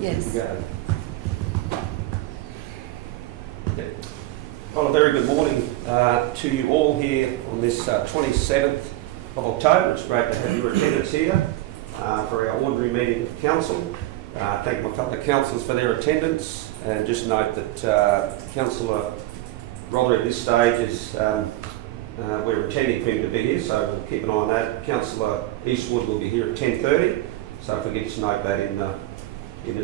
Yes. Well, a very good morning to you all here on this 27th of October. It's great to have your attendance here for our ordinary meeting of Council. Thank my fellow councillors for their attendance, and just note that Councillor Roderick at this stage is we're intending for him to be here, so we'll keep an eye on that. Councillor Eastwood will be here at 10:30, so if we could just note that in the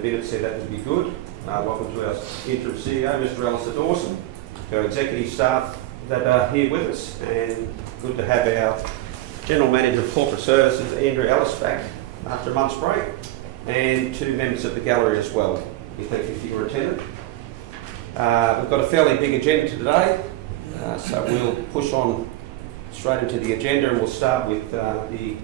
minutes there, that would be good. Welcome to our interim CEO, Mr. Alistair Dawson, our executive staff that are here with us, and good to have our General Manager of Corporate Services, Andrew Ellis, back after a month's break, and two members of the gallery as well. We thank you for your attendance. We've got a fairly big agenda today, so we'll push on straight into the agenda, and we'll start with the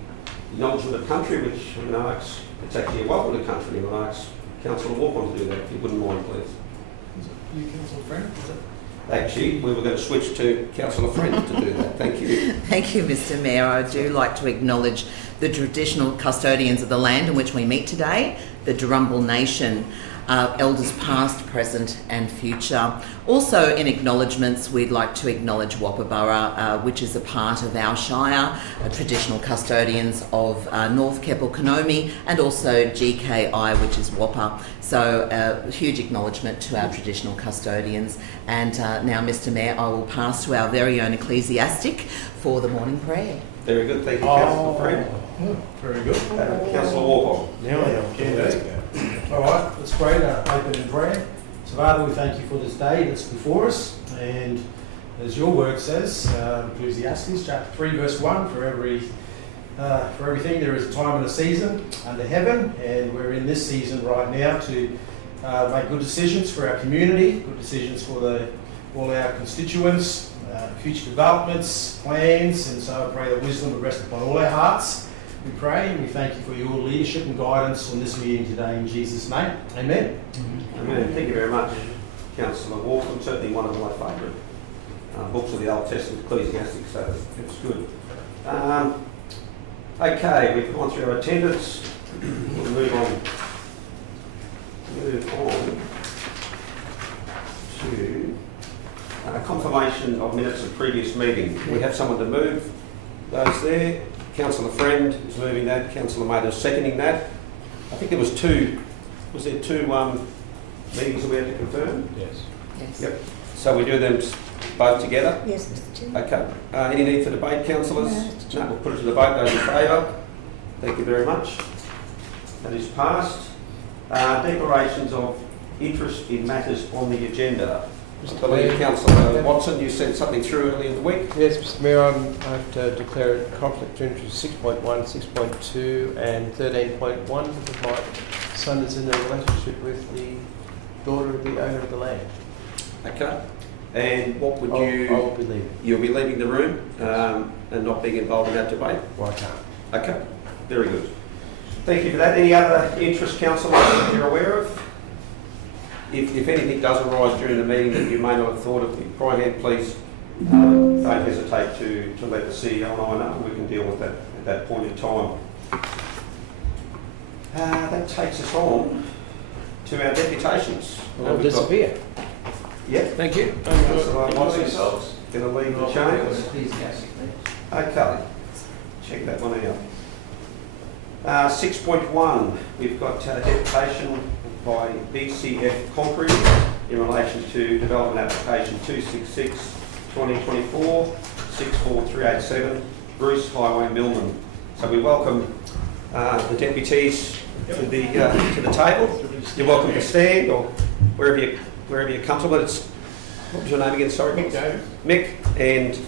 acknowledgement of country, which I'm going to ask, it's actually a welcome to country, and I'll ask Councillor Walker to do that, if you wouldn't mind, please. Is it you, Councillor Friend? Actually, we were going to switch to Councillor Friend to do that. Thank you. Thank you, Mr. Mayor. I do like to acknowledge the traditional custodians of the land in which we meet today, the Durrumbal Nation, elders past, present and future. Also in acknowledgements, we'd like to acknowledge Wapabara, which is a part of our Shire, traditional custodians of North Keppel Konomi, and also GKI, which is Wappa. So a huge acknowledgement to our traditional custodians. And now, Mr. Mayor, I will pass to our very own ecclesiastic for the morning prayer. Very good. Thank you, Councillor Friend. Very good. Councillor Walker. Now I know. All right, let's pray. Open in prayer. So, Father, we thank you for this day that's before us, and as your word says, Ecclesiastes chapter 3, verse 1, for everything there is a time and a season under heaven, and we're in this season right now to make good decisions for our community, good decisions for all our constituents, future developments, plans, and so I pray that wisdom would rest upon all our hearts. We pray and we thank you for your leadership and guidance on this meeting today in Jesus' name. Amen. Amen. Thank you very much, Councillor Walker. Certainly one of my favourite books of the Old Testament, Ecclesiastes, so it's good. Okay, we've gone through our attendance. We'll move on to confirmation of minutes of previous meeting. We have someone to move those there. Councillor Friend is moving that. Councillor Mader is seconding that. I think there was two. Was there two meetings that we had to confirm? Yes. Yep. So we do them both together? Yes, Mr. Chair. Okay. Any need for debate, councillors? No, we'll put it to the vote. Those in favour? Thank you very much. That is passed. Declarations of interest in matters on the agenda. I believe Councillor Watson, you sent something through earlier in the week. Yes, Mr. Mayor, I have to declare a conflict of interest 6.1, 6.2 and 13.1 because my son is in a relationship with the daughter of the owner of the land. Okay. And what would I will be leaving. You'll be leaving the room and not being involved in that debate? Well, I can't. Okay. Very good. Thank you for that. Any other interest, councillors, that you're aware of? If anything does arise during the meeting that you may not have thought of beforehand, please don't hesitate to let the CEO and I know. We can deal with that at that point in time. That takes us on to our deputations. I'll disappear. Yeah. Thank you. Councillor Watson's going to leave the chambers. Okay. Check that one out. 6.1, we've got deputation by BCF Concrete in relation to development application 266-2024, 64387, Bruce Highway Millman. So we welcome the deputies to the table. You're welcome to stand or wherever you're comfortable. What was your name again? Sorry, Mick. Mick and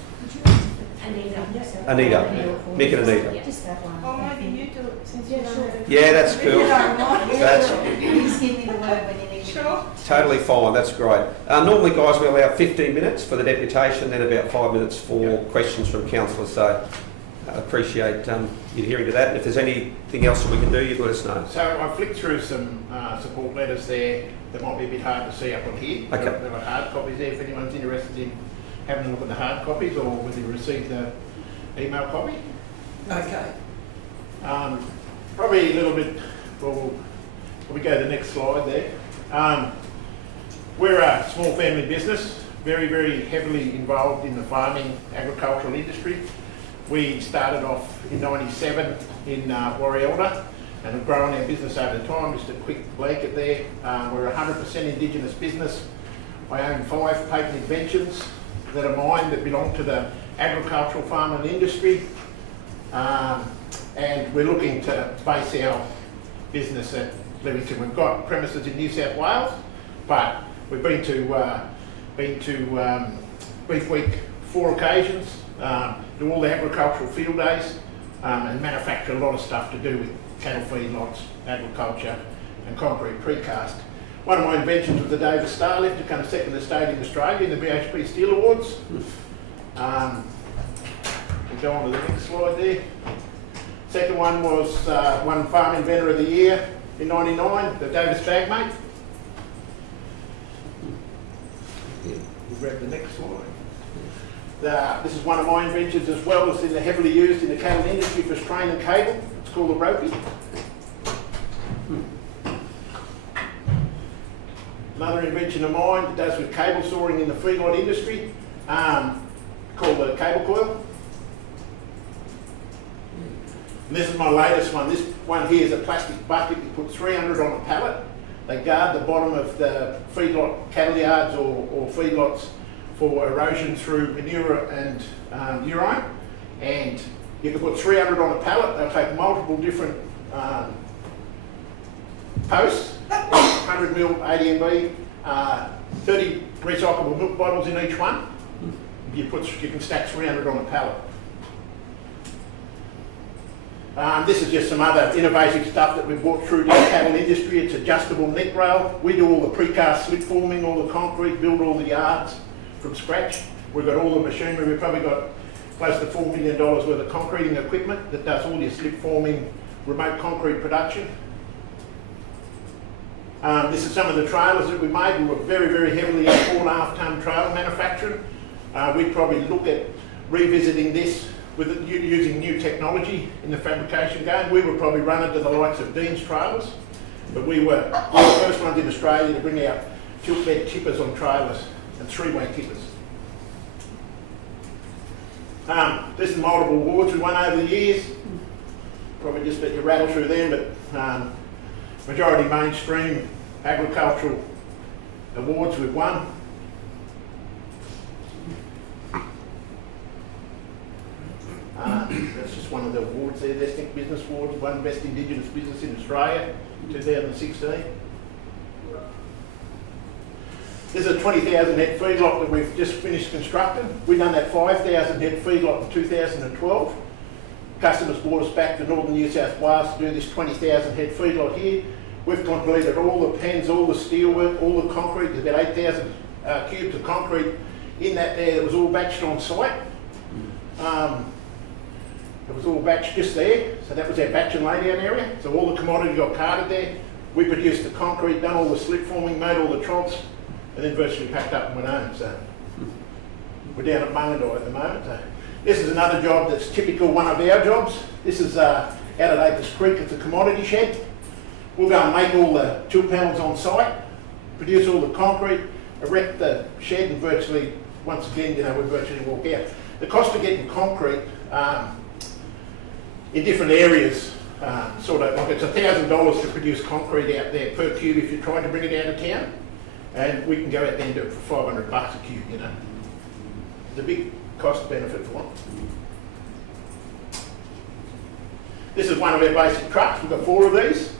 Anita. Mick and Anita. Oh, maybe you do it since you don't have Yeah, that's cool. That's Please give me the word when you need it. totally fine. That's great. Normally, guys, we allow 15 minutes for the deputation, then about 5 minutes for questions from councillors. So I appreciate you adhering to that. And if there's anything else that we can do, you let us know. So I flicked through some support letters there that might be a bit hard to see up on here. Okay. There are hard copies there if anyone's interested in having a look at the hard copies or whether you received the email copy. Okay. Probably a little bit, well, We go to the next slide there. We're a small family business, very, very heavily involved in the farming, agricultural industry. We started off in '97 in Warialda and have grown our business over time. Just a quick blanket there. We're a 100% Indigenous business. I own 5 patent inventions that are mine that belong to the agricultural farming industry. And we're looking to base our business at Livingstone. We've got premises in New South Wales, but we've been to Beef Week 4 occasions, do all the agricultural field days, and manufacture a lot of stuff to do with cattle feedlots, agriculture, and concrete precast. One of my inventions was the Davis Star Lift, to come second estate in Australia in the BHP Steel Awards. We'll go on to the next slide there. Second one was won Farm Inventor of the Year in '99, the Davis Bagmate. We'll grab the next slide. This is one of my inventions as well. It's heavily used in the cattle industry for strain and cable. It's called the ropey. Another invention of mine that does with cable sawing in the feedlot industry, called the cable coil. And this is my latest one. This one here is a plastic bucket. You put 300 on a pallet. They guard the bottom of the feedlot cattle yards or feedlots for erosion through manure and urine. And you can put 300 on a pallet. They'll take multiple different posts, 100 mil ADMB, 30 recyclable milk bottles in each one. You can stack 300 on a pallet. This is just some other innovative stuff that we've brought through to the cattle industry. It's adjustable neck rail. We do all the precast slip forming, all the concrete, build all the yards from scratch. We've got all the machinery. We've probably got close to $4 million worth of concreting equipment that does all your slip forming, remote concrete production. This is some of the trailers that we made. We were very, very heavily in 4.5 tonne trailer manufacturing. We'd probably look at revisiting this with using new technology in the fabrication game. We were probably running to the likes of Dean's trailers, but we were the first ones in Australia to bring out tilt bed tippers on trailers and 3-way tippers. This is multiple awards we won over the years. Probably just let you rattle through them, but majority mainstream agricultural awards we've won. That's just one of the awards there. Destined Business Awards, won Best Indigenous Business in Australia in 2016. This is a 20,000 head feedlot that we've just finished constructing. We've done that 5,000 head feedlot in 2012. Customers brought us back to northern New South Wales to do this 20,000 head feedlot here. We've completed all the pens, all the steelwork, all the concrete. There's about 8,000 cubes of concrete in that there that was all batched on site. It was all batched just there, so that was our batch and laydown area. So all the commodity got carted there. We produced the concrete, done all the slip forming, made all the troncs, and then virtually packed up and went home. So we're down at Mungandai at the moment. So this is another job that's typical one of our jobs. This is out at Apis Creek. It's a commodity shed. We'll go and make all the tilt panels on site, produce all the concrete, erect the shed, and virtually, once again, we virtually walk out. The cost of getting concrete in different areas, sort of like it's $1,000 to produce concrete out there per cube if you're trying to bring it out of town, and we can go out there and do it for $500 a cube. It's a big cost benefit for one. This is one of our basic trucks. We've got 4 of these,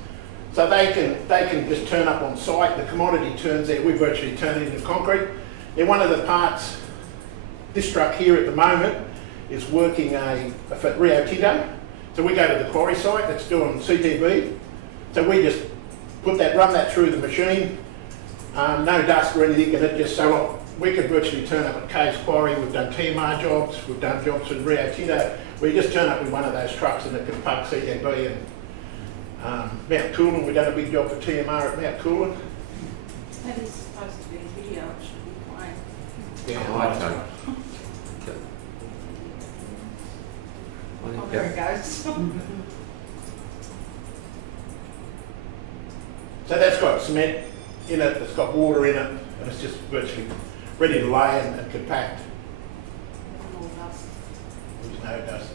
so they can just turn up on site. The commodity turns there. We virtually turn it into concrete. They're one of the parts. This truck here at the moment is working for Rio Tinto. So we go to the quarry site that's doing CTB. So we just run that through the machine. No dust or anything, and it just so we could virtually turn up at Caves Quarry. We've done TMR jobs. We've done jobs with Rio Tinto. We just turn up with one of those trucks and it can pump CTB. And Mount Coolin, we've done a big job for TMR at Mount Coolin. That is supposed to be a video, it should be playing. Yeah, Oh, okay. Oh, there it goes. So that's got cement in it, it's got water in it, and it's just virtually ready to lay and compact. All dust. There's no dust.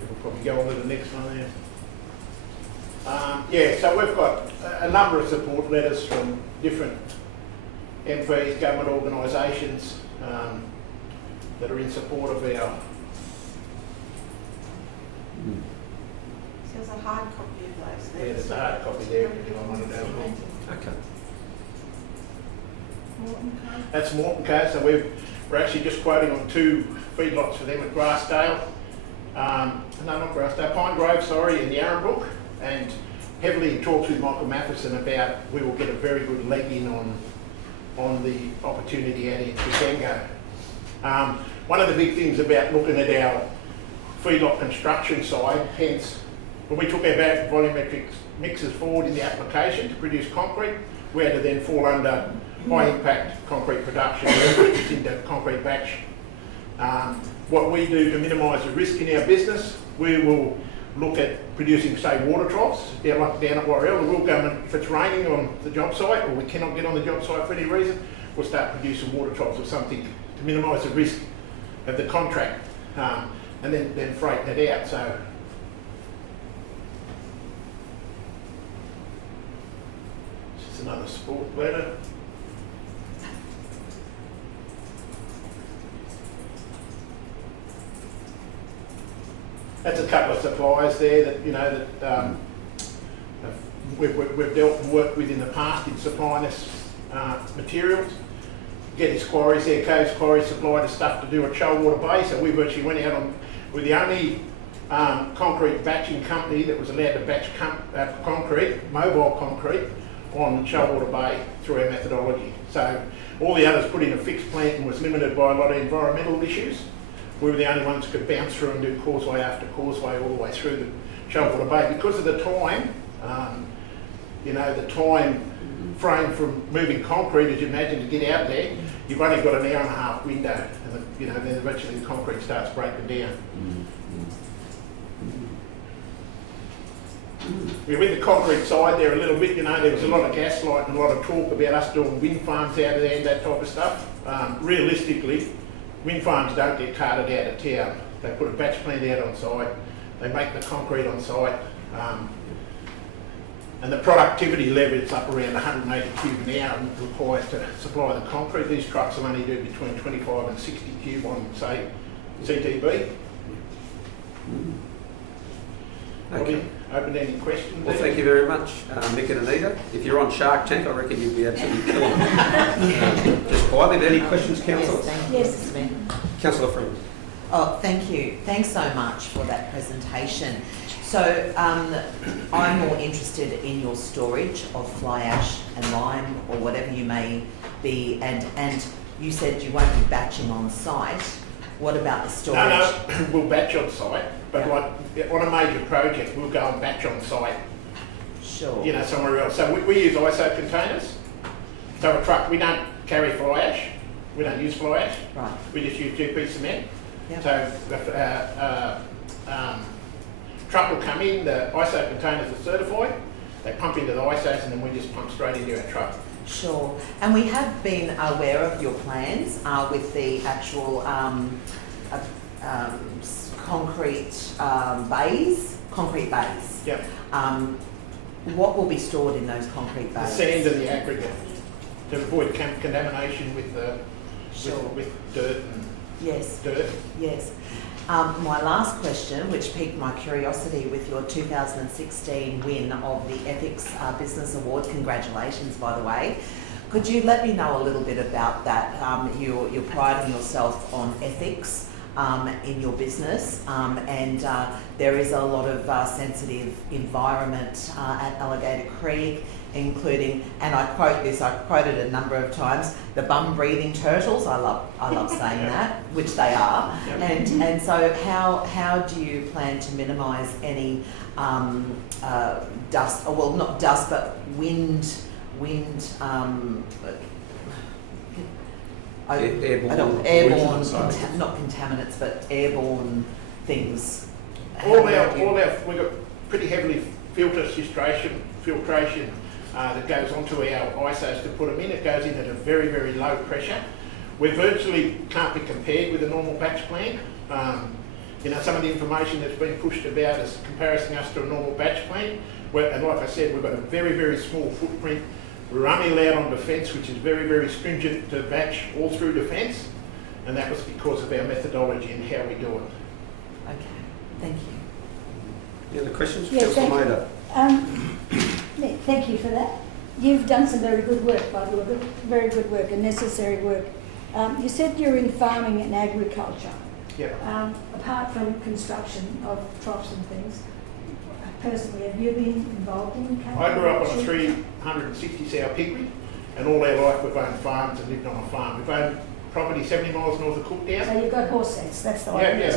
We'll probably go on to the next one there. Yeah, so we've got a number of support letters from different MPs, government organisations that are in support of our. So there's a hard copy of those there. Yeah, there's a hard copy there if anyone wanted to have a look. Okay. Morton Co. That's Morton Co. So we're actually just quoting on 2 feedlots for them at Grassdale. No, not Grassdale, Pine Grove, sorry, in Yarrabrook. And heavily in talks with Michael Matheson about we will get a very good leg in on the opportunity out in Chisengo. One of the big things about looking at our feedlot construction side, hence when we took our volumetric mixes forward in the application to produce concrete, we had to then fall under high impact concrete production into concrete batch. What we do to minimise the risk in our business, we will look at producing, say, water troughs down at Warrell. The rural government, if it's raining on the job site or we cannot get on the job site for any reason, we'll start producing water troughs or something to minimise the risk of the contract, and then freight that out. So just another support letter. That's a couple of suppliers there that, you know, that we've dealt and worked with in the past in supplying us materials. Geddes Quarries, their Coast Quarries supplied us stuff to do at Shoalwater Bay, so we virtually went out on, we're the only concrete batching company that was allowed to batch concrete, mobile concrete, on Shoalwater Bay through our methodology. So all the others put in a fixed plant and was limited by a lot of environmental issues. We were the only ones who could bounce through and do causeway after causeway all the way through the Shoalwater Bay. Because of the time, you know, the time frame from moving concrete, as you imagine, to get out there, you've only got an hour and a half window, and you know, then eventually the concrete starts breaking down. We're with the concrete side there a little bit, you know, there was a lot of gaslight and a lot of talk about us doing wind farms out of there and that type of stuff. Realistically, wind farms don't get carted out of town. They put a batch plant out on site, they make the concrete on site, and the productivity level is up around 180 cube an hour and required to supply the concrete. These trucks will only do between 25 and 60 cube on, say, CTB. Okay. Open to any questions? Well, thank you very much, Mick and Anita. If you're on Shark Tank, I reckon you'd be absolutely killing it. Just quietly, any questions, Councillor? Yes, Mayor. Councillor Freeman. Oh, thank you. Thanks so much for that presentation. So I'm more interested in your storage of fly ash and lime or whatever you may be, and you said you won't be batching on site. What about the storage? No, we'll batch on site, but Yeah. like on a major project, we'll go and batch on site, Sure. you know, somewhere else. So we use ISO containers. So a truck, we don't carry fly ash, we don't use fly ash, Right. we just use GP cement. Yep. So truck will come in, the ISO containers are certified, they pump into the ISOs and then we just pump straight into our truck. Sure. And we have been aware of your plans with the actual concrete bays. Yep. What will be stored in those concrete The bays? sand and the aggregate to avoid contamination with Sure. with dirt and Yes. dirt. Yes. My last question, which piqued my curiosity with your 2016 win of the Ethics Business Award, congratulations by the way. Could you let me know a little bit about that? You're priding yourself on ethics in your business, and there is a lot of sensitive environment at Alligator Creek, including, and I quote this, I quoted it a number of times, the bum-breathing turtles. I love saying that, which they are. And so how do you plan to minimise any dust, or well, not dust, but wind wind, Airborne. airborne, not contaminants, but airborne things. All our, we've got pretty heavily filtration that goes onto our ISOs to put them in. It goes in at a very, very low pressure. We virtually can't be compared with a normal batch plant. You know, some of the information that's been pushed about is comparing us to a normal batch plant. And like I said, we've got a very, very small footprint. We're only allowed on defence, which is very, very stringent to batch all through defence. And that was because of our methodology and how we do it. Okay, thank you. Any other questions? Yes, Councillor Mader. thank you for that. You've done some very good work, by the way, very good work and necessary work. You said you're in farming and agriculture. Yeah. Apart from construction of troughs and things, personally, have you been involved in cattle? I grew up on a 360 sow piggery, and all our life we've owned farms and lived on a farm. We've owned property 70 miles north of Cooktown. So you've got horse sense, that's the way.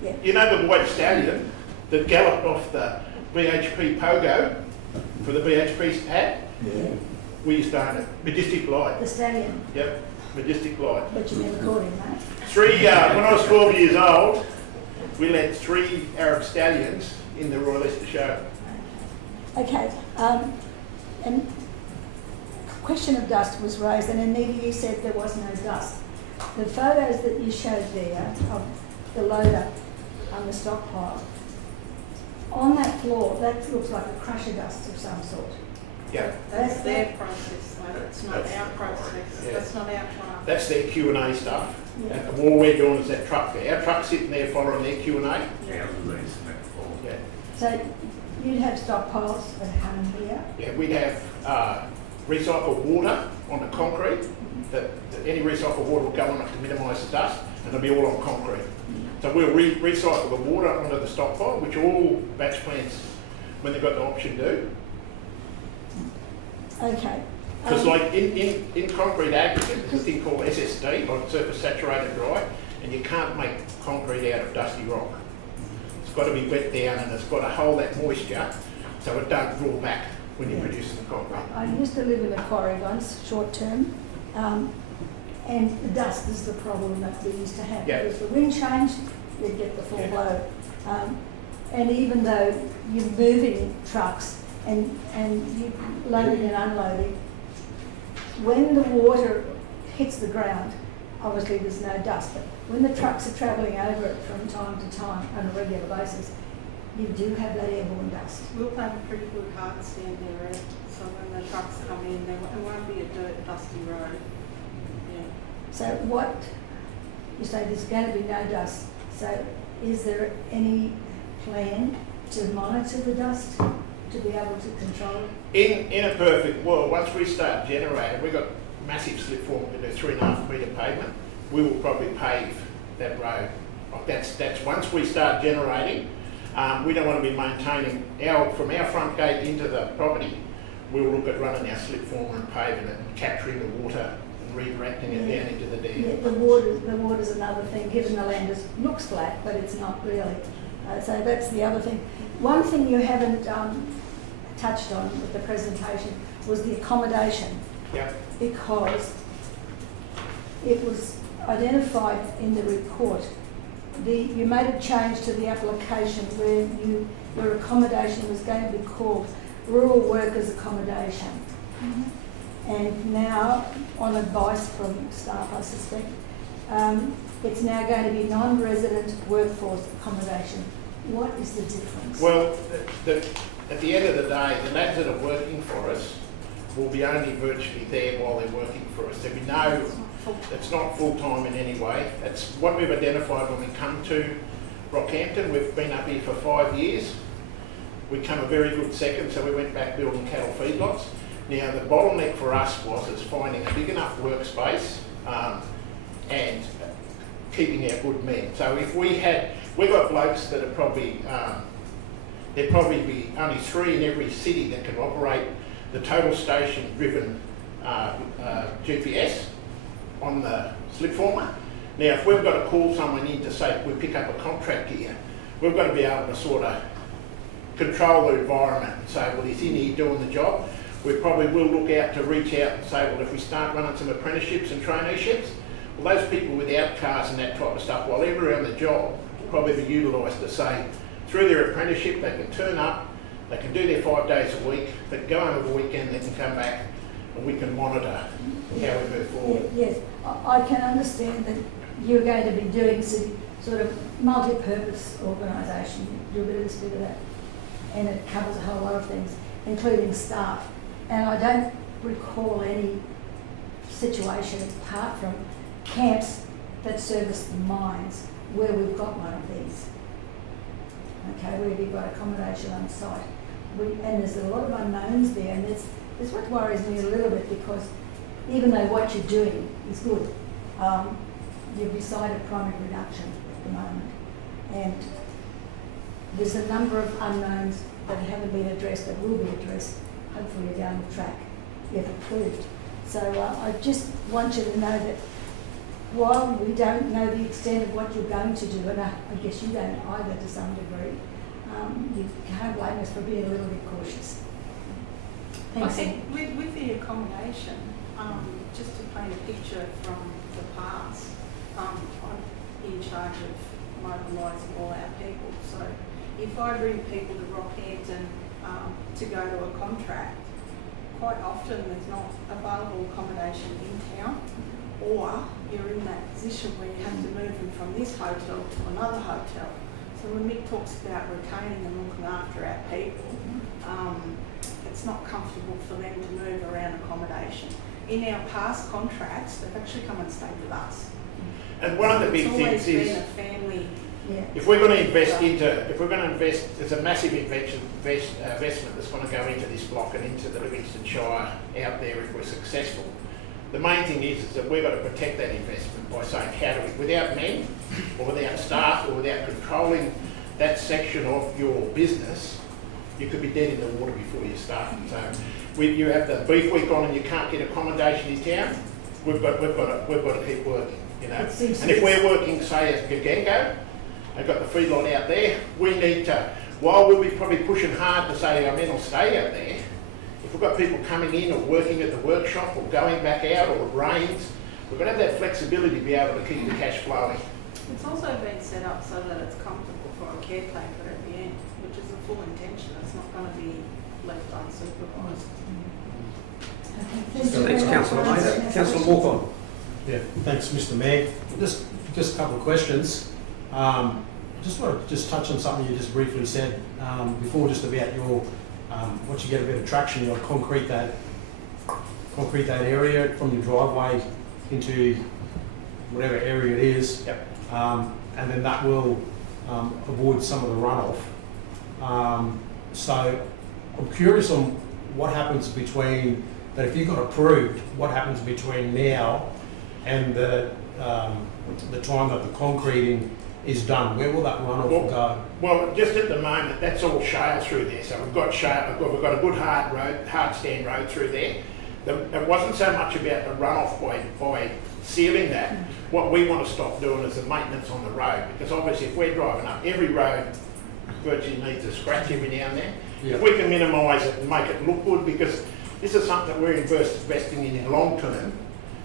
Yeah. You know the white stallion that galloped off the BHP Pogo for the BHP ad? Yeah. We used to own it. Majestic Light. The stallion, Yep, Majestic Light. but you never caught him, mate. When I was 12 years old, we led 3 Arab stallions in the Royal Leicester Show. Okay, and question of dust was raised, and Anita, you said there was no dust. The photos that you showed there of the loader on the stockpile, on that floor, that looks like a crusher dust of some sort. Yeah, That's their process, though. It's not our process. Yeah. That's not our plant. that's their Q&A stuff. Yeah. And all we're doing is that truck there. Our truck's sitting there following their Q&A. Yeah. Yeah. So you'd have stockpiles at home here. Yeah, we'd have recycled water on the concrete. That any recycled water will go on it to minimise the dust, and it'll be all on concrete. So we'll recycle the water onto the stockpile, which all batch plants, when they've got the option, do. Okay. Because like in concrete aggregate, there's a thing called SSD, like surface saturated dry, and you can't make concrete out of dusty rock. It's got to be wet down and it's got to hold that moisture so it don't draw back when you're producing the concrete. I used to live in a quarry once, short term, and the dust is the problem that we used to have. Yeah. If the wind changed, you'd get the full Yeah. blow. And even though you're moving trucks and you loading and unloading, when the water hits the ground, obviously there's no dust, but when the trucks are travelling over it from time to time on a regular basis, you do have that airborne dust. We'll have a pretty good hard stand there, so when the trucks come in, it won't be a dirt, dusty road. Yeah. So what, you say there's going to be no dust, so is there any plan to monitor the dust, to be able to control it? In a perfect world, once we start generating, we've got massive slip form to do 3.5 metre pavement, we will probably pave that road. Like that's once we start generating, we don't want to be maintaining from our front gate into the property, we'll look at running our slip former and paving it and capturing the water and redirecting it down into the dam. Yeah, the water's another thing, given the land looks flat, but it's not really. So that's the other thing. One thing you haven't touched on with the presentation was the accommodation. Yeah. Because it was identified in the report. You made a change to the application where your accommodation was going to be called rural workers accommodation. Mm-hmm. And now, on advice from staff, I suspect, it's now going to be non-resident workforce accommodation. What is the difference? Well, at the end of the day, the lads that are working for us will be only virtually there while they're working for us. There'll be no, it's not full-time in any way. It's what we've identified when we come to Rockhampton. We've been up here for 5 years. We come a very good second, so we went back building cattle feedlots. Now, the bottleneck for us was finding a big enough workspace and keeping our good men. So if we've got blokes that are probably, there'd probably be only 3 in every city that can operate the total station driven GPS on the slip former. Now, if we've got to call someone in to say we pick up a contract here, we've got to be able to sort of control the environment and say, well, he's in here doing the job. we probably will look out to reach out and say, well, if we start running some apprenticeships and traineeships, well, those people without cars and that type of stuff, while they're around the job, will probably be utilised to say, through their apprenticeship, they can turn up, they can do their 5 days a week, they can go home over the weekend, they can come back, and we can monitor how we move forward. Yes, I can understand that you're going to be doing some sort of multi-purpose organisation, you do a bit of this, bit of that, and it covers a whole lot of things, including staff. And I don't recall any situation apart from camps that service the mines where we've got one of these. Okay, where we've got accommodation on site. And there's a lot of unknowns there, and there's what worries me a little bit, because even though what you're doing is good, you've decided primary reduction at the moment. And there's a number of unknowns that haven't been addressed that will be addressed, hopefully down the track, if approved. So I just want you to know that while we don't know the extent of what you're going to do, and I guess you don't either to some degree, you can't blame us for being a little bit cautious. Thanks. I think with the accommodation, just to paint a picture from the past, I'm in charge of mobilising all our people. So if I bring people to Rockhampton to go to a contract, quite often there's not available accommodation in town, or you're in that position where you have to move them from this hotel to another hotel. So when Mick talks about retaining and looking after our people, it's not comfortable for them to move around accommodation. In our past contracts, they've actually come and stayed with us. And one of the big things is, been a family. Yeah. if we're going to invest, there's a massive investment that's going to go into this block and into the Livingstone Shire out there if we're successful. The main thing is that we've got to protect that investment by saying, how do we, without men, or without staff, or without controlling that section of your business, you could be dead in the water before you start. So you have the beef week on and you can't get accommodation in town, we've got to keep working, you know. And if we're working, say, as Gagango, I've got the feedlot out there, we need to, while we'll be probably pushing hard to say our men will stay out there, if we've got people coming in or working at the workshop or going back out or it rains, we've got to have that flexibility to be able to keep the cash flowing. It's also been set up so that it's comfortable for a caretaker at the end, which is the full intention. It's not going to be left unsupervised. Thanks, Councillor Maida. Councillor Walk-on. Yeah, thanks, Mr. Mayor. Just a couple of questions. Just want to touch on something you just briefly said before, just about your once you get a bit of traction, you'll concrete that area from your driveway into whatever area it is. Yep. And then that will avoid some of the runoff. So I'm curious on what happens between that. If you got approved, what happens between now and the time that the concreting is done? Where will that runoff go? Well, just at the moment, that's all shale through there. So we've got shale. We've got a good hard stand road through there. It wasn't so much about the runoff by sealing that. What we want to stop doing is the maintenance on the road, because obviously if we're driving up, every road virtually needs a scratch every now and then. Yeah. If we can minimise it and make it look good, because this is something that we're investing in long term,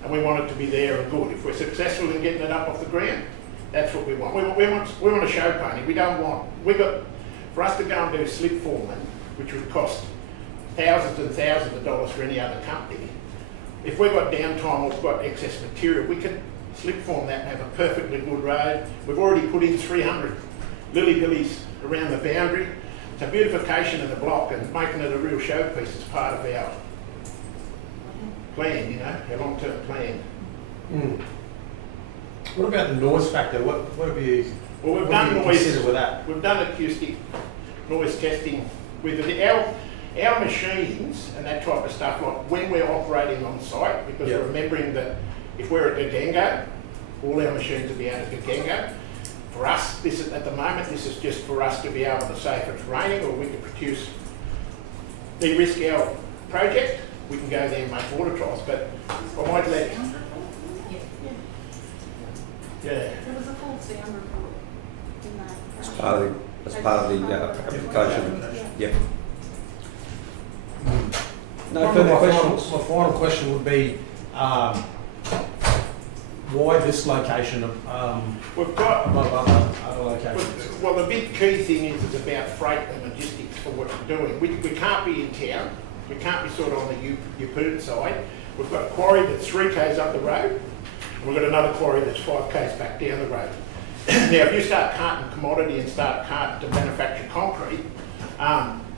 and we want it to be there and good. If we're successful in getting it up off the ground, that's what we want. We want a show pony. For us to go and do slip forming, which would cost thousands and thousands of dollars for any other company. If we've got downtime or we've got excess material, we can slip form that and have a perfectly good road. We've already put in 300 lily-pillies around the boundary. It's a beautification of the block and making it a real showpiece as part of our plan, you know, our long-term plan. Mm. What about the noise factor? What have you? Well, we've what done do you noise. consider with that? We've done acoustic noise testing with it. Our machines and that type of stuff, like when we're operating on site, because Yep. we're remembering that if we're at Gagango, all our machines will be out at Gagango. For us, at the moment, this is just for us to be able to say if it's raining or we can de-risk our project, we can go there and make water trials. But I might let. Yeah. There was a full sound report in that. As part of the application. Yeah. Yep. No further questions? My final question would be, why this location We've got, above other locations? well, the big key thing is it's about freight and logistics for what you're doing. We can't be in town. We can't be sort of on the Yeppoon side. We've got a quarry that's 3 k's up the road, and we've got another quarry that's 5 k's back down the road. Now, if you start carting commodity and start carting to manufacture concrete,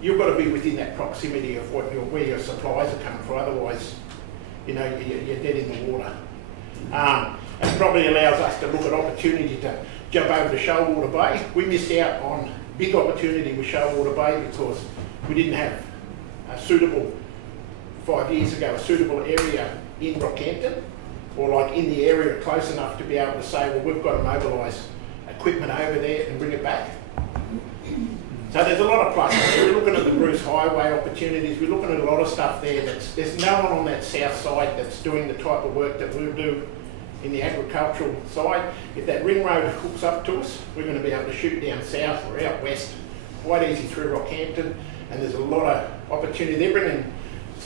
you've got to be within that proximity of where your supplies are coming from. Otherwise, you're dead in the water. It probably allows us to look at opportunity to jump over to Shoalwater Bay. We missed out on big opportunity with Shoalwater Bay because we didn't have a suitable, 5 years ago, a suitable area in Rockhampton, or like in the area close enough to be able to say, well, we've got to mobilise equipment over there and bring it back. So there's a lot of pluses. We're looking at the Bruce Highway opportunities. We're looking at a lot of stuff there. There's no one on that south side that's doing the type of work that we'll do in the agricultural side. If that ring road hooks up to us, we're going to be able to shoot down south or out west quite easy through Rockhampton, and there's a lot of opportunity. They're bringing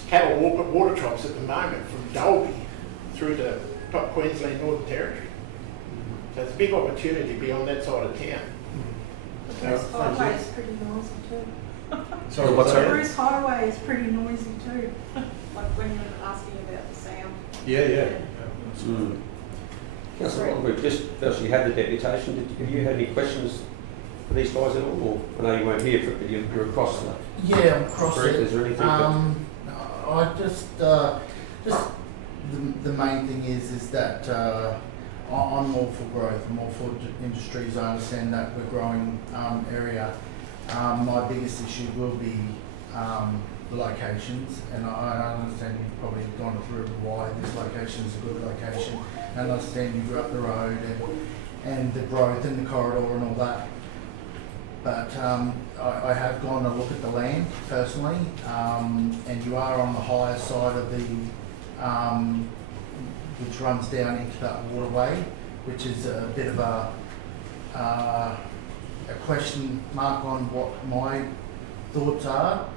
cattle water troughs at the moment from Dalby through to top Queensland, Northern Territory. So it's a big opportunity beyond that side of town. Bruce Highway is pretty noisy too. Sorry, what's that? Bruce Highway is pretty noisy too. Like when you're asking about the sound. Yeah. Councillor, we've just obviously had the deputation. Have you had any questions for these guys at all? Or, I know you weren't here, but you're across the Yeah, I'm across street. it. Is there anything? I just the main thing is that I'm all for growth. I'm all for industries. I understand that we're growing area. My biggest issue will be the locations, and I understand you've probably gone through why this location is a good location. And I understand you grew up the road and the growth in the corridor and all that. But I have gone to look at the land personally, and you are on the higher side of the, which runs down into that waterway, which is a bit of a question mark on what my thoughts are.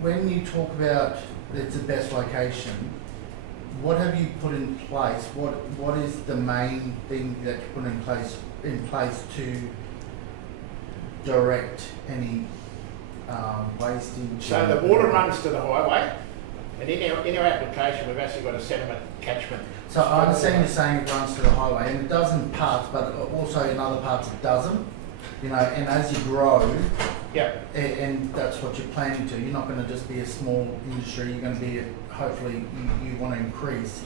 When you talk about it's the best location, what have you put in place? What is the main thing that you put in place to direct any wastage? So the water runs to the highway, and in our application we've actually got a sediment catchment. So I understand you're saying it runs to the highway, and it does in parts, but also in other parts it doesn't. And as you grow, Yeah. and that's what you're planning to, you're not going to just be a small industry, you're going to be, hopefully you want to increase,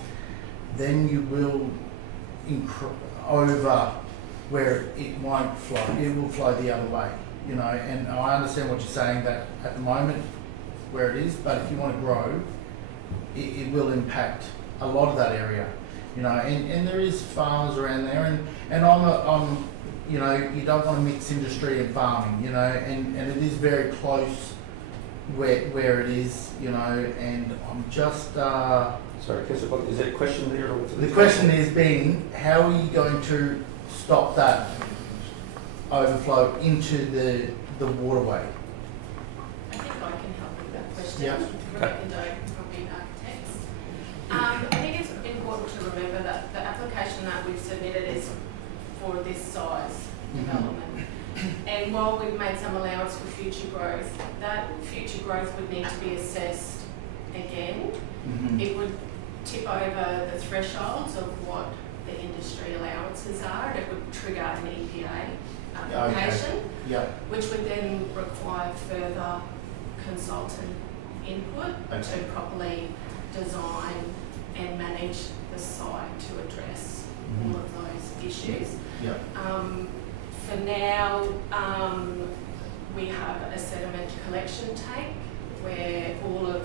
then you will over where it won't flow, it will flow the other way, and I understand what you're saying, that at the moment where it is, but if you want to grow, it will impact a lot of that area, and there is farmers around there, and I'm you don't want to mix industry and farming, and it is very close where it is, and I'm just... Sorry, Councillor, is there a question there? Or the question is being, how are you going to stop that overflow into the waterway? I think I can help with that question. Yeah. Rebecca Doe from Bean Architects. I think it's important to remember that the application that we've submitted is for this size development. And while we've made some allowance for future growth, that future growth would need to be assessed again. It would tip over the thresholds of what the industry allowances are, and it would trigger an EPA application, which would then require further consultant input to properly design and manage the site to address all of those issues. For now, we have a sediment collection tank where all of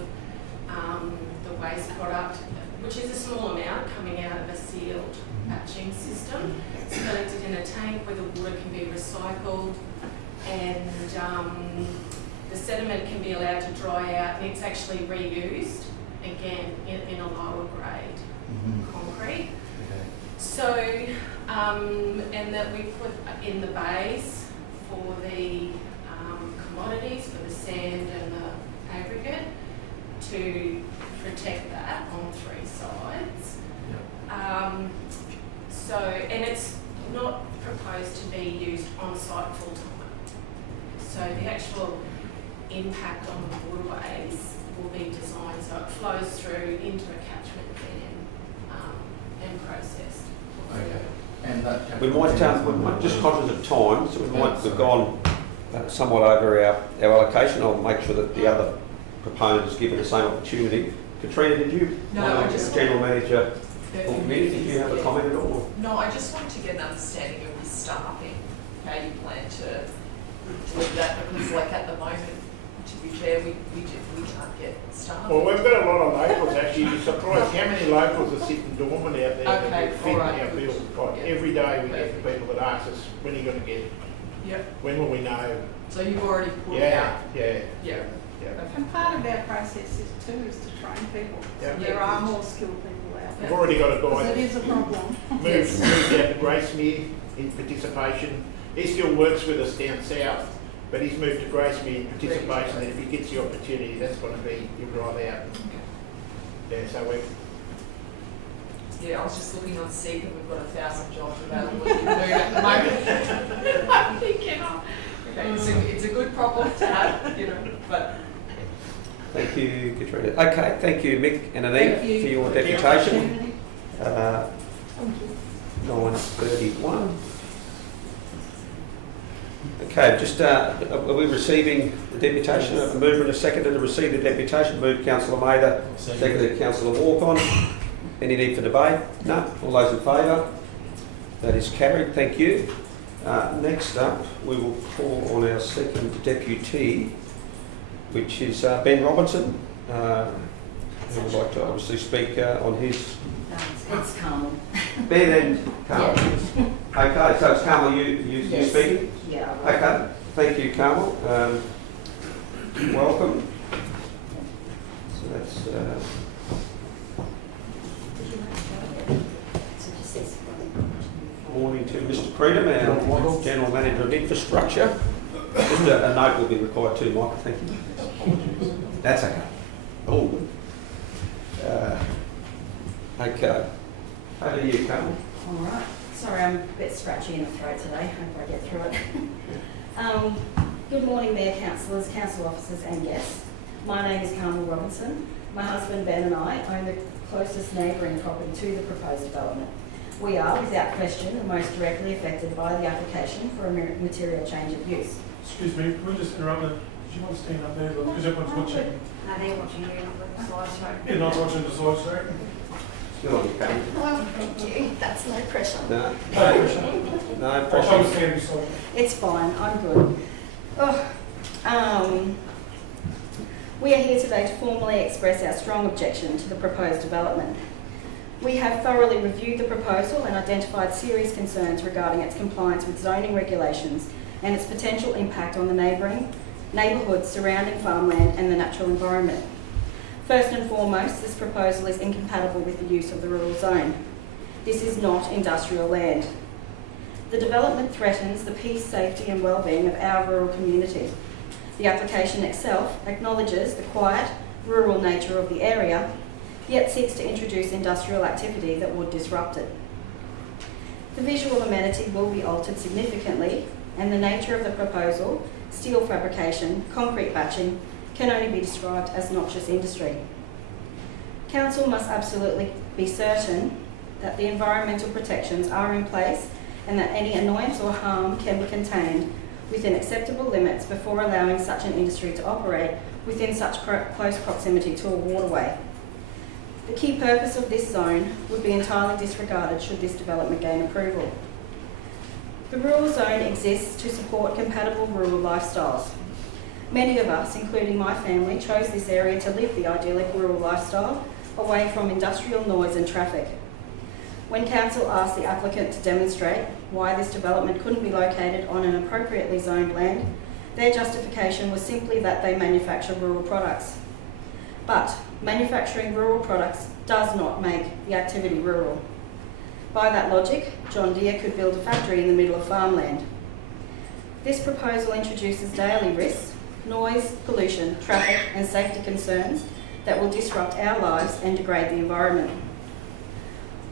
the waste product, which is a small amount coming out of a sealed batching system, is collected in a tank where the water can be recycled, and the sediment can be allowed to dry out, and it's actually reused again in a lower grade concrete. So, and that we put in the bays for the commodities, for the sand and the aggregate, to protect that on 3 sides. And it's not proposed to be used on site full time. So the actual impact on the waterways will be designed so it flows through into a catchment and processed. Okay. And that. We might just conscious of time, so we've gone somewhat over our allocation. I'll make sure that the other proponent is given the same opportunity. Katrina, did you? No, I just General Manager. Did you have a comment at all? No, I just wanted to get an understanding of the staffing, how you plan to do that, because like at the moment, to be fair, we can't get staff. Well, we've got a lot of locals actually. You're surprised how many locals are sitting dormant out there that Okay, would fit in alright, our good. bill. Like Yeah. every day we get people that ask us, when are you going to get it? Yep. When will we know? So you've already put out? Yeah. Yeah. And part of our process is to train people. Yeah. So there are more skilled people out We've there. already got a Because guy it is a problem. moved out to Gracemere in participation. He still works with us down south, but he's moved to Gracemere in participation, and if he gets the opportunity, that's going to be, he'll drive out. Yeah, so we Yeah, I was just looking on Seek and we've got 1,000 jobs available in Moon at the moment. I'm thinking, okay, it's a good problem to have, but. Thank you, Katrina. Okay, thank you, Mick and Anita, for your deputation. 9:31. Okay, just are we receiving the deputation? A mover and a seconder to receive the deputation. Moved Councillor Maida, seconded Councillor Walk-on. Any need for debate? No. All those in favour? That is carried. Thank you. Next up, we will call on our second deputy, which is Ben Robinson, who would like to obviously speak on his. It's Carmel. Ben and Carmel. Okay, so it's Carmel, you Yes. speaking? Yeah. Okay, thank you, Carmel. Welcome. So that's. Morning to Mr. Creedham, our General Manager of Infrastructure. Just a note will be required too, Michael, thank you. That's okay. Oh. Okay. Over to you, Carmel. All right. Sorry, I'm a bit scratchy in the throat today. Hope I get through it. Good morning, Mayor, Councillors, Council Officers and guests. My name is Carmel Robinson. My husband Ben and I own the closest neighbouring property to the proposed development. We are, without question, the most directly affected by the application for a material change of use. Excuse me, can we just interrupt them? Do you want to stand up there? Because everyone's watching. Are they watching you with the slideshow? You're not watching the side straight? Still on you, Carmel. Well, thank you. That's no pressure. No. No pressure. No I'll pressure. stand beside you. It's fine, I'm good. We are here today to formally express our strong objection to the proposed development. We have thoroughly reviewed the proposal and identified serious concerns regarding its compliance with zoning regulations and its potential impact on the neighbourhoods surrounding farmland and the natural environment. First and foremost, this proposal is incompatible with the use of the rural zone. This is not industrial land. The development threatens the peace, safety and well-being of our rural community. The application itself acknowledges the quiet, rural nature of the area, yet seeks to introduce industrial activity that would disrupt it. The visual amenity will be altered significantly, and the nature of the proposal, steel fabrication, concrete batching, can only be described as noxious industry. Council must absolutely be certain that the environmental protections are in place and that any annoyance or harm can be contained within acceptable limits before allowing such an industry to operate within such close proximity to a waterway. The key purpose of this zone would be entirely disregarded should this development gain approval. The rural zone exists to support compatible rural lifestyles. Many of us, including my family, chose this area to live the idyllic rural lifestyle away from industrial noise and traffic. When Council asked the applicant to demonstrate why this development couldn't be located on an appropriately zoned land, their justification was simply that they manufacture rural products. But manufacturing rural products does not make the activity rural. By that logic, John Deere could build a factory in the middle of farmland. This proposal introduces daily risks, noise, pollution, traffic and safety concerns that will disrupt our lives and degrade the environment.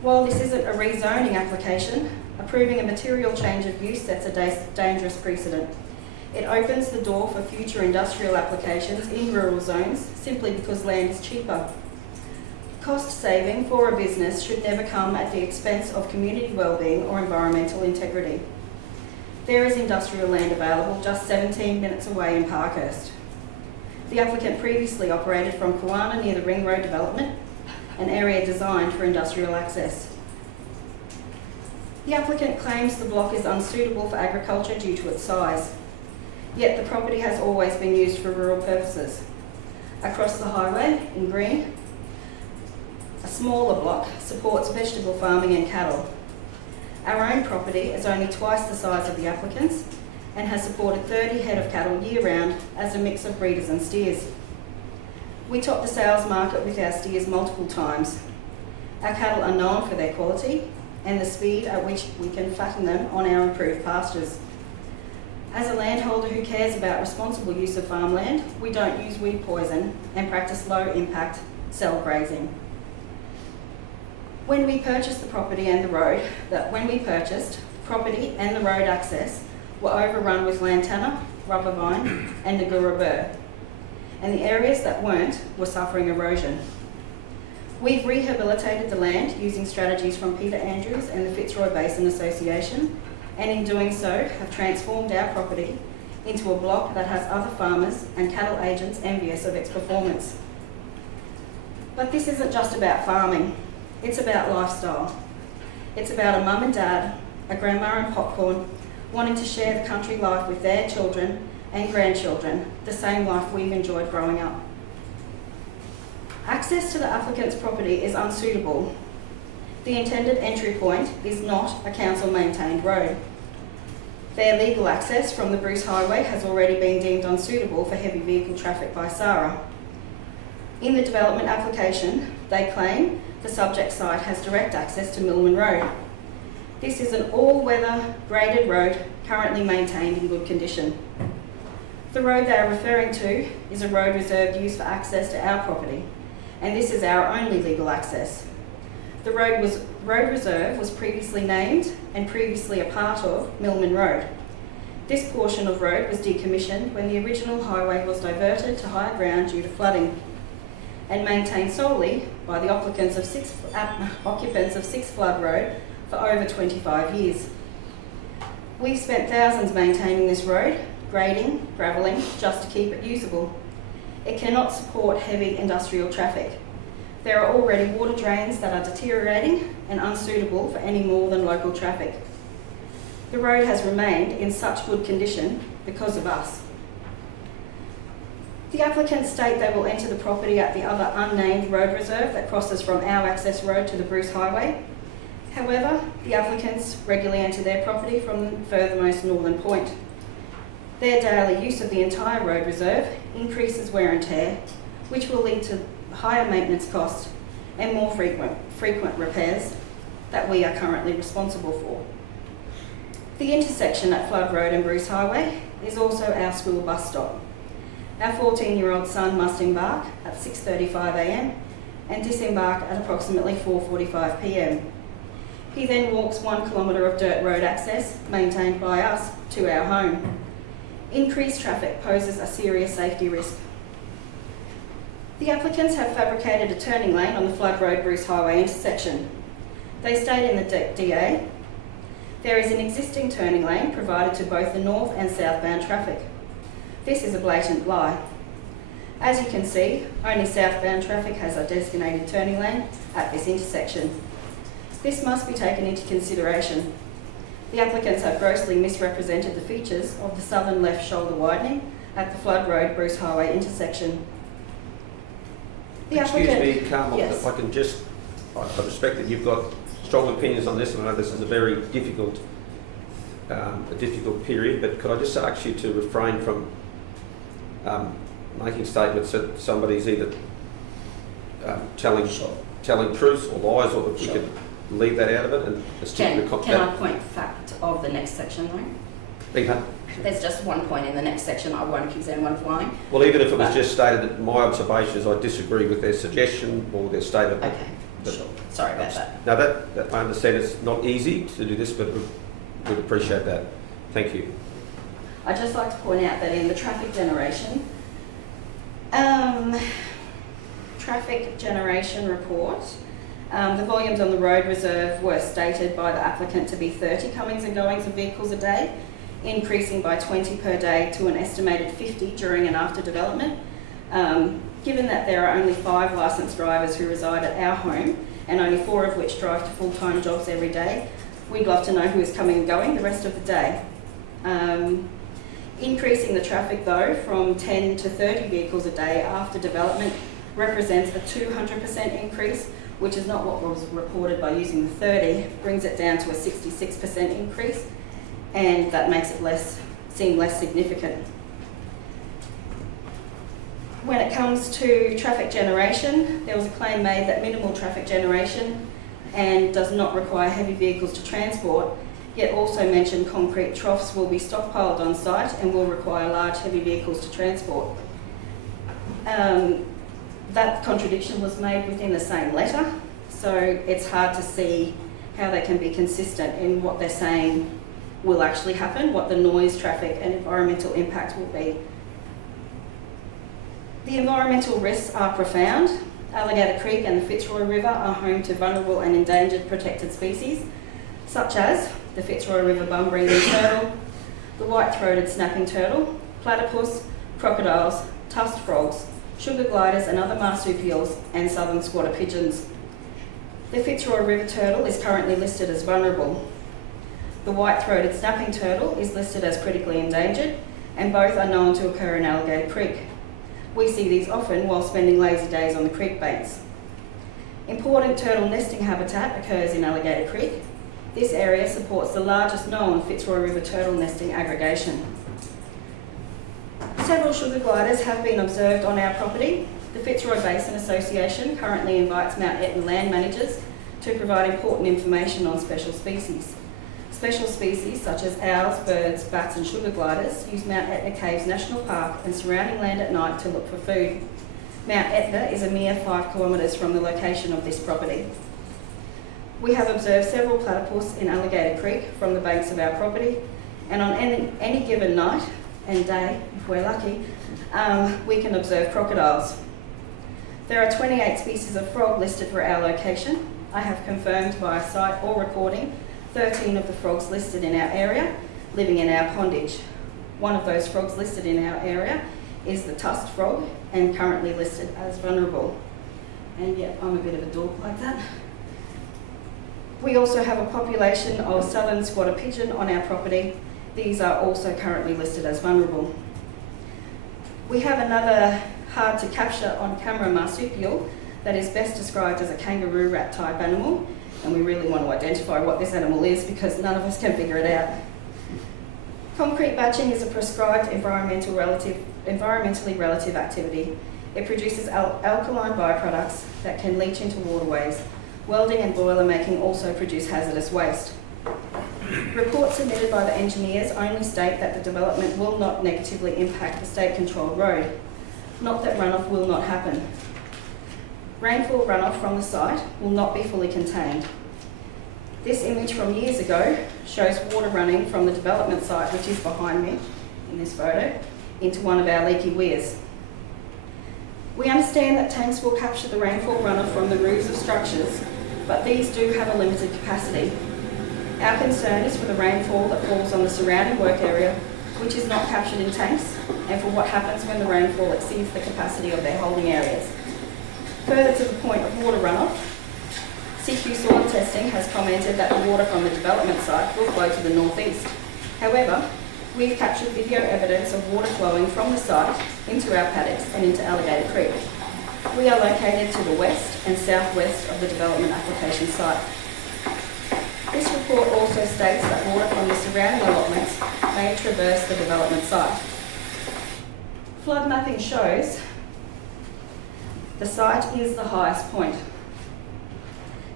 While this isn't a rezoning application, approving a material change of use sets a dangerous precedent. It opens the door for future industrial applications in rural zones simply because land is cheaper. Cost saving for a business should never come at the expense of community wellbeing or environmental integrity. There is industrial land available just 17 minutes away in Parkhurst. The applicant previously operated from Kawana near the Ring Road development, an area designed for industrial access. The applicant claims the block is unsuitable for agriculture due to its size, yet the property has always been used for rural purposes. Across the highway, in green, a smaller block supports vegetable farming and cattle. Our own property is only twice the size of the applicant's and has supported 30 head of cattle year-round as a mix of breeders and steers. We top the sales market with our steers multiple times. Our cattle are known for their quality and the speed at which we can fatten them on our improved pastures. As a landholder who cares about responsible use of farmland, we don't use weed poison and practice low-impact cell grazing. When we purchased the property and the road access were overrun with lantana, rubber vine and Negura burr, and the areas that weren't were suffering erosion. We've rehabilitated the land using strategies from Peter Andrews and the Fitzroy Basin Association, and in doing so have transformed our property into a block that has other farmers and cattle agents envious of its performance. But this isn't just about farming, it's about lifestyle. It's about a mum and dad, a grandma and popcorn, wanting to share the country life with their children and grandchildren, the same life we've enjoyed growing up. Access to the applicant's property is unsuitable. The intended entry point is not a council-maintained road. Their legal access from the Bruce Highway has already been deemed unsuitable for heavy vehicle traffic by SARA. In the development application, they claim the subject site has direct access to Millman Road. This is an all-weather graded road currently maintained in good condition. The road they are referring to is a road reserved use for access to our property, and this is our only legal access. The road reserve was previously named and previously a part of Millman Road. This portion of road was decommissioned when the original highway was diverted to higher ground due to flooding, and maintained solely by the occupants of Six Flood Road for over 25 years. We've spent thousands maintaining this road, grading, gravelling, just to keep it usable. It cannot support heavy industrial traffic. There are already water drains that are deteriorating and unsuitable for any more than local traffic. The road has remained in such good condition because of us. The applicants state they will enter the property at the other unnamed road reserve that crosses from our access road to the Bruce Highway. However, the applicants regularly enter their property from the furthermost northern point. Their daily use of the entire road reserve increases wear and tear, which will lead to higher maintenance costs and more frequent repairs that we are currently responsible for. The intersection at Flood Road and Bruce Highway is also our school bus stop. Our 14-year-old son must embark at 6:35 a.m. and disembark at approximately 4:45 p.m. He then walks 1 kilometre of dirt road access, maintained by us, to our home. Increased traffic poses a serious safety risk. The applicants have fabricated a turning lane on the Flood Road Bruce Highway intersection. They state in the DA, there is an existing turning lane provided to both the north and southbound traffic. This is a blatant lie. As you can see, only southbound traffic has a designated turning lane at this intersection. This must be taken into consideration. The applicants have grossly misrepresented the features of the southern left shoulder widening at the Flood Road Bruce Highway intersection. The Excuse applicant, me, Carmel, yes. if I can just, I respect that you've got strong opinions on this, and I know this is a very difficult period, but could I just ask you to refrain from making statements that somebody's either telling truths or lies, or that we could leave that out of it and stick to the Can I point fact of the next section though? There's just one point in the next section I won't accuse anyone of lying. Well, even if it was just stated that my observations, I disagree with their suggestion or their statement. Okay, But- sure. Sorry about that. Now that I understand it's not easy to do this, but we'd appreciate that. Thank you. I'd just like to point out that in the traffic generation report, the volumes on the road reserve were stated by the applicant to be 30 comings and goings of vehicles a day, increasing by 20 per day to an estimated 50 during and after development. Given that there are only 5 licensed drivers who reside at our home, and only 4 of which drive to full-time jobs every day, we'd love to know who is coming and going the rest of the day. Increasing the traffic though from 10 to 30 vehicles a day after development represents a 200% increase, which is not what was reported by using the 30, brings it down to a 66% increase, and that makes it seem less significant. When it comes to traffic generation, there was a claim made that minimal traffic generation and does not require heavy vehicles to transport, yet also mentioned concrete troughs will be stockpiled on site and will require large heavy vehicles to transport. That contradiction was made within the same letter, so it's hard to see how they can be consistent in what they're saying will actually happen, what the noise, traffic and environmental impact will be. The environmental risks are profound. Alligator Creek and the Fitzroy River are home to vulnerable and endangered protected species, such as the Fitzroy River bum-breathing turtle, the white-throated snapping turtle, platypus, crocodiles, tusked frogs, sugar gliders and other marsupials, and southern squatter pigeons. The Fitzroy River turtle is currently listed as vulnerable. The white-throated snapping turtle is listed as critically endangered, and both are known to occur in Alligator Creek. We see these often while spending lazy days on the creek banks. Important turtle nesting habitat occurs in Alligator Creek. This area supports the largest known Fitzroy River turtle nesting aggregation. Several sugar gliders have been observed on our property. The Fitzroy Basin Association currently invites Mount Etna land managers to provide important information on special species. Special species such as owls, birds, bats and sugar gliders use Mount Etna Caves National Park and surrounding land at night to look for food. Mount Etna is a mere 5 kilometres from the location of this property. We have observed several platypus in Alligator Creek from the banks of our property, and on any given night and day, if we're lucky, we can observe crocodiles. There are 28 species of frog listed for our location. I have confirmed via site or recording 13 of the frogs listed in our area living in our pondage. One of those frogs listed in our area is the tusked frog and currently listed as vulnerable. And yet I'm a bit of a dork like that. We also have a population of southern squatter pigeon on our property. These are also currently listed as vulnerable. We have another hard to capture on camera marsupial that is best described as a kangaroo rat type animal, and we really want to identify what this animal is because none of us can figure it out. Concrete batching is a prescribed environmentally relative activity. It produces alkaline byproducts that can leach into waterways. Welding and boiler making also produce hazardous waste. Reports submitted by the engineers only state that the development will not negatively impact the state-controlled road, not that runoff will not happen. Rainfall runoff from the site will not be fully contained. This image from years ago shows water running from the development site, which is behind me in this photo, into one of our leaky weirs. We understand that tanks will capture the rainfall runoff from the roofs of structures, but these do have a limited capacity. Our concern is for the rainfall that falls on the surrounding work area, which is not captured in tanks, and for what happens when the rainfall exceeds the capacity of their holding areas. Further to the point of water runoff, CQ soil testing has commented that the water from the development site will flow to the northeast. However, we've captured video evidence of water flowing from the site into our paddocks and into Alligator Creek. We are located to the west and southwest of the development application site. This report also states that water from the surrounding allotments may traverse the development site. Flood mapping shows the site is the highest point,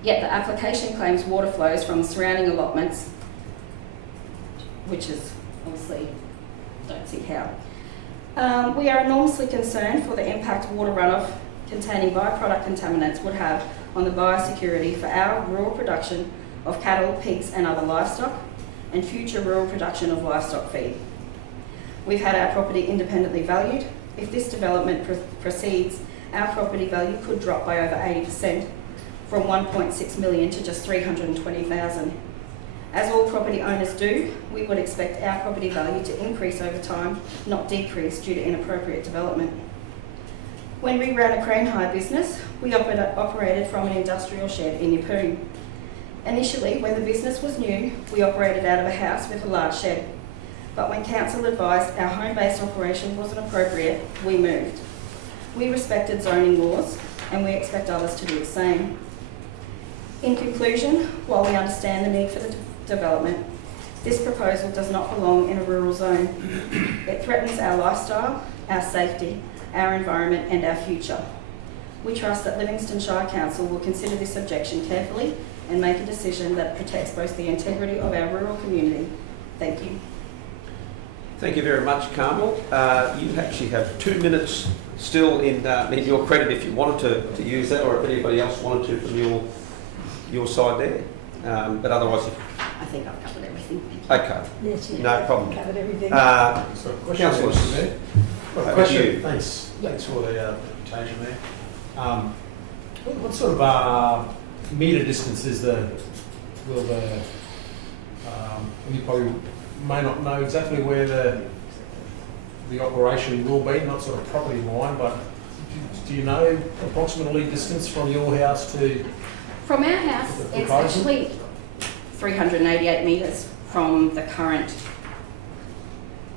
yet the application claims water flows from the surrounding allotments, which is obviously don't see how. We are enormously concerned for the impact water runoff containing byproduct contaminants would have on the biosecurity for our rural production of cattle, pigs and other livestock, and future rural production of livestock feed. We've had our property independently valued. If this development proceeds, our property value could drop by over 80%, from 1.6 million to just 320,000. As all property owners do, we would expect our property value to increase over time, not decrease due to inappropriate development. When we ran a crane hire business, we operated from an industrial shed in Yeppoon. Initially, when the business was new, we operated out of a house with a large shed. But when council advised our home-based operation wasn't appropriate, we moved. We respected zoning laws, and we expect others to do the same. In conclusion, while we understand the need for the development, this proposal does not belong in a rural zone. It threatens our lifestyle, our safety, our environment and our future. We trust that Livingstone Shire Council will consider this objection carefully and make a decision that protects both the integrity of our rural community. Thank you. Thank you very much, Carmel. You actually have 2 minutes still in your credit if you wanted to use that, or if anybody else wanted to from your side there. But otherwise, I think I've covered everything. okay, Yes, no problem. covered everything. So Councillors, there. over Question. to you. Thanks for the presentation there. What sort of metre distance is you probably may not know exactly where the operation will be, not sort of property line, but do you know approximately distance from your house to? From our house, The it's proposal? actually 388 metres from the current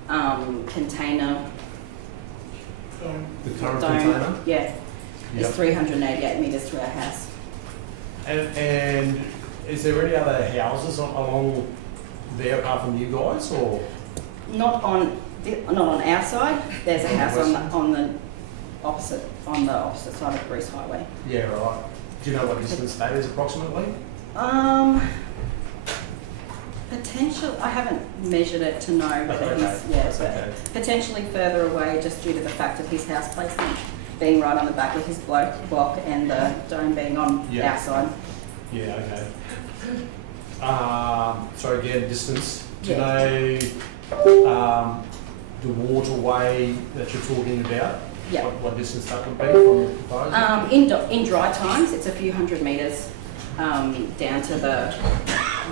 container. The current dome. container? Yeah, it's Yep. 388 metres to our house. And is there any other houses along there apart from you guys, or? Not on our side. There's a house on the opposite side of Bruce Highway. Yeah, right. Do you know what distance that is approximately? Potential. I haven't measured it to know, but Okay, that's but okay. potentially further away, just due to the fact of his house placement being right on the back of his block and the dome being on Yeah. our side. Yeah, okay. So again, distance. Do you Yeah. know the waterway that you're talking about? Yeah. What distance that would be from the proposal? In dry times, it's a few hundred metres down to the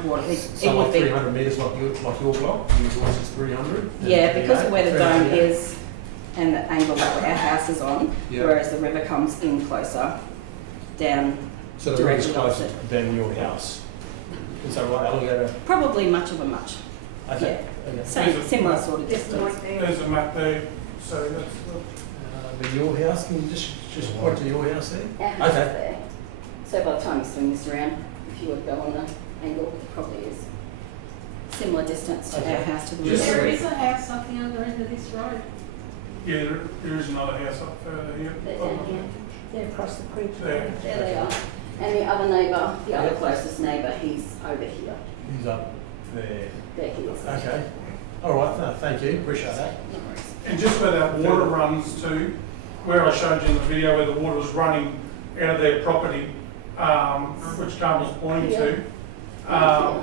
water. It So would like be 300 metres like your block? Yours is 300? yeah, because of where the dome 388? is and the angle that our house is on, Yeah. whereas the river comes in closer down. So the river's directly closer opposite. than your house? Is that right, Alligator? Probably much of a much. Okay. Okay. Same, similar sort of distance. There's a map there, so that's But your house, can you just point to your house there? Our house is Okay. there. So by the time you swing this around, if you would go on the angle, it probably is similar distance to Okay. our house to the Just river. There is a house up the other end of this road. yeah. There is another house up further here. They're down here. They're across the creek. There. There they are. And the other neighbour, the other closest neighbour, he's over here. He's up there. There he is. Okay. All right, no, thank you, appreciate that. No worries. And just where that water runs to, where I showed you in the video where the water was running out of their property, which Carmel's pointing to. No,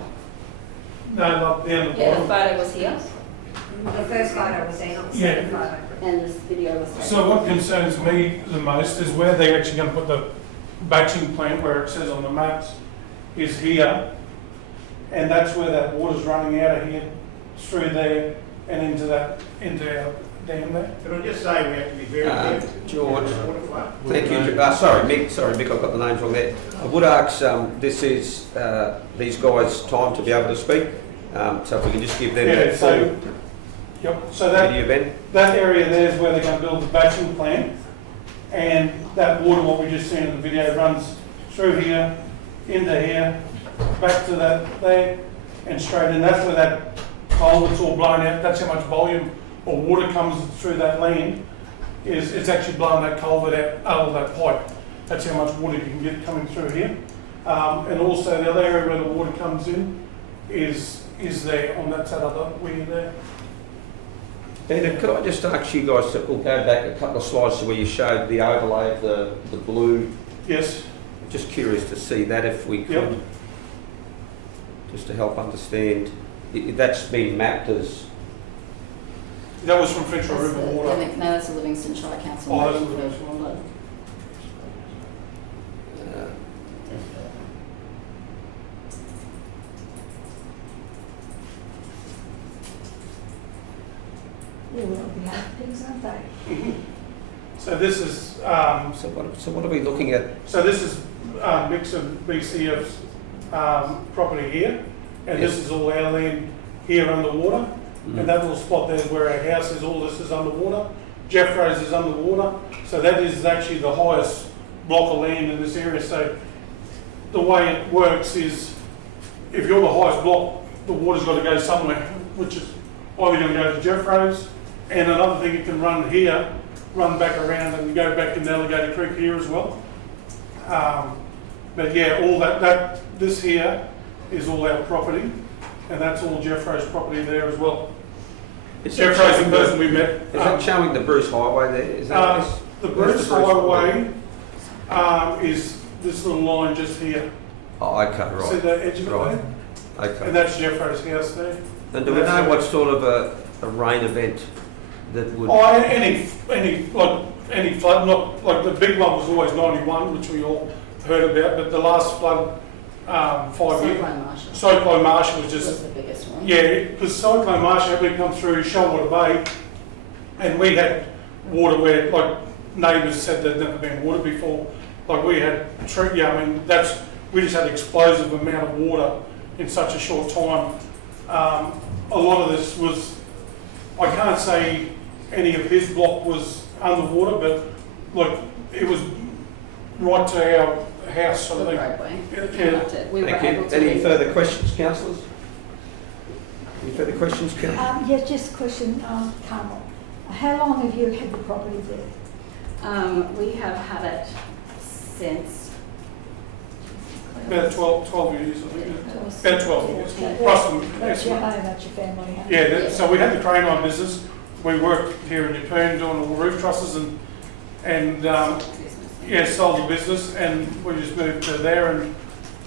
like down the Yeah, the bottom. photo was here The first photo was there, not the Yeah. second photo. and this video was taken. So what concerns me the most is where they're actually going to put the batching plant, where it says on the maps, is here. And that's where that water's running out of here, through there and into our dam there. Can I just say we have to be very careful. George. Water flow. Thank you. Sorry, Mick, I've got the names wrong there. I would ask, this is these guys' time to be able to speak. So if we can just give them Yeah, that so, full yep, so that, video, Ben. that area there is where they're going to build the batching plant. And that water, what we just seen in the video, runs through here, into here, back to that there, and straight in. That's where that culvert's all blown out. That's how much volume or water comes through that land. It's actually blowing that culvert out of that pipe. That's how much water you can get coming through here. And also the other area where the water comes in is is there on that other wing there. And could I just ask you guys to, we'll go back a couple of slides to where you showed the overlay of the blue. Yes. Just curious to see that if we could, Yep. just to help understand. That's been mapped as, That was from Fitzroy That's River the- Water. No, that's the Livingstone Shire Council. Oh, that's motion the for Livingstone. flood. Yeah, well, we have things, aren't they? So this is, so what are we looking at? so this is Mixon BCF's property here, and this is all our land here underwater. And that little spot there is where our house is, all this is underwater. Jeffrey's is underwater, so that is actually the highest block of land in this area. So the way it works is, if you're the highest block, the water's got to go somewhere, which is either going to go to Jeffrey's, and another thing, it can run here, run back around and go back into Alligator Creek here as well. But yeah, all that this here is all our property, and that's all Jeffrey's property there as well. Jeffrey's the person we met. Is that showing the Bruce Highway there? Is that this? The Where's Bruce the Bruce Highway is this little line just here. Oh, okay, right. See the edge of it Right. there? Okay. And that's Jeffrey's house there. And do we know what sort of a rain event that would? Oh, any flood, not like the big one was always 91, which we all heard about, but the last flood, 5 years. Cyclone Marshall Cyclone Marshall was just, was the biggest one. yeah, because Cyclone Marshall had come through Shoalwater Bay, and we had water where, like, neighbours said there'd never been water before. Like, we had, I mean, we just had an explosive amount of water in such a short time. A lot of this was, I can't say any of his block was underwater, but like it was right to our house sort of The thing. roadway. Yeah. We were Thank able you. to Any leave- further questions, councillors? Any further questions, councillors? Yes, just a question, Carmel. How long have you had the property there? We have had it since. About 12 years, I think. About 12 years. Okay. Plus the That's your estimate. home, that's your family home? Yeah, so we had the crane on business. We worked here in Yeppoon doing all the roof trusses and yeah, sold the business, and we just moved to there and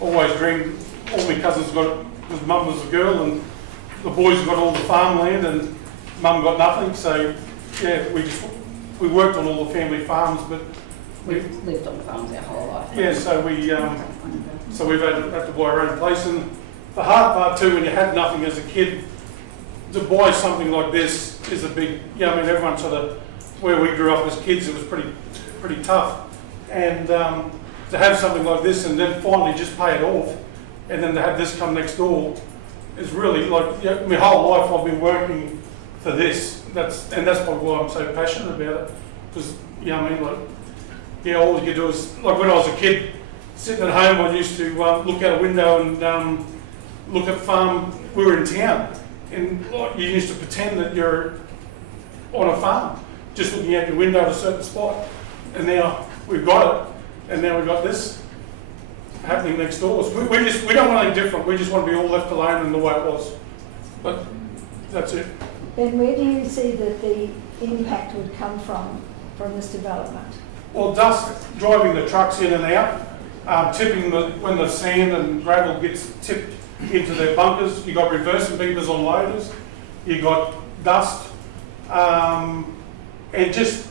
always dreamed. All my cousins got, because mum was a girl and the boys got all the farmland and mum got nothing. So yeah, we worked on all the family farms, but We've lived on farms our whole life. yeah, so we've had to buy our own place. And the hard part too, when you had nothing as a kid, to buy something like this is a big, I mean, everyone sort of, where we grew up as kids, it was pretty tough. And to have something like this and then finally just pay it off, and then to have this come next door is really like, my whole life I've been working for this. That's probably why I'm so passionate about it. Because, I mean, like, all you could do is, like when I was a kid, sitting at home, I used to look out a window and look at farm. We were in town, and like, you used to pretend that you're on a farm, just looking out your window at a certain spot. And now we've got it, and now we've got this happening next door. So we don't want anything different. We just want to be all left alone in the way it was. But that's it. Ben, where do you see that the impact would come from this development? Well, dust, driving the trucks in and out, tipping when the sand and gravel gets tipped into their bunkers. You got reversing beepers on loaders. You got dust, and just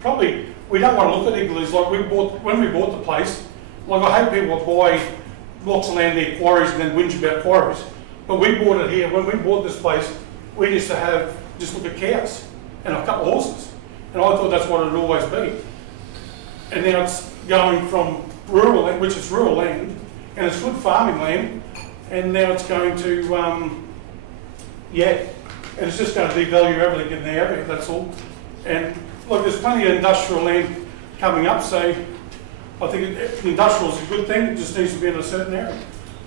probably we don't want to look at igloos like when we bought the place. Like I hate people that buy blocks of land near quarries and then whinge about quarries. But we bought it here. When we bought this place, we used to just look at cows and a couple of horses, and I thought that's what it would always be. And now it's going from rural land, which is rural land, and it's good farming land, and now it's going to, and it's just going to devalue everything in the area, that's all. And look, there's plenty of industrial land coming up, so I think industrial is a good thing, it just needs to be in a certain area.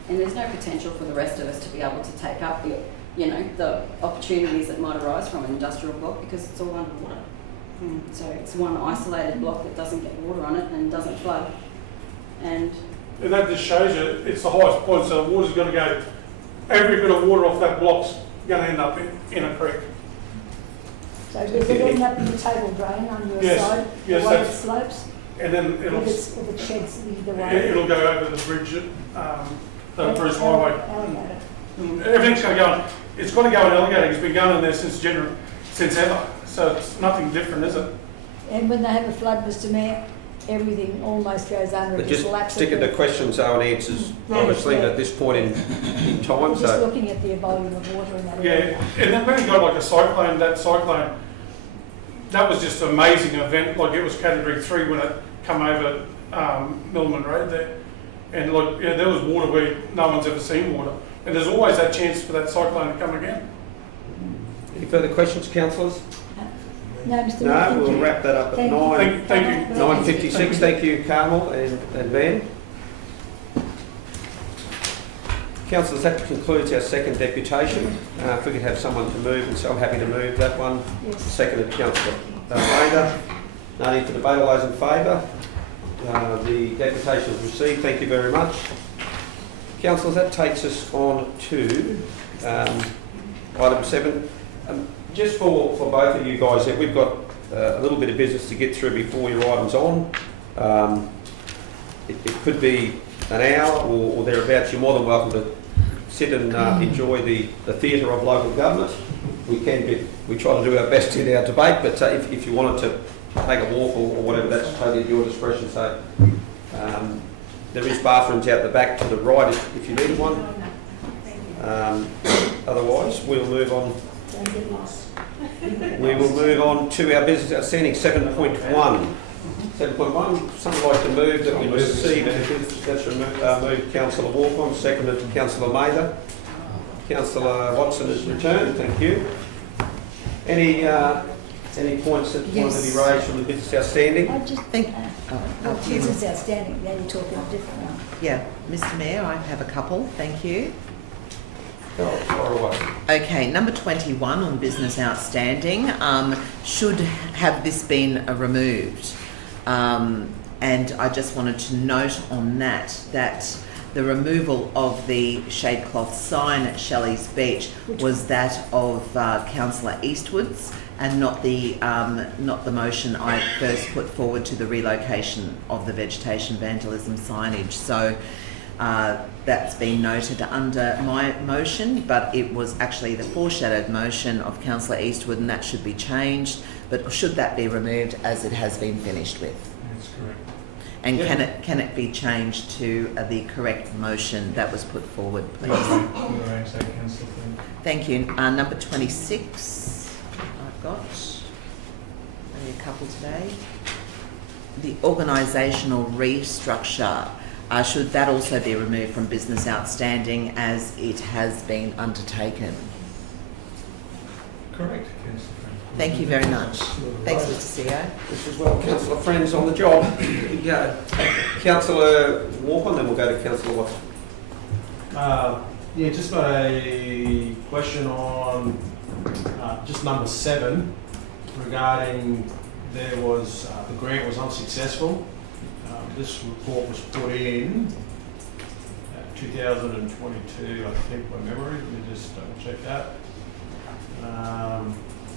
And there's no potential for the rest of us to be able to take up the opportunities that might arise from an industrial block because it's all underwater. So it's one isolated block that doesn't get water on it and doesn't flood. And that just shows you it's the highest point, so the water's got to go every bit of water off that block's going to end up in a creek. So is it end up in the table drain on your Yes, side, yes, the way it that's- slopes? And then If it sheds either way? it'll go over the bridge at the Bruce Highway. Alligator. Everything's going to go on. It's got to go on Alligator. It's been going on there since ever. So it's nothing different, is it? And when they have a flood, Mr Mayor, everything almost goes under. But It just laps sticking to questions though and answers, obviously at this point in time, I'm just so looking at the volume of water in that Yeah, area. and then when you got like a cyclone, that was just an amazing event. Like it was category 3 when it come over Millman Road there. And like, yeah, there was water where no one's ever seen water. And there's always that chance for that cyclone to come again. any further questions, councillors? No, Mr Mayor. No, we'll wrap that up at Thank you. 9. Thank you. 9:56. Thank you, Carmel and Van. Councillors, that concludes our second deputation. If we could have someone to move, and so I'm happy to move that one. Yes. Seconded Councillor Mader. No need for debate. All those in favour? The deputation is received. Thank you very much. Councillors, that takes us on to item 7. Just for both of you guys, we've got a little bit of business to get through before your item's on. It could be an hour or thereabouts. You're more than welcome to sit and enjoy the theatre of local government. We try to do our best in our debate, but if you wanted to take a walk or whatever, that's totally at your discretion. So there is bathrooms out the back to the right if you need one. Otherwise, we'll move on. We will move on to our business outstanding 7.1. 7.1. Someone like to move that we receive that's moved Councillor Walcott, seconded Councillor Mather. Councillor Watson has returned. Thank you. Any points that want to be raised from the business outstanding? I just think, business outstanding, now you're talking a different one. Yeah, Mr Mayor, I have a couple, thank you. Go far away. Okay, number 21 on business outstanding, should have this been removed. And I just wanted to note on that the removal of the shade cloth sign at Shelley's Beach was that of Councillor Eastwood's and not the motion I first put forward to the relocation of the vegetation vandalism signage. So that's been noted under my motion, but it was actually the foreshadowed motion of Councillor Eastwood, and that should be changed. But should that be removed as it has been finished with? That's correct. And can it be changed to the correct motion that was put forward, please? Thank you. Number 26, I've got only a couple today. The organisational restructure. Should that also be removed from business outstanding as it has been undertaken? Correct. Thank you very much. Thanks, Mr CEO. This is well, Councillor Friends on the job. Here we go. Councillor Walcott, then we'll go to Councillor Watson. Yeah, just got a question on just number 7 regarding the grant was unsuccessful. This report was put in 2022, I think, by memory. Let me just double check that.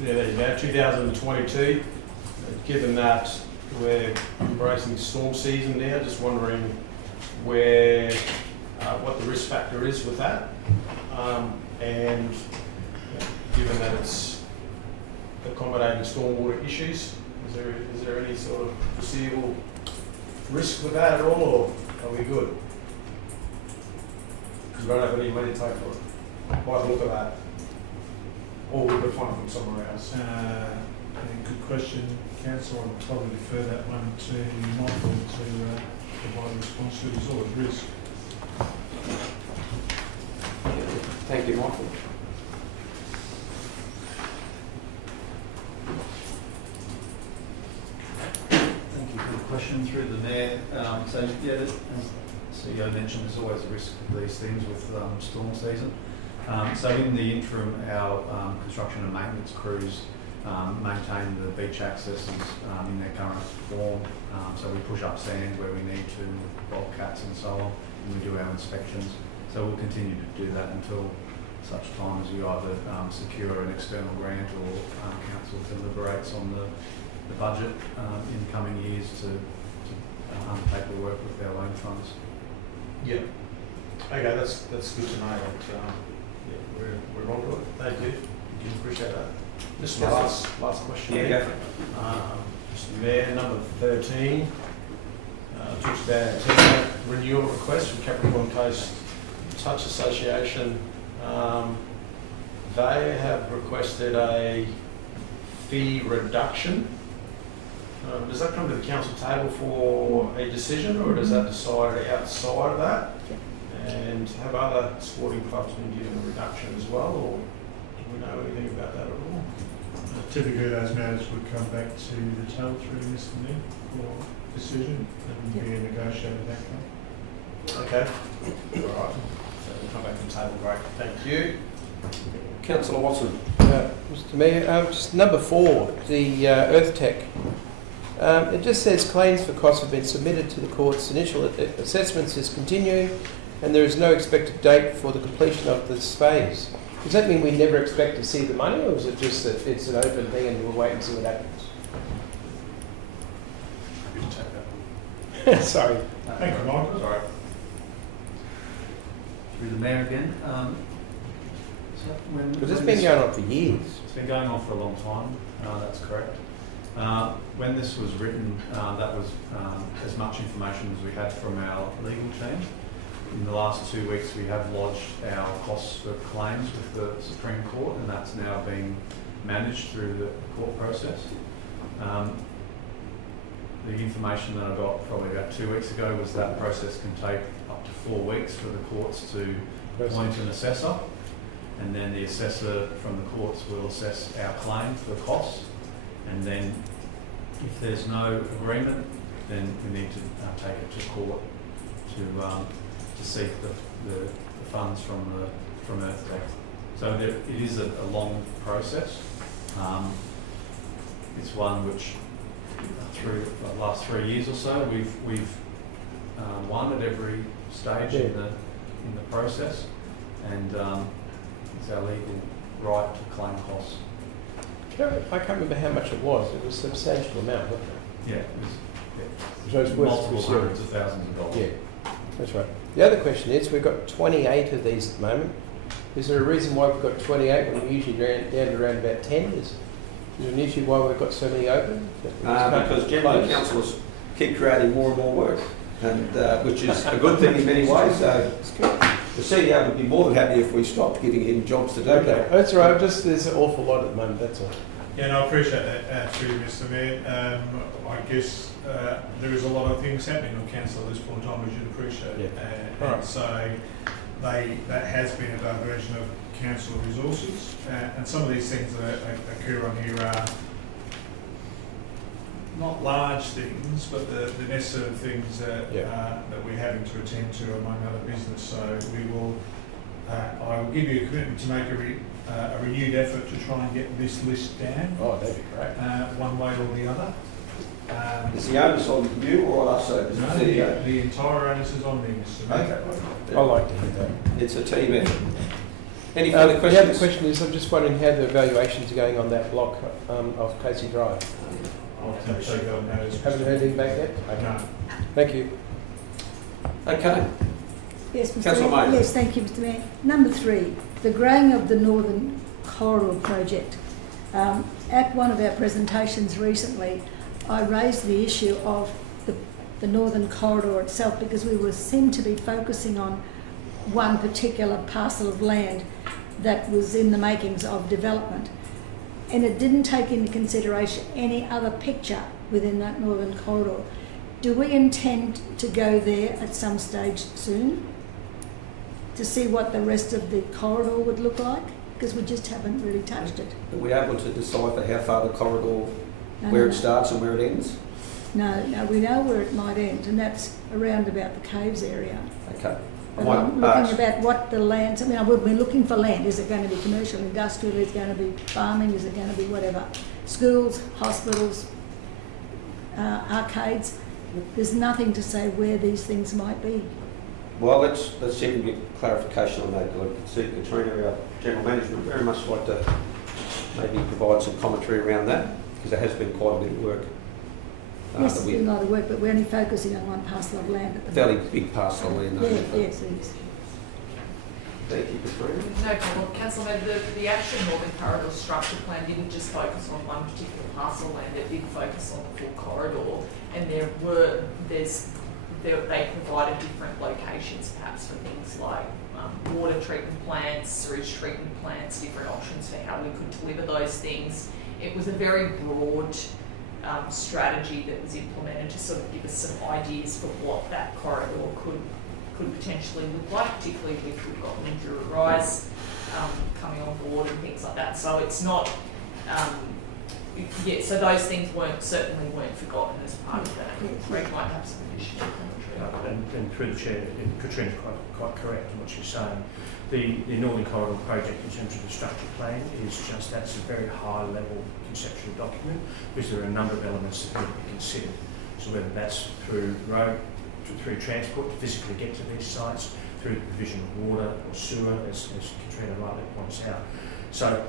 Yeah, there you go, 2022. Given that we're embracing storm season now, just wondering what the risk factor is with that, and given that it's accommodating stormwater issues, is there any sort of foreseeable risk with that at all, or are we good? Because we don't have any money to take for it. By the look of that. Or we could find from somewhere else. Good question, Council. I'll probably defer that one to Michael to provide a response to. There's always risk. Thank you, Michael. Thank you for the question through the Mayor. So yeah, as CEO mentioned, there's always a risk of these things with storm season. So in the interim, our construction and maintenance crews maintain the beach accesses in their current form. So we push up sand where we need to, bulk cats and so on, and we do our inspections. So So we'll continue to do that until such time as we either secure an external grant or council deliberates on the budget in coming years to undertake the work with our loan funds. Yeah. Okay, that's good to know that we're on to it. Thank you. Appreciate that. Just my last question. Yeah, here. go for it. Mr. Mayor, number 13 talks about a 10-month renewal request from Capricorn Coast Touch Association. They have requested a fee reduction. Does that come to the council table for a decision, or does that decide outside of that? And have other sporting clubs been given a reduction as well, or do we know anything about that at all? Typically, those matters would come back to the table through Mr. Mayor for decision and be a negotiated outcome. Okay. All right. So we'll come back to the table. Great. Thank you. Councillor Watson. Mr. Mayor, just number 4, the Earth Tech. It just says claims for costs have been submitted to the courts. Initial assessments is continuing, and there is no expected date for the completion of this phase. Does that mean we never expect to see the money, or is it just that it's an open thing and we'll wait and see what happens? Sorry. Thank you, Michael. Sorry. Through the Mayor again. Because it's been going on for years. It's been going on for a long time, that's correct. When this was written, that was as much information as we had from our legal team. In the last 2 weeks, we have lodged our costs for claims with the Supreme Court, and that's now being managed through the court process. The information that I got probably about 2 weeks ago was that process can take up to 4 weeks for the courts to appoint an assessor, and then the assessor from the courts will assess our claim for the costs, and then if there's no agreement, then we need to take it to court to seek the funds from Earth Tech. So it is a long process. It's one which through the last 3 years or so we've won at every stage in the process, and it's our legal right to claim costs. I can't remember how much it was. It was a substantial amount, wasn't it? Yeah, it was multiple hundreds of thousands of dollars. Yeah, that's right. The other question is, we've got 28 of these at the moment. Is there a reason why we've got 28 when we usually down to around about 10? Is there an issue why we've got so many open? Because generally councillors keep creating more and more work, and which is a good thing in many ways. So the CEO would be more than happy if we stopped giving him jobs to do. Okay, that's all right. Just there's an awful lot at the moment. That's all. Yeah, no, I appreciate that through Mr. Mayor. I guess there is a lot of things happening on council at this point in time, as you'd appreciate. Yeah. And so that has been a diversion of council resources, and some of these things that occur on here are not large things, but the necessary things that we're having to attend to among other business. So we will. I will give you a commitment to make a renewed effort to try and get this list down. Oh, that'd be great. One way or the other. Is the onus on you or us? So No, the entire onus is on me, Mr. Mayor. Okay. I like to hear that. It's a team effort. Any further questions? The other question is, I'm just wondering how the evaluations are going on that block of Casey Drive. I'll take that on notice. Haven't heard anything back yet? No. Thank you. Okay. Yes, Mr. Councillor Mayor. Mayor. Yes, thank you, Mr. Mayor. Number 3, the greying of the Northern Corridor project. At one of our presentations recently, I raised the issue of the Northern Corridor itself, because we seemed to be focusing on one particular parcel of land that was in the makings of development, and it didn't take into consideration any other picture within that Northern Corridor. Do we intend to go there at some stage soon to see what the rest of the corridor would look like? Because we just haven't really touched it. Are we able to decipher how far the corridor, where it starts and where it ends? No, we know where it might end, and that's around about the caves area. Okay. But I'm looking about what the lands, I mean, we've been looking for land. Is it going to be commercial, industrial? Is it going to be farming? Is it going to be whatever? Schools, hospitals, arcades. There's nothing to say where these things might be. Well, let's see if we can get clarification on that. I can see Katrina, our General Manager, would very much like to maybe provide some commentary around that, because there has been quite a bit of work. Yes, that it's been a lot of work, but we're only focusing on one parcel of land at the fairly moment. big parcel of land. though. Yes, it is. Thank you, Katrina. No problem. Councillor, the actual Northern Corridor structure plan didn't just focus on one particular parcel of land, it did focus on the full corridor, and they provided different locations perhaps for things like water treatment plants, sewage treatment plants, different options for how we could deliver those things. It was a very broad strategy that was implemented to sort of give us some ideas for what that corridor could potentially look like, particularly if we've got Mildura Rise coming on board and things like that. So it's not, so those things certainly weren't forgotten as part of that. Greg might have some additional commentary. And through the chair, Katrina's quite correct in what she's saying. The Northern Corridor project, in terms of the structure plan, is just that's a very high level conceptual document, because there are a number of elements that need to be considered. So whether that's through road, through transport to physically get to these sites, through the provision of water or sewer, as Katrina rightly points out. So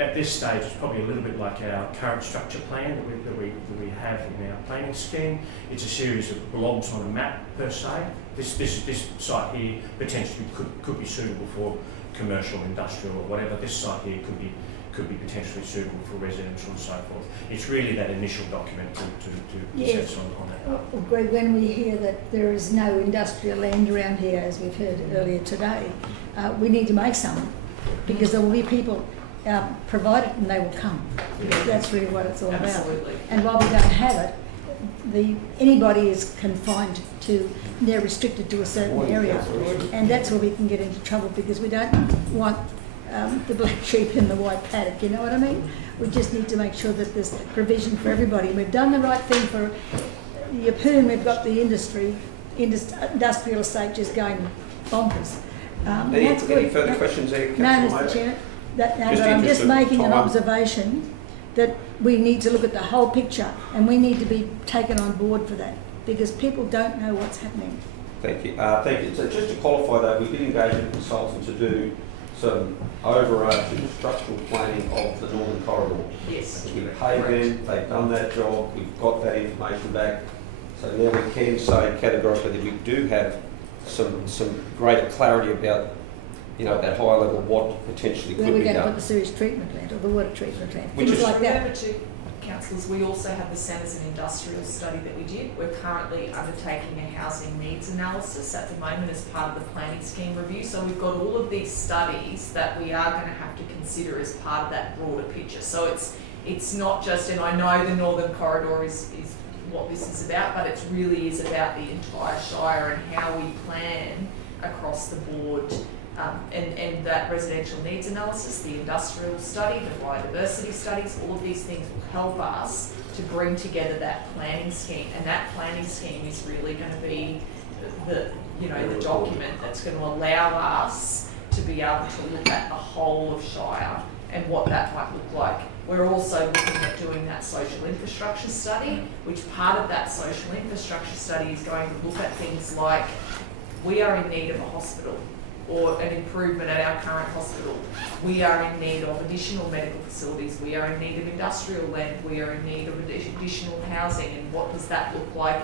at this stage, it's probably a little bit like our current structure plan that we have in our planning scheme. It's a series of blobs on a map per se. This site here potentially could be suitable for commercial, industrial, or whatever. This site here could be potentially suitable for residential and so forth. It's really that initial document to assess on that. Well, Greg, when we hear that there is no industrial land around here, as we've heard earlier today, we need to make some, because there will be people provide it and they will come. That's really what it's all Absolutely. about. And while we don't have it, anybody is confined to, they're restricted to a certain area, and that's where we can get into trouble, because we don't want the black sheep in the white paddock, you know what I mean? We just need to make sure that there's provision for everybody. We've done the right thing for the Yeppoon, we've got the industrial estate just going bonkers. Any further questions there, No, Councillor Mr Chair, but I'm interest just of making an time. observation that we need to look at the whole picture, and we need to be taken on board for that, because people don't know what's happening. Thank you. Thank you. So just to qualify though, we did engage a consultant to do some overarching structural planning of the Northern Corridor. Yes. We paid them, they've done that job, we've got that information back. So now we can say categorically that we do have some greater clarity about, at high level what potentially Where could we're be going to done. put the sewage treatment plant or the water treatment plant, Which things is- like that. Remember too, councillors, we also have the Centres and Industrial study that we did. We're currently undertaking a housing needs analysis at the moment as part of the planning scheme review. So we've got all of these studies that we are going to have to consider as part of that broader picture. So it's not just, and I know the Northern Corridor is what this is about, but it really is about the entire Shire and how we plan across the board. And that residential needs analysis, the industrial study, the biodiversity studies, all of these things will help us to bring together that planning scheme. And that planning scheme is really going to be the document that's going to allow us to be able to look at the whole of Shire and what that might look like. We're also looking at doing that social infrastructure study, which part of that social infrastructure study is going to look at things like, we are in need of a hospital, or an improvement at our current hospital. We are in need of additional medical facilities. We are in need of industrial land. We are in need of additional housing. And what does that look like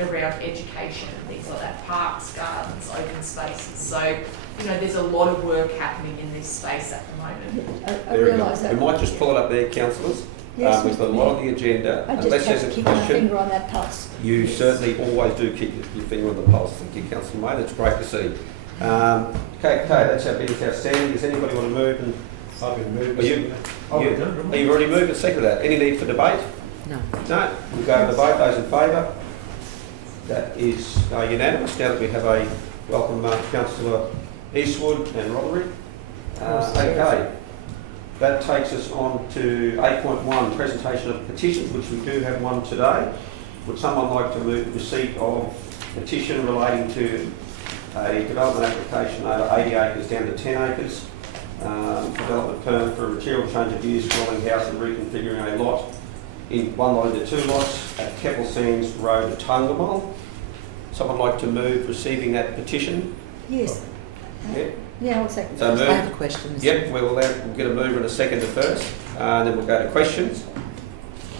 around education and things like that? Parks, gardens, open spaces. So, there's a lot of work happening in this space at the moment. I realise that. We might just pull it up there, councillors. Yes, we've got a lot on the agenda. I Unless just there's have a to keep my question, finger on that pulse. you certainly always do keep your finger on the pulse. Thank you, Councillor May. That's great to see. Okay, that's our business outstanding. Does anybody want to move? And I've been moved. you've already moved and seconded that. Any need for debate? No. No. We'll go to the vote. Those in favour? That is unanimous. Now that we have a welcome Councillor Eastwood and Roderick. Okay. That takes us on to 8.1, presentation of petitions, which we do have one today. Would someone like to move the receipt of petition relating to a development application over 80 acres down to 10 acres, development permit for a material change of use, dwelling house and reconfiguring a lot in one lot into two lots at Keppel Sands Road at Tungamal. someone like to move receiving that petition? Yes. Yeah. Yeah, I'll second So that. I have a question. Mr. Yep, we'll get a mover and a seconder first, and then we'll go to questions.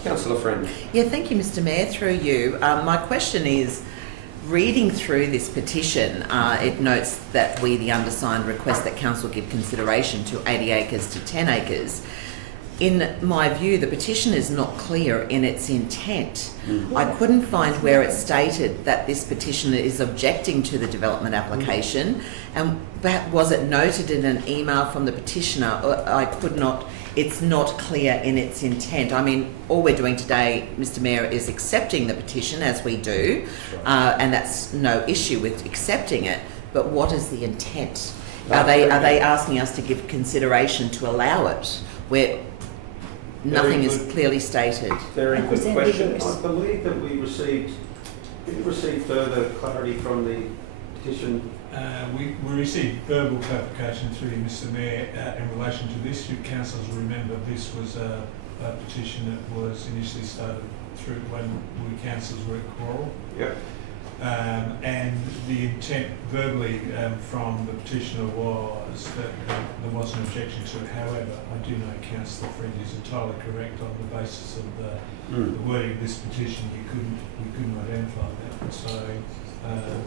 Councillor Friend. Yeah, thank you, Mr. Mayor. Through you, my question is, reading through this petition, it notes that we, the undersigned, request that council give consideration to 80 acres to 10 acres. In my view, the petition is not clear in its intent. I couldn't find where it stated that this petitioner is objecting to the development application, and was it noted in an email from the petitioner? I could not. It's not clear in its intent. I mean, all we're doing today, Mr. Mayor, is accepting the petition as we do, and that's no issue with accepting it. But what is the intent? Are they asking us to give consideration to allow it? Where nothing is clearly stated. Very That was good question. ambiguous. I believe that we received further clarity from the petition. We received verbal clarification through you, Mr. Mayor, in relation to this. You councillors will remember this was a petition that was initially started through when we councillors were at Coral. Yep. And the intent verbally from the petitioner was that there was an objection to it. However, I do know Councillor Friend is entirely correct on the basis of the wording of this petition. You couldn't identify that. So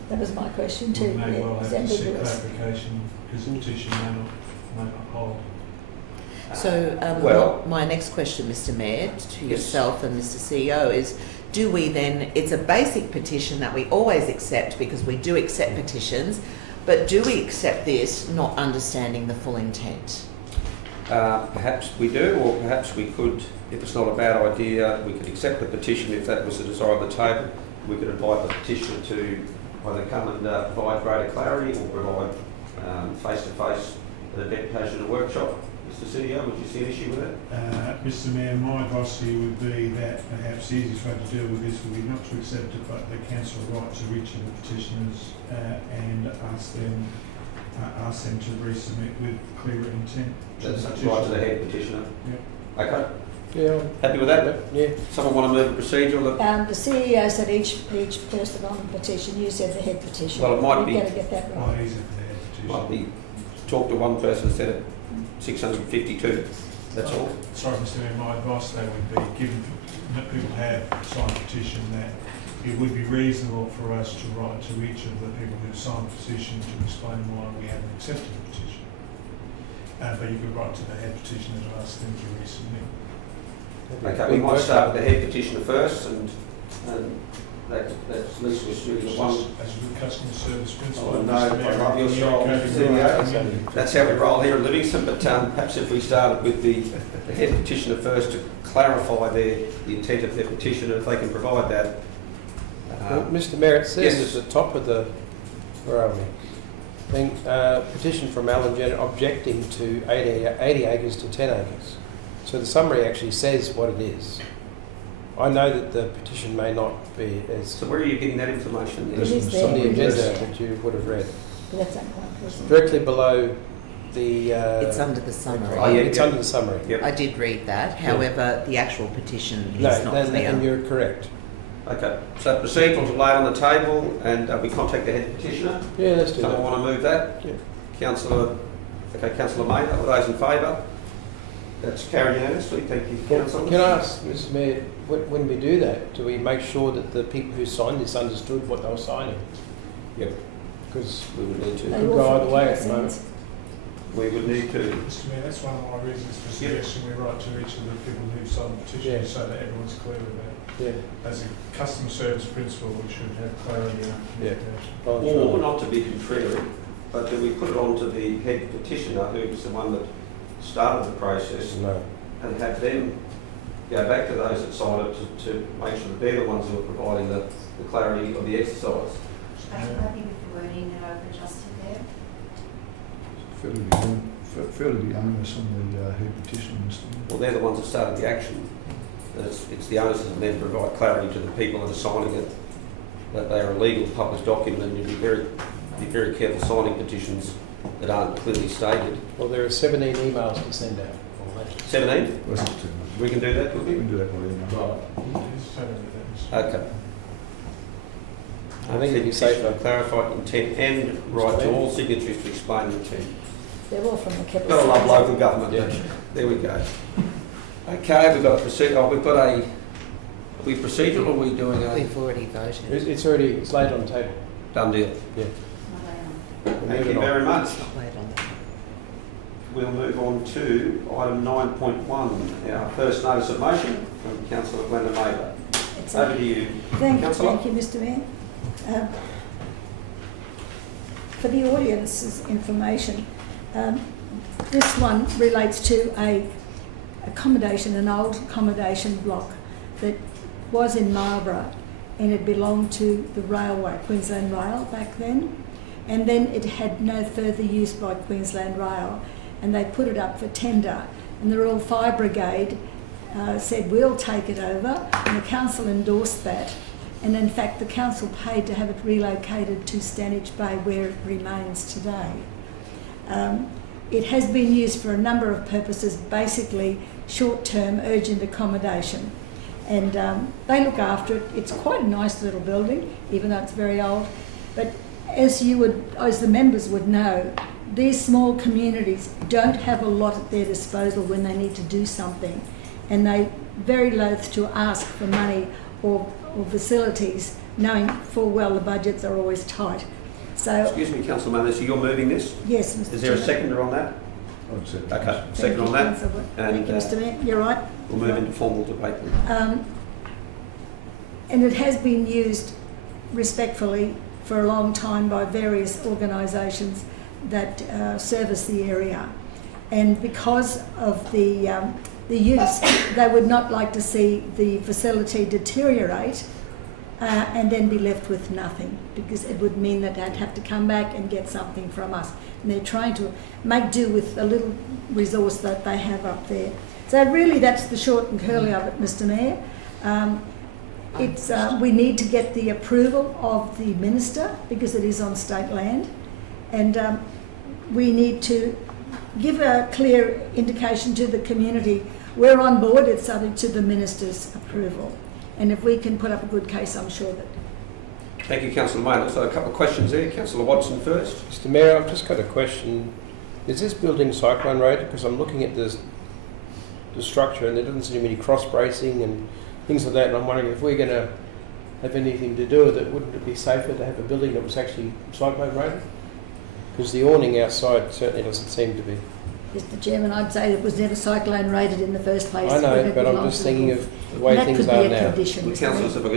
That was my question we too. may Yeah, well it was have to seek ambiguous. clarification because the petition may not hold. So my next question, Mr. Mayor, to yourself and Mr. CEO is, do we then, it's a basic petition that we always accept because we do accept petitions, but do we accept this not understanding the full intent? Perhaps we do, or perhaps we could, if it's not a bad idea, we could accept the petition if that was the desire of the table. We could invite the petitioner to either come and provide greater clarity or provide face-to-face at a deputation and workshop. Mr. CEO, would you see an issue with that? Mr. Mayor, my advice to you would be that perhaps the easiest way to deal with this would be not to accept it, but the council right to each of the petitioners and ask them to resubmit with clearer intent. That's right to the head petitioner. Yeah. Okay. Yeah. Happy with that? Yeah. Someone want to move a procedural? The CEO said each person on the petition. You said the head petition. Well, it might be. You've got to get that right. Quite easy for the head petition. Might be talk to one person instead of 652. That's all. Sorry, Mr. Mayor, my advice though would be, given that people have signed a petition, that it would be reasonable for us to write to each of the people who signed the petition to explain why we haven't accepted the petition. But you could write to the head petitioner to ask them to resubmit. Okay, we might start with the head petitioner first, and that's at least we're shooting the one. As a good customer service principle. Oh, no, I love your style, CEO. That's how we roll here at Livingstone, but perhaps if we started with the head petitioner first to clarify the intent of their petition, and if they can provide that. Well, Mr. Mayor, it says yes. at the top of the, where are we? Petition from Alan Jenner objecting to 80 acres to 10 acres. So the summary actually says what it is. I know that the petition may not be as... So where are you getting that information? It is there. On the agenda that you would have read. But that's not one person. Directly below the... It's under the summary. Oh, yeah, it's under the summary. Yep. I did read that. However, the actual petition is No, not clear. and you're correct. Okay, so procedural to lay on the table, and we contact the head petitioner. Yeah, let's do Someone that. want to move that? Yeah. Councillor Maynard, all those in favour? That's carried unanimously. Thank you, Councillor. Can I ask, Mr. Mayor, when we do that, do we make sure that the people who signed this understood what they were signing? Yep. Because we would need it to. could go either way at the moment. We would need to. Mr. Mayor, that's one of my reasons for suggesting we write to each of the people who signed the petition so that everyone's clear about it. Yeah. As a customer service principle, we should have clarity on communication. Or not to be contrary, but do we put it on to the head petitioner, who was the one that started the process, and have them go back to those that signed it to make sure that they're the ones who are providing the clarity of the exercise? I'm happy with the wording that I've adjusted there. Fairly onerous on the head petitioners. Well, they're the ones that started the action. It's the onus of them to provide clarity to the people that are signing it, that they are a legal published document, and you'd be very careful signing petitions that aren't clearly stated. Well, there are 17 emails to send out. 17? Wasn't too much. We can do that, could we? We can do that by email. Right. Okay. I think it'd be safer. Clarified intent and right to all signatories to explain intent. They're all from the capital. Gotta love cities. local government, don't you? There we go. Okay, we've got a proceed. Oh, we've got a. Are we procedural or are we doing a We've already voted. It's laid on the table. done deal? Yeah. Thank you very much. Laid on the- We'll move on to item 9.1, our first notice of motion from Councillor Glenda Maber. Over to you, Councillor. Thank you, Mr Mayor. For the audience's information, this one relates to an old accommodation block that was in Marlborough, and it belonged to the railway, Queensland Rail back then, and then it had no further use by Queensland Rail, and they put it up for tender, and the Royal Fire Brigade said we'll take it over, and the council endorsed that, and in fact the council paid to have it relocated to Stanage Bay where it remains today. It has been used for a number of purposes, basically short-term urgent accommodation, and they look after it. It's quite a nice little building, even though it's very old, but as the members would know, these small communities don't have a lot at their disposal when they need to do something, and they're very loath to ask for money or facilities, knowing full well the budgets are always tight. So, excuse me, Councillor Maber, so you're moving this? yes, Mr. Is there a Chairman. seconder on that? Okay, second on that. Thank you, Mr. Mayor. You're right. We'll move into formal debate. And it has been used respectfully for a long time by various organisations that service the area, and because of the use, they would not like to see the facility deteriorate and then be left with nothing, because it would mean that they'd have to come back and get something from us, and they're trying to make do with a little resource that they have up there. So really that's the short and curly of it, Mr. Mayor. We need to get the approval of the minister because it is on state land, and we need to give a clear indication to the community we're on board. It's subject to the minister's approval, and if we can put up a good case, I'm sure that. Thank you, Councillor Maber. So a couple of questions there. Councillor Watson first. Mr Mayor, I've just got a question. Is this building cyclone rated? Because I'm looking at the structure and there doesn't seem to be any cross bracing and things like that, and I'm wondering if we're going to have anything to do with it, wouldn't it be safer to have a building that was actually cyclone rated? Because the awning outside certainly doesn't seem to be. Mr. Chairman, I'd say it was never cyclone rated in the first place. I know, but I'm just thinking of the way things are now. Well, Councillor,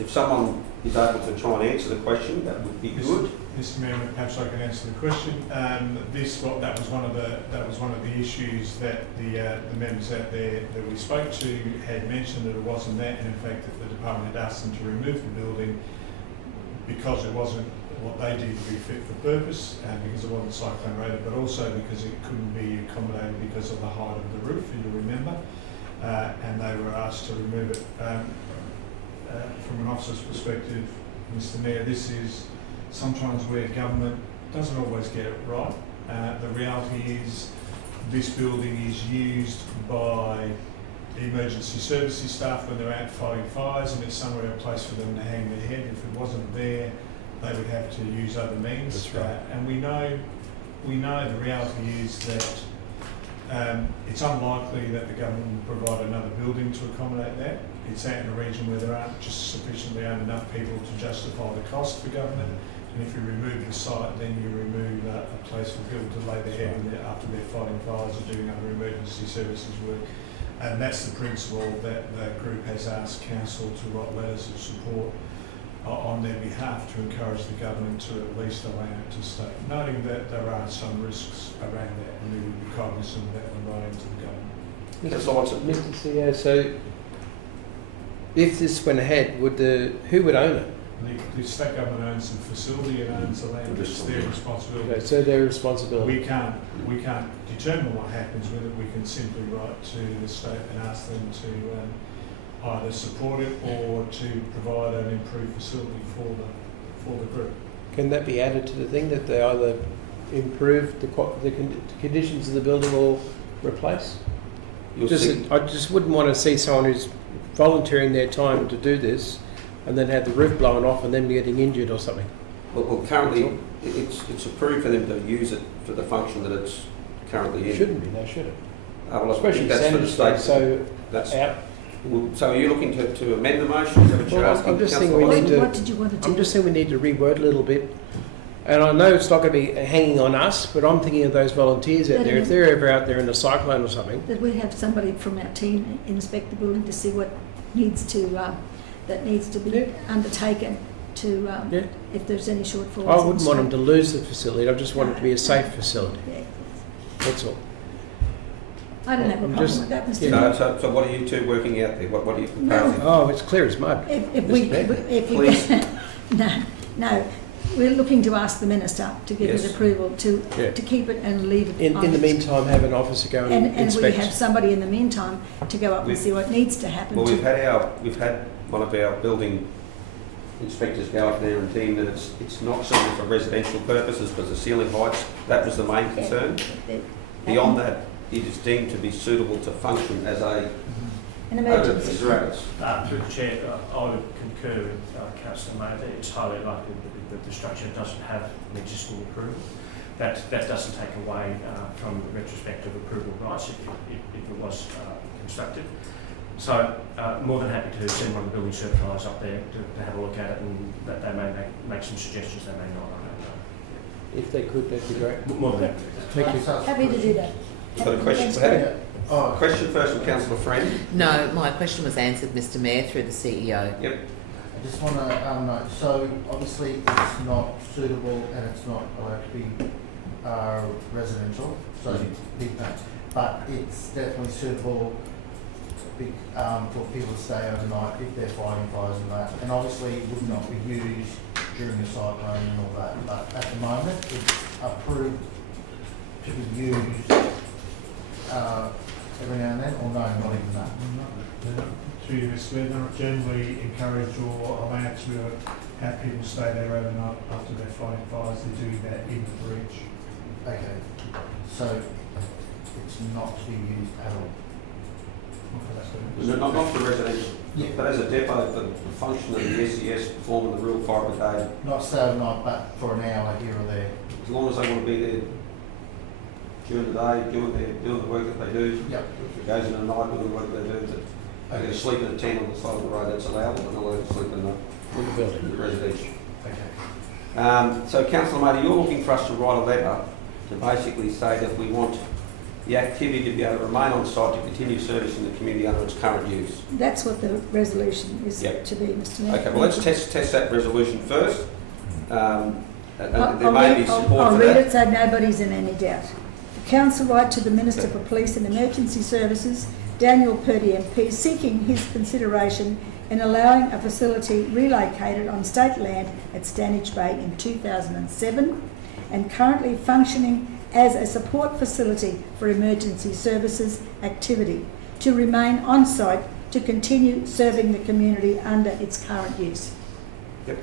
if someone is able to try and answer the question, that would be good. Mr. Mayor, perhaps I can answer the question. That was one of the issues that the members out there that we spoke to had mentioned, that it wasn't that, and in fact that the department had asked them to remove the building because it wasn't what they did to be fit for purpose, and because it wasn't cyclone rated, but also because it couldn't be accommodated because of the height of the roof, if you remember, and they were asked to remove it. From an officer's perspective, Mr. Mayor, this is sometimes where government doesn't always get it right. The reality is this building is used by emergency services staff when they're out fighting fires, and it's somewhere a place for them to hang their head. If it wasn't there, they would have to use other means. That's right. And we know the reality is that it's unlikely that the government will provide another building to accommodate that. It's out in a region where there aren't enough people to justify the cost for government. And if you remove the site, then you remove a place for people to lay their head in there after they're fighting fires or doing other emergency services work. And that's the principle that the group has asked Council to write letters of support on their behalf to encourage the government to at least allow it to stay, noting that there are some risks around that, and we will be cognizant of that when writing to the government. Mr. CEO, so if this went ahead, who would own it? The state government owns the facility and owns the land. It's their responsibility. Okay, so their responsibility. We can't determine what happens with it. We can simply write to the state and ask them to either support it or to provide an improved facility for the group. Can that be added to the thing, that they either improve the conditions of the building or replace? I just wouldn't want to see someone who's volunteering their time to do this and then have the roof blown off and them getting injured or something. Well, currently, it's approved for them to use it for the function that it's currently in. Shouldn't be, they should it? Well, I Especially think that's for the state. so That's, out. well, so are you looking to amend the motion? Is that what you're Well, asking? I'm just Councillor thinking we Watson? need to. What did you want to do? I'm just saying we need to reword a little bit. And I know it's not going to be hanging on us, but I'm thinking of those volunteers out there. If they're ever out there in a cyclone or something. That we have somebody from our team inspect the building to see what needs to be undertaken to if there's any shortfalls. I wouldn't want them to lose the facility. I just want it to be a safe facility. Yeah. That's all. I don't have a problem with that, Mr. No, Mayor. so what are you two working out there? What are you proposing? Oh, it's clear as mud. If we Please. no, we're looking to ask the minister to give Yes. it approval to keep it and leave it. In the meantime, have an officer go and and we inspect. have somebody in the meantime to go up and see what needs to happen. Well, we've had one of our building inspectors go up there and deem that it's not suitable for residential purposes because the ceiling heights, that was the main concern. Beyond that, it is deemed to be suitable to function as an emergency. Through the Chair, I would concur with Councillor May that it's highly likely that the structure doesn't have an existing approval. That doesn't take away from the retrospective approval rights if it was constructed. So more than happy to send one of the building certifiers up there to have a look at it, and that they may make some suggestions, they may not, I don't know. If they could, that'd be great. More than happy. Thank you. Happy to do that. Got a question? Question first from Councillor Friend. No, my question was answered, Mr Mayor, through the CEO. Yep. I just want to note, so obviously it's not suitable and it's not allowed to be residential, so big bang, but it's definitely suitable for people to stay overnight if they're fighting fires and that. And obviously it would not be used during the cyclone and all that, but at the moment it's approved to be used every now and then, or no, not even that. Through you, Mr. Mayor, they're generally encourage or allow to have people stay there overnight after they're fighting fires. They're doing that in the breach. Okay, so it's not to be used at all. Not for residential, Yeah. but as a depot for the function of the SES performing the real fire brigade, Not stay overnight, but for an hour here or there. as long as they want to be there during the day, doing the work that they do. Yep. If it goes in the night with the work they do, that they're going to sleep in a tent on the side of the road, that's allowed, but they're not allowed to sleep in the residential. Okay. So Councillor Matey, you're looking for us to write a letter to basically say that we want the activity to be able to remain on site to continue servicing the community under its current use. That's what the resolution is to be, Mr Mayor. Okay, well let's test that resolution first. And there may be support I'll for read that. it so nobody's in any doubt. The Council write to the Minister for Police and Emergency Services, Daniel Purdy MP, seeking his consideration in allowing a facility relocated on state land at Stanage Bay in 2007 and currently functioning as a support facility for emergency services activity to remain on site to continue serving the community under its current use. Yep.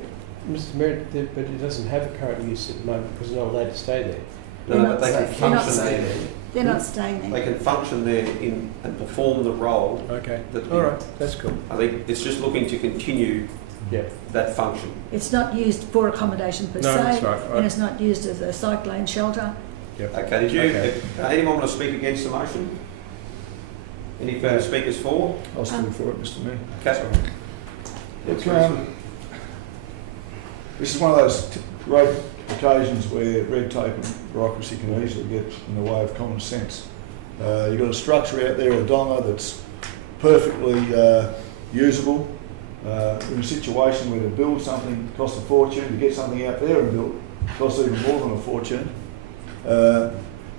Mr Mayor, but it doesn't have a current use at the moment because they're not allowed to stay there. No, but they can function there. They're not staying there. They can function there and perform the role. Okay. That All right, that's cool. I think it's just looking to continue that function. It's not used for accommodation per No, se, that's right. and it's not used as a cyclone shelter. Yep. Okay, did you, anyone want to speak against the motion? Any further speakers for? I'll speak for it, Mr Mayor. Okay. Look, this is one of those great occasions where red tape and bureaucracy can easily get in the way of common sense. You've got a structure out there, a donga, that's perfectly usable. In a situation where to build something costs a fortune, to get something out there and build costs even more than a fortune.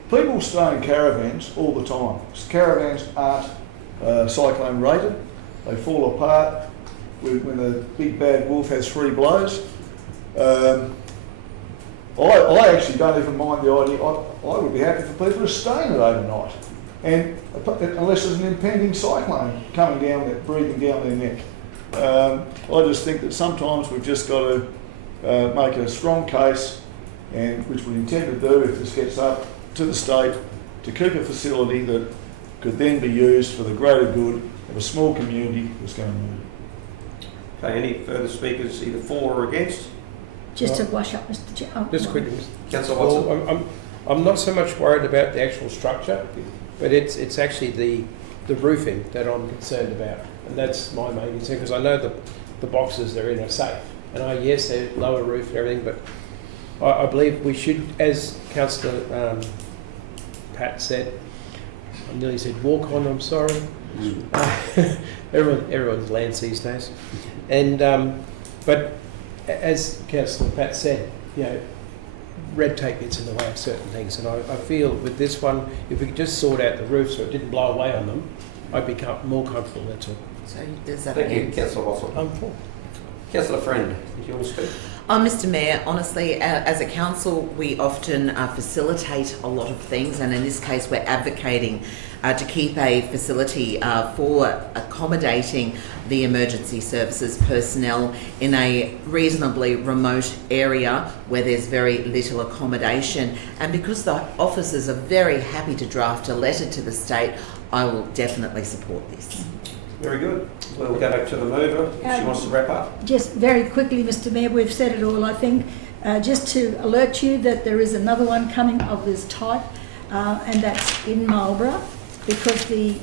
People stay in caravans all the time. Caravans aren't cyclone rated. They fall apart when the big bad wolf has 3 blows. I actually don't even mind the idea. I would be happy for people to stay in it overnight, and unless there's an impending cyclone coming down, breathing down their neck. I just think that sometimes we've just got to make a strong case, and which we intend to do if this gets up to the state, to keep a facility that could then be used for the greater good of a small community that's going to move. Okay, any further speakers either for or against? Just to wash up, Mr. Chair. Oh, Just right. quickly, Councillor Watson. well, I'm not so much worried about the actual structure, but it's actually the roofing that I'm concerned about, and that's my main concern, because I know the boxes they're in are safe, and yes, they're lower roof and everything, but I believe we should, as Councillor Pat said, I nearly said walk on, I'm sorry. Everyone's lands these days, and but as Councillor Pat said, you know, red tape gets in the way of certain things, and I feel with this one, if we could just sort out the roof so it didn't blow away on them, I'd be more comfortable. That's all. So does that Thank you, end? Councillor Watson. I'm for. Councillor Friend, did you want to speak? Mr. Mayor, honestly, as a council, we often facilitate a lot of things, and in this case, we're advocating to keep a facility for accommodating the emergency services personnel in a reasonably remote area where there's very little accommodation. And because the officers are very happy to draft a letter to the state, I will definitely support this. Very good. We'll go back to the mover if she wants to wrap up. Just very quickly, Mr. Mayor, we've said it all, I think. Just to alert you that there is another one coming of this type, and that's in Marlborough, because the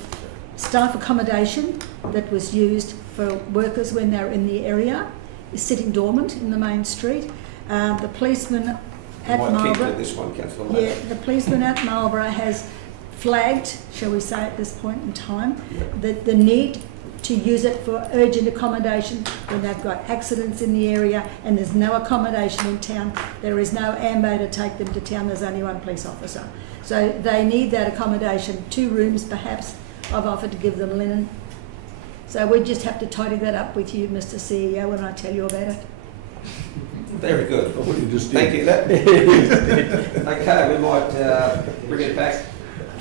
staff accommodation that was used for workers when they're in the area is sitting dormant in the main street. The policeman at Marlborough, this one, Councillor. yeah, the policeman at Marlborough has flagged, shall we say, at this point in time, that the need to use it for urgent accommodation when they've got accidents in the area and there's no accommodation in town. There is no ambo to take them to town. There's only one police officer. So they need that accommodation, 2 rooms perhaps. I've offered to give them linen. So we just have to tidy that up with you, Mr. CEO, when I tell you about it. Very good. What you just Thank did. you. Okay, we might bring it back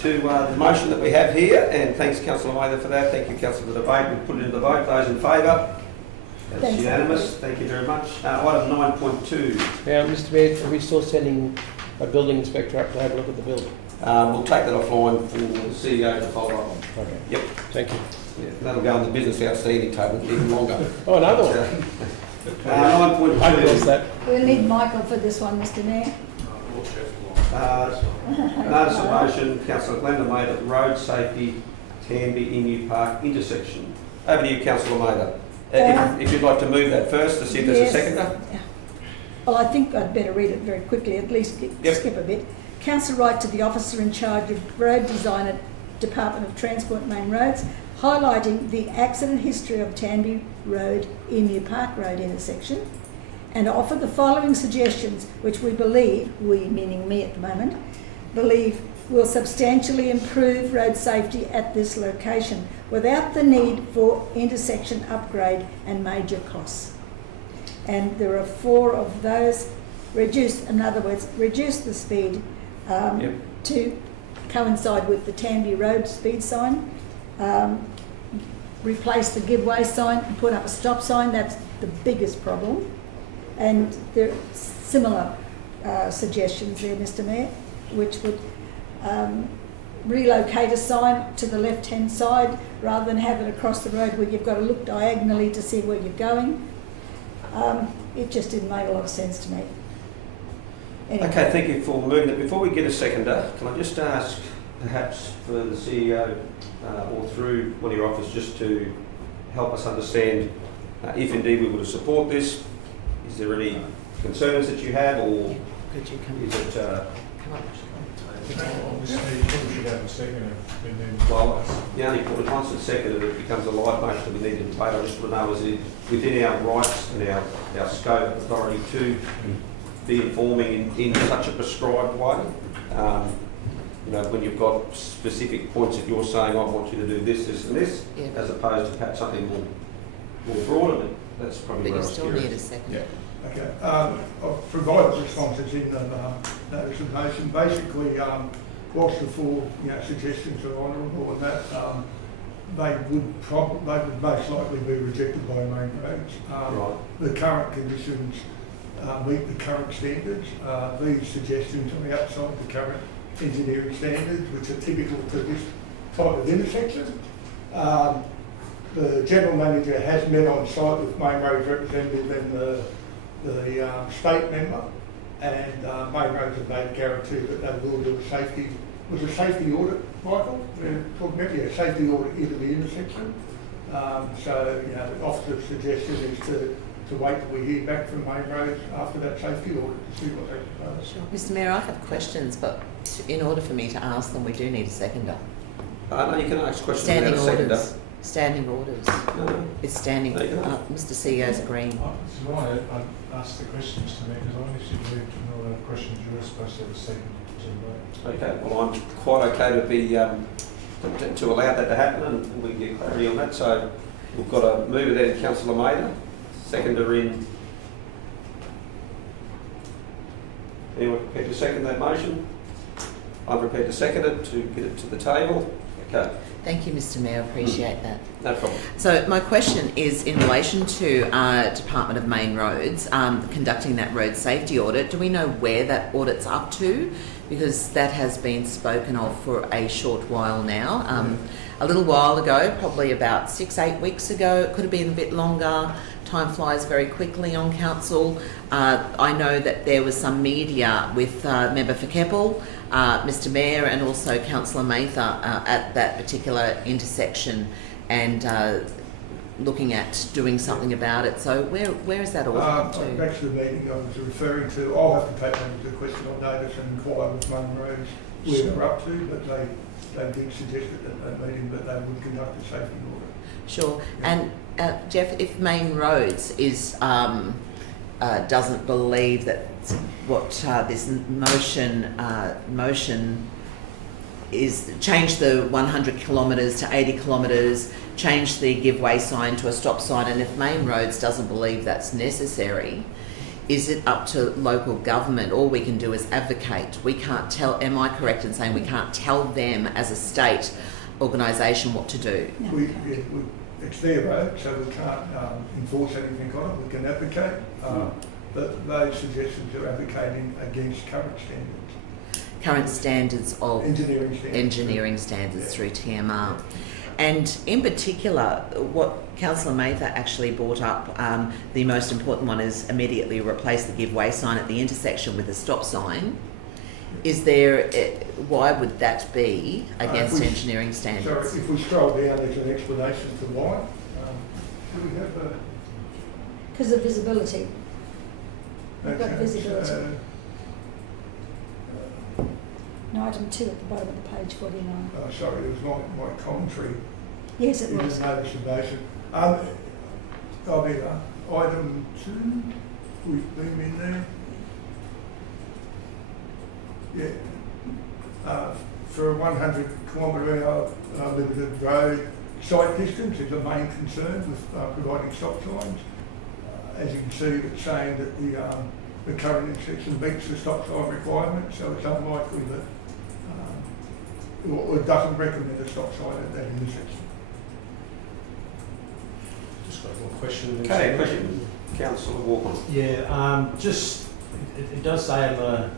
to the motion that we have here, and thanks Councillor Mather for that. Thank you, Councillor, for the debate. We'll put it into the vote. Those in favour? That's Thanks, unanimous. Thank you very much. Item 9.2. Now, Mr. Mayor, are we still sending a building inspector up to have a look at the building? We'll take that offline for the CEO to follow up on. Okay. Yep. Thank you. Yeah, that'll go on the business outstanding table even longer. Oh, another one. 9.2. I missed that. We'll need Michael for this one, Mr. Mayor. Notice of motion, Councillor Glenda Mather, road safety, Tanby Emu Park intersection. Over to you, Councillor Mather. If you'd like to move that first to see if there's Yes. a seconder. Well, I think I'd better read it very quickly, at least skip a bit. Council write to the officer in charge of road design at Department of Transport Main Roads, highlighting the accident history of Tanby Road, Emu Park Road intersection, and offer the following suggestions, which we believe, we meaning me at the moment, believe will substantially improve road safety at this location without the need for intersection upgrade and major costs. And there are 4 of those. In other words, reduce the speed to coincide with the Tanby Road speed sign, replace the give way sign and put up a stop sign. That's the biggest problem. And there are similar suggestions there, Mr. Mayor, which would relocate a sign to the left-hand side rather than have it across the road where you've got to look diagonally to see where you're going. It just didn't make a lot of sense to me. Anyway. Okay, thank you for moving it. Before we get a seconder, can I just ask perhaps for the CEO or through one of your office just to help us understand if indeed we were to support this, is there any concerns that you have, or Could you come is it... come up? Obviously, you probably should have a second and then... Well, the only point is once it's seconded, it becomes a live motion that we need to debate. I just want to know, is it within our rights and our scope of authority to be informing in such a prescribed way? You know, when you've got specific points that you're saying, I want you to do this, this and this, as opposed to perhaps something more broader, but that's probably But where you I was still curious. need a second. Yeah. Okay. I've provided responses in the notice of motion. Basically, whilst the 4 suggestions are honourable and that, they would most likely be rejected by Main Roads. Right. The current conditions meet the current standards. These suggestions are outside the current engineering standards, which are typical for this type of intersection. the general manager has met on site with Main Roads representative and the state member, and Main Roads have made a guarantee that they will do a safety audit, Michael? We're talking about, yeah, safety audit into the intersection. So, you know, the officer's suggestion is to wait till we hear back from Main Roads after that safety audit to see what they propose. Sure. Mr Mayor, I have questions, but in order for me to ask them, we do need a seconder. No, you can ask questions Standing without a seconder. orders. Standing orders. No. It's standing. There you go. Mr CEO's agreeing. This is why I asked the questions to me, because I honestly believe in all the questions you were supposed to have a second to Okay, well, I'm quite okay to be to allow that to happen, and we can get clarity on that. So we've got a mover there in Councillor Mather, seconder in. Anyone prepared to second that motion? I'm prepared to second it to get it to the table. Okay. Thank you, Mr Mayor. Appreciate that. No problem. So my question is in relation to Department of Main Roads conducting that road safety audit. Do we know where that audit's up to? Because that has been spoken of for a short while now. A little while ago, probably about 6-8 weeks ago, it could have been a bit longer. Time flies very quickly on council. I know that there was some media with Member for Keppel, Mr Mayor, and also Councillor Mather at that particular intersection, and looking at doing something about it. So where is that all up to? Back to the meeting I was referring to, I'll have to take that as a question on notice and inquire with Main Roads where they're up to, but they did suggest at that meeting that they would conduct a safety audit. Sure. Yeah. And Jeff, if Main Roads is doesn't believe that what this motion is, change the 100 kilometres to 80 kilometres, change the give way sign to a stop sign, and if Main Roads doesn't believe that's necessary, is it up to local government? All we can do is advocate. We can't tell, am I correct in saying we can't tell them as a state organisation what to do? No. It's their road, so we can't enforce anything on it. We can advocate, but those suggestions are advocating against current standards. Current standards of engineering standards through TMR. And in particular, what Councillor Mather actually brought up, the most important one is immediately replace the give way sign at the intersection with a stop sign. Is there, why would that be against engineering standards? So if we scroll down, there's an explanation for why. Do we have a... Because of visibility. We've got visibility. No, item 2 at the bottom of the page 49. Sorry, it was my commentary. Yes, it was. Notice of motion. I'll be item 2. We've been in there. Yeah. For a 100 kilometre hour limited road, site distance is a main concern with providing stop signs. As you can see, it's saying that the current intersection meets the stop sign requirement, so it's unlikely that or it doesn't recommend a stop sign at that intersection. Just got one question. Okay, question. Councillor Walker. Yeah, it does say on the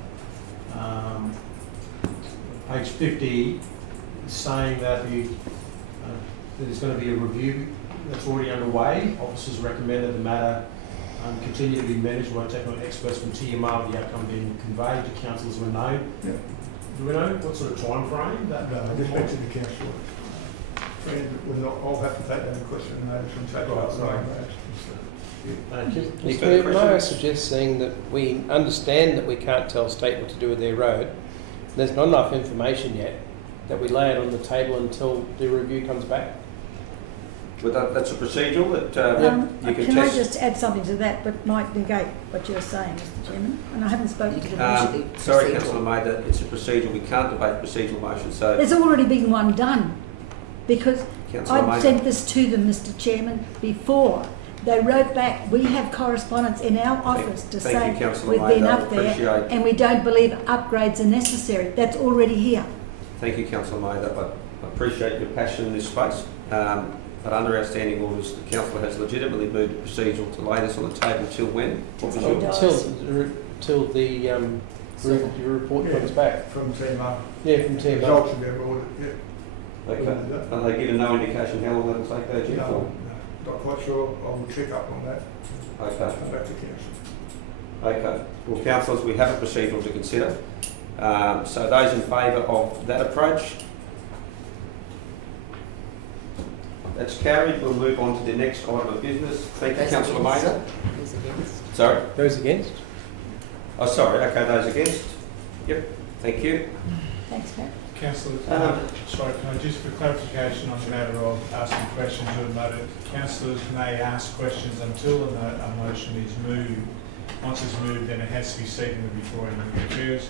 page 50, saying that there's going to be a review that's already underway. Officers recommended the matter continue to be managed by technical experts from TMR, with the outcome being conveyed to councillors when known. Yeah. Do we know what sort of time frame that? No, I just mentioned the council. I'll have to take that question and notice and take it up the right. Thank you. Mr. Mayor, may I suggest saying that we understand that we can't tell state what to do with their road. There's not enough information yet that we lay it on the table until the review comes back. But that's a procedural that you can Can test. I just add something to that, but might negate what you're saying, Mr Chairman? And I haven't spoken to the Sorry, Councillor Mather, it's a procedural. We can't debate procedural motion. So there's already been one done, because Councillor I sent this to them, Mr Chairman, before. They wrote back, we have correspondence in our office to say we've been up there and we don't believe upgrades are necessary. That's already here. Thank you, Councillor Mather. I appreciate your passion in this space. But under our standing orders, the councillor has legitimately moved the procedural to lay this on the table till when? Till the report comes back from TMR. Yeah, from TMR. Results of their audit. Yeah. Okay. We'll do that. Are they given no indication how long that'll take though, Jim? No, not quite sure. I will check up on that. Okay. Come back to council. Okay. Well, councillors, we have a procedural to consider. So those in favour of that approach? That's carried. We'll move on to the next item of business. Thank you, Councillor Maynard. Those against? Sorry? Those against? Oh, sorry. Okay, those against? Yep. Thank you. Thanks, Matt. Councillor, sorry, can I just for clarification on the matter of asking questions or noted, councillors may ask questions until a motion is moved. Once it's moved, then it has to be seconded before anything occurs.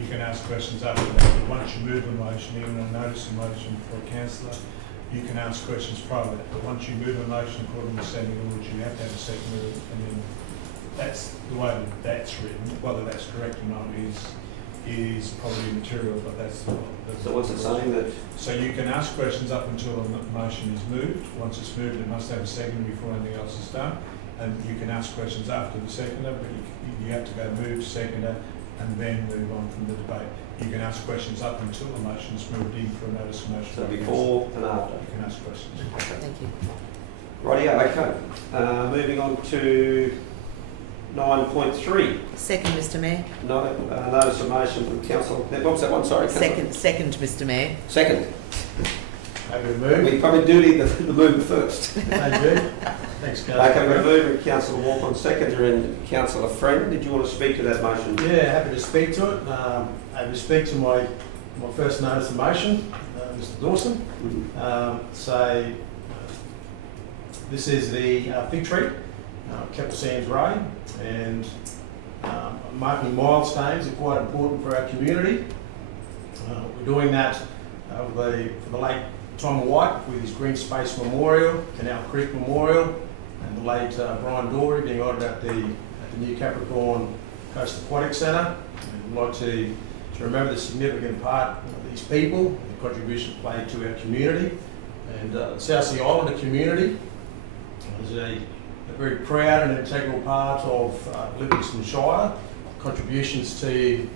You can ask questions after that, but once you move a motion, even a notice of motion for a councillor, you can ask questions prior to that. But once you move a motion according to standing orders, you have to have a second, and then that's the way that's written. Whether that's correct or not is probably immaterial, but that's So what's it saying that? So you can ask questions up until a motion is moved. Once it's moved, it must have a second before anything else is done. And you can ask questions after the seconder, but you have to go move, seconder, and then move on from the debate. You can ask questions up until the motion is moved in for a notice of motion. So before and after? You can ask questions. Thank you. Rightio, okay. Moving on to 9.3. Second, Mr Mayor. No, notice of motion from council. What was that one? Sorry. Councillor. Second, Mr Mayor. Second. Happy to move. We probably do need the move first. Thank you. Thanks, Councillor. Okay, we're going to move Councillor Walk on seconder and Councillor Friend. Did you want to speak to that motion? Yeah, happy to speak to it. Happy to speak to my first notice of motion, Mr Dawson. This is the fig tree, Keppel Sands Road, and marking milestones are quite important for our community. We're doing that for the late Tom White with his Green Space Memorial, Canal Creek Memorial, and the late Brian Dory being honoured at the New Capricorn Coast Aquatic Centre. And we'd like to remember the significant part of these people, the contribution played to our community. And the South Sea Islander community is a very proud and integral part of Livingstone Shire. Contributions to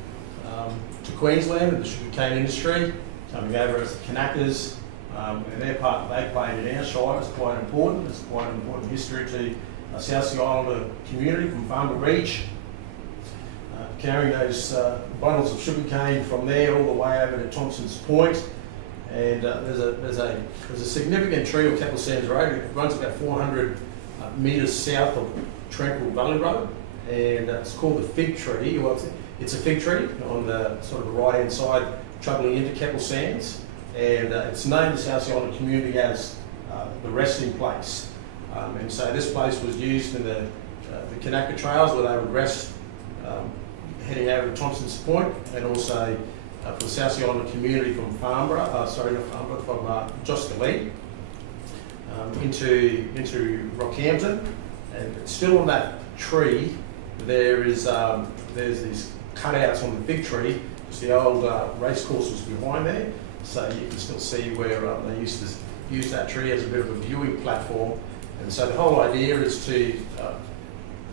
Queensland and the sugarcane industry, coming over as the Kanakas, and their part that they played in our Shire is quite important. It's quite an important history to the South Sea Islander community from Farmer Reach, carrying those bundles of sugarcane from there all the way over to Thompson's Point. And there's a significant tree on Keppel Sands Road. It runs about 400 metres south of Tranquil Valley Road, and it's called the fig tree. Well, it's a fig tree on the sort of the right hand side, travelling into Keppel Sands, and it's known in the South Sea Islander community as the resting place. And so this place was used in the Kanaka trails where they would rest, heading over to Thompson's Point, and also for the South Sea Islander community from Farnborough, from Joscalee, into Rockhampton. And still on that tree, there's these cutouts on the fig tree, because the old racecourse was behind there, so you can still see where they used to use that tree as a bit of a viewing platform. And so the whole idea is to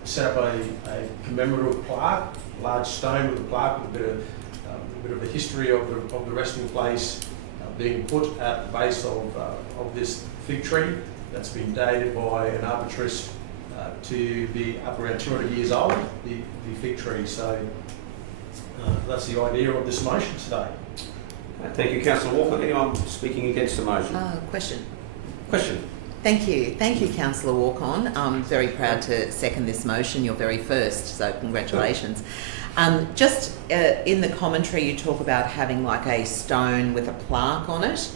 set up a commemorative plaque, a large stone with a plaque with a bit of a history of the resting place being put at the base of this fig tree that's been dated by an arbitrist to be up around 200 years old, the fig tree. So that's the idea of this motion today. Thank you, Councillor Walker. Anyone speaking against the motion? Question. Question. Thank you, Councillor Walk-on. I'm very proud to second this motion. You're very first, so congratulations. Just in the commentary, you talk about having like a stone with a plaque on it.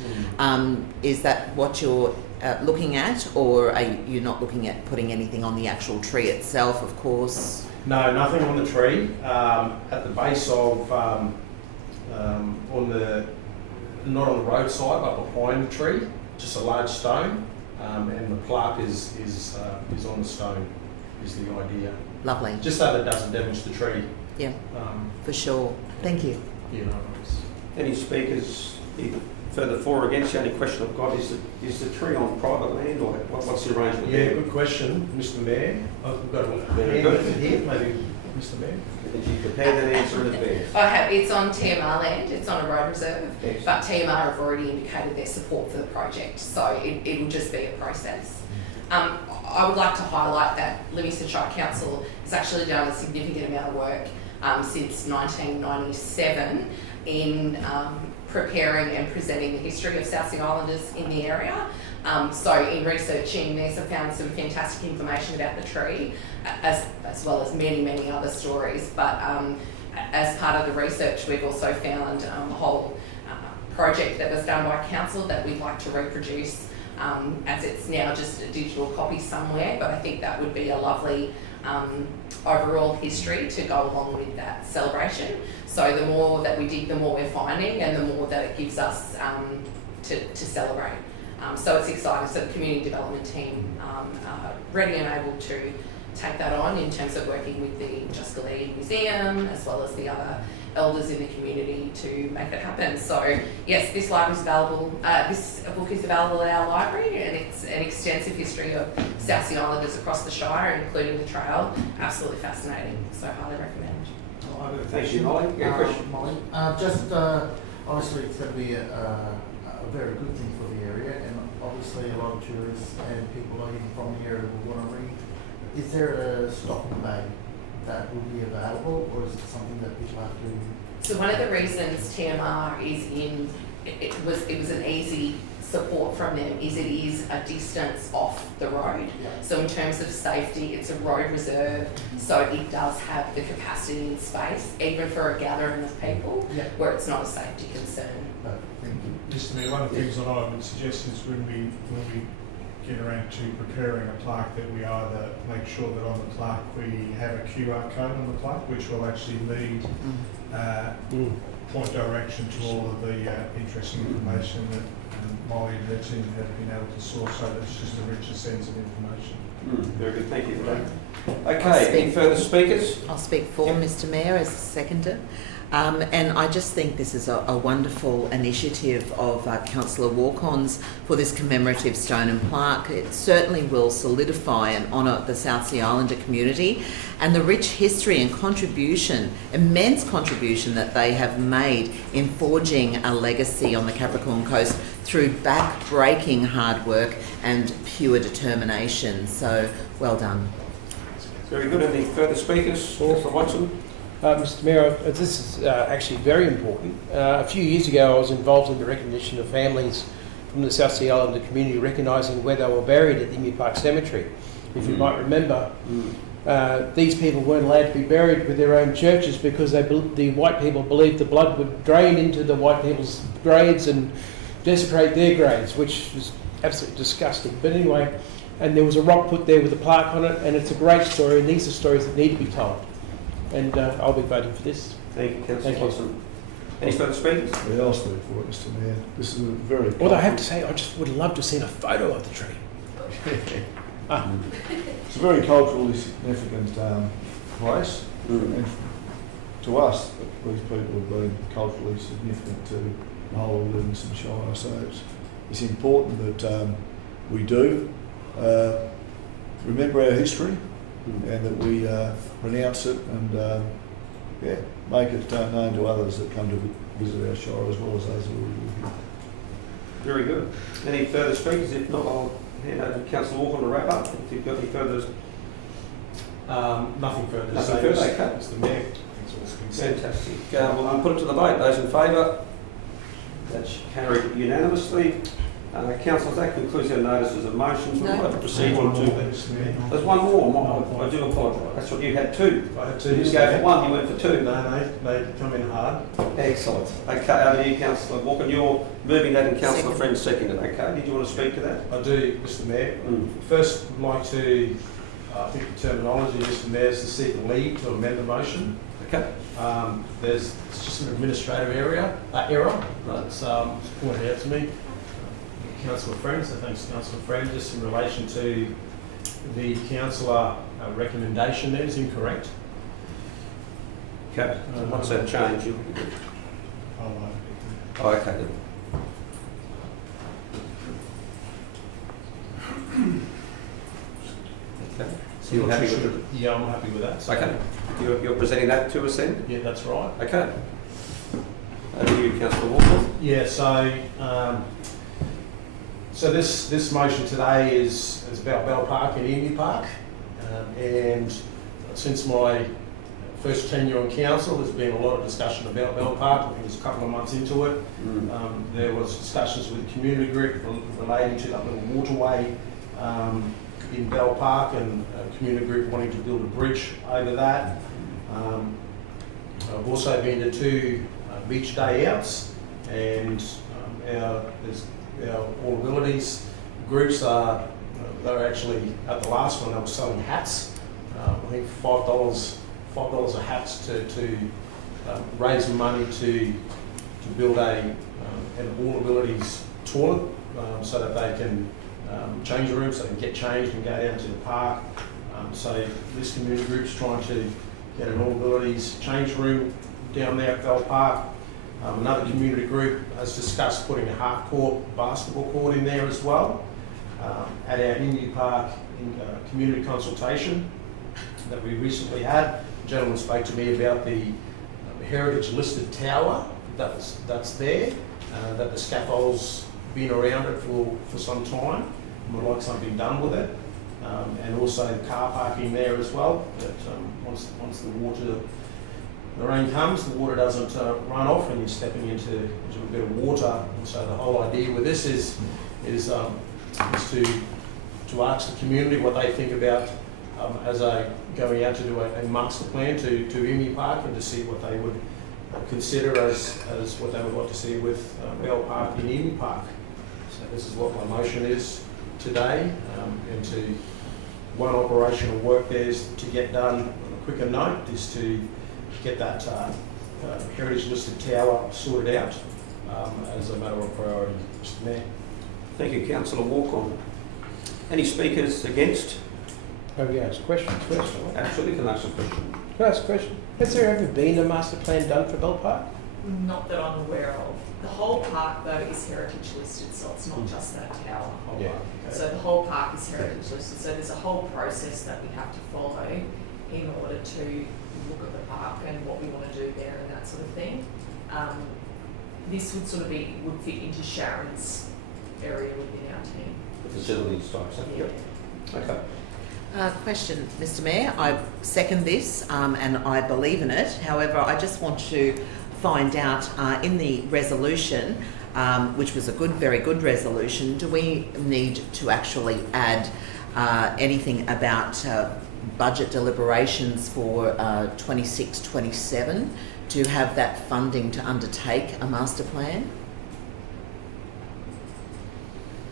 Is that what you're looking at, or are you not looking at putting anything on the actual tree itself, of course? No, nothing on the tree. At the base of, not on the roadside, but behind the tree, just a large stone, and the plaque is on the stone, is the idea. Lovely. Just so that it doesn't damage the tree. Yeah, for sure. Thank you. Any speakers either further for or against? The only question I've got is the tree on private land, or what's the arrangement Yeah, there? good question, Mr Mayor. We've got a Very hand good. here, maybe Mr Mayor. Did you prepare that answer in advance? I have, it's on TMR land, it's on a road reserve, Excellent. but TMR have already indicated their support for the project, so it'll just be a process. I would like to highlight that Livingstone Shire Council has actually done a significant amount of work since 1997 in preparing and presenting the history of South Sea Islanders in the area. So in researching this, I found some fantastic information about the tree, as well as many other stories. But as part of the research, we've also found a whole project that was done by council that we'd like to reproduce, as it's now just a digital copy somewhere. But I think that would be a lovely overall history to go along with that celebration. So the more that we dig, the more we're finding, and the more that it gives us to celebrate. So it's exciting. So the community development team are ready and able to take that on in terms of working with the Juscalea Museum as well as the other elders in the community to make it happen. So yes, this library is available. This book is available at our library, and it's an extensive history of South Sea Islanders across the Shire, including the trail. Absolutely fascinating. So highly recommend. Thank you, Molly. Molly, obviously it's going to be a very good thing for the area, and obviously a lot of tourists and people not even from the area will want to read. Is there a stocking bay that will be available, or is it something that people have to? So one of the reasons TMR is in, it was an easy support from them, is it is a distance off the road. Yeah. So in terms of safety, it's a road reserve, so it does have the capacity and space, even for a gathering of people, where it's not a safety concern. Just to me, one of the things that I would suggest is when we get around to preparing a plaque, that we either make sure that on the plaque we have a QR code on the plaque, which will actually lead point direction to all of the interesting information that Molly and her team have been able to source, so that it's just a richer sense of information. Very good, thank you for that. Okay, any further speakers? I'll speak for Mr Mayor as a seconder. And I just think this is a wonderful initiative of Councillor Walk-On's for this commemorative stone and plaque. It certainly will solidify and honour the South Sea Islander community and the rich history and contribution, immense contribution that they have made in forging a legacy on the Capricorn Coast through back-breaking hard work and pure determination. So, well done. Very good. Any further speakers? Councillor Watson? Mr Mayor, this is actually very important. A few years ago I was involved in the recognition of families from the South Sea Islander community recognising where they were buried at the Emu Park Cemetery. If you might remember, these people weren't allowed to be buried with their own churches because the white people believed the blood would drain into the white people's graves and desecrate their graves, which was absolutely disgusting. But anyway, and there was a rock put there with a plaque on it, and it's a great story, and these are stories that need to be told. And I'll be voting for this. Thank you, Councillor Watson. Any further speakers? Yeah, I'll speak for it, Mr Mayor. This is a very... Although I have to say, I just would love to have seen a photo of the tree. It's a very culturally significant place, and to us, these people have been culturally significant to the whole of Livingstone Shire. So it's important that we do remember our history, and that we pronounce it and make it known to others that come to visit our shire, as well as those who live here. Very good. Any further speakers? If not, I'll hand over to Councillor Walker to wrap up. If you've got any further... Nothing further. Nothing further, okay. Mr Mayor. Fantastic. Well, I'll put it to the vote. Those in favour? That's carried unanimously. Councillors, that concludes our notices of motions. We'll have a procedural to... There's one more. I do apologise. That's what you had two. I had two. You didn't go for one, you went for two. No, they come in hard. Excellent. Okay, over to you, Councillor Walker. You're moving that and Councillor Friend seconded. Okay, did you want to speak to that? I do, Mr Mayor. First, I'd like to, I think the terminology, Mr Mayor, is to seek leave to amend the motion. Okay. It's just an administrative error that's pointed out to me. Councillor Friend, so thanks Councillor Friend, just in relation to the councillor recommendation there is incorrect. Okay, so what's that change? Oh, okay then. Okay, so you're happy with it? Yeah, I'm happy with that. So okay. You're presenting that to us then? Yeah, that's right. Okay. Over to you, Councillor Walker. Yeah, so this motion today is about Bell Park and Emu Park, and since my first tenure on council, there's been a lot of discussion about Bell Park. I think it was a couple of months into it. There was discussions with the community group relating to that little waterway in Bell Park, and a community group wanting to build a bridge over that. I've also been to 2 beach day outs, and our All Abilities groups they're actually, at the last one, they were selling hats. I think $5 a hat to raise money to build an All Abilities toilet, so that they can change the rooms, so they can get changed and go down to the park. So this community group's trying to get an All Abilities change room down there at Bell Park. Another community group has discussed putting a half-court basketball court in there as well. At our Emu Park community consultation that we recently had, a gentleman spoke to me about the heritage listed tower that's there, that the scaffold's been around it for some time, and would like something done with it. And also the car parking there as well, that once the rain comes, the water doesn't run off and you're stepping into a bit of water. And so the whole idea with this is to ask the community what they think about as going out to do a master plan to Emu Park, and to see what they would consider as what they would like to see with Bell Park in Emu Park. So this is what my motion is today, and to one operational work there is to get done on a quicker note is to get that heritage listed tower sorted out as a matter of priority, Mr. Mayor. Thank you, Councillor Walker. Any speakers against? Oh, yes, questions first. Absolutely, can I ask a question? Can I ask a question? Has there ever been a master plan done for Bell Park? Not that I'm aware of. The whole park, though, is heritage listed, so it's not just that tower. Yeah. Okay. So the whole park is heritage listed. So there's a whole process that we have to follow in order to look at the park and what we want to do there and that sort of thing. This would sort of would fit into Sharon's area within our team. The facilities type stuff. Yeah. Okay. Question, Mr. Mayor. I second this and I believe in it. However, I just want to find out in the resolution, which was a very good resolution, do we need to actually add anything about budget deliberations for 26-27 to have that funding to undertake a master plan?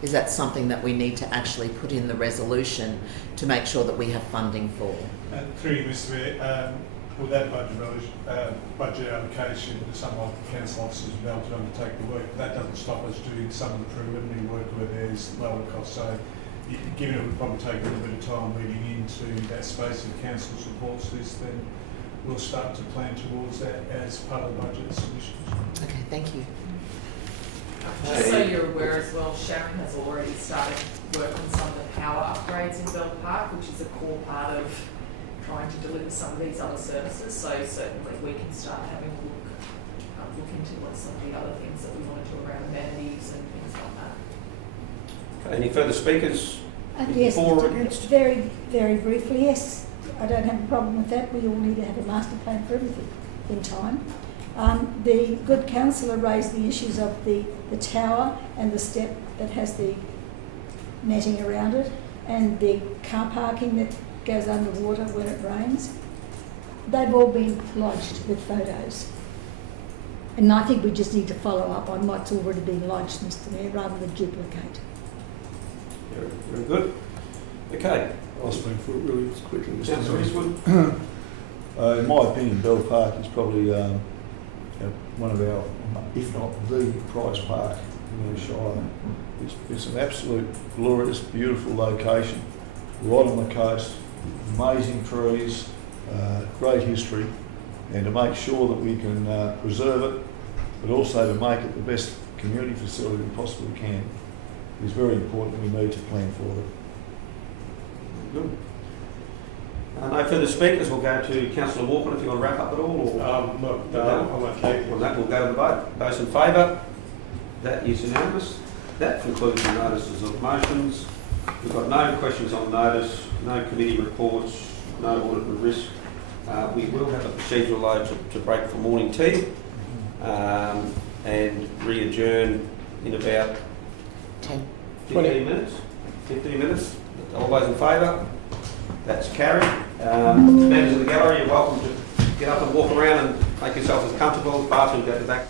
Is that something that we need to actually put in the resolution to make sure that we have funding for? Through you, Mr. Mayor, with that budget allocation, some of the council officers will be able to undertake the work. That doesn't stop us doing some of the preliminary work where there's lower costs. So, given it would probably take a little bit of time leading into that space if council supports this, then we'll start to plan towards that as part of the budget submissions. Okay, thank you. Just so you're aware as well, Sharon has already started work on some of the power upgrades in Bell Park, which is a core part of trying to deliver some of these other services. So certainly we can start having a look into what some of the other things that we want to do around amenities and things like that. Okay, any further speakers? Yes, For or against? very, very briefly, yes. I don't have a problem with that. We all need to have a master plan for everything in time. The good councillor raised the issues of the tower and the step that has the netting around it, and the car parking that goes underwater when it rains. They've all been lodged with photos. And I think we just need to follow up on what's already been lodged, Mr. Mayor, rather than duplicate. Very good. Okay. I'll speak for it really quickly, Mr. Councillor Mayor. Eastwood. In my opinion, Bell Park is probably one of our, if not the prize park in the Shire. It's an absolute glorious, beautiful location, right on the coast, amazing trees, great history, and to make sure that we can preserve it, but also to make it the best community facility we possibly can, is very important. We need to plan for it. Good. No further speakers. We'll go to Councillor Walker if you want to wrap up at all. Or I'm okay. on that, we'll go to the vote. Those in favour? That is unanimous. That concludes the notices of motions. We've got no questions on notice, no committee reports, no audit and risk. We will have a procedural load to break for morning tea and re-adjourn in about 15 minutes. 15 minutes. All those in favour? That's carried. Members of the gallery, you're welcome to get up and walk around and make yourselves as comfortable. Bathrooms at the back.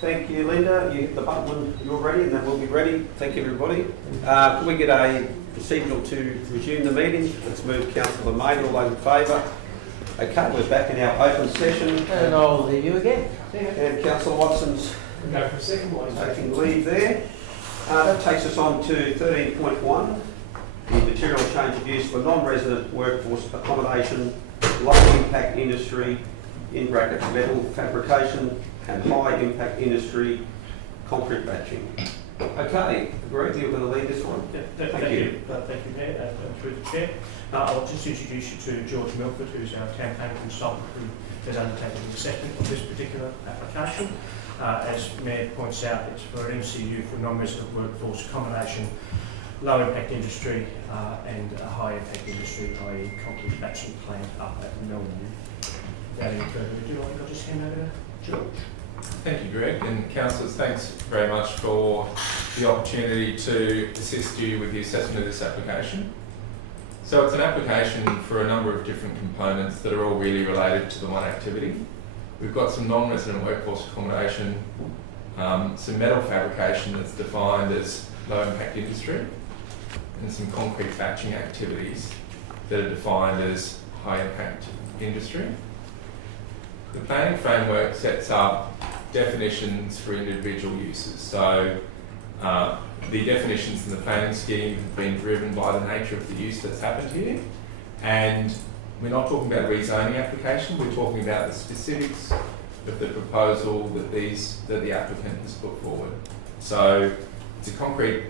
Thank you, Linda. You hit the button when you're ready, and then we'll be ready. Thank you, everybody. Can we get a procedural to resume the meeting? Let's move Councillor Main. All those in favour? Okay, we're back in our open session. And I'll leave you again. And Councillor Watson's We'll go for a second one. taking leave there. That takes us on to 13.1, the material change of use for non-resident workforce accommodation, low impact industry, in brackets metal fabrication, and high impact industry, concrete batching. Okay, Greg, you're going to lead this one. Thank you. Thank you, Mayor, and through the Chair. I'll just introduce you to George Milford, who's our campaign consultant who has undertaken the assessment of this particular application. As Mayor points out, it's for an MCU for non-resident workforce accommodation, low impact industry and a high impact industry, i.e. concrete batching plant up at Melbourne. Without any further ado, I think I'll just hand over to George. Thank you, Greg, and councillors, thanks very much for the opportunity to assist you with the assessment of this application. So it's an application for a number of different components that are all really related to the one activity. We've got some non-resident workforce accommodation, some metal fabrication that's defined as low impact industry, and some concrete batching activities that are defined as high impact industry. The planning framework sets up definitions for individual uses. So the definitions in the planning scheme have been driven by the nature of the use that's happened here. And we're not talking about a rezoning application, we're talking about the specifics of the proposal that the applicant has put forward. So it's a concrete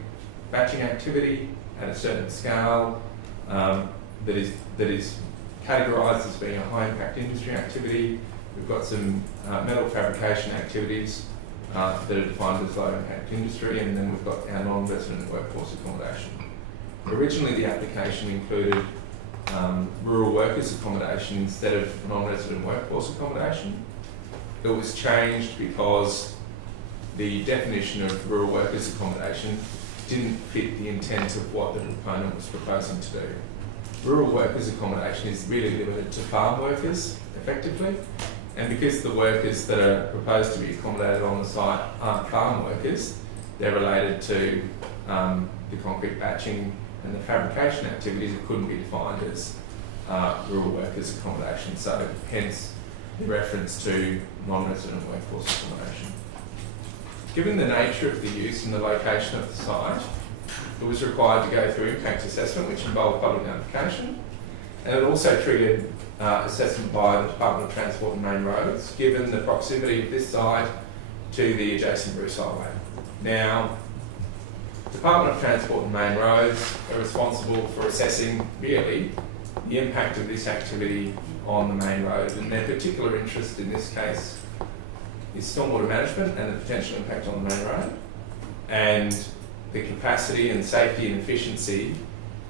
batching activity at a certain scale that is categorised as being a high impact industry activity. We've got some metal fabrication activities that are defined as low impact industry, and then we've got our non-resident workforce accommodation. Originally the application included rural workers accommodation instead of non-resident workforce accommodation. It was changed because the definition of rural workers accommodation didn't fit the intent of what the proponent was proposing to do. Rural workers accommodation is really limited to farm workers, effectively, and because the workers that are proposed to be accommodated on the site aren't farm workers, they're related to the concrete batching and the fabrication activities that couldn't be defined as rural workers accommodation, so hence the reference to non-resident workforce accommodation. Given the nature of the use and the location of the site, it was required to go through impact assessment, which involved public notification, and it also triggered assessment by the Department of Transport and Main Roads, given the proximity of this site to the adjacent Bruce Highway. Now, Department of Transport and Main Roads are responsible for assessing, really, the impact of this activity on the main road, and their particular interest in this case is stormwater management and the potential impact on the main road, and the capacity and safety and efficiency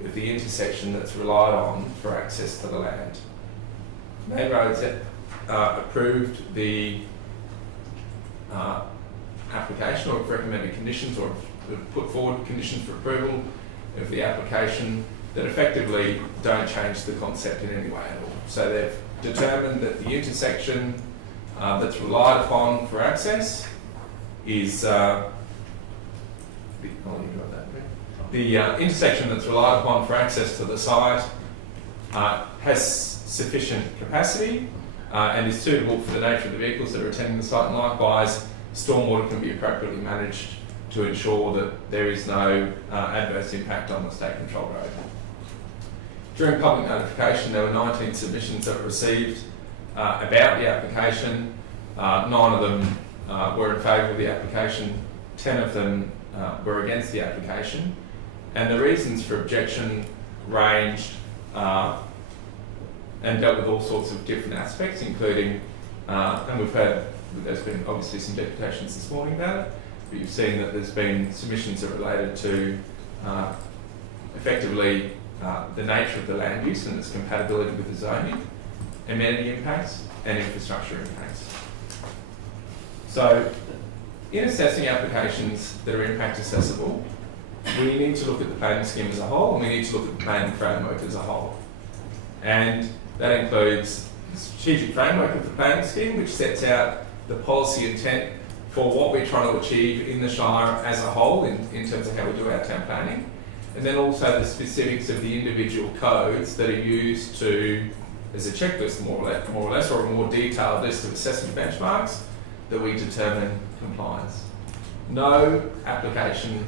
of the intersection that's relied on for access to the land. Main Roads approved the application, or recommended conditions, or put forward conditions for approval of the application that effectively don't change the concept in any way at all. So they've determined that the intersection that's relied upon for access is the intersection that's relied upon for access to the site has sufficient capacity and is suitable for the nature of the vehicles that are attending the site, and likewise stormwater can be appropriately managed to ensure that there is no adverse impact on the state controlled road. During public notification, there were 19 submissions that were received about the application. 9 of them were in favour of the application, 10 of them were against the application, and the reasons for objection ranged and dealt with all sorts of different aspects, including, and we've heard there's been obviously some deputations this morning about it, but you've seen that there's been submissions that are related to effectively the nature of the land use and its compatibility with the zoning, amenity impacts and infrastructure impacts. So in assessing applications that are impact accessible, we need to look at the planning scheme as a whole, and we need to look at the planning framework as a whole. And that includes the strategic framework of the planning scheme, which sets out the policy intent for what we're trying to achieve in the Shire as a whole in terms of how we do our town planning, and then also the specifics of the individual codes that are used to, as a checklist more or less, or a more detailed list of assessment benchmarks that we determine compliance. No application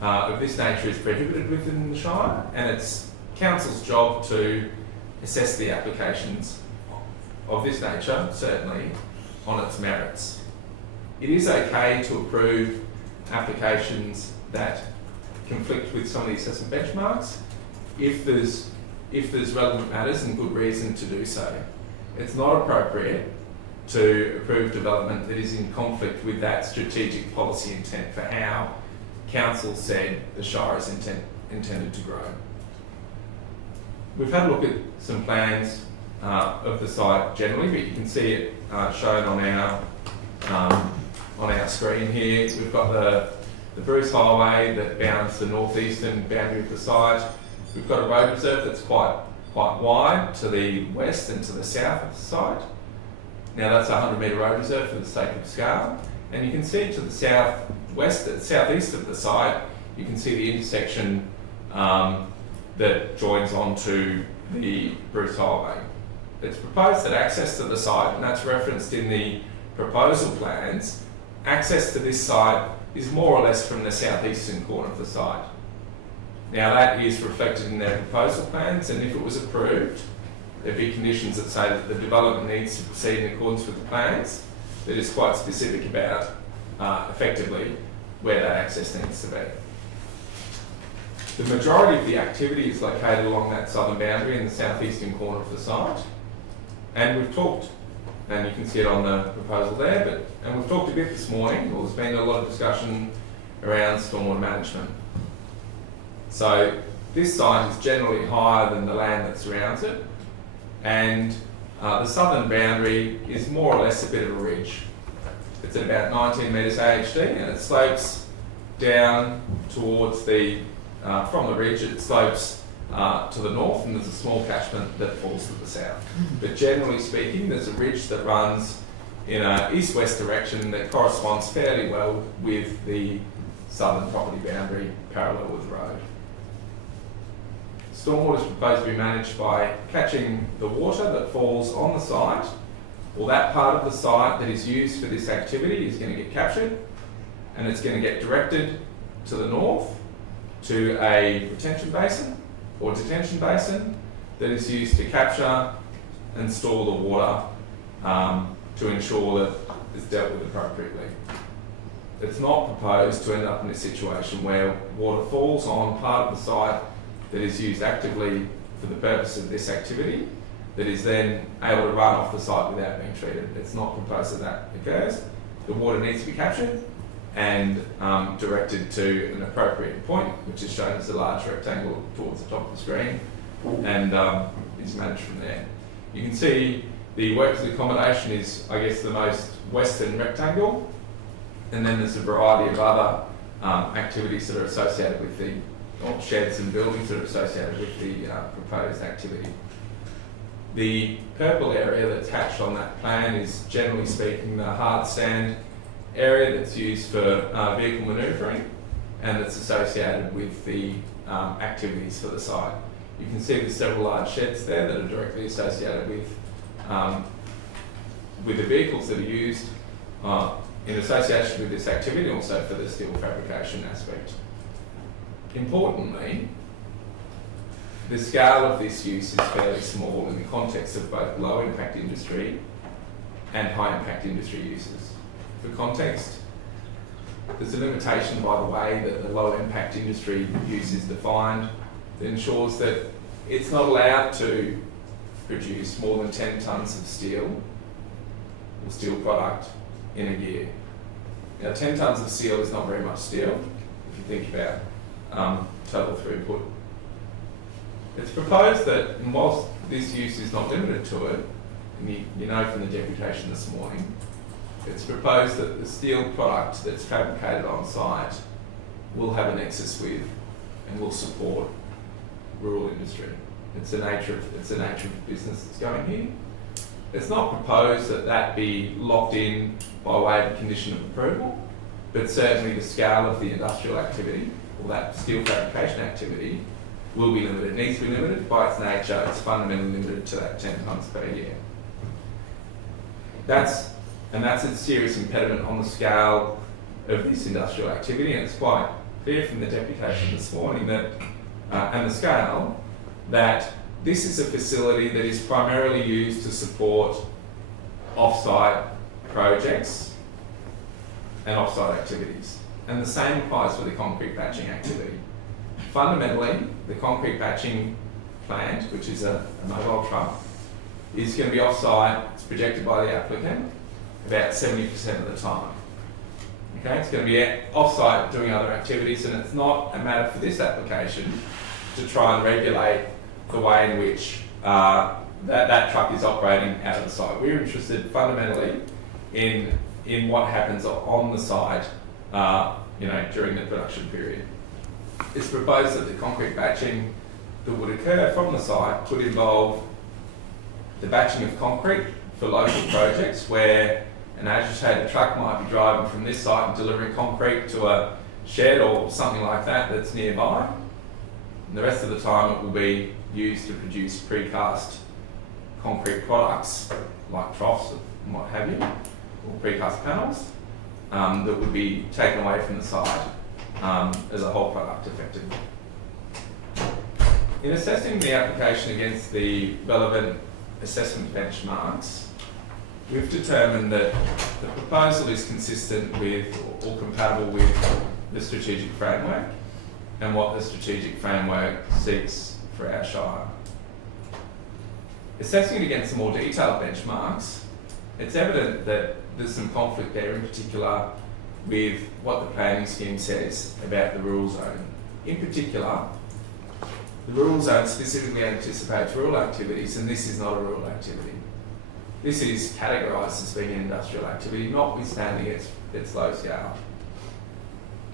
of this nature is prohibited within the Shire, and it's Council's job to assess the applications of this nature, certainly, on its merits. It is okay to approve applications that conflict with some of the assessment benchmarks if there's relevant matters and good reason to do so. It's not appropriate to approve development that is in conflict with that strategic policy intent for how Council said the Shire is intended to grow. We've had a look at some plans of the site generally, but you can see it shown on our screen here. We've got the Bruce Highway that bounds the northeastern boundary of the site. We've got a road reserve that's quite wide to the west and to the south of the site. Now that's a 100-metre road reserve for the sake of scale. And you can see to the southeast of the site, you can see the intersection that joins onto the Bruce Highway. It's proposed that access to the site, and that's referenced in the proposal plans, access to this site is more or less from the southeastern corner of the site. Now that is reflected in their proposal plans, and if it was approved, there'd be conditions that say that the development needs to proceed in accordance with the plans. That is quite specific about effectively where that access needs to be. The majority of the activity is located along that southern boundary in the southeastern corner of the site. And we've talked, and you can see it on the proposal there, and we've talked a bit this morning, there's been a lot of discussion around stormwater management. So this site is generally higher than the land that surrounds it, and the southern boundary is more or less a bit of a ridge. It's at about 19 metres AHD, and it slopes down towards from the ridge, it slopes to the north, and there's a small catchment that falls to the south. But generally speaking, there's a ridge that runs in an east-west direction that corresponds fairly well with the southern property boundary parallel with the road. Stormwater is proposed to be managed by catching the water that falls on the site, or that part of the site that is used for this activity is going to get captured, and it's going to get directed to the north to a retention basin or detention basin that is used to capture and store the water to ensure that it's dealt with appropriately. It's not proposed to end up in a situation where water falls on part of the site that is used actively for the purpose of this activity that is then able to run off the site without being treated. It's not proposed that occurs. The water needs to be captured and directed to an appropriate point, which is shown as a large rectangle towards the top of the screen, and is managed from there. You can see the workers' accommodation is, I guess, the most western rectangle, and then there's a variety of other activities that are associated with or sheds and buildings that are associated with the proposed activity. The purple area that's hatched on that plan is, generally speaking, the hard stand area that's used for vehicle manoeuvring and that's associated with the activities for the site. You can see there's several large sheds there that are directly associated with the vehicles that are used in association with this activity, also for the steel fabrication aspect. Importantly, the scale of this use is fairly small in the context of both low impact industry and high impact industry uses. For context, there's a limitation by the way that the low impact industry use is defined that ensures that it's not allowed to produce more than 10 tonnes of steel or steel product in a year. Now 10 tonnes of steel is not very much steel if you think about total throughput. It's proposed that, and whilst this use is not limited to it, and you know from the deputation this morning, it's proposed that the steel product that's fabricated on site will have a nexus with and will support rural industry. It's the nature of the business that's going here. It's not proposed that that be locked in by way of a condition of approval, but certainly the scale of the industrial activity, or that steel fabrication activity, will be limited. It needs to be limited by its nature. It's fundamentally limited to that 10 tonnes per year. That's a serious impediment on the scale of this industrial activity, and it's quite clear from the deputation this morning that, and the scale, that this is a facility that is primarily used to support off-site projects and off-site activities. And the same applies for the concrete batching activity. Fundamentally, the concrete batching plant, which is a mobile truck, is going to be off-site, it's projected by the applicant, about 70% of the time. Okay, it's going to be off-site doing other activities, and it's not a matter for this application to try and regulate the way in which that truck is operating out of the site. We're interested fundamentally in what happens on the site, during the production period. It's proposed that the concrete batching that would occur from the site could involve the batching of concrete for local projects where an agitated truck might be driving from this site and delivering concrete to a shed or something like that that's nearby. And the rest of the time it will be used to produce precast concrete products like troughs and what have you, or precast panels that would be taken away from the site as a whole product effectively. In assessing the application against the relevant assessment benchmarks, we've determined that the proposal is consistent with or compatible with the strategic framework and what the strategic framework seeks for our Shire. Assessing it against the more detailed benchmarks, it's evident that there's some conflict there, in particular with what the planning scheme says about the rural zone. In particular, the rural zone specifically anticipates rural activities, and this is not a rural activity. This is categorised as being an industrial activity, notwithstanding its low scale.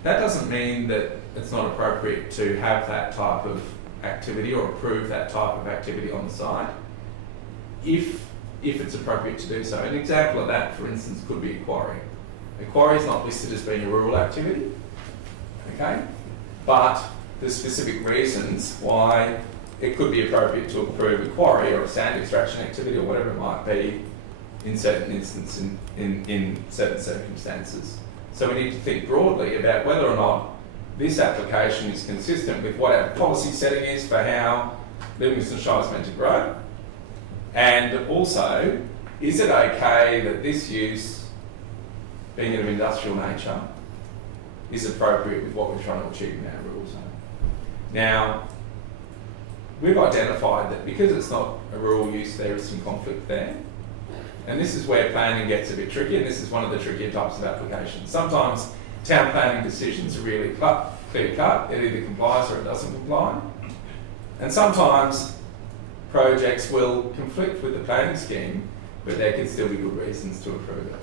That doesn't mean that it's not appropriate to have that type of activity or approve that type of activity on the site if it's appropriate to do so. An example of that, for instance, could be a quarry. A quarry is not listed as being a rural activity, okay? But there's specific reasons why it could be appropriate to approve a quarry or a sand extraction activity or whatever it might be in certain instances, in certain circumstances. So we need to think broadly about whether or not this application is consistent with what our policy setting is for how Livingstone Shire is meant to grow. And also, is it okay that this use, being of industrial nature, is appropriate with what we're trying to achieve in our rural zone? Now, we've identified that because it's not a rural use, there is some conflict there. And this is where planning gets a bit tricky, and this is one of the trickier types of applications. Sometimes town planning decisions are really clear cut, it either complies or it doesn't comply. And sometimes projects will conflict with the planning scheme, but there can still be good reasons to approve it.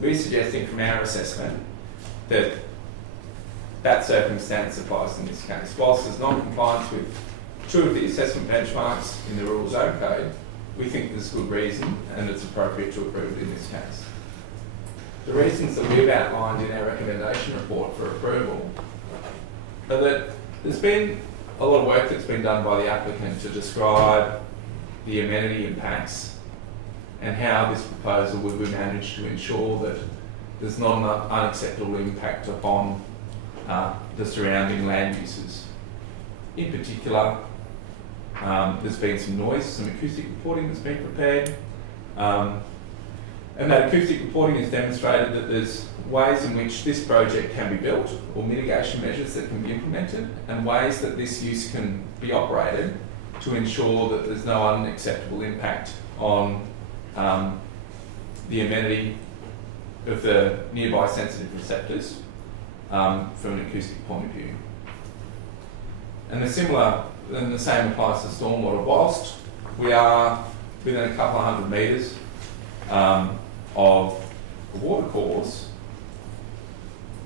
We're suggesting from our assessment that that circumstance applies in this case. Whilst there's non-compliance with two of the assessment benchmarks in the Rural Zone Code, we think there's good reason and it's appropriate to approve it in this case. The reasons that we've outlined in our recommendation report for approval are that there's been a lot of work that's been done by the applicant to describe the amenity impacts and how this proposal would be managed to ensure that there's not an unacceptable impact upon the surrounding land uses. In particular, there's been some noise, some acoustic reporting that's been prepared, and that acoustic reporting has demonstrated that there's ways in which this project can be built or mitigation measures that can be implemented and ways that this use can be operated to ensure that there's no unacceptable impact on the amenity of the nearby sensitive receptors from an acoustic point of view. And the same applies to stormwater. Whilst we are within a couple of 100 metres of the watercourse,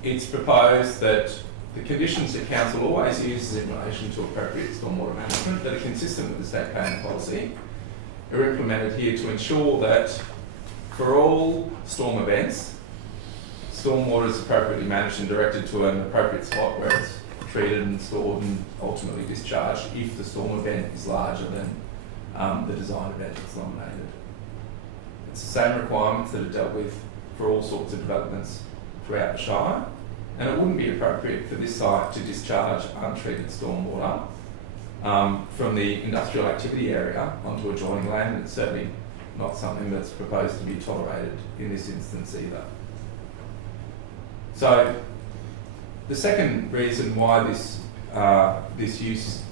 it's proposed that the conditions that council always uses in relation to appropriate stormwater management that are consistent with the state planning policy are implemented here to ensure that for all storm events, stormwater is appropriately managed and directed to an appropriate spot where it's treated and stored and ultimately discharged if the storm event is larger than the design event that's nominated. It's the same requirements that are dealt with for all sorts of developments throughout the Shire, and it wouldn't be appropriate for this site to discharge untreated stormwater from the industrial activity area onto adjoining land, and it's certainly not something that's proposed to be tolerated in this instance either. So the second reason why this use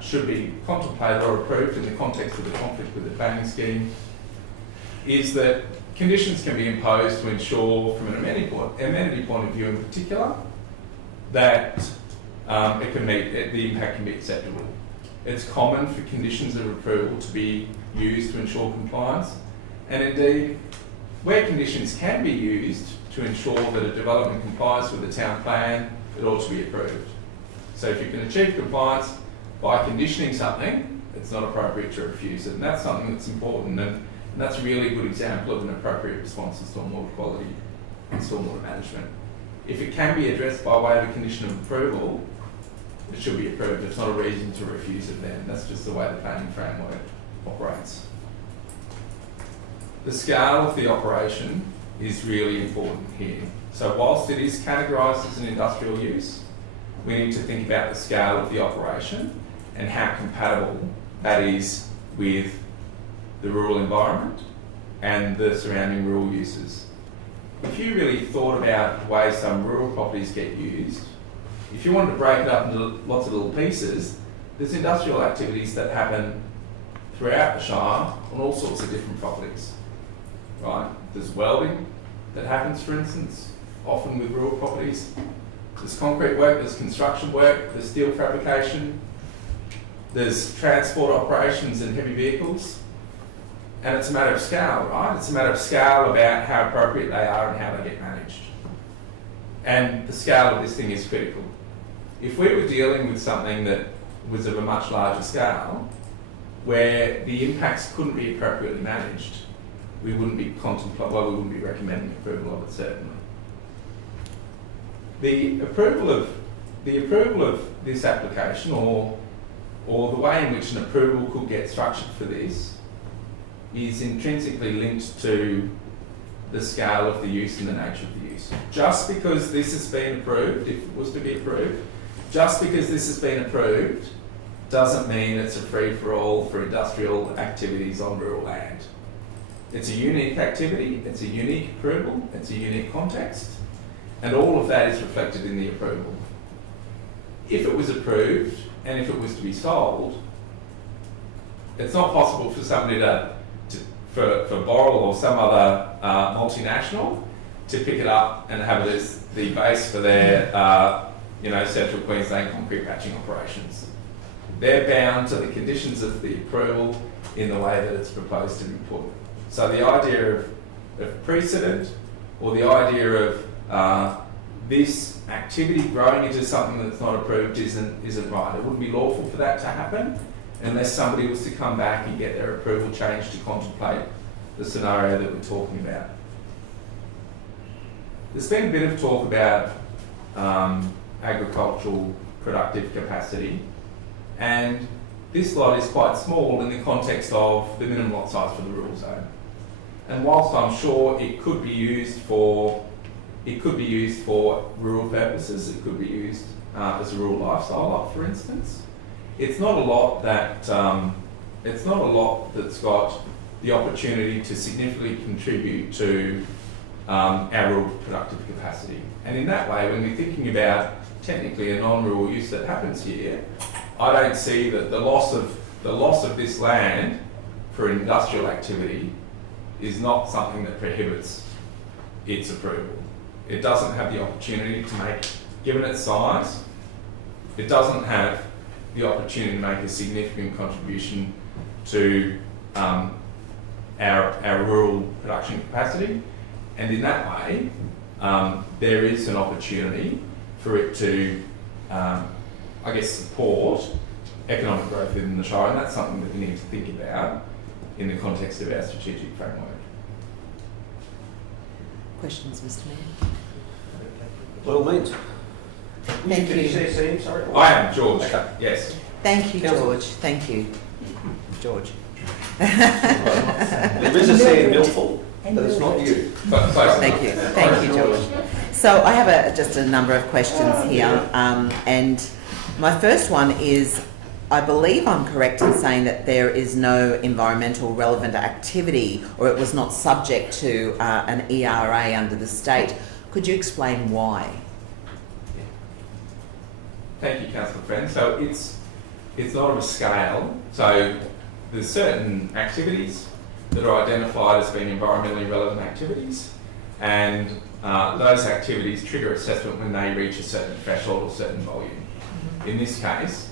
should be contemplated or approved in the context of the conflict with the planning scheme is that conditions can be imposed to ensure, from an amenity point of view in particular, that the impact can be acceptable. It's common for conditions of approval to be used to ensure compliance, and indeed, where conditions can be used to ensure that a development complies with the town plan, it ought to be approved. So if you can achieve compliance by conditioning something, it's not appropriate to refuse it, and that's something that's important, and that's a really good example of an appropriate response to stormwater quality and stormwater management. If it can be addressed by way of a condition of approval, it should be approved. It's not a reason to refuse it then. That's just the way the planning framework operates. The scale of the operation is really important here. So whilst it is categorised as an industrial use, we need to think about the scale of the operation and how compatible that is with the rural environment and the surrounding rural uses. If you really thought about the way some rural properties get used, if you wanted to break it up into lots of little pieces, there's industrial activities that happen throughout the Shire on all sorts of different properties, right? There's welding that happens, for instance, often with rural properties. There's concrete work, there's construction work, there's steel fabrication, there's transport operations and heavy vehicles. And it's a matter of scale, right? It's a matter of scale about how appropriate they are and how they get managed. And the scale of this thing is critical. If we were dealing with something that was of a much larger scale, where the impacts couldn't be appropriately managed, we wouldn't be recommending approval of it, certainly. The approval of this application, or the way in which an approval could get structured for this, is intrinsically linked to the scale of the use and the nature of the use. Just because this has been approved, if it was to be approved, just because this has been approved doesn't mean it's a free-for-all for industrial activities on rural land. It's a unique activity, it's a unique approval, it's a unique context, and all of that is reflected in the approval. If it was approved and if it was to be sold, it's not possible for somebody for Boral or some other multinational to pick it up and have it as the base for their Central Queensland concrete patching operations. They're bound to the conditions of the approval in the way that it's proposed to be put. So the idea of precedent, or the idea of this activity growing into something that's not approved isn't right. It wouldn't be lawful for that to happen unless somebody was to come back and get their approval changed to contemplate the scenario that we're talking about. There's been a bit of talk about agricultural productive capacity, and this lot is quite small in the context of the minimum lot size for the rural zone. And whilst I'm sure it could be used for rural purposes, it could be used as a rural lifestyle lot, for instance, it's not a lot that's got the opportunity to significantly contribute to our rural productive capacity. And in that way, when we're thinking about technically a non-rural use that happens here, I don't see that the loss of this land for industrial activity is not something that prohibits its approval. It doesn't have the opportunity to make, given its size, it doesn't have the opportunity to make a significant contribution to our rural production capacity, and in that way there is an opportunity for it to support economic growth within the Shire, and that's something that we need to think about in the context of our strategic framework. Questions, Mr. Mayor? By all means. Thank Can you. you say Sam? Sorry. I am George. Okay. Yes. Thank you, Councillor. George. Thank you, George. There is a Sam Milford, but it's not you. Thank you. Thank you, George. So I have just a number of questions here, and my first one is, I believe I'm correct in saying that there is no environmental relevant activity, or it was not subject to an ERA under the state. Could you explain why? Thank you, Councillor Friend. So it's not of a scale. So there's certain activities that are identified as being environmentally relevant activities, and those activities trigger assessment when they reach a certain threshold or certain volume. In this case,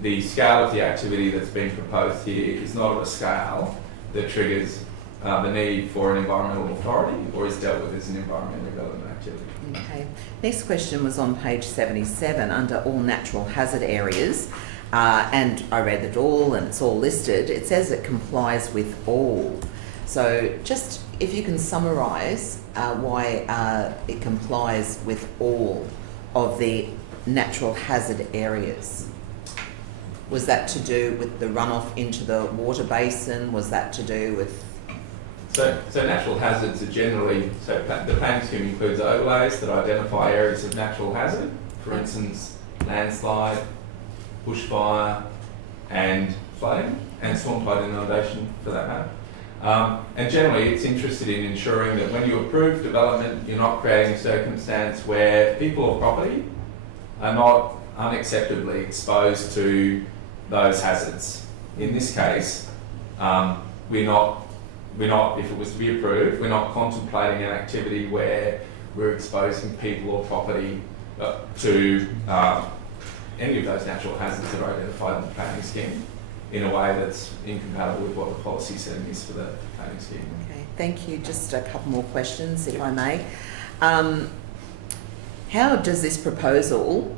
the scale of the activity that's being proposed here is not of a scale that triggers the need for an environmental authority or is dealt with as an environmentally relevant activity. Okay. Next question was on page 77 under all natural hazard areas, and I read it all and it's all listed. It says it complies with all. So just if you can summarise why it complies with all of the natural hazard areas. Was that to do with the runoff into the water basin? Was that to do with... So natural hazards are generally, the planning scheme includes overlays that identify areas of natural hazard, for instance, landslide, bushfire, and flooding, and storm flood inundation for that matter. And generally it's interested in ensuring that when you approve development, you're not creating a circumstance where people or property are not unacceptably exposed to those hazards. In this case, we're not, if it was to be approved, we're not contemplating an activity where we're exposing people or property to any of those natural hazards that are identified in the planning scheme in a way that's incompatible with what the policy setting is for the planning scheme. Okay, thank you. Just a couple more questions, if I may. How is this proposal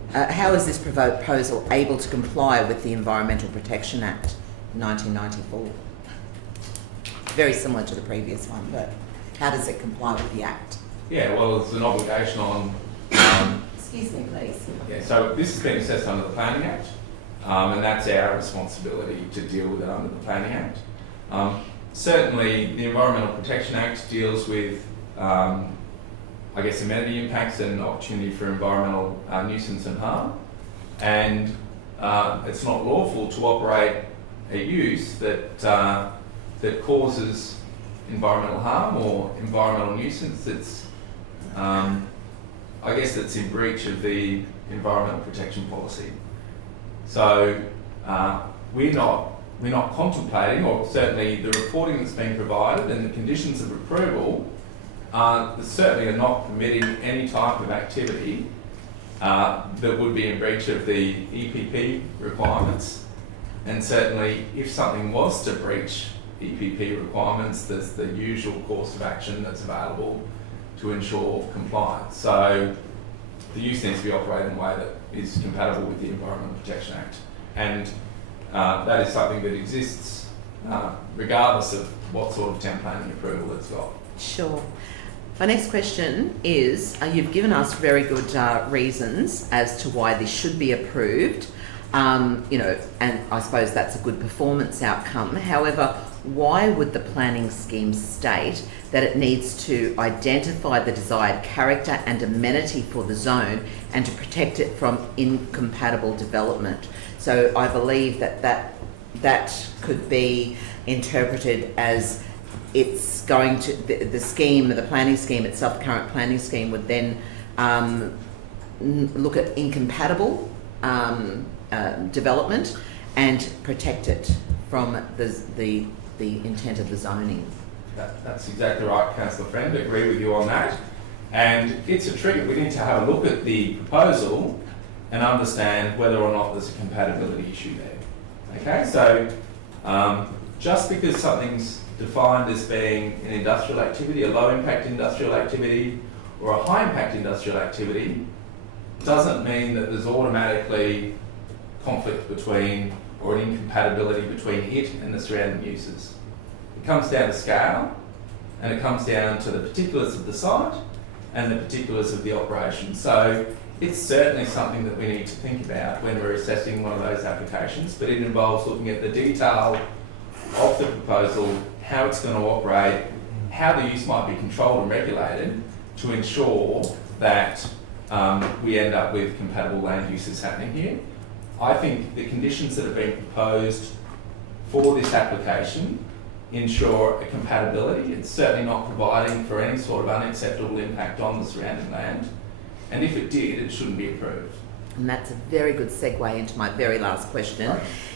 able to comply with the Environmental Protection Act 1994? Very similar to the previous one, but how does it comply with the Act? Yeah, well, there's an obligation on... Excuse me, please. Yeah, so this has been assessed under the Planning Act, and that's our responsibility to deal with it under the Planning Act. Certainly, the Environmental Protection Act deals with I guess amenity impacts and opportunity for environmental nuisance and harm, and it's not lawful to operate a use that causes environmental harm or environmental nuisance that's I guess that's in breach of the environmental protection policy. So we're not contemplating, or certainly the reporting that's been provided and the conditions of approval certainly are not permitting any type of activity that would be in breach of the EPP requirements. And certainly if something was to breach EPP requirements, there's the usual course of action that's available to ensure compliance. So the use needs to be operated in a way that is compatible with the Environmental Protection Act. And that is something that exists regardless of what sort of town planning approval it's got. Sure. My next question is, you've given us very good reasons as to why this should be approved, and I suppose that's a good performance outcome. However, why would the planning scheme state that it needs to identify the desired character and amenity for the zone and to protect it from incompatible development? So I believe that could be interpreted as it's going to, the planning scheme itself, the current planning scheme would then look at incompatible development and protect it from the intent of the zoning. That's exactly right, Councillor Friend. I agree with you on that. And it's a trigger. We need to have a look at the proposal and understand whether or not there's a compatibility issue there. Okay, so just because something's defined as being an industrial activity, a low impact industrial activity, or a high impact industrial activity, doesn't mean that there's automatically conflict between or an incompatibility between it and the surrounding uses. It comes down to scale, and it comes down to the particulars of the site and the particulars of the operation. So it's certainly something that we need to think about when we're assessing one of those applications, but it involves looking at the detail of the proposal, how it's going to operate, how the use might be controlled and regulated to ensure that we end up with compatible land uses happening here. I think the conditions that have been proposed for this application ensure a compatibility. It's certainly not providing for any sort of unacceptable impact on the surrounding land. And if it did, it shouldn't be approved. And that's a very good segue into my very last question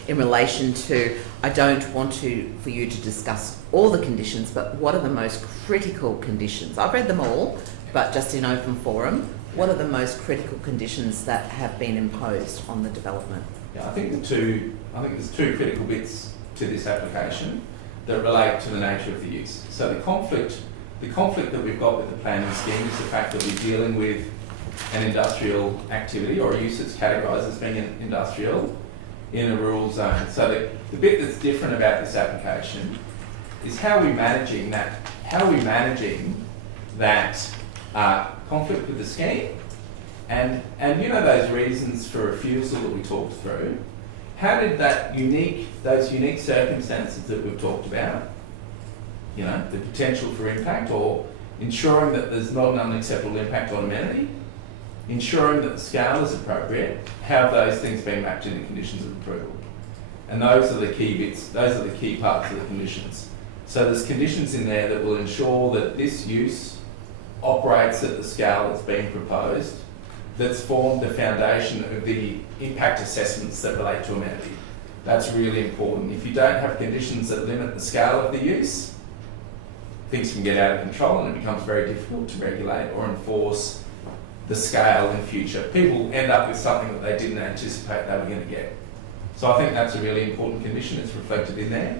in relation to, I don't want for you to discuss all the conditions, but what are the most critical conditions? I've read them all, but just in open forum, what are the most critical conditions that have been imposed on the development? Yeah, I think there's two critical bits to this application that relate to the nature of the use. So the conflict that we've got with the planning scheme is the fact that we're dealing with an industrial activity or a use that's categorised as being an industrial in a rural zone. So the bit that's different about this application is how are we managing that conflict with the scheme, and you know those reasons for refusal that we talked through. How did those unique circumstances that we've talked about, you know, the potential for impact or ensuring that there's not an unacceptable impact on amenity, ensuring that the scale is appropriate, how have those things been mapped into conditions of approval? And those are the key bits, those are the key parts of the conditions. So there's conditions in there that will ensure that this use operates at the scale that's being proposed, that's formed the foundation of the impact assessments that relate to amenity. That's really important. If you don't have conditions that limit the scale of the use, things can get out of control and it becomes very difficult to regulate or enforce the scale in future. People end up with something that they didn't anticipate they were going to get. So I think that's a really important condition. It's reflected in there.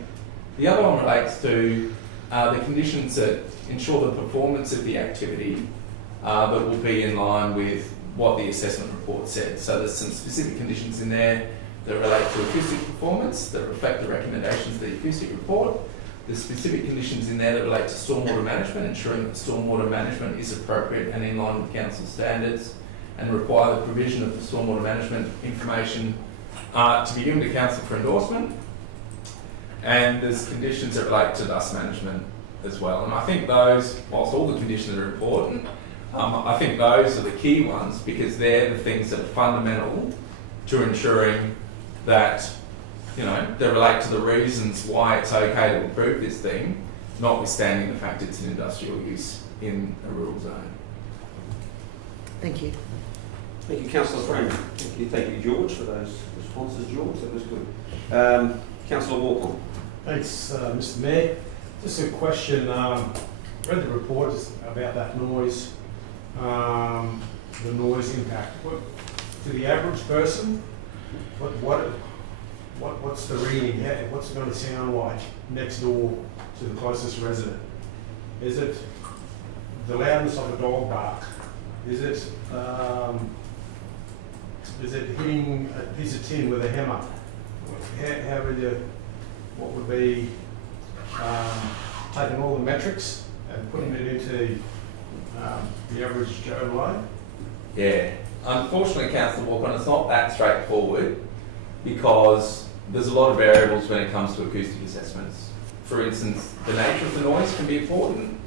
The other one relates to the conditions that ensure the performance of the activity that will be in line with what the assessment report said. So there's some specific conditions in there that relate to acoustic performance, that reflect the recommendations of the acoustic report. There's specific conditions in there that relate to stormwater management, ensuring that stormwater management is appropriate and in line with council standards, and require the provision of the stormwater management information to be given to council for endorsement. And there's conditions that relate to dust management as well. And I think those, whilst all the conditions are important, I think those are the key ones because they're the things that are fundamental to ensuring that, you know, they relate to the reasons why it's okay to approve this thing, notwithstanding the fact it's an industrial use in a rural zone. Thank you. Thank you, Councillor Freeman. Thank you, George, for those responses, George. That was good. Councillor Walker. Thanks, Mr. Mayor. Just a question. Read the report about that noise, the noise impact. To the average person, what's the reading? What's it going to sound like next door to the closest resident? Is it the loudness of a dog bark? Is it hitting a piece of tin with a hammer? What would be taking all the metrics and putting it into the average Joe Blow? Yeah, unfortunately, Councillor Walker, it's not that straightforward because there's a lot of variables when it comes to acoustic assessments. For instance, the nature of the noise can be important.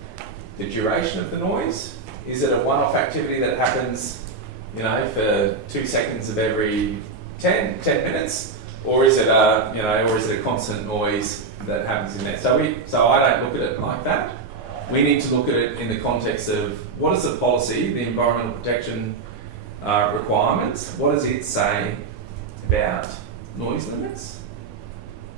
The duration of the noise. Is it a one-off activity that happens, you know, for 2 seconds of every 10 minutes? Or is it a constant noise that happens in there? So I don't look at it like that. We need to look at it in the context of what is the policy, the environmental protection requirements, what does it say about noise limits?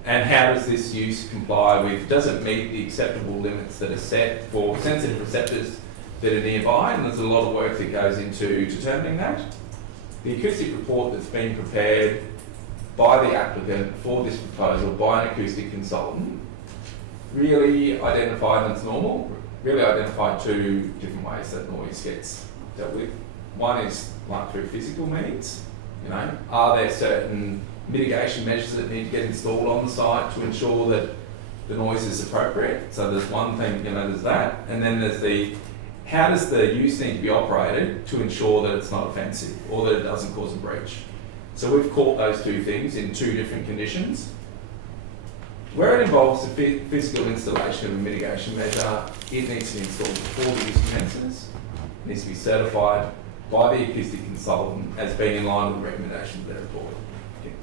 And how does this use comply with, does it meet the acceptable limits that are set for sensitive receptors that are nearby? And there's a lot of work that goes into determining that. The acoustic report that's been prepared by the applicant for this proposal by an acoustic consultant really identified as normal, really identified 2 different ways that noise gets dealt with. One is like through physical means, you know, are there certain mitigation measures that need to get installed on the site to ensure that the noise is appropriate. So there's one thing, there's that. And then there's how does the use need to be operated to ensure that it's not offensive or that it doesn't cause a breach? So we've caught those two things in two different conditions. Where it involves the physical installation of a mitigation measure, it needs to be installed before the use commences. It needs to be certified by the acoustic consultant as being in line with the recommendations of their report.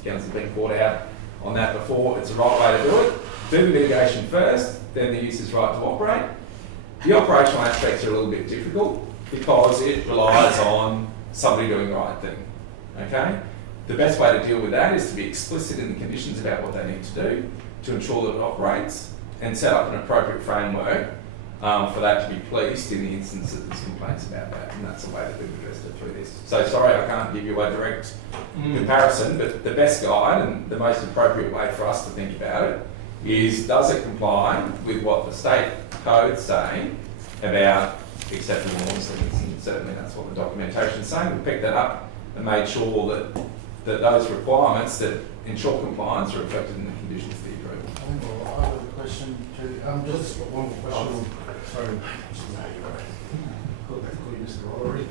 Council's been caught out on that before. It's the right way to do it. Do the mitigation first, then the use is right to operate. The operational aspects are a little bit difficult because it relies on somebody doing the right thing. Okay? The best way to deal with that is to be explicit in the conditions about what they need to do to ensure that it operates and set up an appropriate framework for that to be policed in the instance that there's complaints about that. And that's the way that we've addressed it through this. So sorry I can't give you a direct comparison, but the best guide and the most appropriate way for us to think about it is, does it comply with what the state codes say about acceptable noise limits? And certainly that's what the documentation is saying. We picked that up and made sure that those requirements that ensure compliance are reflected in the conditions of the approval. I have a question too. Just one more question. Sorry. Call you Mr. Rollery,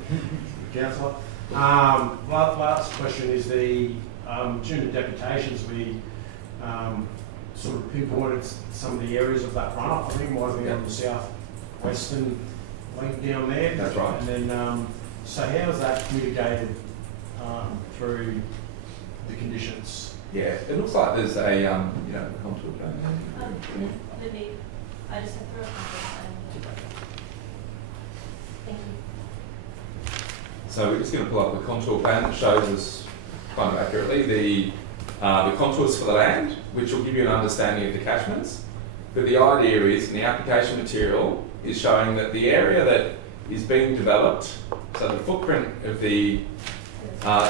Councillor. Last question is during the deputations we sort of pinpointed some of the areas of that runoff. I think it might have been on the south-western link down there. That's right. And then, so how is that mitigated through the conditions? Yeah, it looks like there's a contour plan. Libby, I just have to throw a comment. Thank you. So we're just going to pull up the contour plan that shows us kind of accurately the contours for the land, which will give you an understanding of the catchments. But the idea is, in the application material, is showing that the area that is being developed, so the footprint of the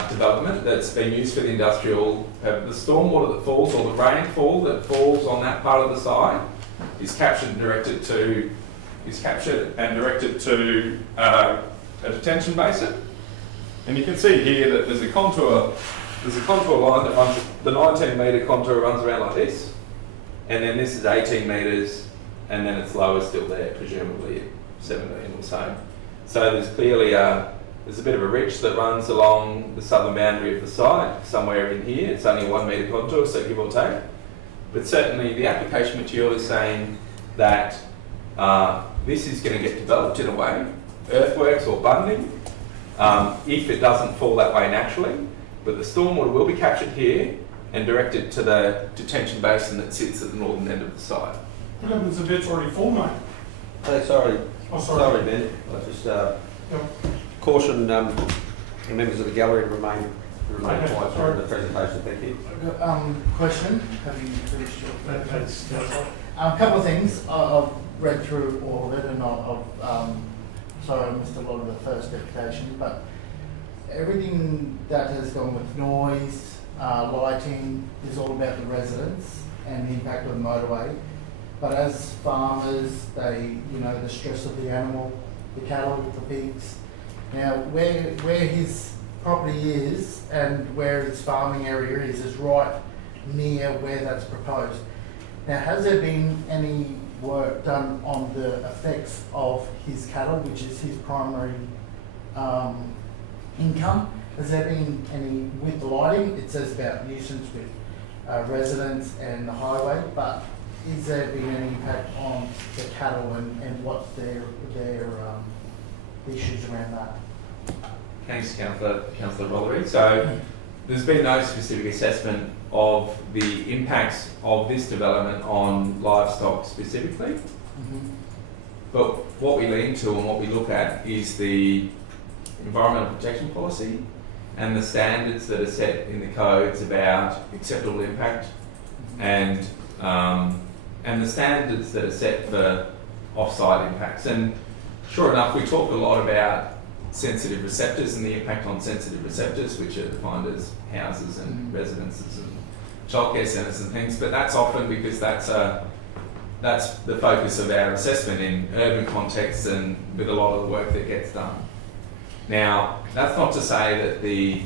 development that's been used for the industrial, the stormwater that falls or the rainfall that falls on that part of the site is captured and directed to a detention basin. And you can see here that there's a contour line that runs, the 19 metre contour runs around like this, and then this is 18 metres, and then it's lower still there, presumably at 17 or so. So there's clearly there's a bit of a ridge that runs along the southern boundary of the site, somewhere in here. It's only a 1 metre contour, so give or take. But certainly the application material is saying that this is going to get developed in a way, earthworks or bunding, if it doesn't fall that way naturally. But the stormwater will be captured here and directed to the detention basin that sits at the northern end of the site. What happens if it's already full, mate? Sorry. Oh, sorry. Ben. I just caution the members of the gallery to remain quiet during the presentation. Thank you. Question. Have you finished your a couple of things. I've read through all of it, and sorry I missed a lot of the first deputation, but everything that has gone with noise, lighting, is all about the residents and the impact of the motorway. But as farmers, the stress of the animal, the cattle, the pigs. Now, where his property is and where his farming area is right near where that's proposed. Now, has there been any work done on the effects of his cattle, which is his primary income? Has there been any, with the lighting, it says about nuisance with residents and the highway, but is there been any impact on the cattle and what's their issues around that? Thanks, Councillor Rollery. So there's been no specific assessment of the impacts of this development on livestock specifically. Mm-hmm. But what we lean to and what we look at is the environmental protection policy and the standards that are set in the codes about acceptable impact and the standards that are set for off-site impacts. And sure enough, we talk a lot about sensitive receptors and the impact on sensitive receptors, which are defined as houses and residences and childcare centres and things, but that's often because that's the focus of our assessment in urban contexts and with a lot of the work that gets done. Now, that's not to say that the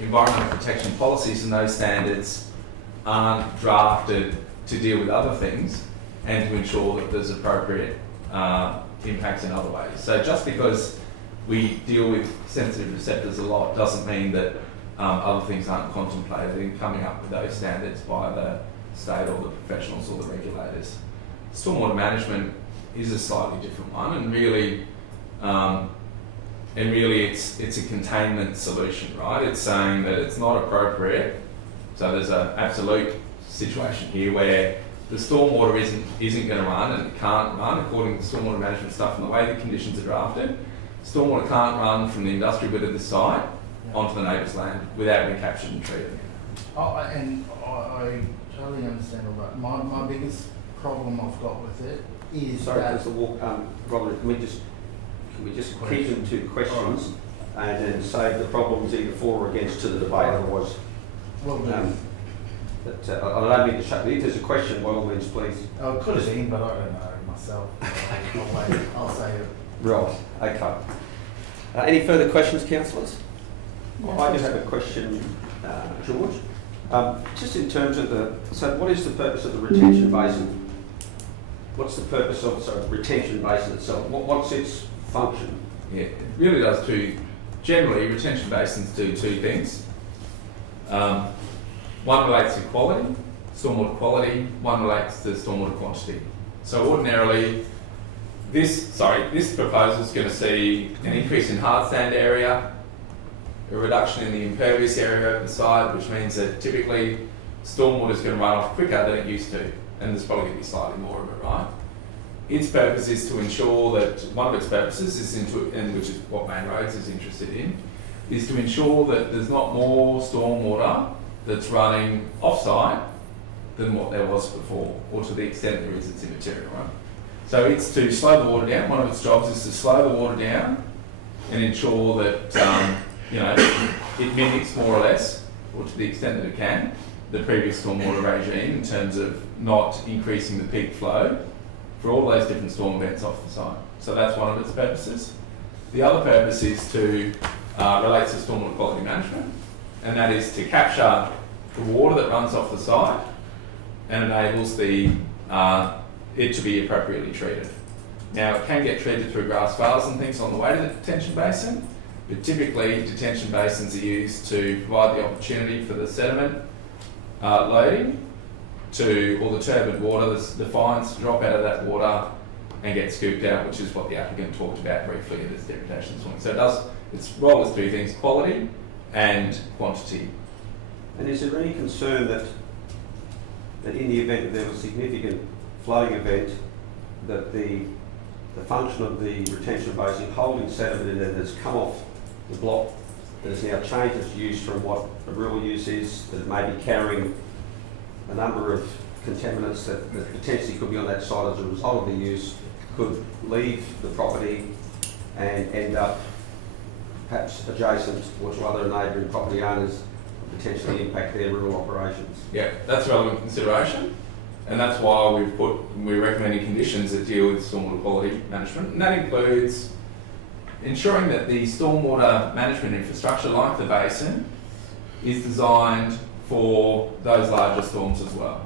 environmental protection policies and those standards aren't drafted to deal with other things and to ensure that there's appropriate impacts in other ways. So just because we deal with sensitive receptors a lot doesn't mean that other things aren't contemplated in coming up with those standards by the state or the professionals or the regulators. Stormwater management is a slightly different one, and really it's a containment solution, right? It's saying that it's not appropriate. So there's an absolute situation here where the stormwater isn't going to run, and it can't run according to stormwater management stuff and the way the conditions are drafted. Stormwater can't run from the industrial bit of the site onto the neighbour's land without being captured and treated. I totally understand all that. My biggest problem I've got with it is sorry, that... there's the walk, Robert, can we just keep them to questions and then save the problems either for or against to the debate, otherwise... Well, but I don't mean to shut. If there's a question, by all means, please. Oh, it could have been, but I don't know myself. I'll wait. I'll say it. Right. Okay. Any further questions, councillors? No. I do have a question, George. Just in terms of so what is the purpose of the retention basin? What's the purpose of the retention basin itself? What's its function? Yeah, it really does generally retention basins do two things. One relates to quality, stormwater quality, one relates to stormwater quantity. So ordinarily, this proposal is going to see an increase in hard sand area, a reduction in the impervious area of the site, which means that typically stormwater is going to run off quicker than it used to, and there's probably going to be slightly more of it, right? Its purpose is to ensure that, one of its purposes is and which is what Main Roads is interested in, is to ensure that there's not more stormwater that's running off-site than what there was before, or to the extent there is, it's immaterial, right? So it's to slow the water down. One of its jobs is to slow the water down and ensure that it mimics more or less, or to the extent that it can, the previous stormwater regime in terms of not increasing the peak flow for all those different storm events off the site. So that's one of its purposes. The other purpose is to relates to stormwater quality management, and that is to capture the water that runs off the site and enables it to be appropriately treated. Now, it can get treated through grass vales and things on the way to the detention basin, but typically detention basins are used to provide the opportunity for the sediment loading or the turbid water, the fines to drop out of that water and get scooped out, which is what the applicant talked about briefly in his deputation this morning. So its role is two things, quality and quantity. And is there any concern that in the event that there was a significant flooding event, that the function of the retention basin holding sediment in there that's come off the block, that has now changed its use from what the real use is, that it may be carrying a number of contaminants that potentially could be on that site as a result of the use, could leave the property and end up perhaps adjacent or to other neighbouring property owners, potentially impact their rural operations? Yeah, that's a relevant consideration, and that's why we're recommending conditions that deal with stormwater quality management, and that includes ensuring that the stormwater management infrastructure, like the basin, is designed for those larger storms as well.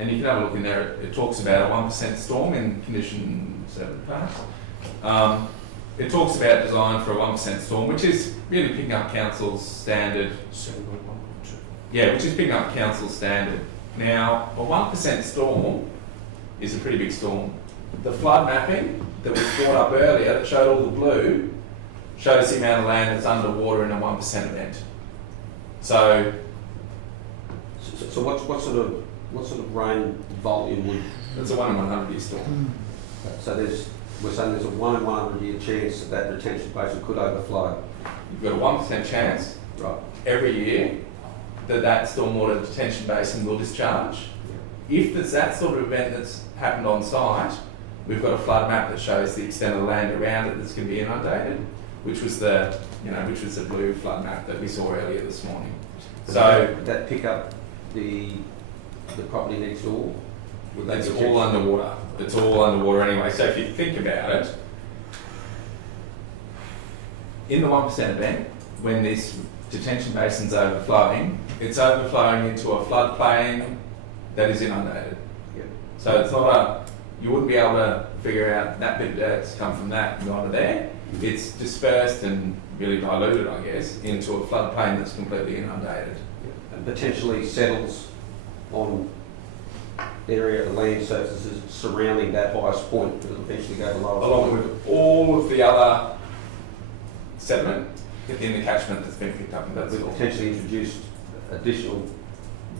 And you can have a look in there, it talks about a 1% storm in condition 7 perhaps. It talks about design for a 1% storm, which is really picking up council's standard. Yeah, which is picking up council's standard. Now, a 1% storm is a pretty big storm. The flood mapping that was brought up earlier that showed all the blue shows the amount of land that's underwater in a 1% event. So what sort of rain volume would? It's a 1 in 100 year storm. So we're saying there's a 1 in 100 year chance that retention basin could overflow. You've got a 1% chance, right, every year that stormwater detention basin will discharge. If there's that sort of event that's happened on site, we've got a flood map that shows the extent of the land around it that's going to be inundated, which was the blue flood map that we saw earlier this morning. So that pick up the property next door? It's all underwater. It's all underwater anyway. So if you think about it, in the 1% event, when this detention basin's overflowing, it's overflowing into a floodplain that is inundated. Yep. So it's not you wouldn't be able to figure out that bit of dirt's come from that and gone to there. It's dispersed and really diluted, I guess, into a floodplain that's completely inundated. And potentially settles on area of the land surfaces surrounding that highest point, but it'll eventually go to the lowest Along point. with all of the other sediment in the catchment that's been picked up in that We've soil. potentially introduced additional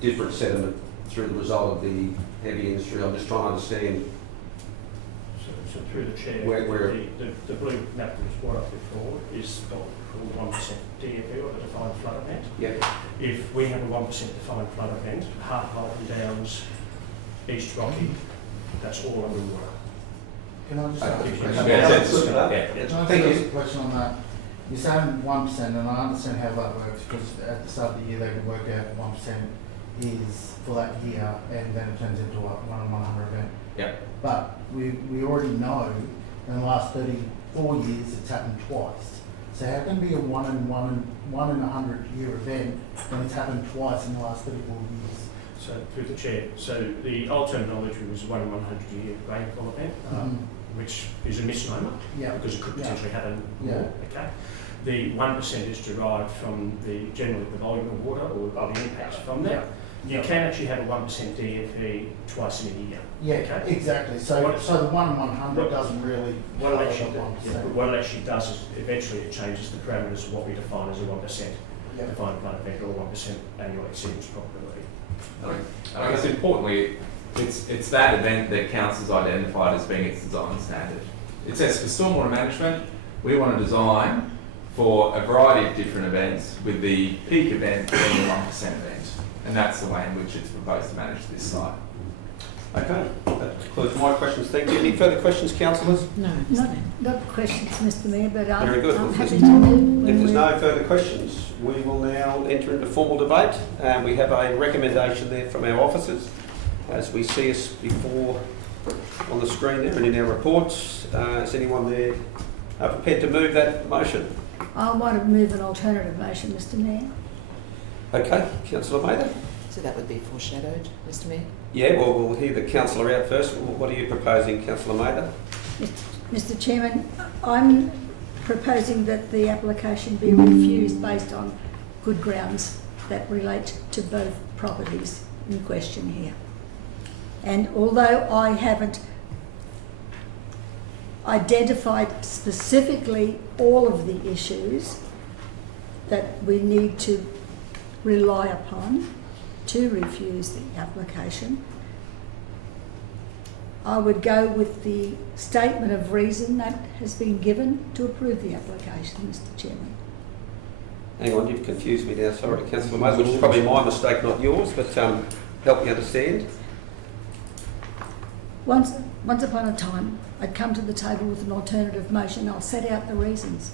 different sediment through the result of the heavy industry. I'm just trying to understand. So through the chair, Where the blue map that was brought up before is called 1% DFE, or the defined flood event. Yep. If we have a 1% defined flood event, Hartwell and Downs, East Rocky, that's all underwater. Can I just ask a Okay. question? Yeah, that's good. Can I Thank ask you. a question on that? You're saying 1%, and I understand how that works, because at the start of the year they can work out 1% is for that year, and then it turns into a 1 in 100 event. Yeah. But we already know in the last 34 years it's happened twice. So how can it be a 1 in 100 year event when it's happened twice in the last 34 years? So through the chair, so the old terminology was 1 in 100 year rainfall event, which is a misnomer because it could potentially happen more. Okay. The 1% is derived from generally the volume of water or the impacts from that. You can actually have a 1% DFE twice in a year. Yeah, okay? exactly. So the 1 in 100 doesn't really What it cover actually the does, 1%. what it actually does is eventually it changes the parameters of what we define as a 1% defined flood event or 1% annual exceedance probability. I guess importantly, it's that event that council's identified as being its design standard. It says for stormwater management, we want to design for a variety of different events, with the peak event being the 1% event. And that's the way in which it's proposed to manage this site. Okay, that concludes my questions. Thank you. Any further questions, councillors? No. Not questions, Mr Mayor, but Very good. I'm If happy there's- to move. If there's no further questions, we will now enter into formal debate. We have a recommendation there from our officers, as we see us before on the screen there and in our reports. Is anyone there prepared to move that motion? I want to move an alternative motion, Mr Mayor. Okay, Councillor Mather. So that would be foreshadowed, Mr Mayor? Yeah, well, we'll hear the councillor out first. What are you proposing, Councillor Mather? Mr Chairman, I'm proposing that the application be refused based on good grounds that relate to both properties in question here. And although I haven't identified specifically all of the issues that we need to rely upon to refuse the application, I would go with the statement of reason that has been given to approve the application, Mr Chairman. Hang on, you've confused me now. Sorry, Councillor Mather, which is probably my mistake, not yours, but help me understand. Once upon a time, I'd come to the table with an alternative motion. I'll set out the reasons.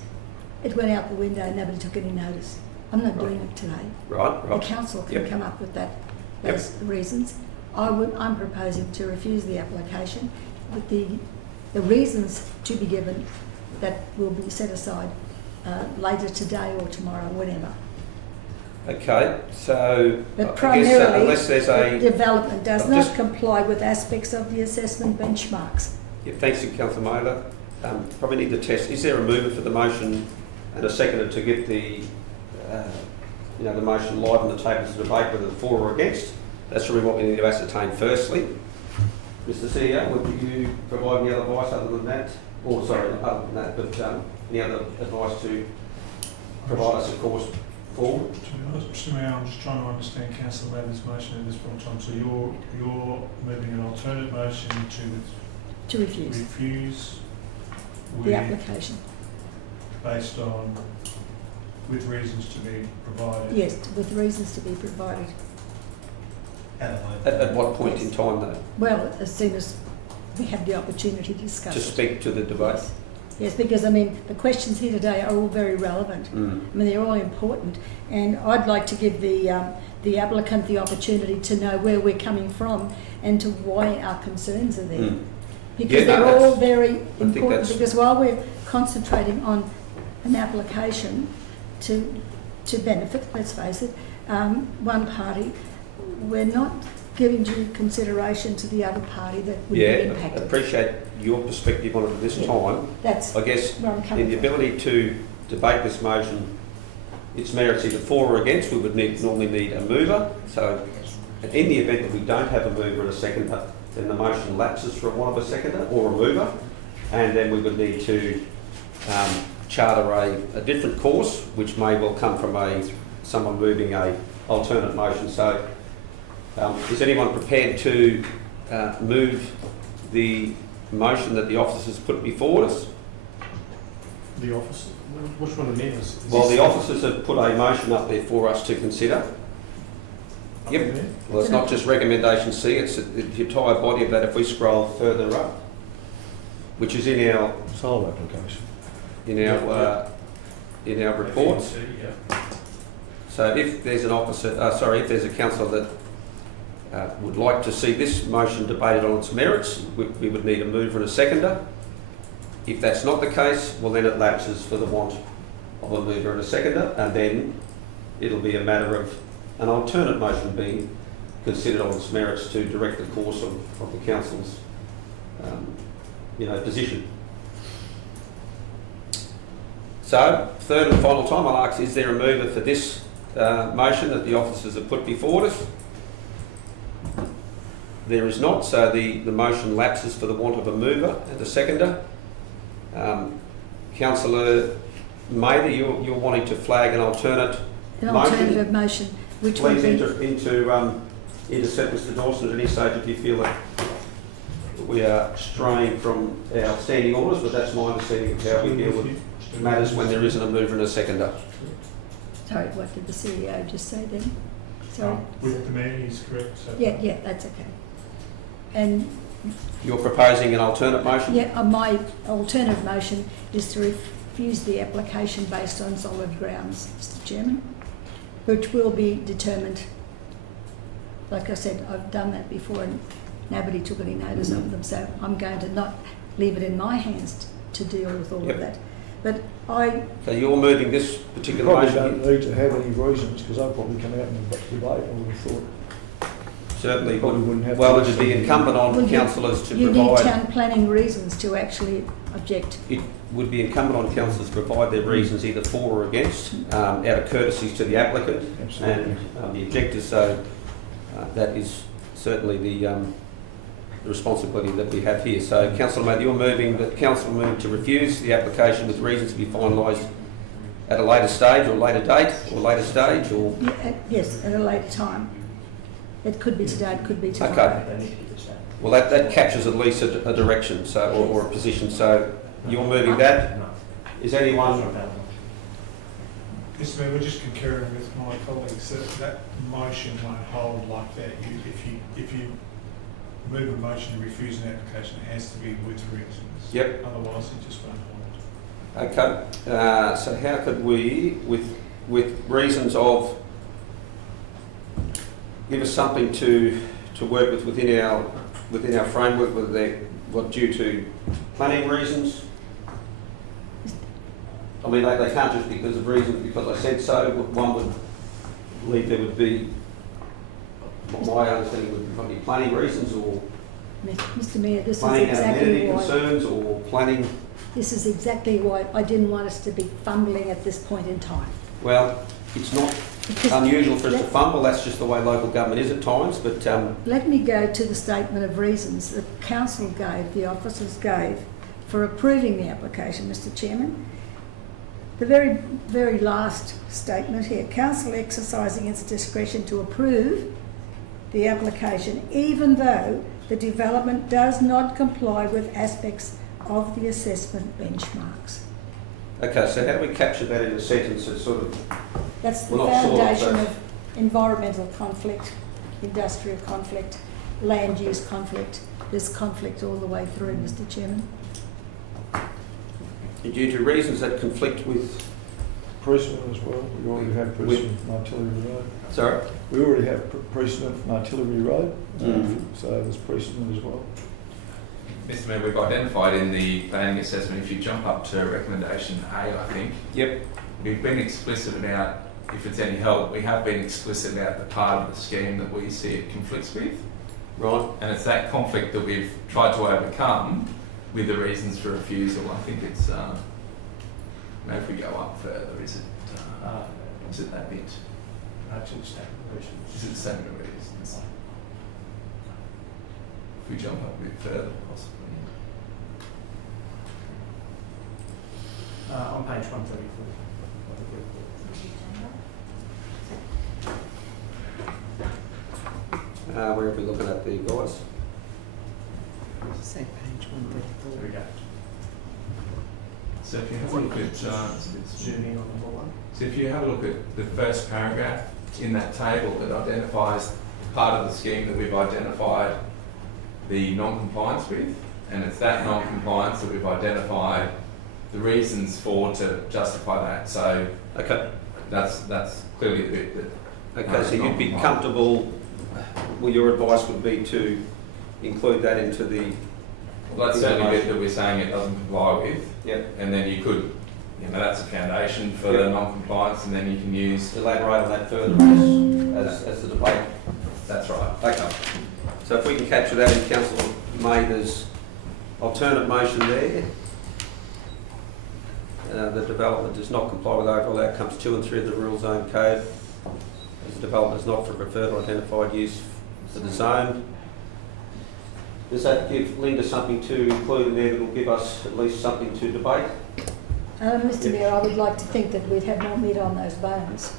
It went out the window. Nobody took any notice. I'm not doing it today. Right. The council can come up with those reasons. I'm proposing to refuse the application with the reasons to be given that will be set aside later today or tomorrow, whenever. Okay, so But I guess primarily, unless there's the a... development does I'm not just- comply with aspects of the assessment benchmarks. Yeah, thanks, Councillor Mather. Probably need to test. Is there a mover for the motion and a seconder to get the motion live on the table to debate whether for or against? That's really what we need to ascertain firstly. Mr CEO, would you provide any other advice other than that? Or sorry, other than that, but any other advice to provide us a course forward? To be honest, Mr Mayor, I'm just trying to understand Councillor Mather's motion at this point in time. So you're moving an alternate motion To refuse the application. based on with reasons to be provided. Yes, with reasons to be provided. At what point in time though? Well, as soon as we have the opportunity to discuss To it. speak to the debate? Yes, because I mean, the questions here today are all very relevant. I mean, they're all important, and I'd like to give the applicant the opportunity to know where we're coming from and to why our concerns are there. Because they're all very important, because while we're concentrating on an application to benefit, let's face it, one party, we're not giving due consideration to the other party that would be Yeah, I impacted. appreciate your perspective on it at this time. That's I guess where I'm coming in the from. ability to debate this motion, its merits either for or against, we would normally need a mover. So in the event that we don't have a mover and a seconder, then the motion lapses for one of a seconder or a mover, and then we would need to charter a different course, which may well come from someone moving a alternate motion. So is anyone prepared to move the motion that the officers put before us? The officer? Which one of the members? Well, the officers have put a motion up there for us to consider. Yep. Well, it's not just recommendation C, it's the entire body of that if we scroll further up, which is in our sole application. In our reports. So if there's an officer, if there's a councillor that would like to see this motion debated on its merits, we would need a mover and a seconder. If that's not the case, well then it lapses for the want of a mover and a seconder, and then it'll be a matter of an alternate motion being considered on its merits to direct the course of the council's position. So, third and final time, I'll ask, is there a mover for this motion that the officers have put before us? There is not, so the motion lapses for the want of a mover and a seconder. Councillor Mather, you're wanting to flag an alternative motion, which would please be... intercept Mr Dawson at any stage if you feel that we are straying from our standing orders, but that's my understanding of how we deal with matters when there isn't a mover and a seconder. Sorry, what did the CEO just say then? Sorry. With the man, he's correct. So. Yeah, that's okay. And you're proposing an alternate motion? Yeah, my alternative motion is to refuse the application based on solid grounds, Mr Chairman, which will be determined. Like I said, I've done that before and nobody took any notice of them, so I'm going to not leave it in my hands to deal with all of that. But So you're moving this particular motion? You probably don't need to have any reasons, because they'll probably come out in the debate, I would have thought. Certainly, wouldn't have well, it would be incumbent on councillors to provide... You need town planning reasons to actually object. It would be incumbent on councillors to provide their reasons either for or against, out of courtesies to the applicant and the objectors. So that is certainly the responsibility that we have here. So, Councillor Mather, you're moving that council move to refuse the application with reasons to be finalised at a later stage or later date or later stage, or yes, at a later time. It could be today, it could be tomorrow. Okay. Well, that captures at least a direction, so or a position. So you're moving that. Is anyone? Mr Mayor, we're just concurring with my colleagues that motion won't hold like that. If you move a motion to refuse an application, it has to be with reasons. Yep. Otherwise, it just won't hold. Okay. So how could we, with reasons of, give us something to work with within our framework, whether they're due to planning reasons. I mean, they can't just because of reasons because I said so. One would believe there would be, my understanding would be probably planning reasons or Mr Mayor, this is planning exactly amenity why... concerns or planning... This is exactly why I didn't want us to be fumbling at this point in time. Well, it's not unusual for us to fumble, that's just the way local government is at times, but... Let me go to the statement of reasons that council gave, the officers gave, for approving the application, Mr Chairman. The very, very last statement here, council exercising its discretion to approve the application even though the development does not comply with aspects of the assessment benchmarks. Okay, so how do we capture that in a sentence that sort of... That's the foundation of environmental conflict, industrial conflict, land use conflict. There's conflict all the way through, Mr Chairman. Due to reasons that conflict with... Precedent as well. We already have precedent from Artillery Road. Sorry? We already have precedent from Artillery Road, so there's precedent as well. Mr Mayor, we've identified in the planning assessment, if you jump up to recommendation A, I think. Yep. We've been explicit about if it's any help, we have been explicit about the part of the scheme that we see it conflicts with. Right. And it's that conflict that we've tried to overcome with the reasons for refusal. I think it's, maybe if we go up further, is it that bit? Actually, statement of reasons. Is it statement of reasons? If we jump up a bit further, possibly. On page 134 of the report. Where are we looking at the guys? Say page 134. There we go. So if you have a look at, Zoom in on the more one. so if you have a look at the first paragraph in that table that identifies part of the scheme that we've identified the non-compliance with, and it's that non-compliance that we've identified the reasons for to justify that. So Okay. that's clearly the bit that. Okay, so you'd be comfortable, well, your advice would be to include that into the... Well, that's certainly the bit that we're saying it doesn't comply with. Yep. And then you could, that's a foundation for the non-compliance, and then you can use... Elaborate on that further as the debate. That's right. Okay. So if we can capture that in Councillor Mather's alternate motion there. The development does not comply with overall outcomes 2 and 3 of the Rural Zone Code. As the development is not for preferred or identified use for the zone. Does that give Linda something to include in there that will give us at least something to debate? Mr Mayor, I would like to think that we'd have more meat on those bones.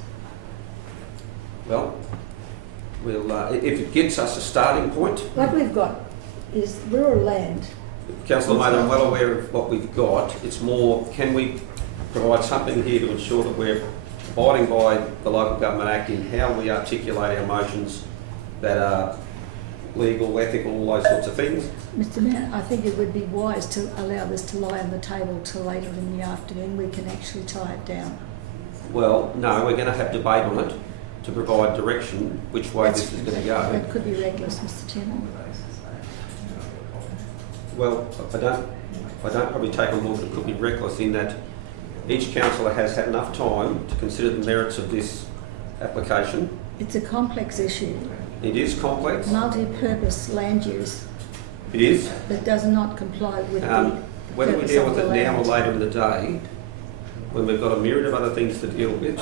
Well, we'll, if it gets us a starting point. What we've got is rural land. Councillor Mather, I'm well aware of what we've got. It's more, can we provide something here to ensure that we're abiding by the Local Government Act in how we articulate our motions that are legal, ethical, all those sorts of things? Mr Mayor, I think it would be wise to allow this to lie on the table till later in the afternoon. We can actually tie it down. Well, no, we're going to have debate on it to provide direction which way this is going to go. That could be reckless, Mr Chairman. Well, I don't probably take on board that it could be reckless in that each councillor has had enough time to consider the merits of this application. It's a complex issue. It is complex. Multi-purpose land use. It is. That does not comply with the whether we purpose deal of with the it now or land. later in the day, when we've got a myriad of other things to deal with.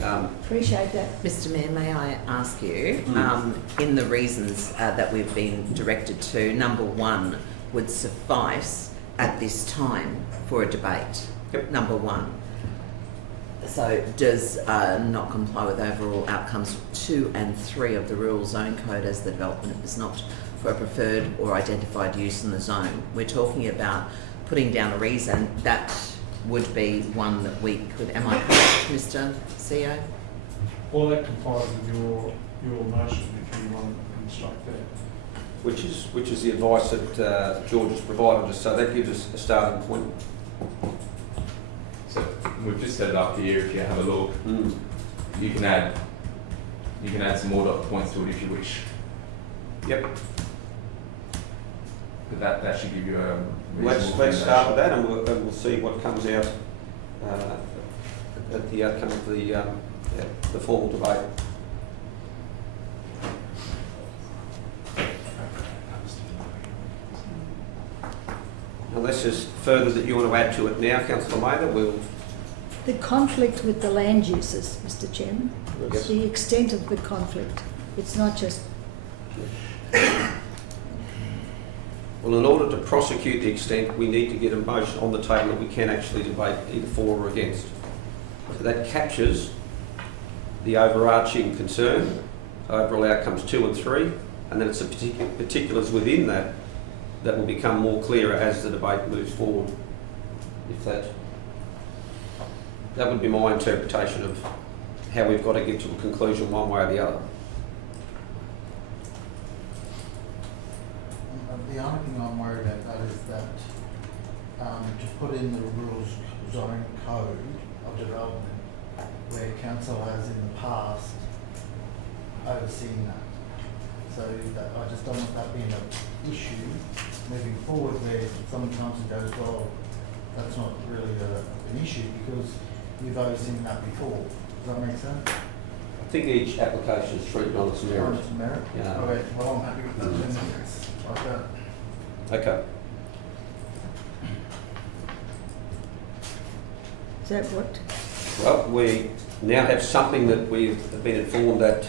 Appreciate that. Mr Mayor, may I ask you, in the reasons that we've been directed to, number 1 would suffice at this time for a debate. Yep. Number 1. So does not comply with overall outcomes 2 and 3 of the Rural Zone Code as the development is not for a preferred or identified use in the zone. We're talking about putting down a reason that would be one that we could, am I correct, Mr CEO? Well, that complies with your motion if you want to instruct that. Which is the advice that George has provided us, so that gives us a starting point. So we've just set it up here. If you have a look, you can add some more dot points to it if you wish. Yep. But that should give you a Let's start with that, and we'll see what comes out at the outcome of the formal debate. Unless there's further that you want to add to it now, Councillor Mather, we'll... The conflict with the land uses, Mr Chairman. Yes. The extent of the conflict. It's not just... Well, in order to prosecute the extent, we need to get a motion on the table that we can actually debate either for or against. So that captures the overarching concern, overall outcomes 2 and 3, and then it's the particulars within that that will become more clearer as the debate moves forward. If that would be my interpretation of how we've got to get to a conclusion one way or the other. The only thing I'm worried about that is that to put in the rules zone code of development where council has in the past overseen that. So that I just don't want that being an issue moving forward where someone comes and goes, well, that's not really an issue because you've overseen that before. Does that make sense? I think each application is treated on its merit. On its merit? Yeah. Okay, well, I'm happy with that, then it's like that. Okay. Is that what? Well, we now have something that we've been informed that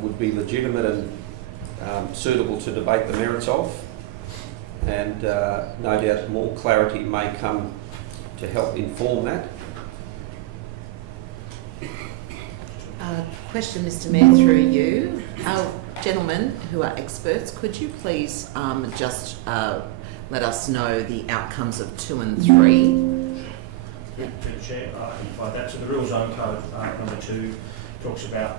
would be legitimate and suitable to debate the merits of, and no doubt more clarity may come to help inform that. Question, Mr Mayor, through you. Our gentlemen who are experts, could you please just let us know the outcomes of 2 and 3? Through the Chair, by that. So the Rural Zone Code number 2 talks about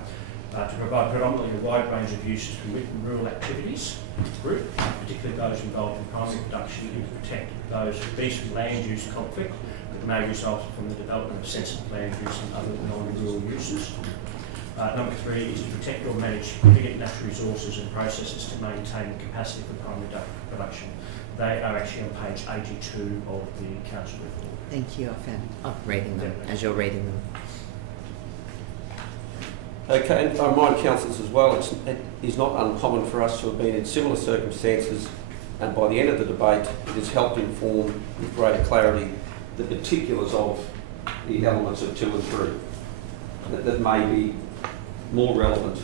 to provide predominantly a wide range of uses for rural activities group, particularly those involved in primary production, and to protect these land use conflict that may result from the development of sensitive land use and other non-rural uses. Number 3 is to protect or manage significant natural resources and processes to maintain the capacity for primary production. They are actually on page 82 of the Council report. Thank you. I'm reading them as you're reading them. Okay, and I remind councillors as well, it is not uncommon for us to have been in similar circumstances, and by the end of the debate it has helped inform with greater clarity the particulars of the elements of 2 and 3 that may be more relevant,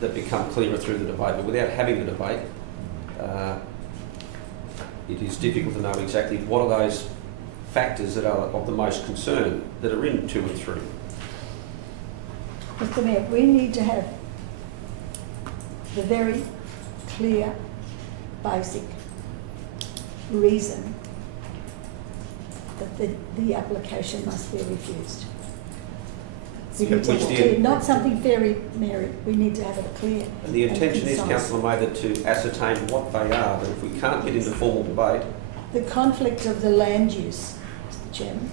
that become clearer through the debate. But without having the debate, it is difficult to know exactly what are those factors that are of the most concern that are in 2 and 3. Mr Mayor, we need to have the very clear, basic reason that the application must be refused. We need to have it clear, not something very merry. We need to have it clear. And the intention is, concise. Councillor Mather, to ascertain what they are, but if we can't get into formal debate... The conflict of the land use, Mr Chairman,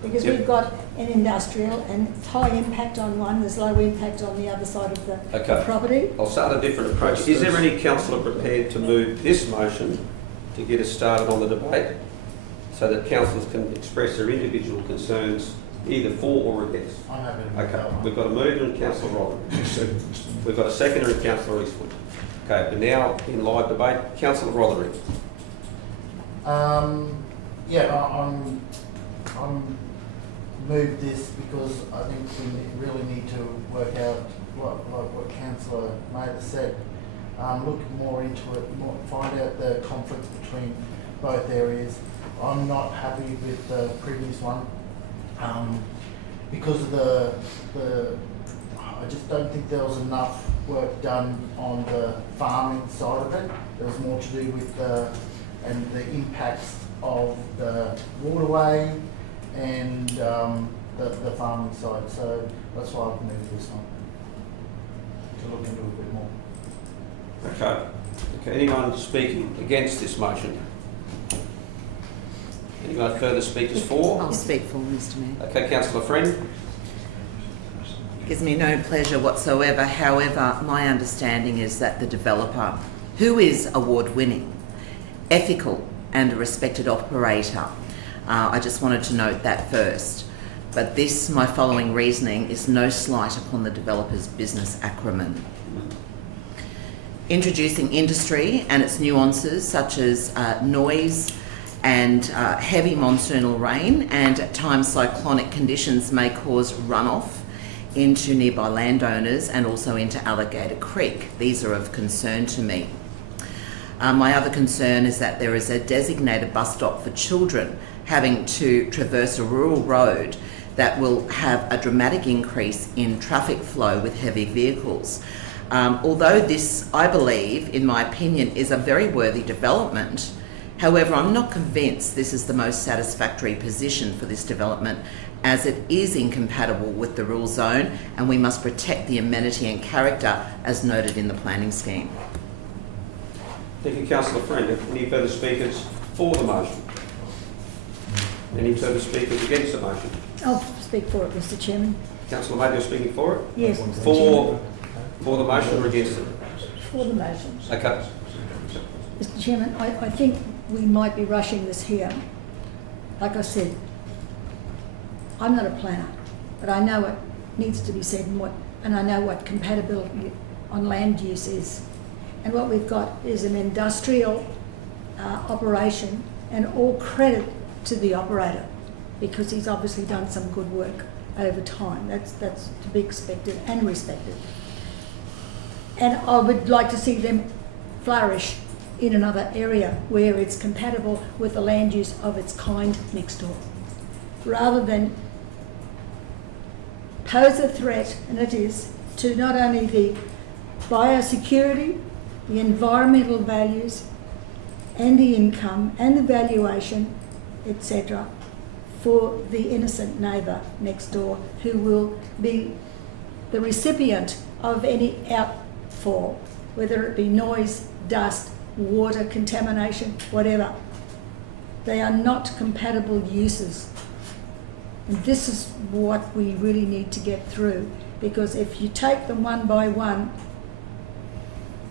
because Yep. we've got an industrial and high impact on one, there's low impact on the other side of the property. I'll start a different approach. Is there any councillor prepared to move this motion to get us started on the debate so that councillors can express their individual concerns either for or against? I'm happy to move Okay, that one. we've got a mover in Councillor Rotherham. We've got a seconder in Councillor Eastwood. Okay, but now in live debate, Councillor Rotherham. I'm moved this because I think we really need to work out what Councillor Mather said. Look more into it, find out the conflicts between both areas. I'm not happy with the previous one because of the I just don't think there was enough work done on the farming side of it. There was more to do with the impacts of the waterway and the farming side. So that's why I've moved this one, to look into a bit more. Okay, anyone speaking against this motion? Anyone further speakers for? I'll speak for Mr Mayor. Okay, Councillor Friend. Gives me no pleasure whatsoever. However, my understanding is that the developer, who is award-winning, ethical and a respected operator, I just wanted to note that first. But this, my following reasoning, is no slight upon the developer's business acumen. Introducing industry and its nuances such as noise and heavy monsoonal rain and at times cyclonic conditions may cause runoff into nearby landowners and also into Alligator Creek. These are of concern to me. My other concern is that there is a designated bus stop for children having to traverse a rural road that will have a dramatic increase in traffic flow with heavy vehicles. Although this, I believe, in my opinion, is a very worthy development, however, I'm not convinced this is the most satisfactory position for this development, as it is incompatible with the rural zone and we must protect the amenity and character as noted in the planning scheme. Thank you, Councillor Friend. Any further speakers for the motion? Any further speakers against the motion? I'll speak for it, Mr Chairman. Councillor Mather, speaking for it? Yes, For the motion or against it? For the motion. Okay. Mr Chairman, I think we might be rushing this here. Like I said, I'm not a planner, but I know it needs to be said and I know what compatibility on land use is. And what we've got is an industrial operation, and all credit to the operator, because he's obviously done some good work over time. That's to be expected and respected. And I would like to see them flourish in another area where it's compatible with the land use of its kind next door, rather than pose a threat, and it is, to not only the biosecurity, the environmental values, and the income and the valuation, etc., for the innocent neighbour next door who will be the recipient of any outfall, whether it be noise, dust, water, contamination, whatever. They are not compatible uses. And this is what we really need to get through, because if you take them one by one,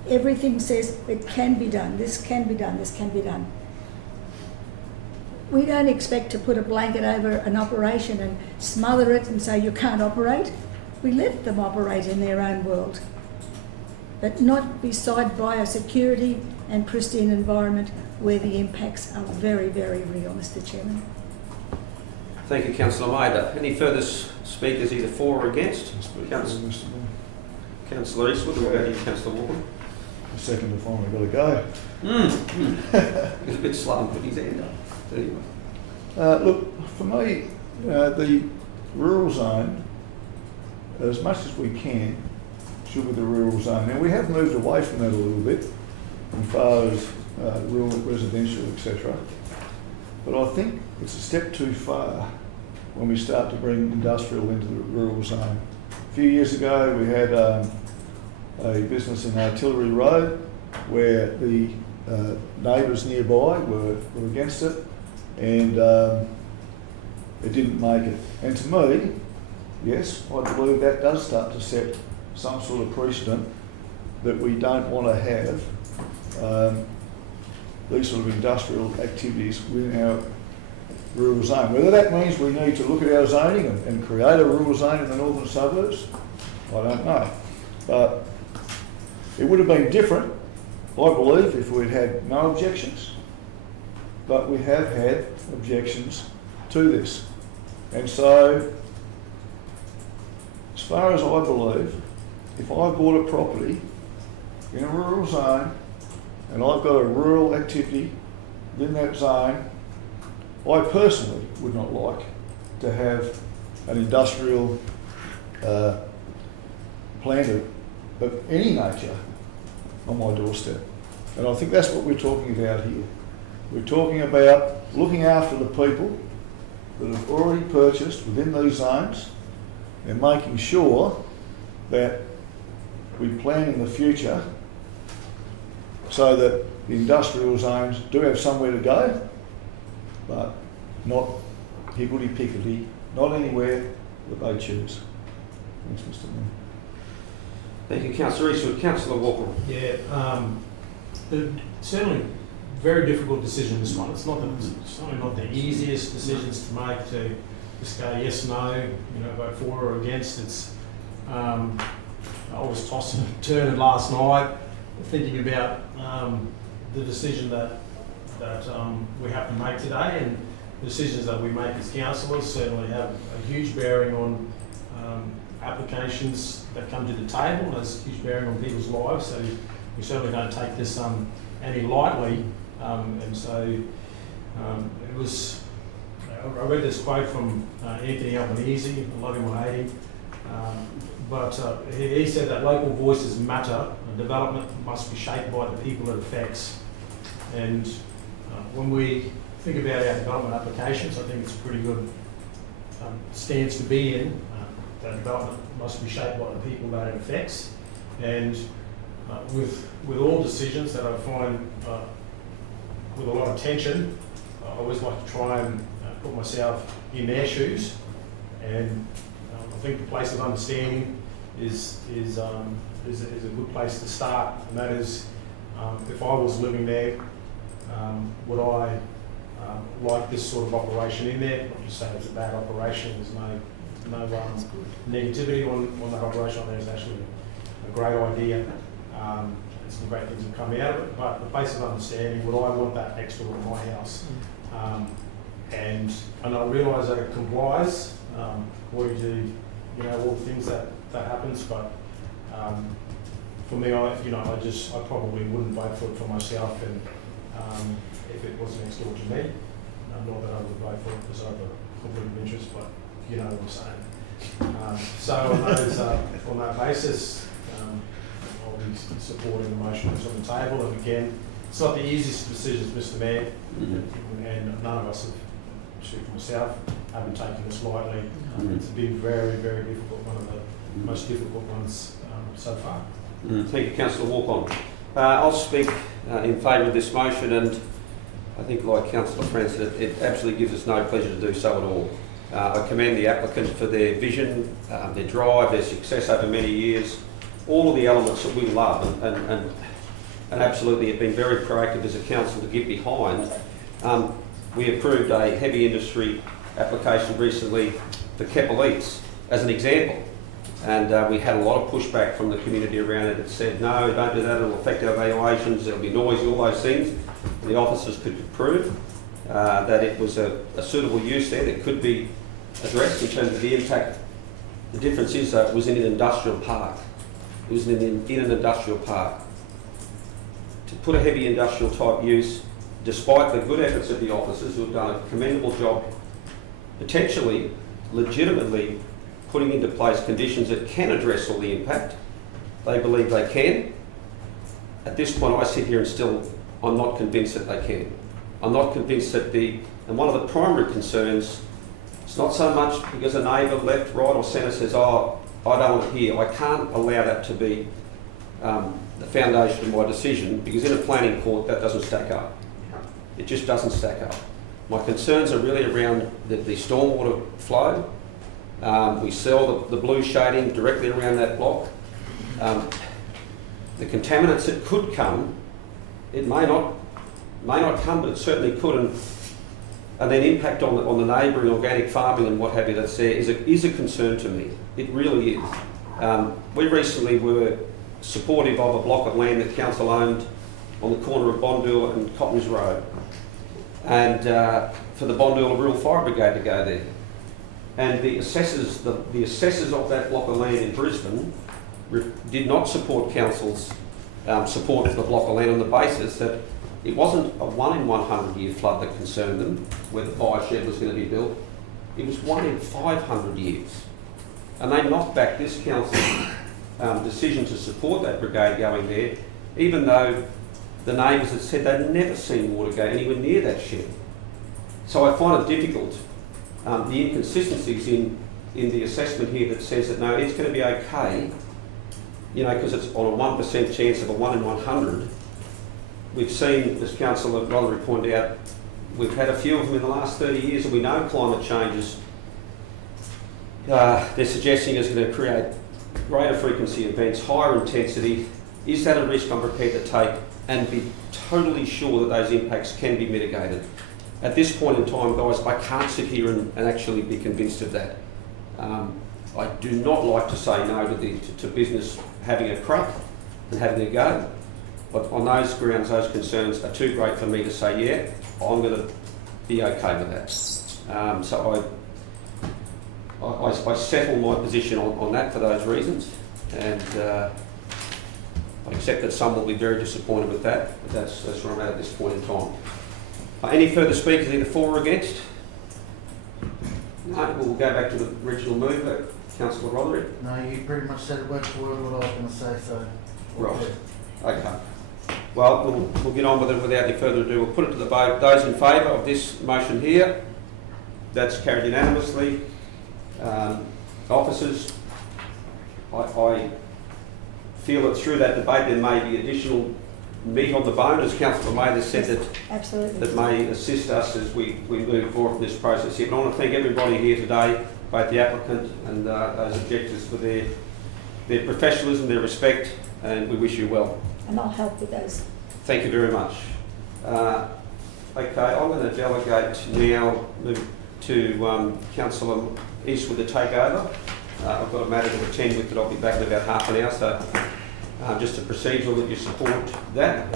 everything says it can be done, this can be done, this can be done. We don't expect to put a blanket over an operation and smother it and say you can't operate. We let them operate in their own world, but not beside biosecurity and pristine environment where the impacts are very, very real, Mr. Chairman. Thank you, Councillor Maida. Any further speakers either for or against? Councillor Eastwood, we'll go to you, Councillor Walker. The second to finally got to go. He's a bit slow in putting his hand up. Anyway. Look, for me, the rural zone, as much as we can, should be the rural zone. Now, we have moved away from that a little bit, as far as rural residential, etc. But I think it's a step too far when we start to bring industrial into the rural zone. A few years ago, we had a business in Artillery Road where the neighbours nearby were against it, and it didn't make it. And to me, yes, I believe that does start to set some sort of precedent that we don't want to have these sort of industrial activities within our rural zone. Whether that means we need to look at our zoning and create a rural zone in the northern suburbs, I don't know. But it would have been different, I believe, if we'd had no objections. But we have had objections to this. And so, as far as I believe, if I bought a property in a rural zone and I've got a rural activity within that zone, I personally would not like to have an industrial plant of any nature on my doorstep. And I think that's what we're talking about here. We're talking about looking after the people that have already purchased within these zones and making sure that we plan in the future so that the industrial zones do have somewhere to go, but not higgledy-piggledy, not anywhere that they choose. Thanks, Mr. Mayor. Thank you, Councillor Eastwood. Councillor Walker. Yeah, certainly very difficult decision, this one. It's certainly not the easiest decisions to make, to just go yes, no, vote for or against. It's I was tossing and turning last night, thinking about the decision that we have to make today, and decisions that we make as councillors certainly have a huge bearing on applications that come to the table, and has a huge bearing on people's lives. So we certainly don't take this any lightly. And so it was. I read this quote from Anthony Albanese, I love him or hate him, but he said that local voices matter, and development must be shaped by the people it affects. And when we think about our development applications, I think it's a pretty good stance to be in. That development must be shaped by the people that it affects. And with all decisions that I find with a lot of tension, I always like to try and put myself in their shoes, and I think the place of understanding is a good place to start, and that is, if I was living there, would I like this sort of operation in there? Not to say it's a bad operation, there's no negativity on the operation on there. Is actually a great idea. And some great things have come out of it, but the basic understanding, would I want that next door to my house? And I realise that it complies according to all the things that happens, but for me, I probably wouldn't vote for it for myself, and if it was next door to me, not that I would vote for it because I have a conflict of interest, but you know what I'm saying. So on that basis, I'll be supporting the motion that's on the table. And again, it's not the easiest decisions, Mr. Mayor, and none of us have, except for myself, haven't taken this lightly. It's been very, very difficult, one of the most difficult ones so far. Thank you, Councillor Walk-on. I'll speak in favour of this motion, and I think, like Councillor Francis, it absolutely gives us no pleasure to do so at all. I commend the applicant for their vision, their drive, their success over many years, all of the elements that we love, and absolutely have been very proactive as a council to get behind. We approved a heavy industry application recently for Keppel Eats as an example, and we had a lot of pushback from the community around it that said, no, don't do that, it'll affect our valuations, it'll be noisy, all those things. And the officers could prove that it was a suitable use there that could be addressed in terms of the impact. The difference is that it was in an industrial park. It was in an industrial park. To put a heavy industrial type use, despite the good efforts of the officers who have done a commendable job, potentially, legitimately putting into place conditions that can address all the impact, they believe they can. At this point, I sit here and still, I'm not convinced that they can. I'm not convinced that and one of the primary concerns, it's not so much because a neighbour left, right or centre says, oh, I don't want it here. I can't allow that to be the foundation of my decision, because in a planning court that doesn't stack up. It just doesn't stack up. My concerns are really around the stormwater flow. We sell the blue shading directly around that block. The contaminants that could come, it may not come, but it certainly could, and then impact on the neighbouring organic farming and what have you that's there is a concern to me. It really is. We recently were supportive of a block of land that council owned on the corner of Bondula and Cottons Road, and for the Bondula Rural Fire Brigade to go there. And the assessors of that block of land in Brisbane did not support council's support for the block of land on the basis that it wasn't a 1 in 100 year flood that concerned them, where the fire shed was going to be built. It was 1 in 500 years. And they knocked back this council's decision to support that brigade going there, even though the neighbours had said they'd never seen water go anywhere near that shed. So I find it difficult, the inconsistencies in the assessment here that says that no, it's going to be okay, because it's on a 1% chance of a 1 in 100. We've seen, as Councillor Roderick pointed out, we've had a few of them in the last 30 years, and we know climate changes, they're suggesting is going to create greater frequency events, higher intensity. Is that a risk I'm prepared to take and be totally sure that those impacts can be mitigated? At this point in time, guys, I can't sit here and actually be convinced of that. I do not like to say no to business having a crack and having a go, but on those grounds, those concerns are too great for me to say, yeah, I'm going to be okay with that. So I settle my position on that for those reasons, and I accept that some will be very disappointed with that, but that's where I'm at this point in time. Any further speakers either for or against? No, we'll go back to the original mover, Councillor Roderick. No, you pretty much said it word for word what I was going to say, so... Right, okay. Well, we'll get on with it without any further ado. We'll put it to the vote. Those in favour of this motion here, that's carried unanimously. Officers, I feel that through that debate there may be additional meat on the bone, as Councillor Mather said, that may assist us as we move forward in this process here. But I want to thank everybody here today, both the applicant and those objectors, for their professionalism, their respect, and we wish you well. And I'll help with those. Thank you very much. Okay, I'm going to delegate now to Councillor Eastwood to take over. I've got a matter to attend with, but I'll be back in about half an hour. So just a procedural that you support that.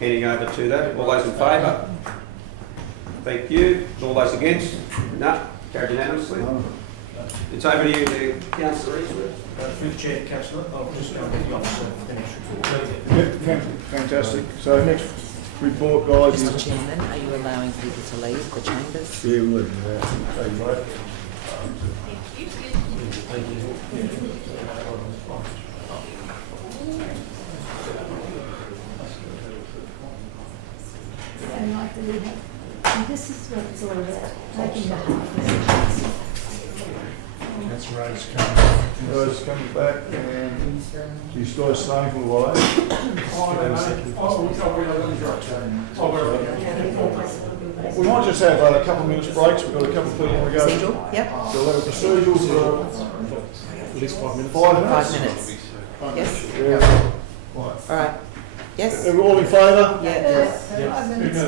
Handing over to that. All those in favour? Thank you. All those against? No. Carried unanimously. It's over to you, Councillor Eastwood. Through the Chair, Councillor, I'll just go get the officer for the next report. Yep, fantastic. So next report, guys, Mr. is... Chairman, are you allowing people to leave the chambers? Yeah, we would. Thank you, mate. Thank you. And like and this is what it's all about, making the hard decisions. That's Rose coming. Rose coming back, and you guys staying for a while? We might just have a couple of minutes breaks. We've got a couple of people to go. Procedural? Yep. So we'll have a procedural for At least 5 minutes. 5 minutes. 5 minutes. Yes? Yeah. All right. Yes? Are we all in favour? Yes. 5 minutes.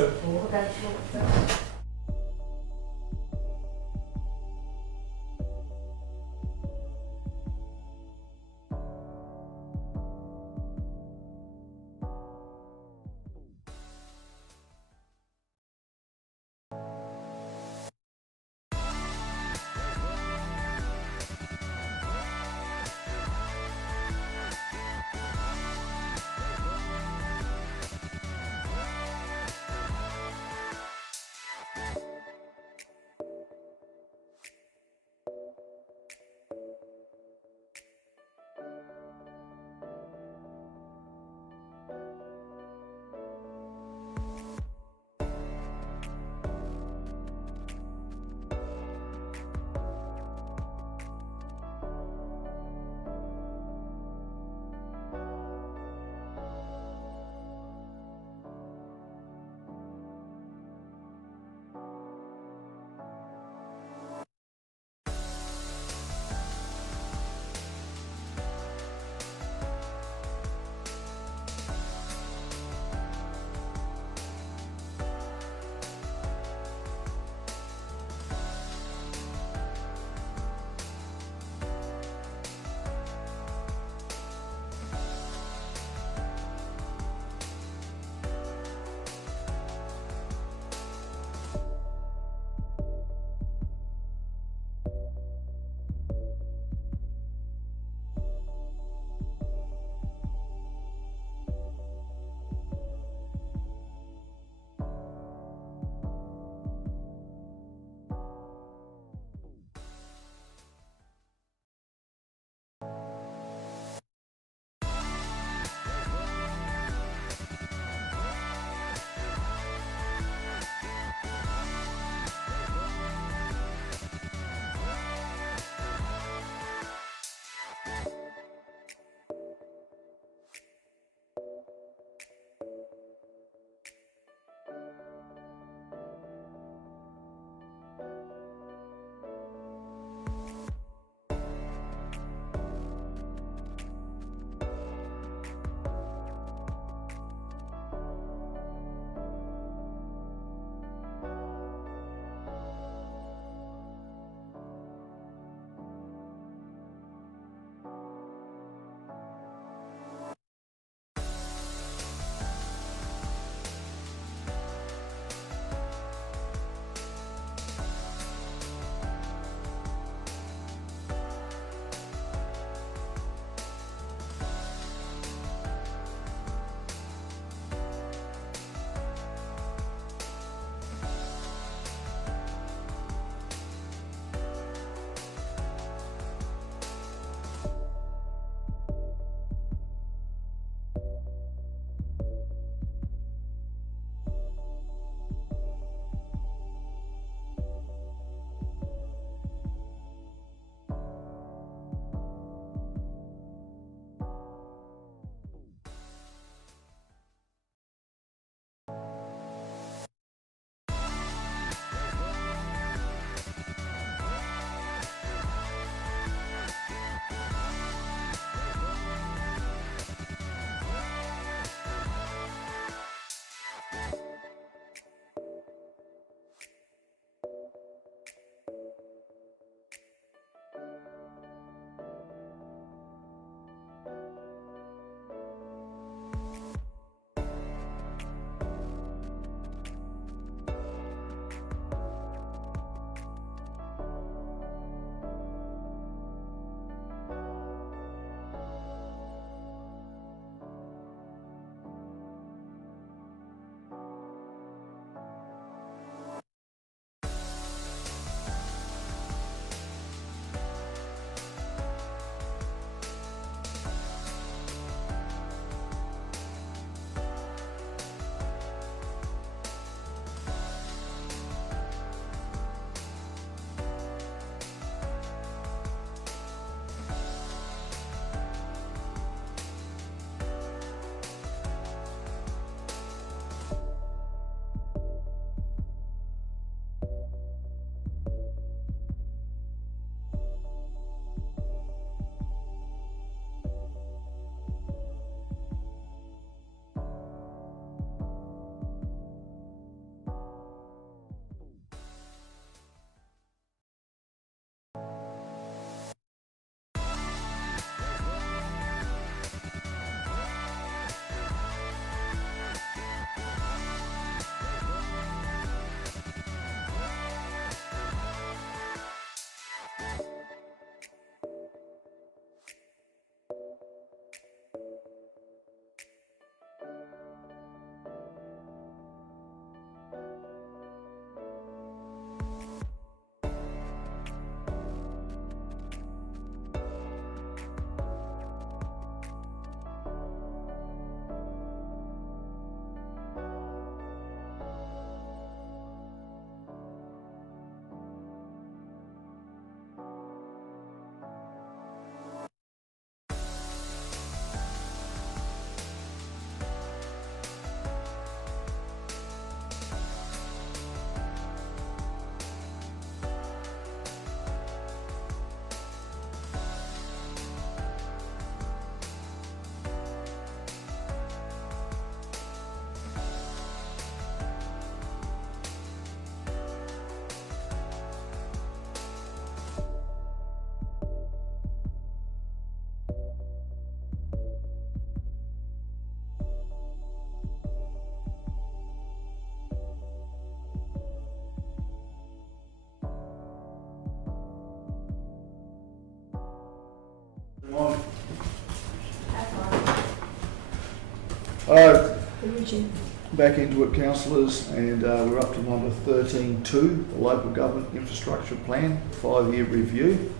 Back into it, councillors, and we're up to number 13.2, the Local Government Infrastructure Plan, 5-year review,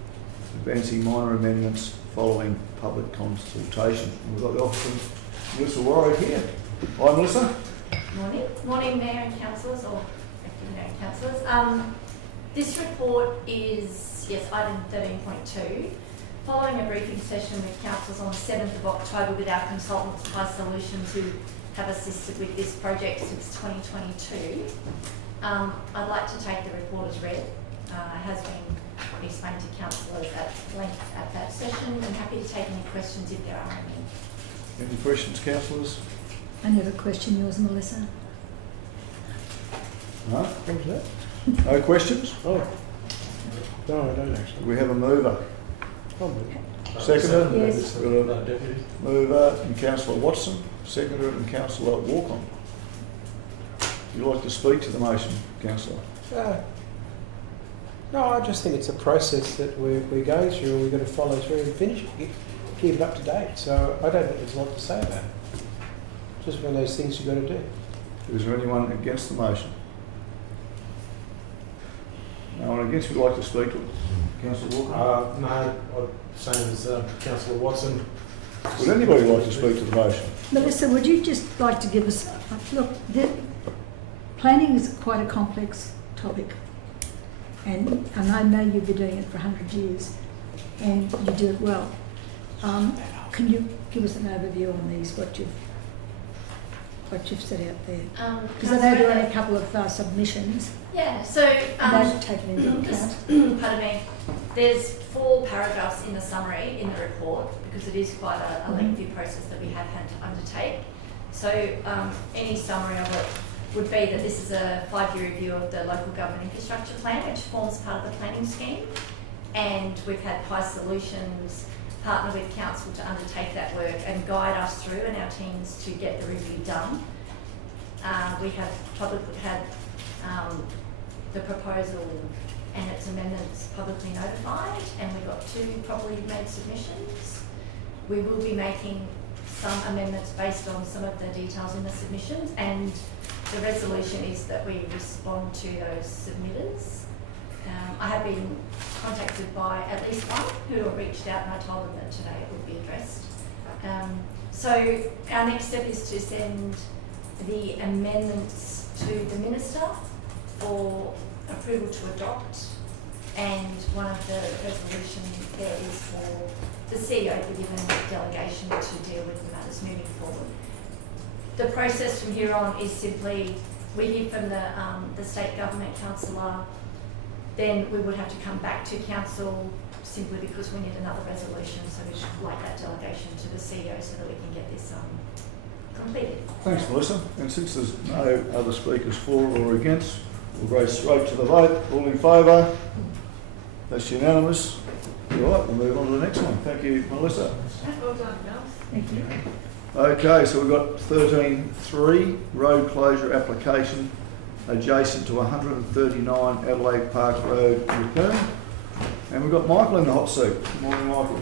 advancing minor amendments following public consultation. We've got the officer, Melissa Warrior here. Hi, Melissa. Morning. Morning, Mayor and councillors, or acting Mayor and councillors. This report is, yes, item 13.2. Following a briefing session with councillors on the 7th of October with our consultants, High Solutions, who have assisted with this project since 2022, I'd like to take the report as read. It has been explained to councillors at length at that session. I'm happy to take any questions if there are any. Any questions, councillors? I have a question, yours, Melissa. No? What was that? No questions? Oh. No, I don't actually. We have a mover. I'll move. Seconder? Yes. We've got a mover and Councillor Watson, seconder and Councillor Walcon. Would you like to speak to the motion, Councillor? No, I just think it's a process that we're going through and we've got to follow through and finish it, keep it up to date. So I don't think there's a lot to say about it. Just one of those things you've got to do. Is there anyone against the motion? No one against, would like to speak to it? Councillor Walker? No, same as Councillor Watson. Would anybody like to speak to the motion? Melissa, would you just like to give us, look, planning is quite a complex topic, and I know you've been doing it for 100 years, and you do it well. Can you give us an overview on these, what you've set out there? Because I know there are a couple of submissions. Yeah, so those taken into account. pardon me. There's 4 paragraphs in the summary in the report because it is quite a lengthy process that we have had to undertake. So any summary of it would be that this is a 5-year review of the local government infrastructure plan, which forms part of the planning scheme, and we've had High Solutions partner with council to undertake that work and guide us through and our teams to get the review done. We have publicly had the proposal and its amendments publicly notified, and we've got 2 properly made submissions. We will be making some amendments based on some of the details in the submissions, and the resolution is that we respond to those submitters. I have been contacted by at least one who have reached out, and I told them that today it would be addressed. So our next step is to send the amendments to the Minister for approval to adopt, and one of the resolutions there is for the CEO to be given delegation to deal with the matters moving forward. The process from here on is simply we hear from the state government councillor, then we would have to come back to council simply because we need another resolution, so we should like that delegation to the CEO so that we can get this completed. Thanks, Melissa. And since there's no other speakers for or against, we'll go straight to the vote. All in favour? That's unanimous. All right, we'll move on to the next one. Thank you, Melissa. Well done, Mel. Thank you. Okay, so we've got 13.3, road closure application adjacent to 139 Adelaide Park Road, Yeppoon. And we've got Michael in the hot seat. Good morning, Michael.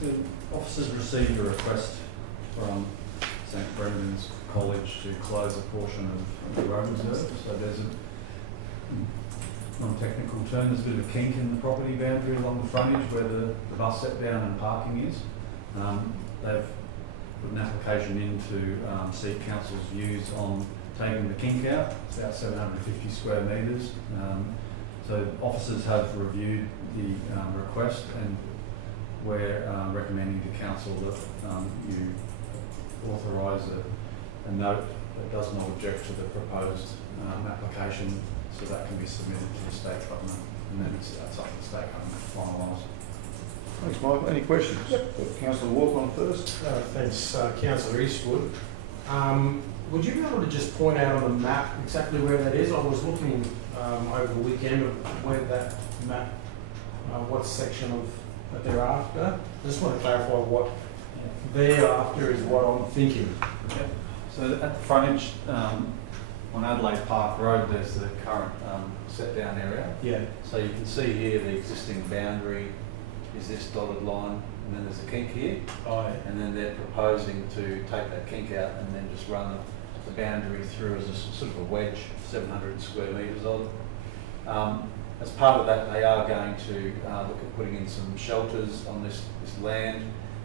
So officers received a request from St Brendan's College to close a portion of the road reserve. So there's a non-technical term, there's a bit of a kink in the property boundary along the frontage where the bus set down and parking is. They've put an application in to seek council's views on taking the kink out. It's about 750 square metres. So officers have reviewed the request, and we're recommending to council that you authorise a note that does not object to the proposed application, so that can be submitted to the state government, and then it's up to the state government to finalise. Thanks, Michael. Any questions? Yep. Councillor Walker first. Thanks, Councillor Eastwood. Would you be able to just point out on the map exactly where that is? I was looking over the weekend of where that map, what section of that they're after. I just want to clarify what they're after is what I'm thinking. Okay. So at the frontage on Adelaide Park Road, there's the current set down area. Yeah. So you can see here the existing boundary is this dotted line, and then there's a kink here. Oh, yeah. And then they're proposing to take that kink out and then just run the boundary through as a sort of a wedge, 700 square metres odd. As part of that, they are going to look at putting in some shelters on this land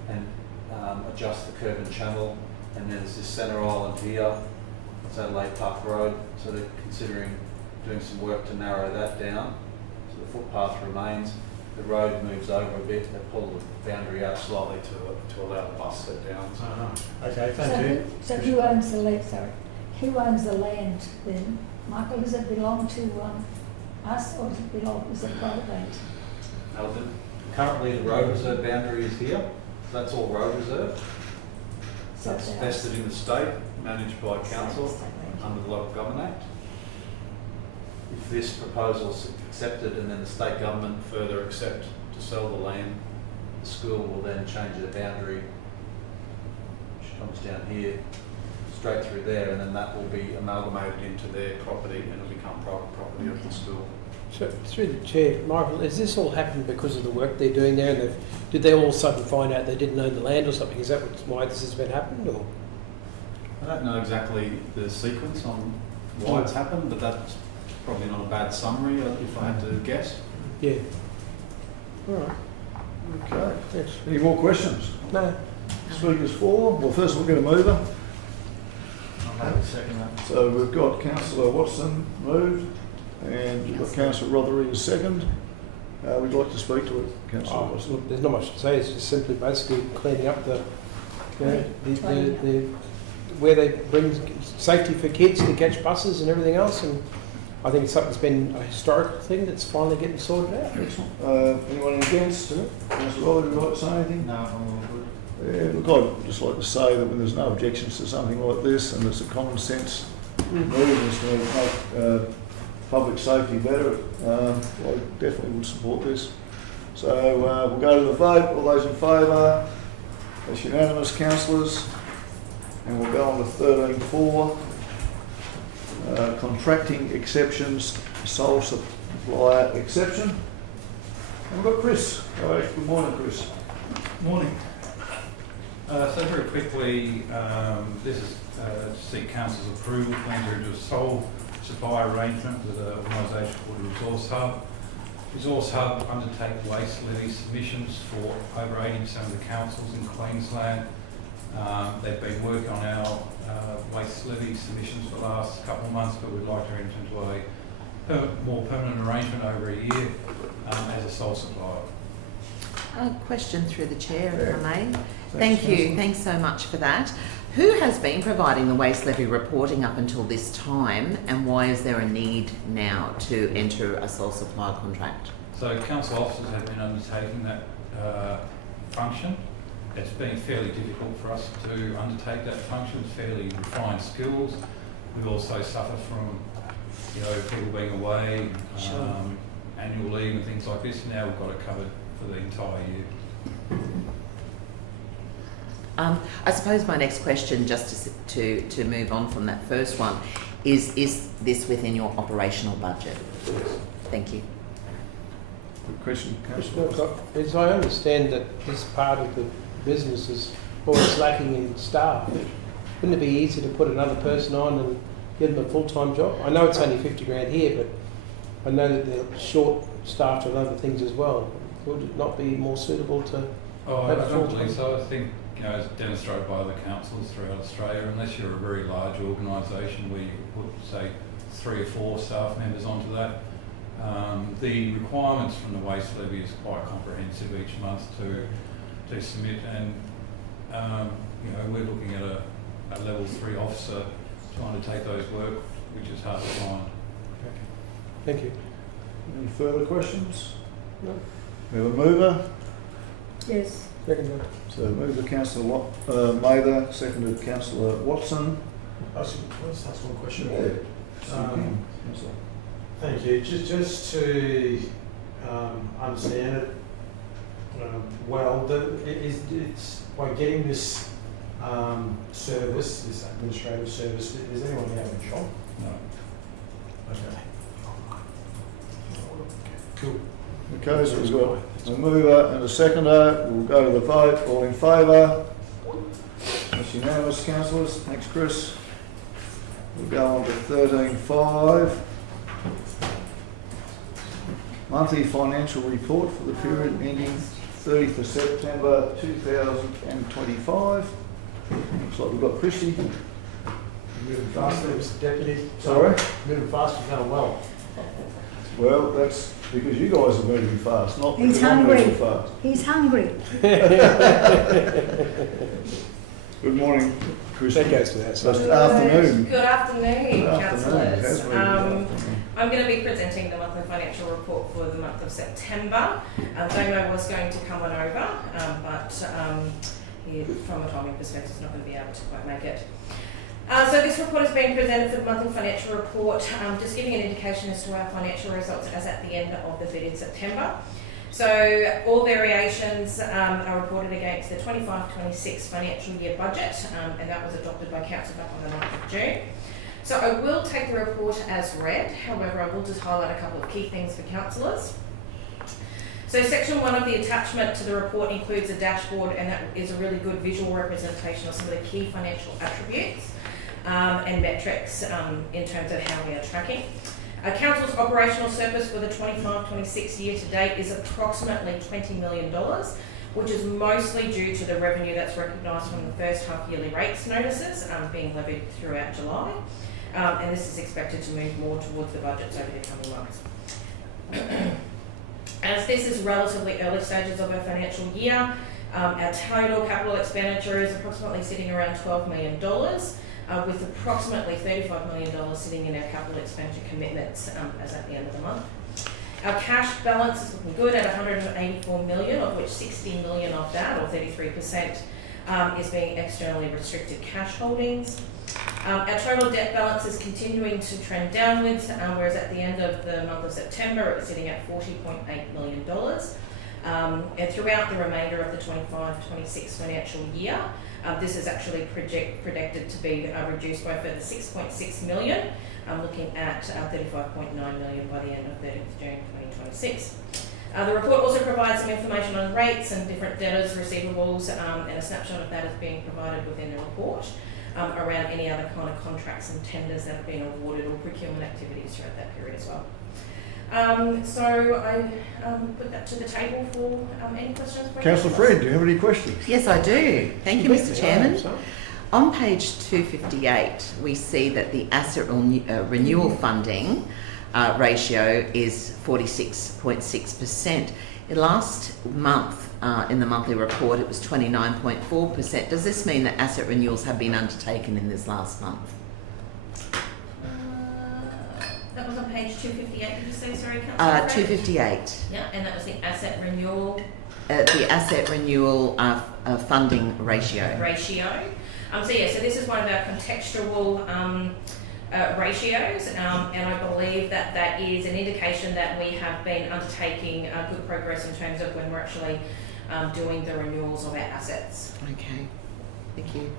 and adjust the curb and channel. And then there's this centre island here, it's Adelaide Park Road, so they're considering doing some work to narrow that down. So the footpath remains, the road moves over a bit, they pull the boundary out slightly to allow the bus set down. Okay, thank you. So who owns the land, sorry? Who owns the land then? Michael, does it belong to us or is it private land? Currently the road reserve boundary is here, so that's all road reserve. So That's vested in the state, managed by council under the Local Government Act. If this proposal is accepted and then the state government further accept to sell the land, the school will then change the boundary, which comes down here, straight through there, and then that will be amalgamated into their property and it'll become private property of the school. So, through the chair, Michael, has this all happened because of the work they're doing there? And did they all of a sudden find out they didn't own the land or something? Is that why this has been happened? Or? I don't know exactly the sequence on why it's happened, but that's probably not a bad summary if I had to guess. Yeah. All right. Okay. Thanks. Any more questions? No. Speakers for? Well, first we'll get a mover. I'll have a second that. So we've got Councillor Watson moved, and we've got Councillor Rothery second. We'd like to speak to it, Councillor Watson. Look, there's not much to say. It's just simply basically cleaning up the where they bring safety for kids to catch buses and everything else. And I think it's something that's been a historical thing that's finally getting sorted out. Anyone against it? Councillor Rothery, would you like to say anything? No, I'm all good. Yeah, look, I'd just like to say that when there's no objections to something like this and it's a common sense move is to make public safety better, I definitely would support this. So we'll go to the vote. All those in favour? That's unanimous, councillors. And we'll go on to 13.4. Contracting exceptions, sole supplier exception. And we've got Chris. All right, good morning, Chris. Morning. So very quickly, this is to seek Council's approval to enter into a sole supply arrangement with an organisation called Resource Hub. Resource Hub undertake waste levy submissions for over 80% of the councils in Queensland. They've been working on our waste levy submissions for the last couple of months, but we'd like to enter into a more permanent arrangement over a year as a sole supplier. A question through the chair, if I may. Thank you. Thanks so much for that. Who has been providing the waste levy reporting up until this time, and why is there a need now to enter a sole supply contract? So council officers have been undertaking that function. It's been fairly difficult for us to undertake that function. It's fairly refined skills. We also suffer from, people being away, annual leave and things like this. Now we've got it covered for the entire year. I suppose my next question, just to move on from that first one, is this within your operational budget? Thank you. Good question, As I understand that this part of the business is always lacking in staff. Wouldn't it be easy to put another person on and give them a full-time job? I know it's only 50 grand here, but I know that they're short-staffed on other things as well. Would it not be more suitable to I don't believe so. I think, as demonstrated by other councils throughout Australia, unless you're a very large organisation where you could put, say, 3 or 4 staff members onto that, the requirements from the waste levy is quite comprehensive each month to submit, and we're looking at a level 3 officer to undertake those work, which is hard to find. Okay. Thank you. Any further questions? No. We have a mover. Yes. Second. So moved by Councillor Mather, seconded Councillor Watson. Let's ask one question. Councillor. Thank you. Just to understand it well, it's by getting this service, this administrative service, is anyone out of a job? No. Okay. Cool. Okay, so we've got a mover and a seconder. We'll go to the vote. All in favour? That's unanimous, councillors. Thanks, Chris. We'll go on to 13.5. Monthly financial report for the period ending 30th of September 2025. Looks like we've got Christy. Moving fast there, Mr Deputy. Sorry? Moving fast, you've done well. Well, that's because you guys are moving fast, not He's because I'm hungry. moving fast. He's hungry. Good morning, Christy. That goes without saying. Good afternoon. Good afternoon, Good afternoon. councillors. How's it going? I'm going to be presenting the monthly financial report for the month of September. Damo was going to come on over, but he, from a timing perspective, is not going to be able to quite make it. So this report is being presented for the monthly financial report, just giving an indication as to our financial results as at the end of the 30th September. So all variations are reported against the 25-26 financial year budget, and that was adopted by Council back on the 9th of June. So I will take the report as read, however I will just highlight a couple of key things for councillors. So section 1 of the attachment to the report includes a dashboard, and that is a really good visual representation of some of the key financial attributes and metrics in terms of how we are tracking. Council's operational surplus for the 25-26 year to date is approximately $20 million, which is mostly due to the revenue that's recognised from the first half yearly rates notices being levied throughout July. And this is expected to move more towards the budgets over the coming months. As this is relatively early stages of our financial year, our total capital expenditure is approximately sitting around $12 million, with approximately $35 million sitting in our capital expenditure commitments as at the end of the month. Our cash balance is looking good at $184 million, of which $60 million of that, or 33%, is being externally restricted cash holdings. Our total debt balance is continuing to trend downwards, whereas at the end of the month of September it was sitting at $40.8 million. And throughout the remainder of the 25-26 financial year, this is actually projected to be reduced by a further $6.6 million, looking at $35.9 million by the end of 30th June 2026. The report also provides some information on rates and different debtors, receivables, and a snapshot of that is being provided within the report around any other kind of contracts and tenders that have been awarded or procurement activities throughout that period as well. So I put that to the table for any questions. Councillor Fred, do you have any questions? Yes, I do. Thank you, Mr. Chairman. On page 258, we see that the asset renewal funding ratio is 46.6%. Last month, in the monthly report, it was 29.4%. Does this mean that asset renewals have been undertaken in this last month? That was on page 258, did you say, sorry, Councillor? 258. Yeah, and that was the asset renewal? The asset renewal funding ratio. So this is one of our contextual ratios, and I believe that that is an indication that we have been undertaking good progress in terms of when we're actually doing the renewals of our assets. Okay, thank you.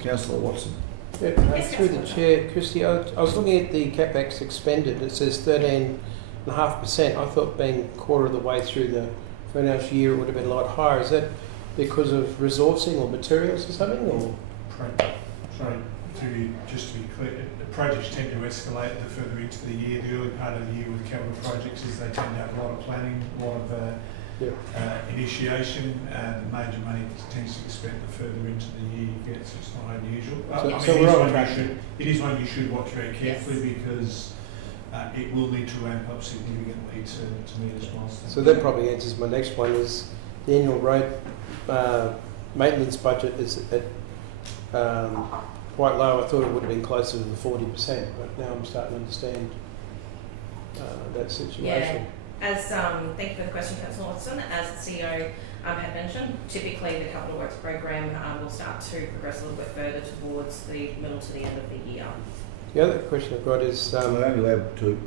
Councillor Watson. Yeah, through the chair, Christy, I was looking at the CapEx expended. It says 13.5%. I thought being quarter of the way through the financial year it would have been a lot higher. Is that because of resourcing or materials or something? Or? Just to be clear, the projects tend to escalate the further into the year. The early part of the year with capital projects is they tend to have a lot of planning, a lot of initiation, and the major money tends to be spent the further into the year you get, so it's not unusual. It is one you should watch very carefully because it will need to ramp up significantly to meet its milestones. So that probably answers my next one, is the annual road maintenance budget is at quite low. I thought it would have been closer to the 40%, but now I'm starting to understand that situation. Yeah. As thank you for the question, Councillor Watson. As the CEO had mentioned, typically the capital works program will start to progress a little bit further towards the middle to the end of the year. The other question I've got is I'm only able to.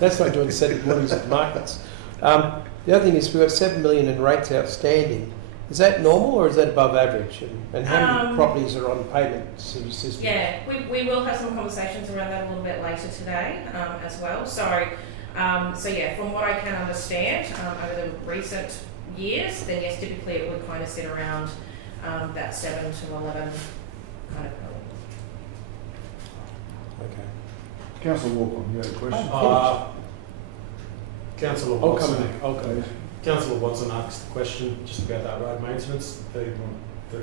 That's not doing Saturday mornings at the markets. The other thing is we've got $7 million in rates outstanding. Is that normal or is that above average? And how many properties are on payment system? Yeah, we will have some conversations around that a little bit later today as well. So So yeah, from what I can understand, over the recent years, then yes, typically it would kind of sit around that 7 to 11 kind of level. Okay. Councillor Walker, you had a question? Councillor I'll Watson. come back. I'll come back. Councillor Watson asked a question just about that road maintenance, 35%. I'm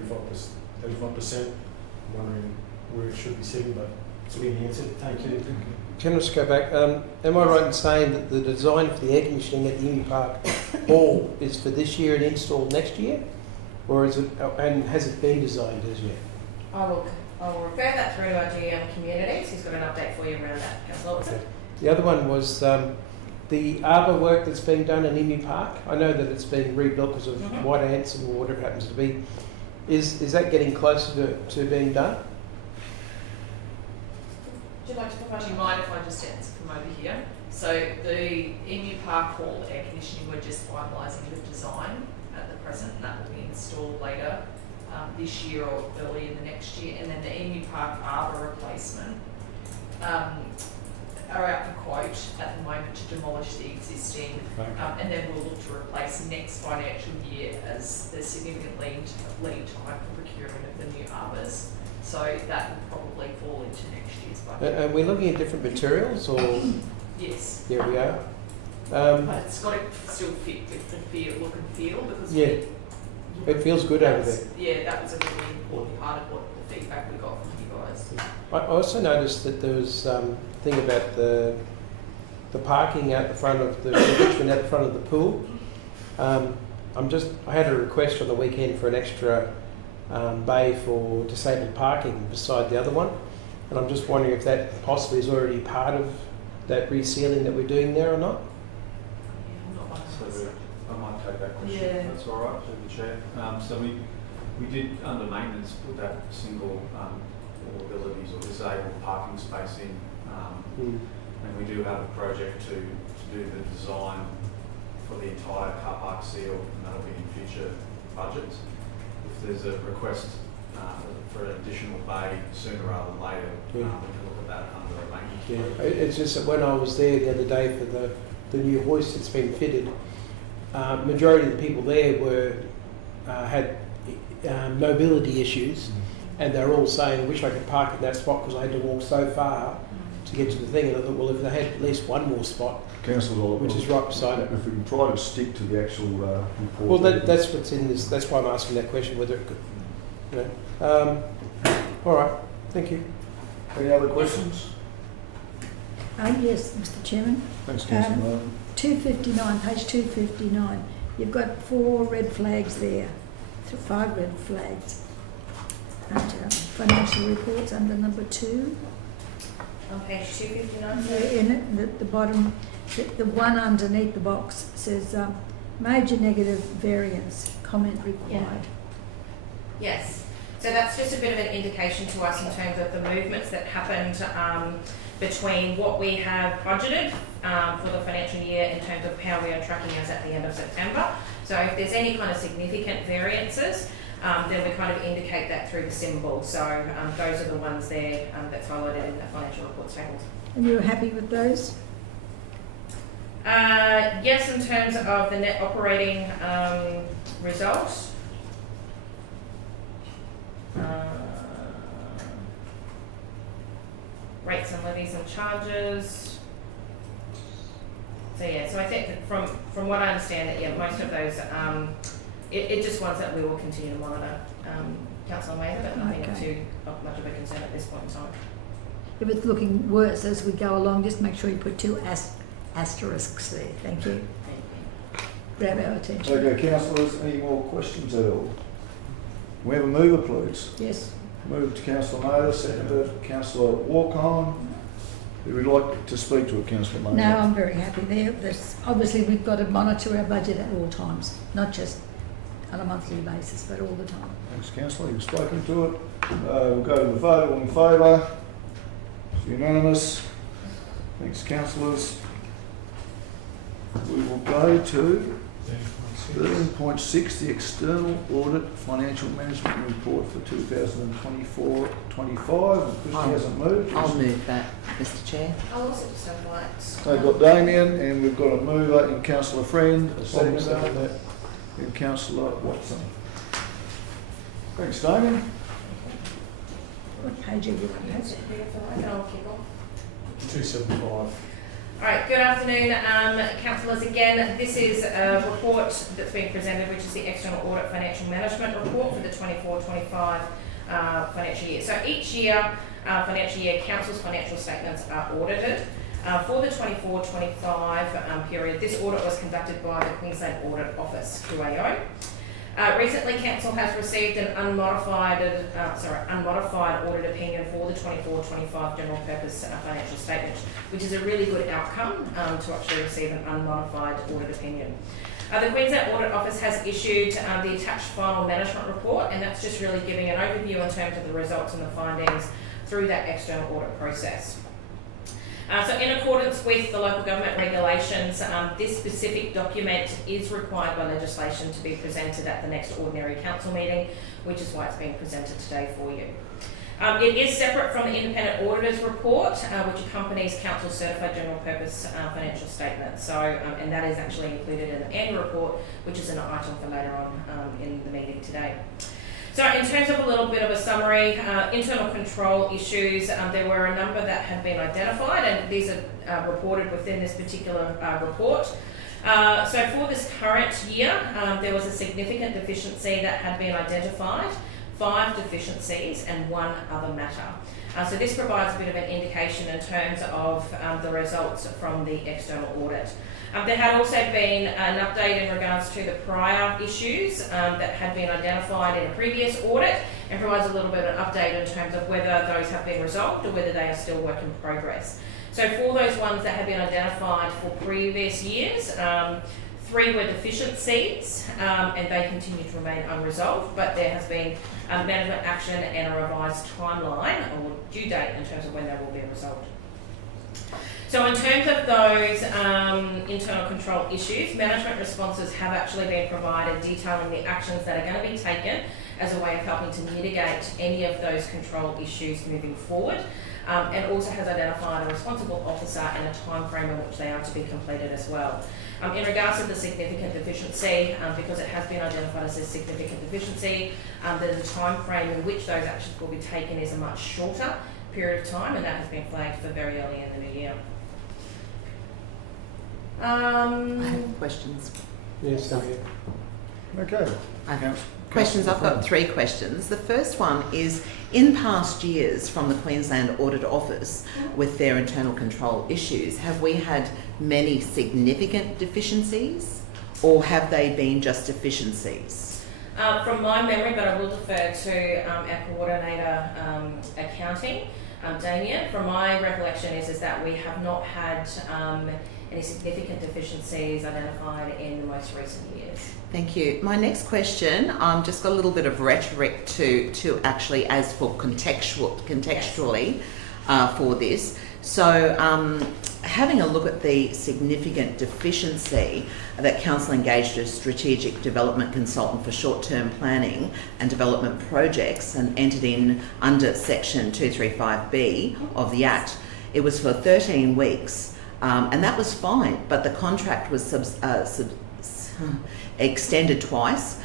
wondering where it should be sitting, but it's been answered. Thank you. Can I just go back? Am I right in saying that the design for the air conditioning at the Emu Park Hall is for this year and installed next year? Or is it, and has it been designed as yet? I will refer that through to our GM Communities. He's got an update for you around that, Councillor Watson. The other one was the arbour work that's being done in Emu Park. I know that it's been rebuilt because of white ants and whatever it happens to be. Is that getting closer to being done? Would you like to provide? Do you mind if I just answer from over here? So the Emu Park Hall air conditioning, we're just finalising the design at the present, and that will be installed later this year or early in the next year. And then the Emu Park arbour replacement are out for quote at the moment to demolish the existing, and then we'll look to replace next financial year as there's significant lead time for procurement of the new arbours. So that will probably fall into next year's budget. Are we looking at different materials or? Yes. There we are. But it's got to still fit with the look and feel because it feels good over there. Yeah, that was a really important part of what the feedback we got from you guys. I also noticed that there was thing about the parking out the front of the Richmond out the front of the pool. I had a request on the weekend for an extra bay for disabled parking beside the other one, and I'm just wondering if that possibly is already part of that resealing that we're doing there or not. So I might take that question. Yeah. That's all right, through the chair. So we did under maintenance put that single all abilities or disabled parking space in, and we do have a project to do the design for the entire car park seal, and that'll be in future budgets. If there's a request for an additional bay sooner rather than later, we can look at that under a maintenance project. It's just that when I was there the other day for the new hoist that's been fitted, majority of the people there had mobility issues, and they're all saying, I wish I could park in that spot because I had to walk so far to get to the thing. And I thought, well, if they had at least one more spot, which is right beside it. If we can try to stick to the actual report. Well, that's what's in this. That's why I'm asking that question, whether it could, all right, thank you. Any other questions? Yes, Mr. Chairman. Thanks, Councillor. 259, page 259. You've got 4 red flags there, 5 red flags. Under financial reports under number 2. On page 259. In it, the bottom, the one underneath the box says major negative variance, comment required. Yes. So that's just a bit of an indication to us in terms of the movements that happened between what we have budgeted for the financial year in terms of how we are tracking as at the end of September. So if there's any kind of significant variances, then we kind of indicate that through the symbol. So those are the ones there that's highlighted in the financial reports tables. And you're happy with those? Yes, in terms of the net operating results. Rates and levies and charges. So yeah, so I think that from what I understand that most of those, it just ones that we will continue to monitor, Councillor Mather, but nothing too much of a concern at this point in time. If it's looking worse as we go along, just make sure you put 2 asterisks there. Thank you. Grab our attention. Okay, councillors, any more questions at all? We have a mover, please. Yes. Moved to Councillor Mather, seconded Councillor Walcon. Who would like to speak to it, Councillor Mather? No, I'm very happy there. Obviously, we've got to monitor our budget at all times, not just on a monthly basis, but all the time. Thanks, Councillor. You've spoken to it. We'll go to the vote. All in favour? It's unanimous. Thanks, councillors. We will go to 13.6, the external audit financial management report for 2024-25. Christy hasn't moved. I'll move that, Mr Chair. I'll also just invite. They've got Damien, and we've got a mover in Councillor Friend, a Second. seconder in Councillor Watson. Thanks, Damien. What page are you on? I'll kick off. 275. All right, good afternoon, councillors. Again, this is a report that's being presented, which is the External Audit Financial Management Report for the 24-25 financial year. So each year, financial year, council's financial statements are audited. For the 24-25 period, this audit was conducted by the Queensland Audit Office, QAO. Recently, Council has received an unmodified audit opinion for the 24-25 general purpose financial statement, which is a really good outcome to actually receive an unmodified audit opinion. The Queensland Audit Office has issued the attached final management report, and that's just really giving an overview in terms of the results and the findings through that external audit process. So in accordance with the local government regulations, this specific document is required by legislation to be presented at the next ordinary council meeting, which is why it's being presented today for you. It is separate from the independent auditor's report, which accompanies council's certified general purpose financial statement. So, and that is actually included in the annual report, which is an item for later on in the meeting today. So in terms of a little bit of a summary, internal control issues, there were a number that had been identified, and these are reported within this particular report. So for this current year, there was a significant deficiency that had been identified, 5 deficiencies and 1 other matter. So this provides a bit of an indication in terms of the results from the external audit. There had also been an update in regards to the prior issues that had been identified in a previous audit, and provides a little bit of an update in terms of whether those have been resolved or whether they are still work in progress. So for those ones that have been identified for previous years, 3 were deficiencies and they continue to remain unresolved, but there has been management action and a revised timeline or due date in terms of when they will be resolved. So in terms of those internal control issues, management responses have actually been provided detailing the actions that are going to be taken as a way of helping to mitigate any of those control issues moving forward, and also has identified a responsible officer and a time frame in which they are to be completed as well. In regards to the significant deficiency, because it has been identified as a significant deficiency, the time frame in which those actions will be taken is a much shorter period of time, and that has been flagged for very early in the new year. I have questions. Yes, David. Okay. Questions. I've got 3 questions. The first one is, in past years from the Queensland Audit Office with their internal control issues, have we had many significant deficiencies, or have they been just deficiencies? From my memory, but I will defer to our coordinator accounting, Damien. From my recollection is that we have not had any significant deficiencies identified in the most recent years. Thank you. My next question, just got a little bit of rhetoric to actually as for contextually for this. So having a look at the significant deficiency that Council engaged a strategic development consultant for short-term planning and development projects and entered in under section 235B of the Act. It was for 13 weeks. And that was fine, but the contract was extended twice,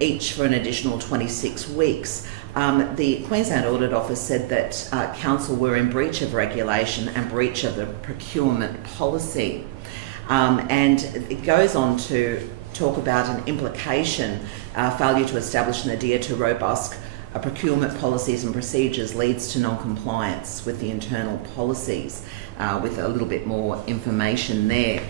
each for an additional 26 weeks. The Queensland Audit Office said that Council were in breach of regulation and breach of the procurement policy. And it goes on to talk about an implication, failure to establish and adhere to robust procurement policies and procedures leads to non-compliance with the internal policies, with a little bit more information there.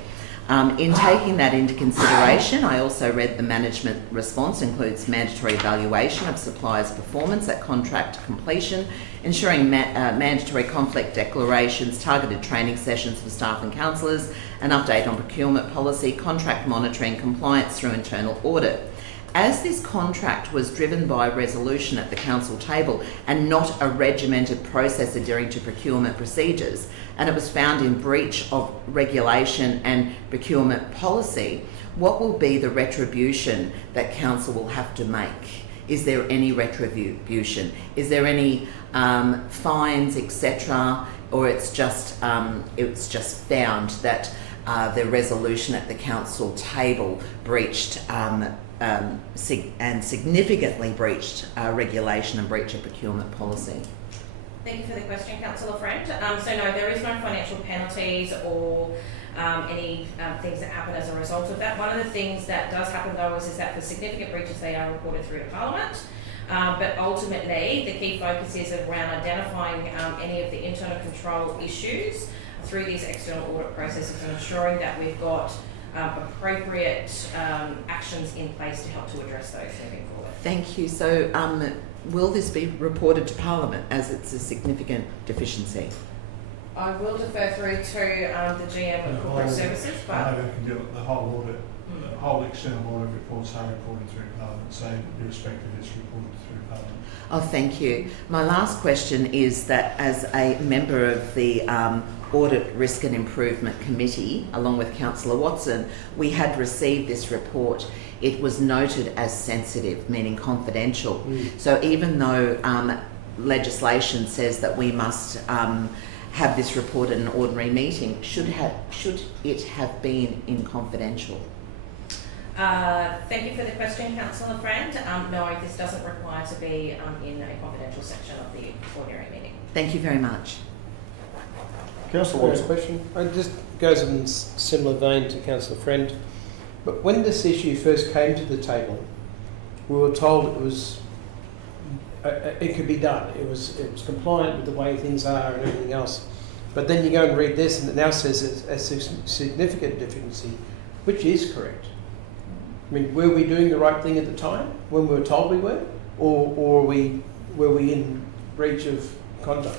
In taking that into consideration, I also read the management response includes mandatory evaluation of suppliers' performance at contract completion, ensuring mandatory conflict declarations, targeted training sessions for staff and councillors, an update on procurement policy, contract monitoring, compliance through internal audit. As this contract was driven by resolution at the council table and not a regimented process adhering to procurement procedures, and it was found in breach of regulation and procurement policy, what will be the retribution that council will have to make? Is there any retribution? Is there any fines, etc., or it's just found that the resolution at the council table breached and significantly breached regulation and breach of procurement policy? Thank you for the question, Councillor Friend. So no, there is no financial penalties or any things that happen as a result of that. One of the things that does happen though is that for significant breaches they are reported through to Parliament. But ultimately the key focus is around identifying any of the internal control issues through these external audit processes and ensuring that we've got appropriate actions in place to help to address those moving forward. Thank you. So will this be reported to Parliament as it's a significant deficiency? I will defer through to the GM of Corporate Services, but I know we can do it, the whole audit, the whole external audit reports are reported through Parliament, so irrespective it's reported through Parliament. Oh, thank you. My last question is that as a member of the Audit, Risk and Improvement Committee, along with Councillor Watson, we had received this report. It was noted as sensitive, meaning confidential. So even though legislation says that we must have this report at an ordinary meeting, should it have been in confidential? thank you for the question, Councillor Friend. No, this doesn't require to be in a confidential section of the ordinary meeting. Thank you very much. Councillor Watson. Question. It just goes in similar vein to Councillor Friend. But when this issue first came to the table, we were told it was it could be done. It was compliant with the way things are and everything else. But then you go and read this, and it now says it's a significant deficiency, which is correct. I mean, were we doing the right thing at the time when we were told we were, or were we in breach of conduct?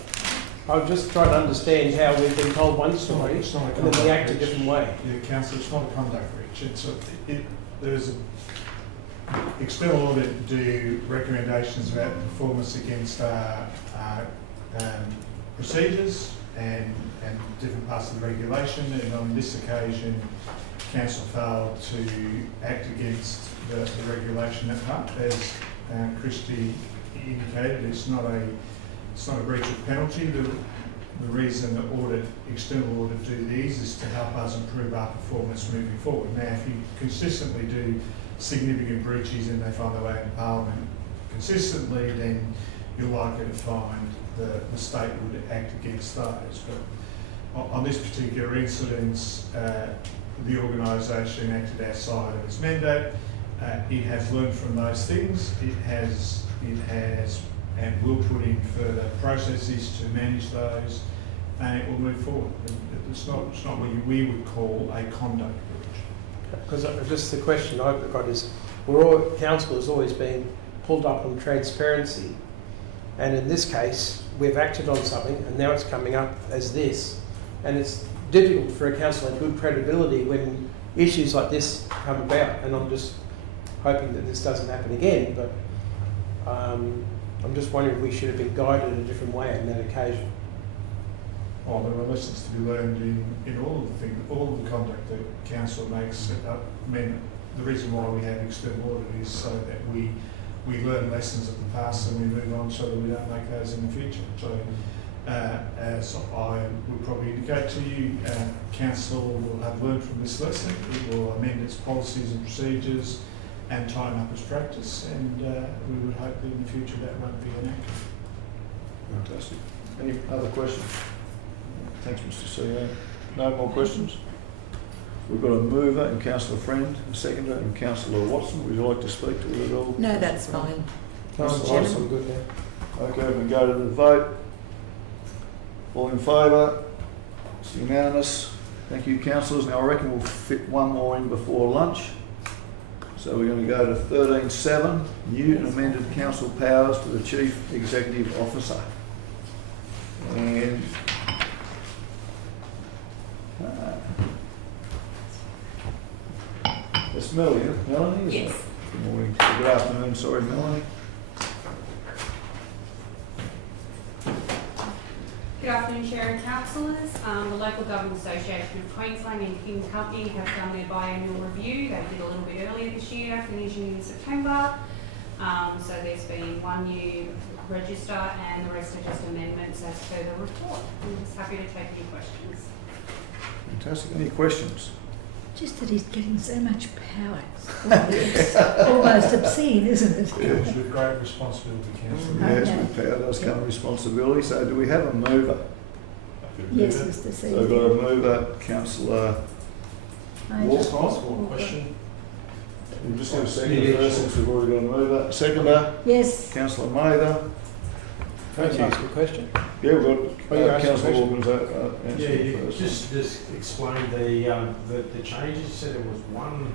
I'm just trying to understand how we've been told one story and then we act a different way. Yeah, Councillor, it's not a conduct breach. There's an external audit do recommendations about performance against procedures and different parts of the regulation, and on this occasion Council failed to act against the regulation at part. As Christy indicated, it's not a breach of penalty. The reason that external audit do these is to help us improve our performance moving forward. Now, if you consistently do significant breaches and they find their way into Parliament consistently, then you're likely to find the state would act against those. But on this particular incident, the organisation acted outside of its mandate. It has learned from those things. It has and will put in further processes to manage those, and it will move forward. It's not what we would call a conduct breach. Because just the question I've got is, council has always been pulled up on transparency, and in this case we've acted on something and now it's coming up as this, and it's difficult for a council to have good credibility when issues like this come about, and I'm just hoping that this doesn't happen again, but I'm just wondering if we should have been guided in a different way on that occasion. Oh, there are lessons to be learned in all of the conduct that council makes. I mean, the reason why we have external audit is so that we learn lessons of the past and we move on so that we don't make those in the future. So, as I would probably indicate to you, council will have learned from this lesson. It will amend its policies and procedures and tighten up its practice, and we would hope that in the future that won't be enacted. Fantastic. Any other questions? Thanks, Mr. CEO. No more questions? We've got a mover and Councillor Friend, a seconder and Councillor Watson. Would you like to speak to it at all? No, that's fine. Councillor Watson, I'm good now. Okay, we can go to the vote. All in favour? It's unanimous. Thank you, councillors. Now I reckon we'll fit one more in before lunch. So we're going to go to 13.7, new and amended council powers to the Chief Executive Officer. And it's Melanie, isn't yes. it? Good morning. Good afternoon, sorry, Melanie. Good afternoon, Chair and Councillors. The Local Government Association of Queensland and King Company have done their biannual review. They did a little bit earlier this year, finishing in September. So there's been one new register and the rest are just amendments as per the report. I'm just happy to take any questions. Fantastic. Any questions? Just that he's getting so much power. It's almost obscene, isn't it? Comes with great responsibility, Councillor. Yes, with power does come responsibility. So do we have a mover? Yes, Mr. C. So we've got a mover, Councillor Walcott. One question. We'll just have a second first since we've already got a mover. Seconder, Yes. Councillor Mather. Can I ask a question? Yeah, we've Oh, you got asked a Councillor question. Walken's Yeah, answer you first. just explain the changes. You said there was one.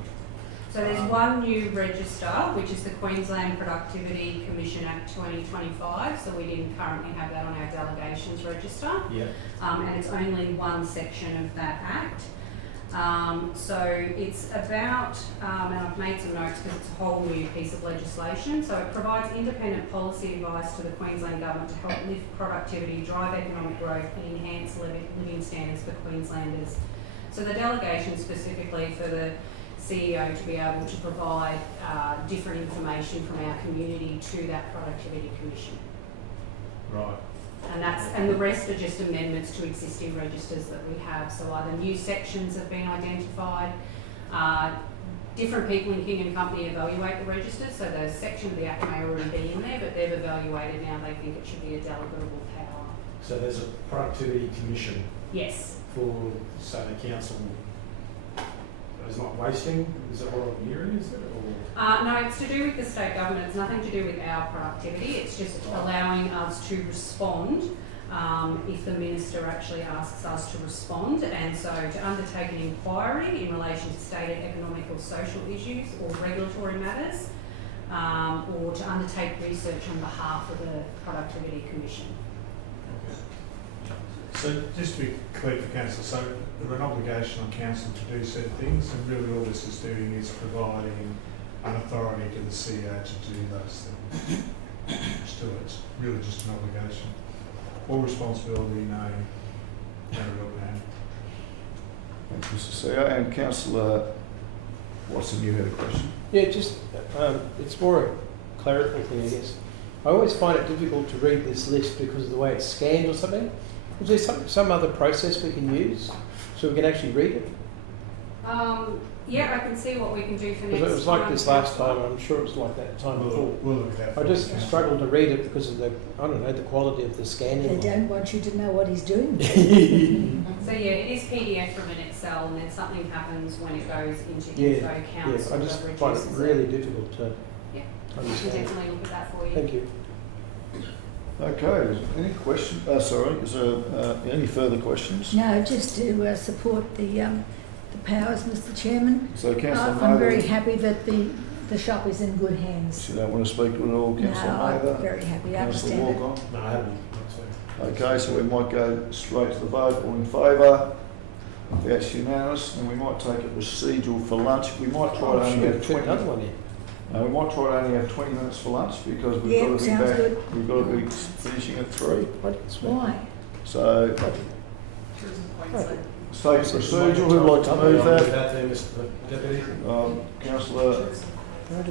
So there's one new register, which is the Queensland Productivity Commission Act 2025. So we didn't currently have that on our delegations register. Yeah. And it's only one section of that act. So it's about, and I've made some notes because it's a whole new piece of legislation. So it provides independent policy advice to the Queensland Government to help lift productivity, drive economic growth and enhance living standards for Queenslanders. So the delegation specifically for the CEO to be able to provide different information from our community to that Productivity Commission. Right. And the rest are just amendments to existing registers that we have. So either new sections have been identified, different people in King and Company evaluate the registers, so the section of the Act may already be in there, but they've evaluated now they think it should be a delegable power. So there's a productivity commission Yes. for, so the council is not wasting, is that what I'm hearing, is it? Or? No, it's to do with the state government. It's nothing to do with our productivity. It's just allowing us to respond if the minister actually asks us to respond. And so to undertake an inquiry in relation to stated economic or social issues or regulatory matters, or to undertake research on behalf of the Productivity Commission. So just to be clear for Council, so there an obligation on Council to do said things, and really all this is doing is providing an authority to the CEO to do those things. Still, it's really just an obligation. All responsibility, no real plan. Thanks, Mr. CEO. And Councillor Watson, you had a question? Yeah, just, it's more a clerical thing, I guess. I always find it difficult to read this list because of the way it's scanned or something. Is there some other process we can use so we can actually read it? Yeah, I can see what we can do for next time. Because it was like this last time, and I'm sure it was like that time before. We'll look at that. I just struggled to read it because of the, I don't know, the quality of the scanning. They don't want you to know what he's doing. So yeah, it is PDF from an Excel, and then something happens when it goes into Info Council. I just that find it reduces really difficult to Yeah, we can understand. definitely look at that for you. Thank you. Okay, any questions? Sorry, is there any further questions? No, just to support the powers, Mr. Chairman. So Councillor Mather, I'm very happy that the shop is in good hands. you don't want to speak to it all, Councillor No, Mather? I'm very happy. I Councillor understand it. Walcott? No, I haven't. Okay, so we might go straight to the vote. All in favour? That's unanimous, and we might take a procedural for lunch. We might try to only have 20 another one in. we might try to only have 20 minutes for lunch because we've Yeah, got to be sounds back. good. We've got to be finishing at 3. Why? So let's take a procedural. Who'd like to move that? Mr. Deputy. Councillor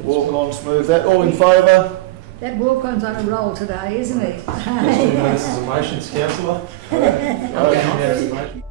Walcon's move that. All in favour? That walk-on's on a roll today, isn't he? Just 2 minutes of motions, councillor. Okay.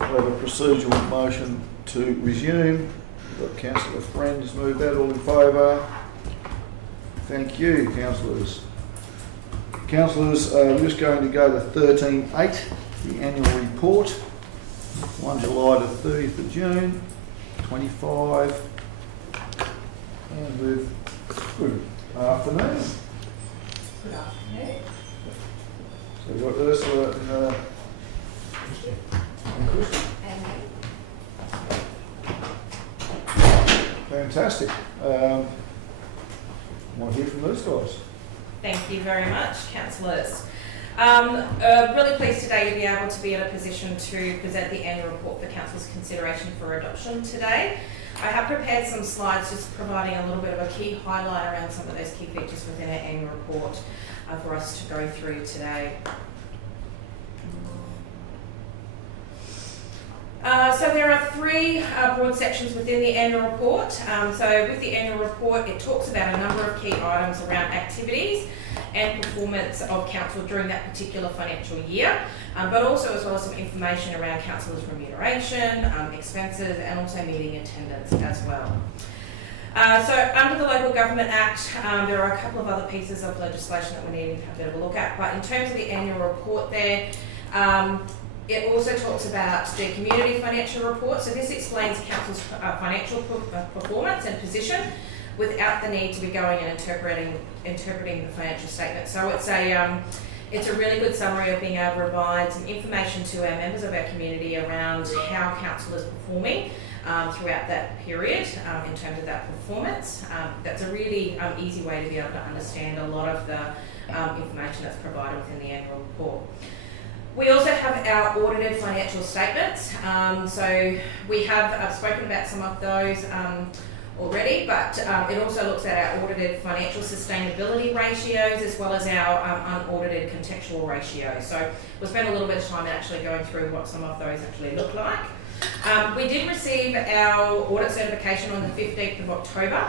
We have a procedural motion to resume. We've got Councillor Friend has moved that. All in favour? Thank you, councillors. Councillors, we're just going to go to 13.8, the annual report, 1 July to 30th of June, 25. And with good afternoon. Good afternoon. So we've got Ursula and Christy. Fantastic. Want to hear from those guys? Thank you very much, councillors. Really pleased today to be able to be in a position to present the annual report for council's consideration for adoption today. I have prepared some slides just providing a little bit of a key highlight around some of those key features within our annual report for us to go through today. So there are three broad sections within the annual report. So with the annual report, it talks about a number of key items around activities and performance of council during that particular financial year, but also as well as some information around councillors' remuneration, expenses, and also meeting attendance as well. So under the Local Government Act, there are a couple of other pieces of legislation that we need to have a bit of a look at, but in terms of the annual report there, it also talks about the community financial report. So this explains council's financial performance and position without the need to be going and interpreting the financial statement. So it's a really good summary of being able to provide some information to our members of our community around how council is performing throughout that period in terms of that performance. That's a really easy way to be able to understand a lot of the information that's provided within the annual report. We also have our audited financial statements. So we have spoken about some of those already, but it also looks at our audited financial sustainability ratios as well as our unaudited contextual ratios. So we'll spend a little bit of time actually going through what some of those actually look like. We did receive our audit certification on the 15th of October.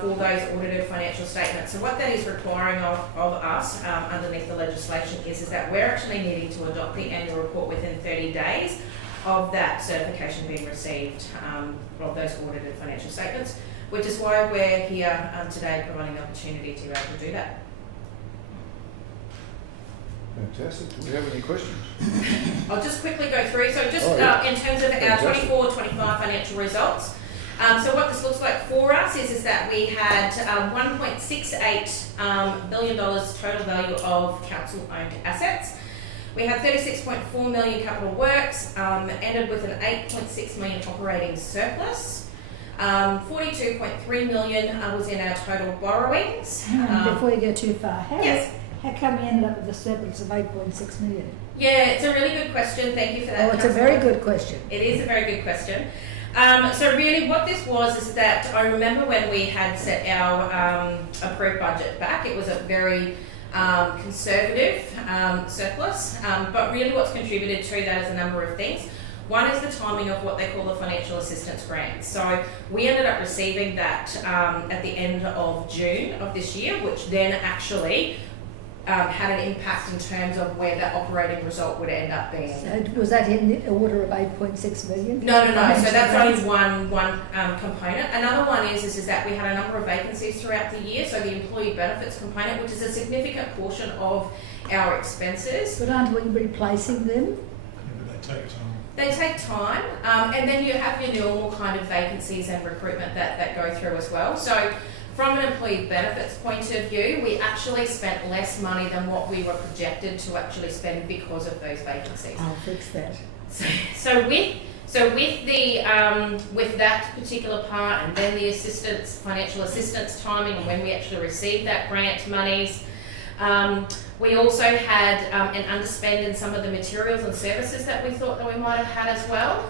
For those audited financial statements. So what that is requiring of us underneath the legislation is that we're actually needing to adopt the annual report within 30 days of that certification being received of those audited financial statements, which is why we're here today providing the opportunity to be able to do that. Fantastic. Do we have any questions? I'll just quickly go through. So just in terms of our 24-25 financial results, so what this looks like for us is that we had $1.68 billion total value of council-owned assets. We had $36.4 million capital works, ended with an $8.6 million operating surplus. $42.3 million was in our total borrowings. Before you go too far, how come we ended up with a surplus of 8.6 million? Yeah, it's a really good question. Thank you for that. Oh, it's a very good question. It is a very good question. So really what this was is that I remember when we had set our approved budget back, it was a very conservative surplus, but really what's contributed to that is a number of things. One is the timing of what they call the financial assistance grant. So we ended up receiving that at the end of June of this year, which then actually had an impact in terms of where the operating result would end up being. So was that in the order of 8.6 million? No. So that's only one component. Another one is that we had a number of vacancies throughout the year. So the employee benefits component, which is a significant portion of our expenses. But aren't we replacing them? Yeah, but they take time. They take time, and then you have your normal kind of vacancies and recruitment that go through as well. So from an employee benefits point of view, we actually spent less money than what we were projected to actually spend because of those vacancies. I'll fix that. So with that particular part, and then the financial assistance timing, and when we actually received that grant monies, we also had an underspend in some of the materials and services that we thought that we might have had as well.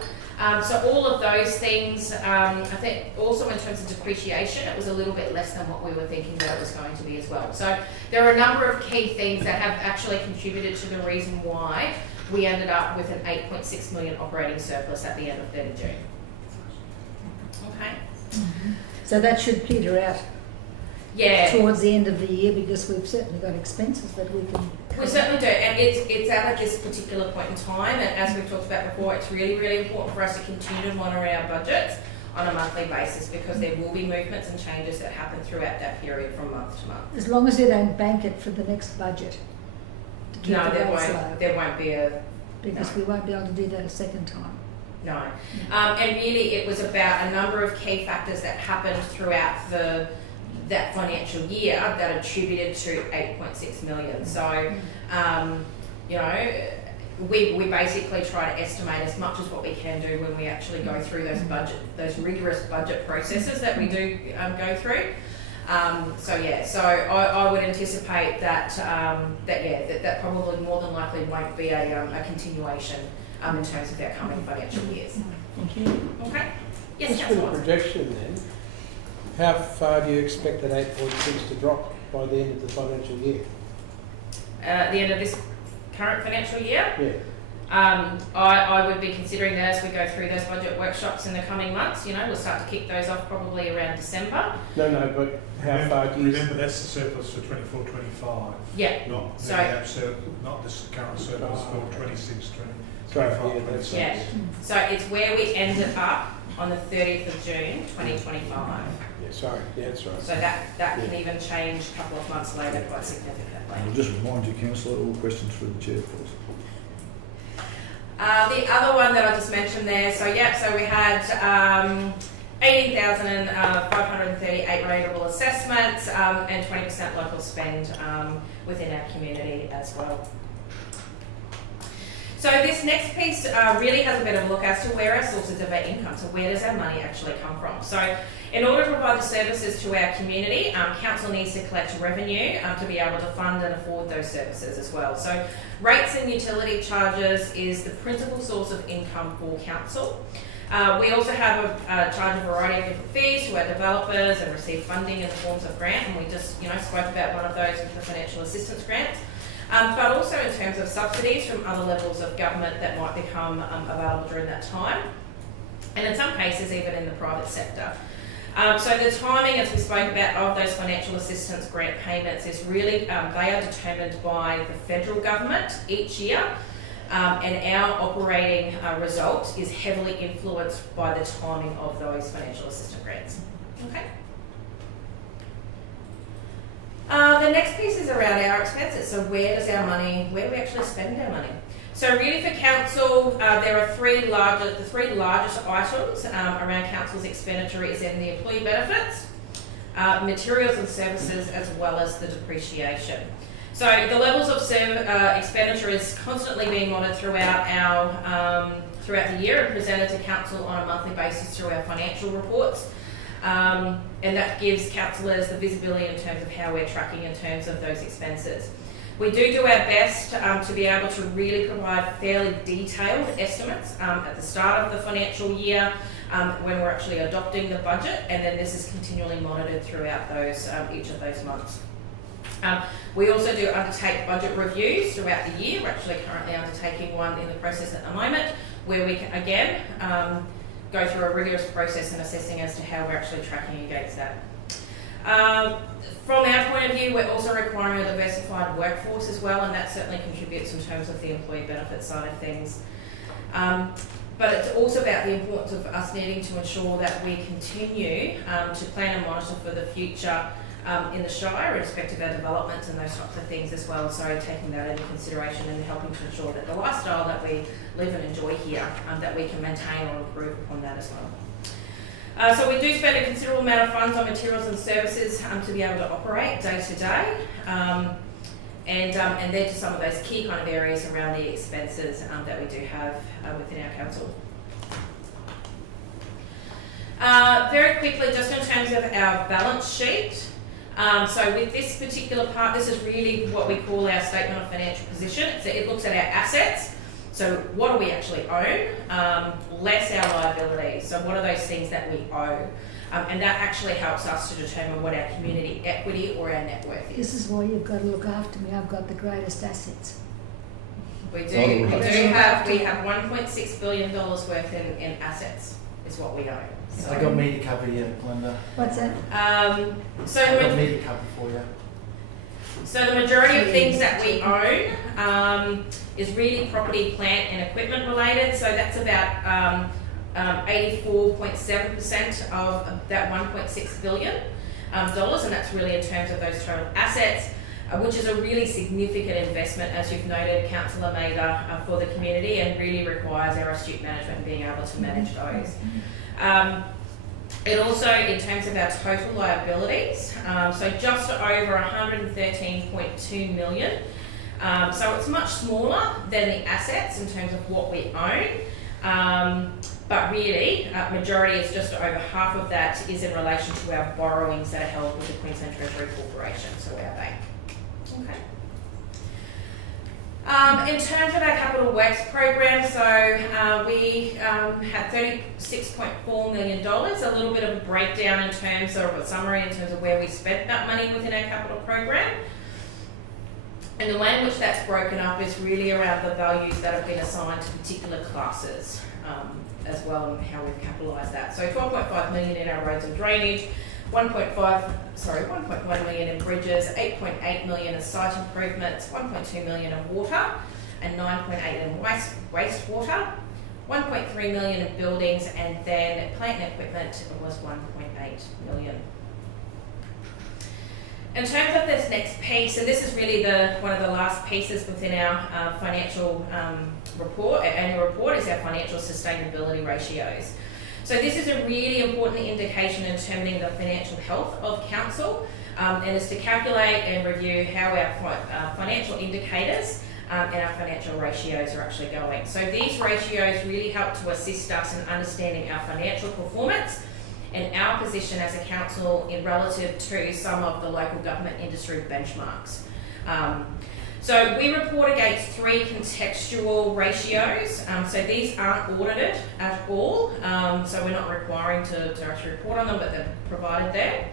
So all of those things, I think also in terms of depreciation, it was a little bit less than what we were thinking that it was going to be as well. So there are a number of key things that have actually contributed to the reason why we ended up with an $8.6 million operating surplus at the end of 30 June. Okay. Mm-hmm. So that should peter out towards the end of the year, because we've certainly got expenses that we can cover? We certainly do, and it's at this particular point in time, and as we've talked about before, it's really, really important for us to continue to monitor our budgets on a monthly basis, because there will be movements and changes that happen throughout that period from month to month. As long as you don't bank it for the next budget. To keep No, the rates low. there won't be a... Because we won't be able to do that a second time. No. And really it was about a number of key factors that happened throughout that financial year that attributed to 8.6 million. So, you know, we basically try to estimate as much as what we can do when we actually go through those rigorous budget processes that we do go through. So I would anticipate that that probably more than likely won't be a continuation in terms of our coming financial years. Thank you. Okay. Yes, Just for the Councillor. projection then, how far do you expect that 8.6 to drop by the end of the financial year? At the end of this current financial year? Yeah. I would be considering that as we go through those budget workshops in the coming months. You know, we'll start to kick those off probably around December. No, but how far do you... Remember, that's the surplus for 24-25. Yeah. Not So- not this current surplus for 26-25. Yeah. So it's where we ended up on the 30th of June 2025. Yeah, sorry. Yeah, that's right. So that can even change a couple of months later quite significantly. I'll just remind you, Councillor, all questions for the chair, please. The other one that I just mentioned there, so we had 18,538 rateable assessments and 20% local spend within our community as well. So this next piece really has a bit of a look as to where our sources of our income, so where does our money actually come from. So in order to provide the services to our community, council needs to collect revenue to be able to fund and afford those services as well. So rates and utility charges is the principal source of income for council. We also have a charge a variety of different fees to our developers and receive funding in the forms of grant, and we just spoke about one of those with the financial assistance grants. But also in terms of subsidies from other levels of government that might become available during that time, and in some cases even in the private sector. So the timing, as we spoke about, of those financial assistance grant payments is really, they are determined by the federal government each year, and our operating result is heavily influenced by the timing of those financial assistance grants. Okay. The next piece is around our expenses. So where do we actually spend our money? So really for council, there are the three largest items around council's expenditure is in the employee benefits, materials and services, as well as the depreciation. So the levels of expenditure is constantly being monitored throughout the year and presented to council on a monthly basis through our financial reports. And that gives councillors the visibility in terms of how we're tracking in terms of those expenses. We do our best to be able to really provide fairly detailed estimates at the start of the financial year when we're actually adopting the budget, and then this is continually monitored throughout those each of those months. We also do undertake budget reviews throughout the year. We're actually currently undertaking one in the process at the moment where we can again go through a rigorous process and assessing as to how we're actually tracking against that. From our point of view, we're also requiring a diversified workforce as well, and that certainly contributes in terms of the employee benefits side of things. But it's also about the importance of us needing to ensure that we continue to plan and monitor for the future in the Shire in respect of our developments and those types of things as well. So taking that into consideration and helping to ensure that the lifestyle that we live and enjoy here, that we can maintain or improve upon that as well. So we do spend a considerable amount of funds on materials and services to be able to operate day to day. And they're just some of those key kind of areas around the expenses that we do have within our council. Very quickly, just in terms of our balance sheet. So with this particular part, this is really what we call our statement of financial position. So it looks at our assets. So what do we actually own, less our liabilities. So what are those things that we owe? And that actually helps us to determine what our community equity or our net worth is. This is why you've got to look after me. I've got the greatest assets. We have $1.6 billion worth in assets is what we own. So, I got me to cover you, Glenda. What's that? So I got me to cover for you. So the majority of things that we own is really property, plant and equipment related. So that's about 84.7% of that $1.6 billion, and that's really in terms of those total assets, which is a really significant investment, as you've noted, Councillor Mather, for the community, and really requires our astute management being able to manage those. It also, in terms of our total liabilities, so just over 113.2 million. So it's much smaller than the assets in terms of what we own. But really, majority is just over half of that is in relation to our borrowings that are held with the Queensland Treasury Corporation, so our bank. Okay. In terms of our capital works program, so we had $36.4 million, a little bit of a breakdown in terms of a summary in terms of where we spent that money within our capital program. And the way in which that's broken up is really around the values that have been assigned to particular classes as well, and how we've capitalised that. So 12.5 million in our roads and drainage, 1.1 million in bridges, 8.8 million in site improvements, 1.2 million in water, and 9.8 in wastewater, 1.3 million in buildings, and then plant and equipment was 1.8 million. In terms of this next piece, and this is really one of the last pieces within our financial report, our annual report, is our financial sustainability ratios. So this is a really important indication in determining the financial health of council, and is to calculate and review how our financial indicators and our financial ratios are actually going. So these ratios really help to assist us in understanding our financial performance and our position as a council in relative to some of the local government industry benchmarks. So we report against 3 contextual ratios. So these aren't audited at all. So we're not requiring to actually report on them, but they're provided there.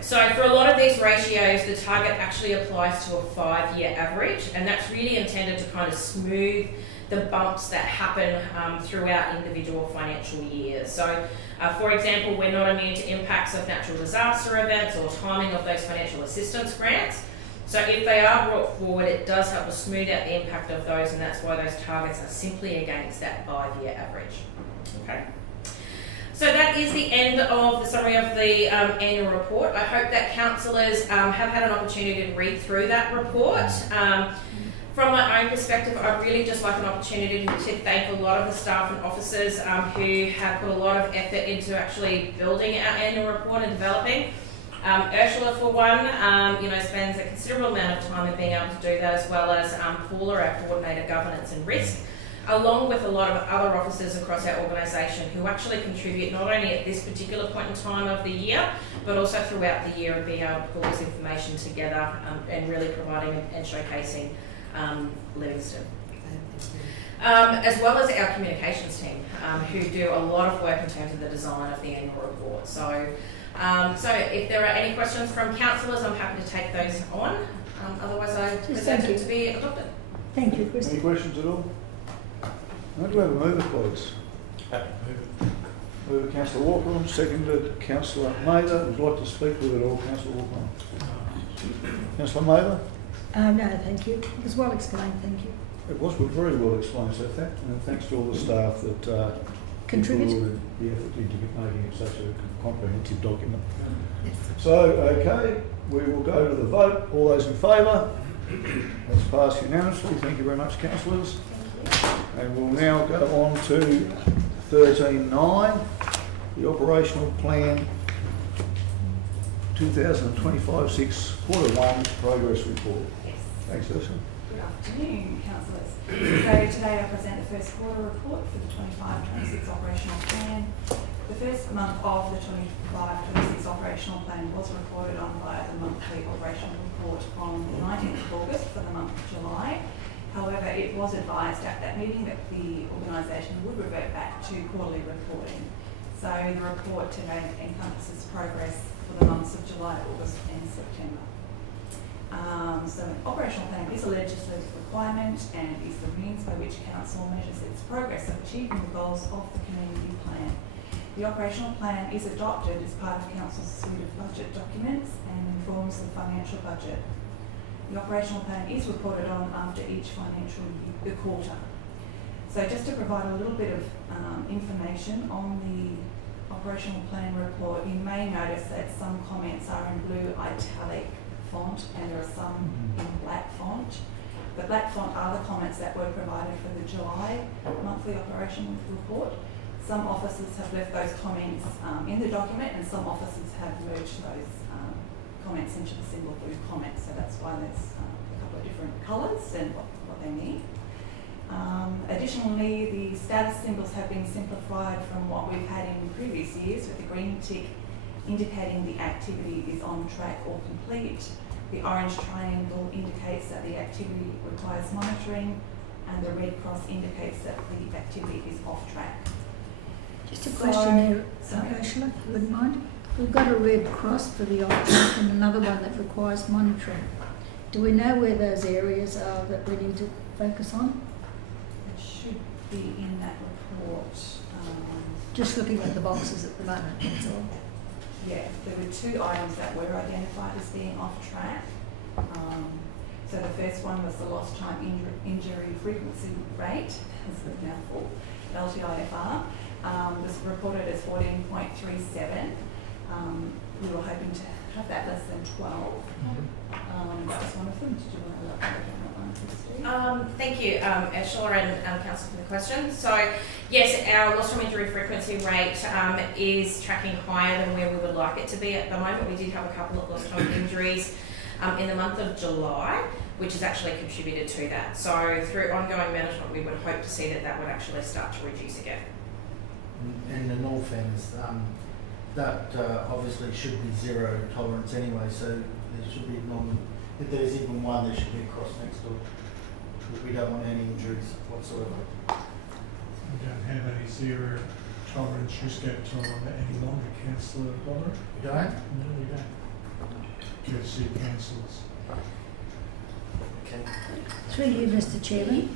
So for a lot of these ratios, the target actually applies to a 5-year average, and that's really intended to kind of smooth the bumps that happen throughout individual financial years. So, for example, we're not immune to impacts of natural disaster events or timing of those financial assistance grants. So if they are brought forward, it does help to smooth out the impact of those, and that's why those targets are simply against that 5-year average. Okay. So that is the end of the summary of the annual report. I hope that councillors have had an opportunity to read through that report. From my own perspective, I'd really just like an opportunity to thank a lot of the staff and officers who have put a lot of effort into actually building our annual report and developing. Ursula, for one, spends a considerable amount of time in being able to do that, as well as Paula, our coordinator governance and risk, along with a lot of other officers across our organisation who actually contribute not only at this particular point in time of the year, but also throughout the year, and being able to pull this information together and really providing and showcasing Livingstone. As well as our communications team, who do a lot of work in terms of the design of the annual report. So if there are any questions from councillors, I'm happy to take those on. Otherwise, I present it to be adopted. Thank you, Chris. Any questions at all? I'd have a mover, please. Mover Councillor Walker, seconded Councillor Mather. Would you like to speak with it all, Councillor Walker? Councillor Mather? No, thank you. It was well explained, thank you. It was very well explained, so thanks to all the staff that contributed the effort into making it such a comprehensive document. So, okay, we will go to the vote. All those in favour? That's passed unanimously. Thank you very much, councillors. And we'll now go on to 13.9, the operational plan 2025-6 Quarter 1 progress report. Yes. Thanks, Ursula. Good afternoon, councillors. So today I present the first quarter report for the 25-26 operational plan. The first month of the 25-26 operational plan was reported on via the monthly operational report on the 19th of August for the month of July. However, it was advised at that meeting that the organisation would revert back to quarterly reporting. So the report today encompasses progress for the months of July, August and September. So an operational plan is a legislative requirement and is the means by which council measures its progress of achieving the goals of the community plan. The operational plan is adopted as part of council's suite of budget documents, and in forms the financial budget. The operational plan is reported on after each financial quarter. So just to provide a little bit of information on the operational plan report, you may notice that some comments are in blue italic font and there are some in black font. The black font are the comments that were provided for the July monthly operational report. Some officers have left those comments in the document and some officers have merged those comments into the single blue comment. So that's why there's a couple of different colours and what they mean. Additionally, the status symbols have been simplified from what we've had in previous years, with the green tick indicating the activity is on track or complete. The orange triangle indicates that the activity requires monitoring, and the red cross indicates that the activity is off track. Just a question here, Ursula, if you wouldn't mind. We've got a red cross for the off track and another one that requires monitoring. Do we know where those areas are that we need to focus on? It should be in that report. Just looking at the boxes at the moment, that's all. Yeah, there were two items that were identified as being off track. So the first one was the lost time injury frequency rate, as a mouthful, LTIFR. This reported as 14.37. We were hoping to have that less than 12. That was one of them. Did you want to elaborate on that one, Christy? Thank you, Ursula and Council for the question. So, yes, our lost time injury frequency rate is tracking higher than where we would like it to be at the moment. We did have a couple of lost time injuries in the month of July, which has actually contributed to that. So, through ongoing management, we would hope to see that would actually start to reduce again. And in all fairness, that obviously should be zero tolerance anyway, so there should be if there's even one, there should be a cross next door. We don't want any injuries whatsoever. We don't have any zero tolerance risk at time any longer, Councillor Bonner. We don't? No, we don't. Courtesy of councillors. Okay. Through you, Mr. Chairman,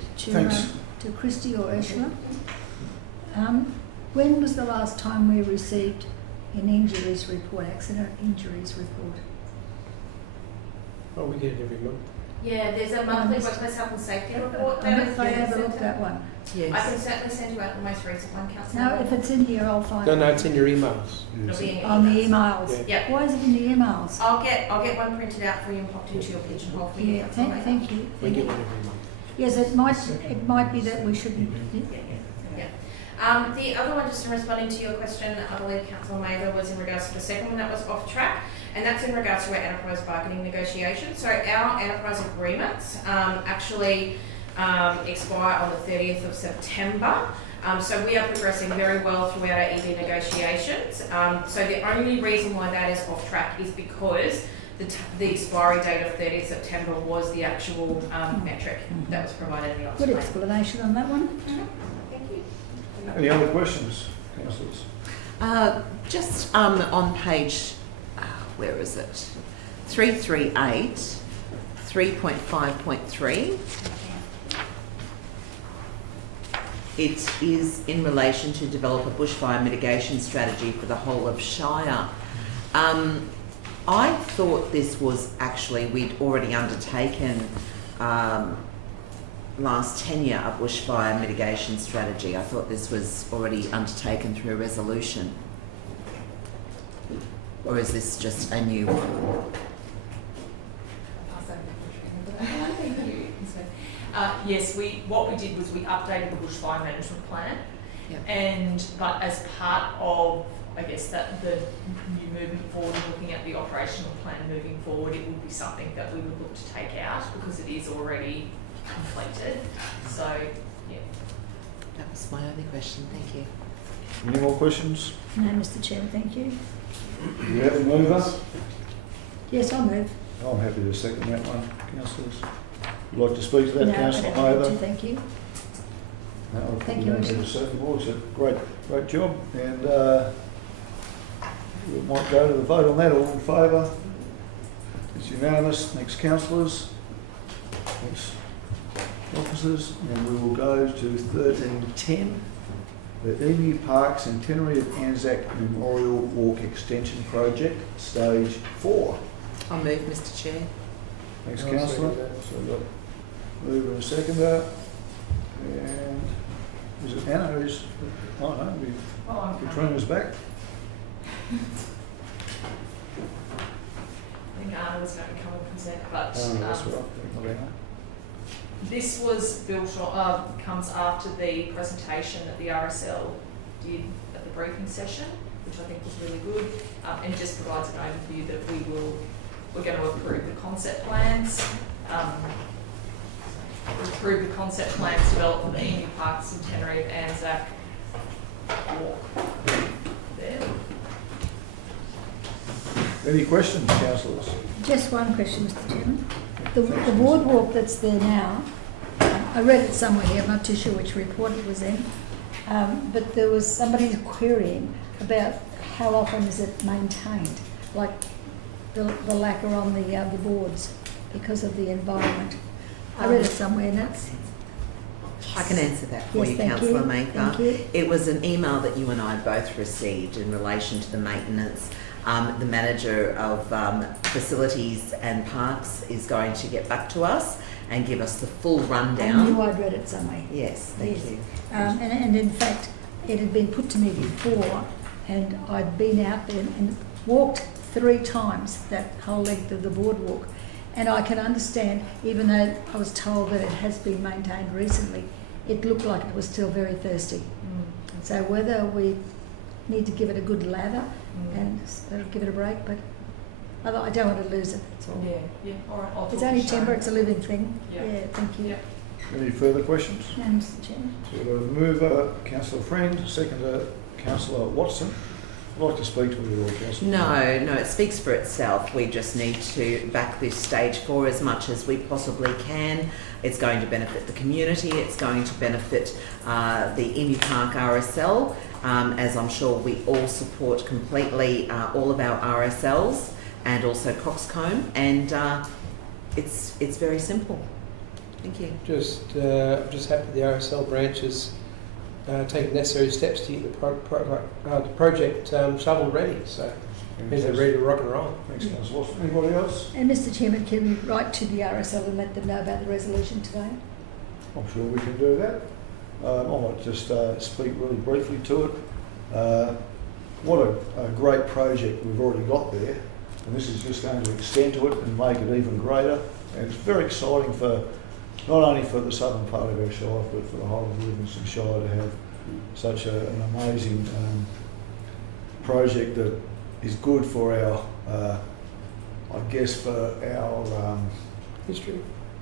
to Christy or Ursula. When was the last time we received an injuries report, accident injuries report? Oh, we get it every month. Yeah, there's a monthly workplace health and safety report. And if I overlook that one? Yes. I can certainly send you out the most recent one, Councillor. No, if it's in here, I'll find it. No, it's in your emails. It'll be in your On the emails. emails? Yep. Why is it in the emails? I'll get one printed out for you and popped into your pigeonhole for you. Yeah, thank you. We get one every month. Yes, it might be that we shouldn't. The other one, just in responding to your question, I believe Councillor Mather, was in regards to the second one that was off track, and that's in regards to our enterprise bargaining negotiations. So our enterprise agreements actually expire on the 30th of September. So we are progressing very well throughout our ED negotiations. So the only reason why that is off track is because the expiry date of 30th September was the actual metric that was provided in the Good explanation on that one. Thank you. Any other questions, councillors? Just on page, where is it? 338, 3.5.3. It is in relation to develop a bushfire mitigation strategy for the whole of Shire. I thought this was actually, we'd already undertaken last tenure a bushfire mitigation strategy. I thought this was already undertaken through a resolution. Or is this just a new one? Thank you. Yes, what we did was we updated the bushfire management plan, but as part of, I guess, that the new movement forward and looking at the operational plan moving forward, it would be something that we would look to take out because it is already completed. So, yeah. That was my only question. Thank you. Any more questions? No, Mr. Chairman, thank you. Do you have a mover? Yes, I'll move. I'm happy to second that one, councillors. Would you like to speak to that, No, Councillor I don't Mather? need to, thank you. No, Thank you you, don't need Ursula. to second all. It's a great job, and we might go to the vote on that. All in favour? It's unanimous. Thanks, councillors. Thanks, officers. And we will go to 1310, the Emu Park Centenary of Anzac Memorial Walk Extension Project, Stage 4. I'll move, Mr Chair. Thanks, I'll councillor. second that. So we've got mover and a seconder. And is it Anna who's, oh no, Katrina's back. I think Anna was going to come and present, but That's right. Not Anna. this was built on, comes after the presentation that the RSL did at the briefing session, which I think was really good, and just provides an overview that we're going to approve the concept plans. Approve the concept plans developed for the Emu Park Centenary of Anzac Walk. There. Any questions, councillors? Just one question, Mr Chairman. The boardwalk that's there now, I read it somewhere here, I'm not too sure which report it was in, but there was somebody querying about how often is it maintained, like the lacquer on the boards because of the environment. I read it somewhere and that's... I can answer that for Yes, you, thank Councillor you. Mather. Thank you. It was an email that you and I both received in relation to the maintenance. The manager of facilities and parks is going to get back to us and give us the full rundown. I knew I'd read it somewhere. Yes, thank you. And in fact, it had been put to me before, and I'd been out there and walked 3 times that whole length of the boardwalk. And I can understand, even though I was told that it has been maintained recently, it looked like it was still very thirsty. So whether we need to give it a good lather and give it a break, but I don't want to lose it, that's all. Yeah, all right. I'll It's talk only to timber, Sharon. it's a living thing. Yeah. Yeah, thank you. Any further questions? No, Mr Chairman. So we've got a mover, councillor Friend, seconder, councillor Watson. I'd like to speak to you all, councillor. No, it speaks for itself. We just need to back this stage 4 as much as we possibly can. It's going to benefit the community, it's going to benefit the Emu Park RSL, as I'm sure we all support completely all of our RSLs and also Coxcomb, and it's very simple. Thank you. I'm just happy the RSL branches taking necessary steps to get the project shovel ready. So means they're ready to rock and roll. Thanks, councillor Watson. Anybody else? And Mr Chairman, can we write to the RSL and let them know about the resolution today? I'm sure we can do that. I might just speak really briefly to it. What a great project we've already got there, and this is just going to extend to it and make it even greater. And it's very exciting for not only for the southern part of our shire, but for the whole of Livingstone Shire to have such an amazing project that is good for our, I guess, for our history.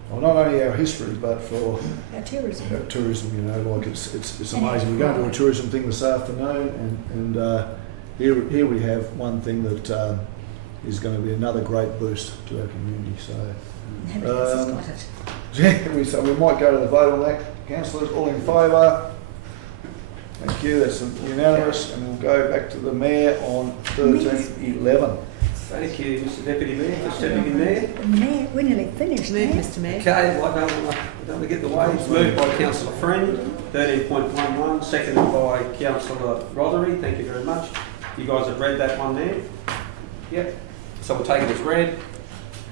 Well, not only our history, but for our tourism. You know, like it's amazing. We're going to a tourism thing this afternoon, and here we have one thing that is going to be another great boost to our community. So we might go to the vote on that. Councillors, all in favour? Thank you. That's unanimous, and we'll go back to the mayor on 1311. Thank you, Mr Deputy Mayor, for stepping in there. Mayor, we're nearly finished. Move, Mr Mayor. Okay, well, I don't want to get the way. It's moved by Councillor Friend, 13.11, seconded by Councillor Rothery. Thank you very much. You guys have read that one there? Yep. So we'll take it as read.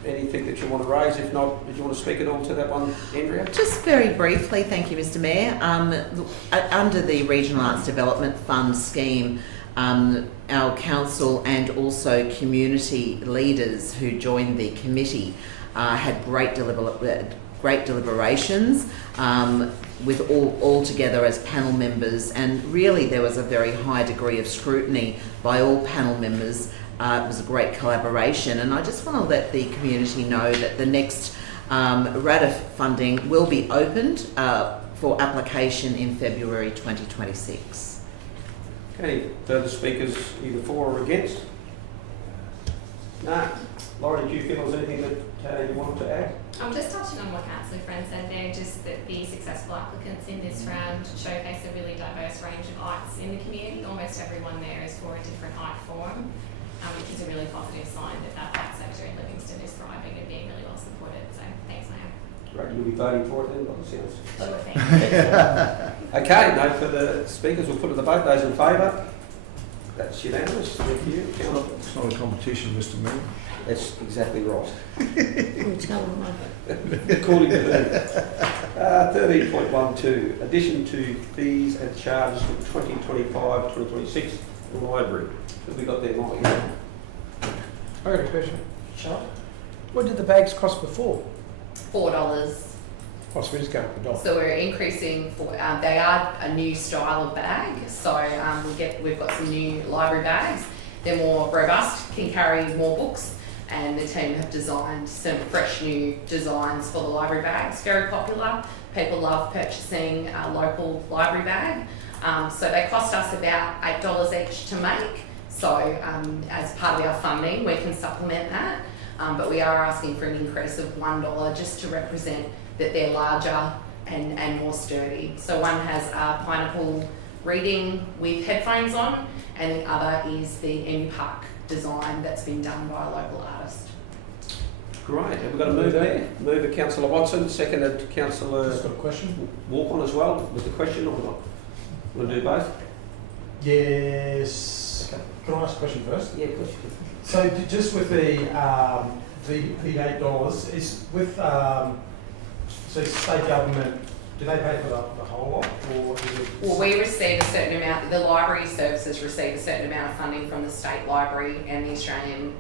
Anything that you want to raise? If not, did you want to speak at all to that one, Andrea? Just very briefly, thank you, Mr Mayor. Under the Regional Arts Development Fund scheme, our council and also community leaders who joined the committee had great deliberations with all together as panel members, and really there was a very high degree of scrutiny by all panel members. It was a great collaboration, and I just want to let the community know that the next RADA funding will be opened for application in February 2026. Any further speakers either for or against? No. Laurie, do you feel there's anything that you wanted to add? I'm just touching on what Councillor Friend said there, just that the successful applicants in this round showcase a really diverse range of arts in the community. Almost everyone there is for a different art form, which is a really positive sign that sector in Livingstone is thriving and being really well supported. So thanks, Mayor. Right, you'll be voting for it then, by the sounds. Sure thing. Okay, no further speakers. We'll put to the vote. Those in favour? That's unanimous. Thank you. It's not a competition, Mr. Mayor. That's exactly right. We'll tell them According to 13.12, addition to fees and charges for 2025-2026 library. Have we got there, Mike? I got a question. What did the bags cost before? $4. Oh, so we're just going up $1. So we're increasing for, they are a new style of bag. So we've got some new library bags. They're more robust, can carry more books, and the team have designed some fresh new designs for the library bags. Very popular. People love purchasing a local library bag. So they cost us about $8 each to make. So as part of our funding, we can supplement that. But we are asking for an increase of $1 just to represent that they're larger and more sturdy. So one has a pineapple reading with headphones on, and the other is the Emu Park design that's been done by a local artist. Great. Have we got a move there? Mover Councillor Watson, seconded Councillor Just got a question. Walk on as well with the question or not? Want to do both? Yes. Okay. Can I ask a question first? Yeah, question. So just with the $8 is with so state government, do they pay for the whole lot, or is it? Well, we receive a certain amount, the library services receive a certain amount of funding from the State Library and the Australian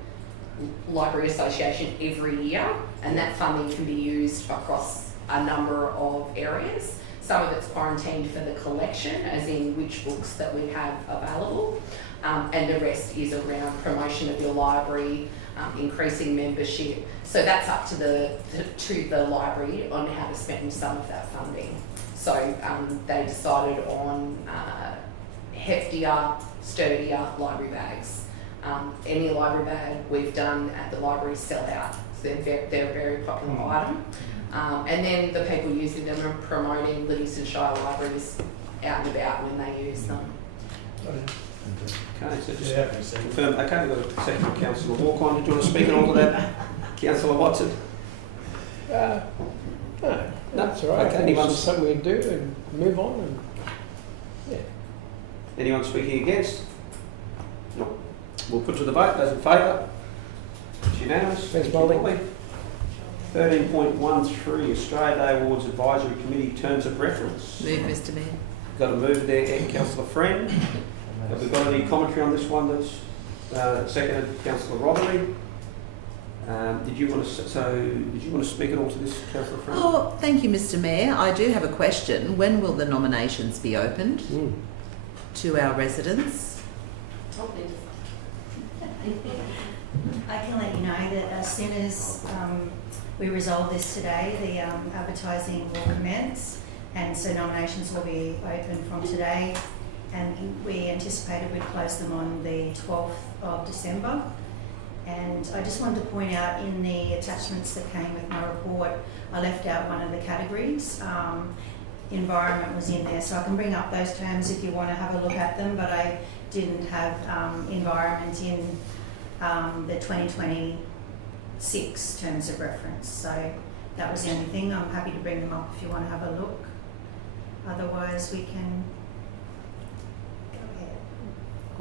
Library Association every year, and that funding can be used across a number of areas. Some of it's quarantined for the collection, as in which books that we have available, and the rest is around promotion of your library, increasing membership. So that's up to the library on how to spend some of that funding. So they decided on heftier, sturdier library bags. Any library bag we've done at the library sell out. So they're a very popular item. And then the people using them are promoting Livingstone Shire libraries out and about when they use them. Okay, so just confirm. Okay, we've got a second from Councillor Walk-on. Did you want to speak on all of that? Councillor Watson? No, that's all right. Okay, I think it's just something we can do and move on. And yeah. Anyone speaking against? No. We'll put to the vote. Those in favour? It's unanimous. Thanks, Molly. Molly. 13.13 Australia Day Awards Advisory Committee Terms of Reference. Move, Mr Mayor. Got a move there, Councillor Friend. Have we got any commentary on this one? That's seconded, Councillor Rotherley. Did you want to speak at all to this, Councillor Friend? Oh, thank you, Mr Mayor. I do have a question. When will the nominations be opened to our residents? I can let you know that as soon as we resolve this today, the advertising will commence, and so nominations will be open from today, and we anticipated we'd close them on the 12th of December. And I just wanted to point out in the attachments that came with my report, I left out one of the categories. Environment was in there, so I can bring up those terms if you want to have a look at them, but I didn't have environment in the 2026 terms of reference. So that was the only thing. I'm happy to bring them up if you want to have a look. Otherwise, we can go ahead.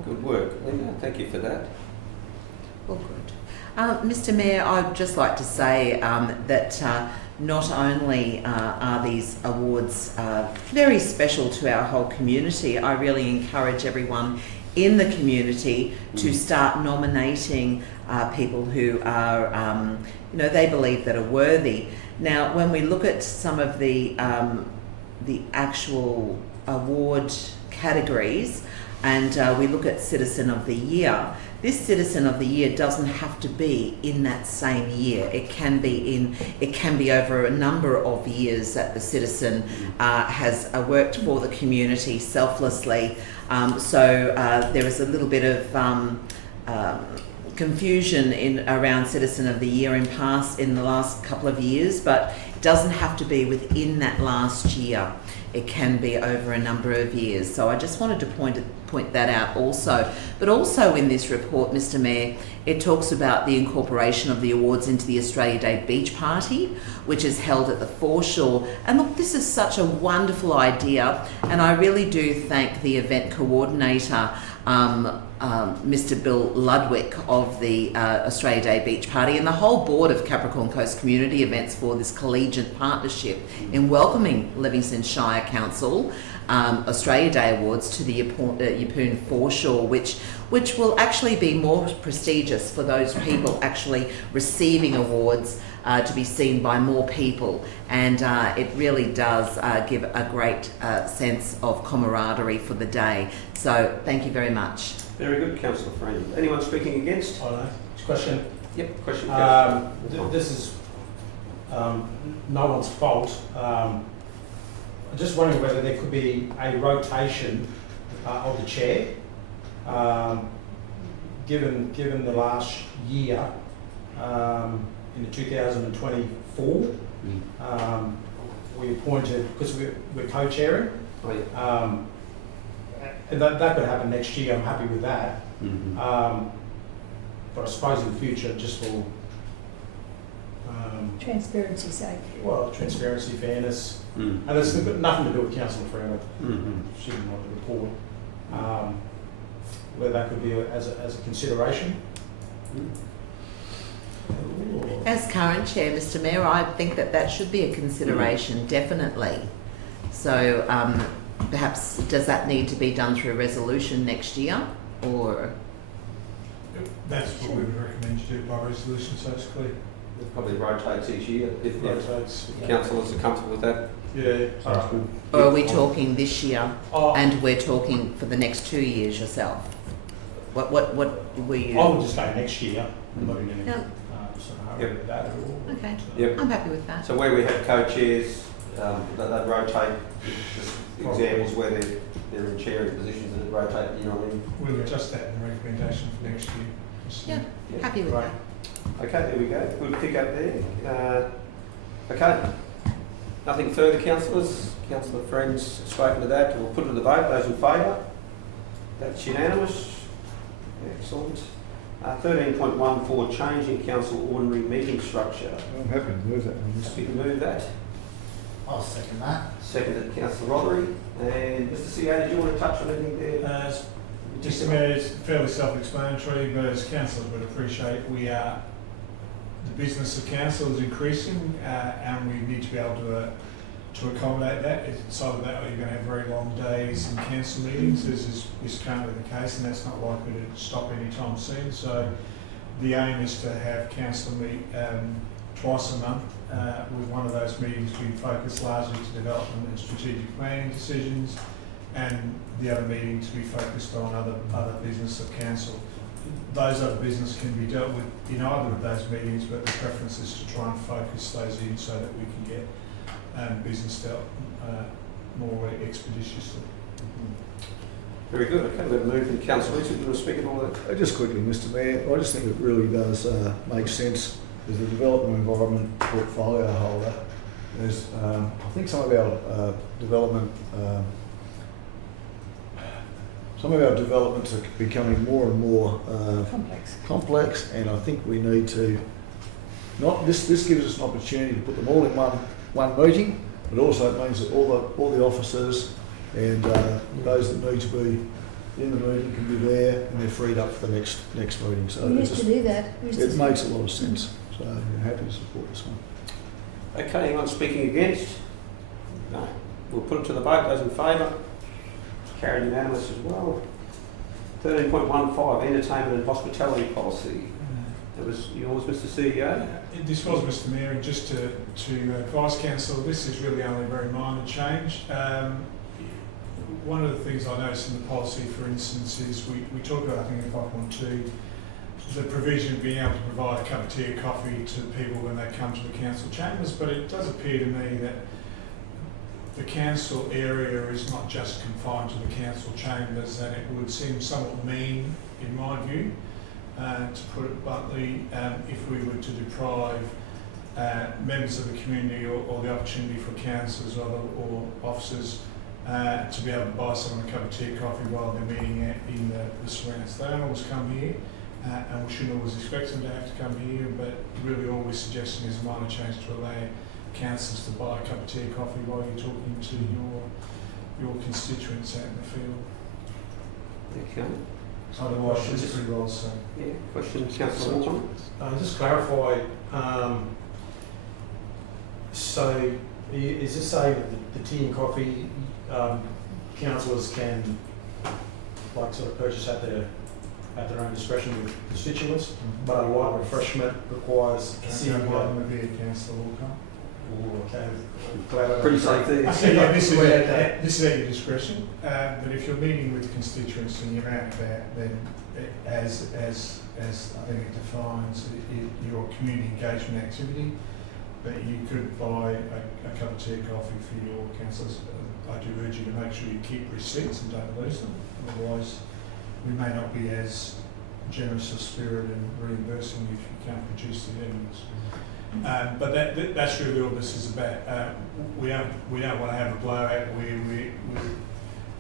Good work, Linda. Thank you for that. All good. Mr Mayor, I'd just like to say that not only are these awards very special to our whole community, I really encourage everyone in the community to start nominating people who are, they believe that are worthy. Now, when we look at some of the actual award categories, and we look at Citizen of the Year, this Citizen of the Year doesn't have to be in that same year. It can be over a number of years that the citizen has worked for the community selflessly. So there is a little bit of confusion around Citizen of the Year in the last couple of years, but it doesn't have to be within that last year. It can be over a number of years. So I just wanted to point that out also. But also in this report, Mr. Mayor, it talks about the incorporation of the awards into the Australia Day Beach Party, which is held at the foreshore. And look, this is such a wonderful idea, and I really do thank the event coordinator, Mr. Bill Ludwig of the Australia Day Beach Party, and the whole board of Capricorn Coast Community Events for this collegiate partnership in welcoming Livingstone Shire Council Australia Day Awards to the Yeppoon foreshore, which will actually be more prestigious for those people actually receiving awards, to be seen by more people, and it really does give a great sense of camaraderie for the day. So thank you very much. Very good, Councillor Friend. Anyone speaking against? I know. Question. Yep, question. This is no one's fault. I'm just wondering whether there could be a rotation of the chair. Given the last year, in the 2024, we appointed, because we're co-chairing, and that could happen next year. I'm happy with that. But I suppose in the future, just for Transparency's sake. well, transparency, fairness, and it's got nothing to do with Councillor Freeman. She didn't want the report. Whether that could be as a consideration. As current chair, Mr. Mayor, I think that should be a consideration, definitely. So perhaps does that need to be done through a resolution next year, or? That's what we would recommend you do by resolution, so it's clear. It probably rotates each year if Rotates, yeah. councillors are comfortable with that. Yeah. Sounds good. Or are we talking this year, and we're talking for the next 2 years yourself? What were you? I would just say next year. I'm not in any Yeah. scenario with that at all. Okay. Yep. I'm happy with that. So where we have co-chairs, that rotate. Just examples where they're in chairing positions and they rotate year on year. We'll adjust that in the recommendation for next year. Yeah, happy with that. Okay, there we go. Good pick up there. Okay. Nothing further, councillors? Councillor Friend's spoken to that. We'll put it to the vote. Those in favour? That's unanimous. Excellent. 13.14, changing council ordinary meeting structure. I'm happy to move that. Happy to move that. I'll second that. Seconded, Councillor Rothery. And Mr. CEO, did you want to touch on anything there? Just it's fairly self-explanatory, but as councillors would appreciate, the business of council is increasing, and we need to be able to accommodate that. It's either that or you're going to have very long days and cancel meetings, as is currently the case, and that's not likely to stop anytime soon. So the aim is to have council meet twice a month, with one of those meetings being focused largely to development and strategic planning decisions, and the other meeting to be focused on other business of council. Those other business can be dealt with in either of those meetings, but the preference is to try and focus those in so that we can get business dealt more expeditiously. Very good. Okay, we're going to move from Councillor Richard. Do you want to speak at all of that? Just quickly, Mr. Mayor, I just think it really does make sense as a development environment portfolio holder. There's, I think some of our developments are becoming more and more complex, and I think we need to this gives us an opportunity to put them all in one meeting, but also it means that all the officers and those that need to be in the meeting can be there, and they're freed up for the next meeting. So We used to do that. it makes a lot of sense. So I'm happy to support this one. Okay, anyone speaking against? No. We'll put it to the vote. Those in favour? Carried unanimous as well. 13.15, entertainment and hospitality policy. That was yours, Mr. CEO? This was, Mr. Mayor, and just to advise council, this is really only a very minor change. One of the things I noticed in the policy, for instance, is we talk about, I think in 5.2, the provision of being able to provide a cup of tea or coffee to people when they come to the council chambers, but it does appear to me that the council area is not just confined to the council chambers, and it would seem somewhat mean, in my view, to put it bluntly, if we were to deprive members of the community or the opportunity for councillors or officers to be able to buy someone a cup of tea or coffee while they're meeting in the surrounds. They don't always come here, and we shouldn't always expect them to have to come here, but really all we're suggesting is a minor change to allow councillors to buy a cup of tea or coffee while you're talking to your constituents out in the field. Okay. Otherwise, it's pretty well so. Yeah, question, Councillor Walton? Just clarify, so is this saying that the tea and coffee councillors can like sort of purchase at their own discretion with constituents, but a light refreshment requires a CEO would be a councillor will come. Okay. Pretty safe there. So yeah, this is at your discretion. But if you're meeting with constituents and you're out there, then as I think it defines your community engagement activity, but you could buy a cup of tea or coffee for your councillors. I do urge you to make sure you keep receipts and don't lose them. Otherwise, we may not be as generous of spirit in reimbursing you if you can't produce the evidence. But that's really all this is about. We don't want to have a blowout. We're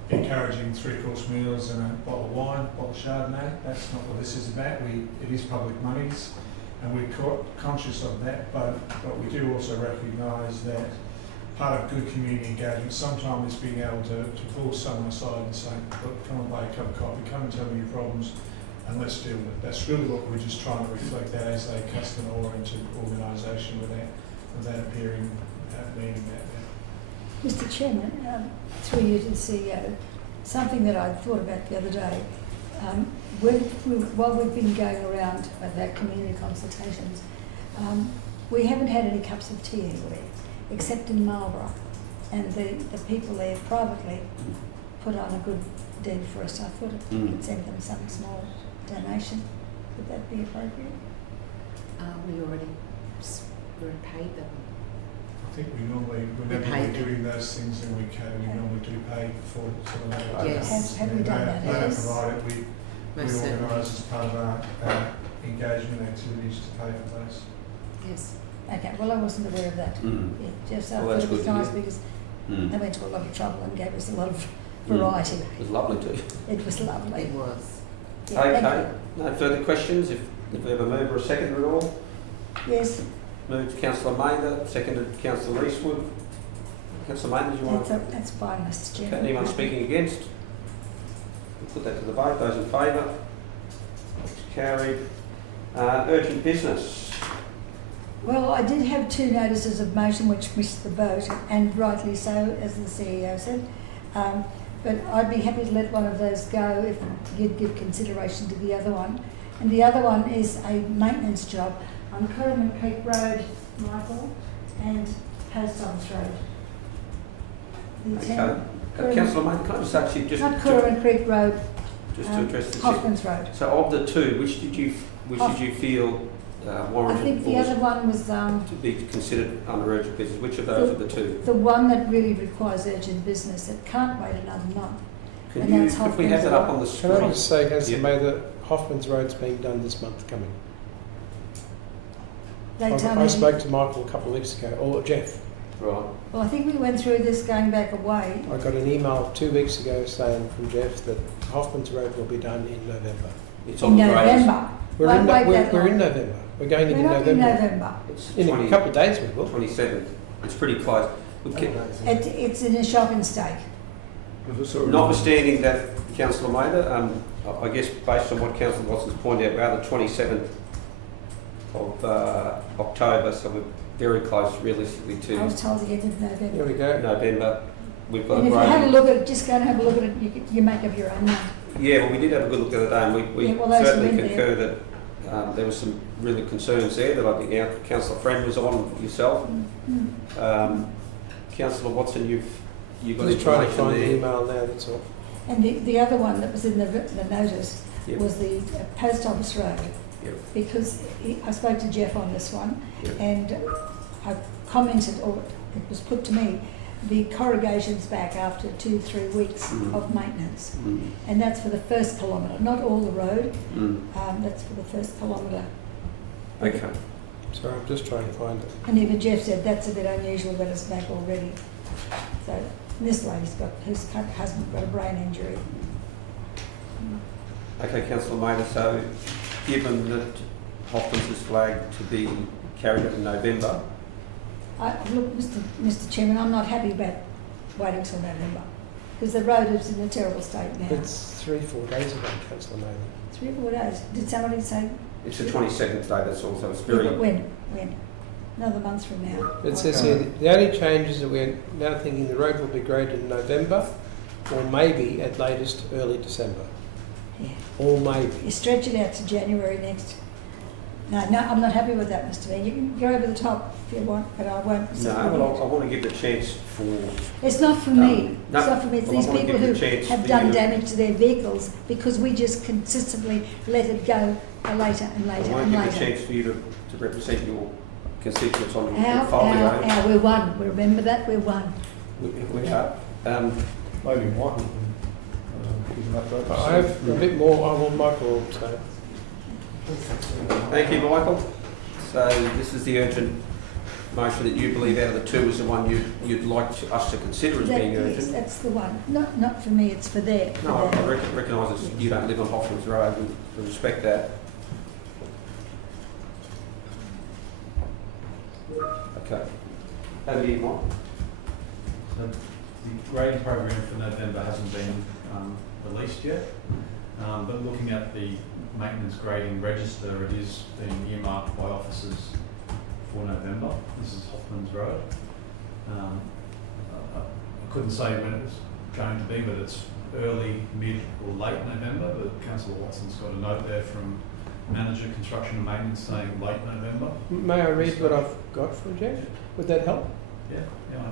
encouraging 3-course meals and a bottle of wine, a bottle of Chardonnay. That's not what this is about. It is public monies, and we're conscious of that. But we do also recognise that part of good community engagement sometimes is being able to pull someone aside and say, look, come and buy a cup of coffee, come and tell me your problems, and let's deal with it. That's really what we're just trying to reflect that as a customer-oriented organisation without appearing meaning that. Mr. Chairman, through you to the CEO, something that I thought about the other day, while we've been going around with our community consultations, we haven't had any cups of tea anywhere, except in Marlborough, and the people there privately put on a good deed for us. I thought it could send them some small donation. Would that be appropriate? We already paid them. I think whenever we're doing those things in we normally do pay for some of that. Yes. Have we done that? They don't Yes. provide it. We organise as part of our engagement activities to pay for those. Yes. Okay, well, I wasn't aware of that. Mm. Yeah, just I Well, thought that's it was good to nice hear. because Mm. they went to a lot of trouble and gave us a lot of variety. It was lovely too. It was lovely. It was. Yeah, thank Okay, no further questions? If we have a mover or a seconder at all? you. Yes, Moved Councillor Mather, seconded Councillor Eastwood. Councillor Mather, do you want to? that's fine, Mr. Chairman. Okay, anyone speaking against? We'll put that to the vote. Those in favour? It's carried. Urgent business. Well, I did have 2 notices of motion which missed the vote, and rightly so, as the CEO said. But I'd be happy to let one of those go if you'd give consideration to the other one. And the other one is a maintenance job on Curriman Creek Road, Michael, and Post Office Road. Okay. Councillor Mather, can I just ask you just Not Curriman Creek Road, to address the Hoffman's Road. So of the two, which did you feel warranted I think the other one was to be considered under urgent business? Which of those are the two? the one that really requires urgent business. It can't wait another month. Can and you, that's if we have that up on the Can I screen? just say, Councillor Yeah. Mather, Hoffman's Road's being done this month coming. They tell I me. spoke to Michael a couple of weeks ago, or Jeff. Right. Well, I think we went through this going back a way. I got an email 2 weeks ago saying from Jeff that Hoffman's Road will be done in November. It's In on the grades. November. We're Won't in, wait we're, that we're long. in November. We're going We're in not in November. It's In a couple of days we will. 27th. It's pretty close. It's in a shopping state. Notwithstanding that, Councillor Mather, I guess based on what Councillor Watson's pointed out, we are the 27th of October, so we're very close realistically I to was told the end of November. Here we go. November. We've got And a if you have a great... look at it, just go and have a look at it, you make up your own mind. Yeah, well, we did have a good look the other day, and we Yeah, well, those who certainly went concur that there were some really concerns there that I think our Councillor Friend was on, yourself. Councillor Watson, you've got Just trying to information find the there. email now, that's all. And the other one that was in the notice Yep. was the Post Office Road. Yep. Because I spoke to Jeff on this one, Yep. and I commented, or it was put to me, the corrugation's back after 2-3 weeks of maintenance. And that's for the first kilometre, not all the road. That's for the first kilometre. Okay. Sorry, I'm just trying to find it. And even Jeff said that's a bit unusual that it's back already. So this lady's whose husband got a brain injury. Okay, Councillor Mather, so given that Hoffman's is flagged to be carried out in November, Look, Mr. Chairman, I'm not happy about waiting till November because the road is in a terrible state now. It's 3-4 days ago, Councillor Mather. 3 or 4 days. Did somebody say? it's the 22nd today, that's all, so it's very... Yeah, but when? Another month from now. It says here, the only change is that we're now thinking the road will be graded in November or maybe at latest early December. Yeah. Or maybe. You stretch it out to January next. No, I'm not happy with that, Mr. Mayor. You can go over the top if you want, but I won't. No, but I want to give the chance for... It's not for me. No, it's not for me. It's well, these I want to people give who the chance have for done you to- damage to their vehicles because we just consistently let it go later and I later want and to give the later. chance for you to represent your constituents on your portfolio. We're one. We remember that? We're one. We are. Maybe Michael can give an update. I have a bit more. I want Michael to say. Thank you, Michael. So this is the urgent motion that you believe out of the two is the one you'd like us to consider as being Yes, urgent. that's the one. Not for me. It's for them. No, I recognise that you don't live on Hoffman's Road and I respect that. Okay. Over to you, Mike. So the grading program for November hasn't been released yet, but looking at the maintenance grading register, it is being earmarked by officers for November. This is Hoffman's Road. I couldn't say when it was going to be, but it's early, mid or late November, but Councillor Watson's got a note there from Manager Construction and Maintenance saying late November. May I read what I've got from Jeff? Would that help? Yeah.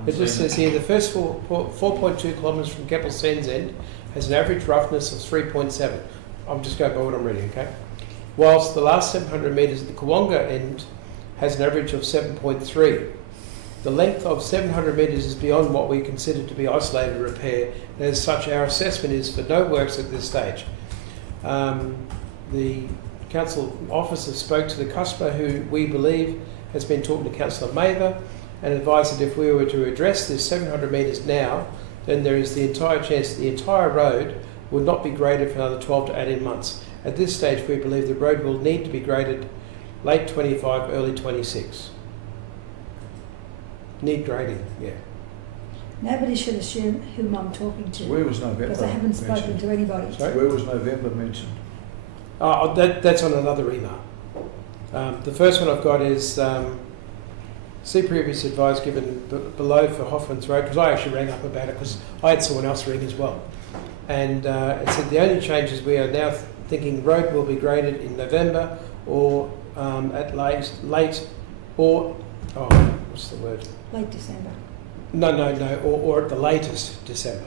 It just says here, the first 4.2 kilometres from Keppel Sands End has an average roughness of 3.7. I'm just going by what I'm reading, okay? Whilst the last 700 metres at the Kawonga end has an average of 7.3. The length of 700 metres is beyond what we consider to be isolated repair, and as such our assessment is for no works at this stage. The council officer spoke to the customer who we believe has been talking to Councillor Mather and advised that if we were to address this 700 metres now, then there is the entire chance that the entire road will not be graded for another 12 to 18 months. At this stage, we believe the road will need to be graded late 25, early 26. Need grading, yeah. Nobody should assume whom I'm talking to. Where was November Because I haven't spoken mentioned? to anybody. Sorry? Where was November mentioned? That's on another email. The first one I've got is see previous advice given below for Hoffman's Road, because I actually rang up about it because I had someone else ring as well. And it said the only changes we are now thinking the road will be graded in November or at late or, what's the word? Late December. No, or at the latest December.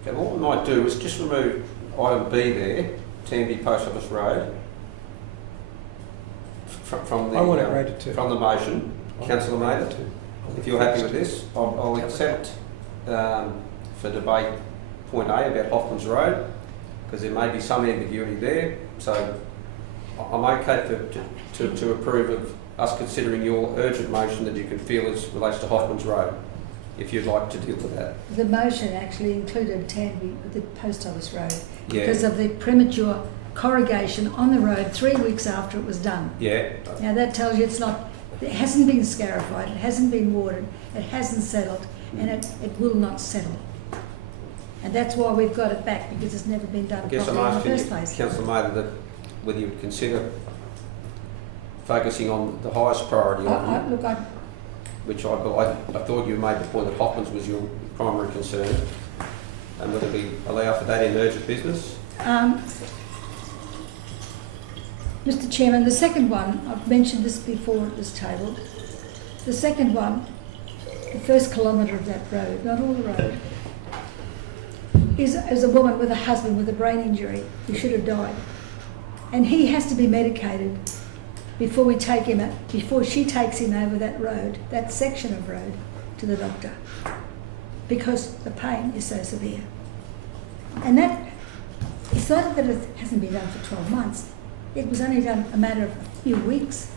Okay, what we might do is just remove item B there, Tanby Post Office Road, from I want it the graded too. from the motion. Councillor Mather, if you're happy with this, I'll accept for debate point A about Hoffman's Road, because there may be some ambiguity there. So I'm okay to approve of us considering your urgent motion that you can feel as relates to Hoffman's Road, if you'd like to deal with that. The motion actually included Tanby, the Post Office Road, Yeah. because of the premature corrugation on the road 3 weeks after it was done. Yeah. Now that tells you it hasn't been scarified, it hasn't been watered, it hasn't settled, and it will not settle. And that's why we've got it back, because it's never been done I guess I'm properly in the asking first you, place. Councillor Mather, that whether you would consider focusing on the highest priority on Look, which I thought you made the point that Hoffman's was your primary concern, and whether we allow for that in urgent business. Mr. Chairman, the second one, I've mentioned this before at this table, the second one, the first kilometre of that road, not all the road, is a woman with a husband with a brain injury who should have died. And he has to be medicated before she takes him over that road, that section of road, to the doctor, because the pain is so severe. And that, it's not that it hasn't been done for 12 months. It was only done a matter of a few weeks.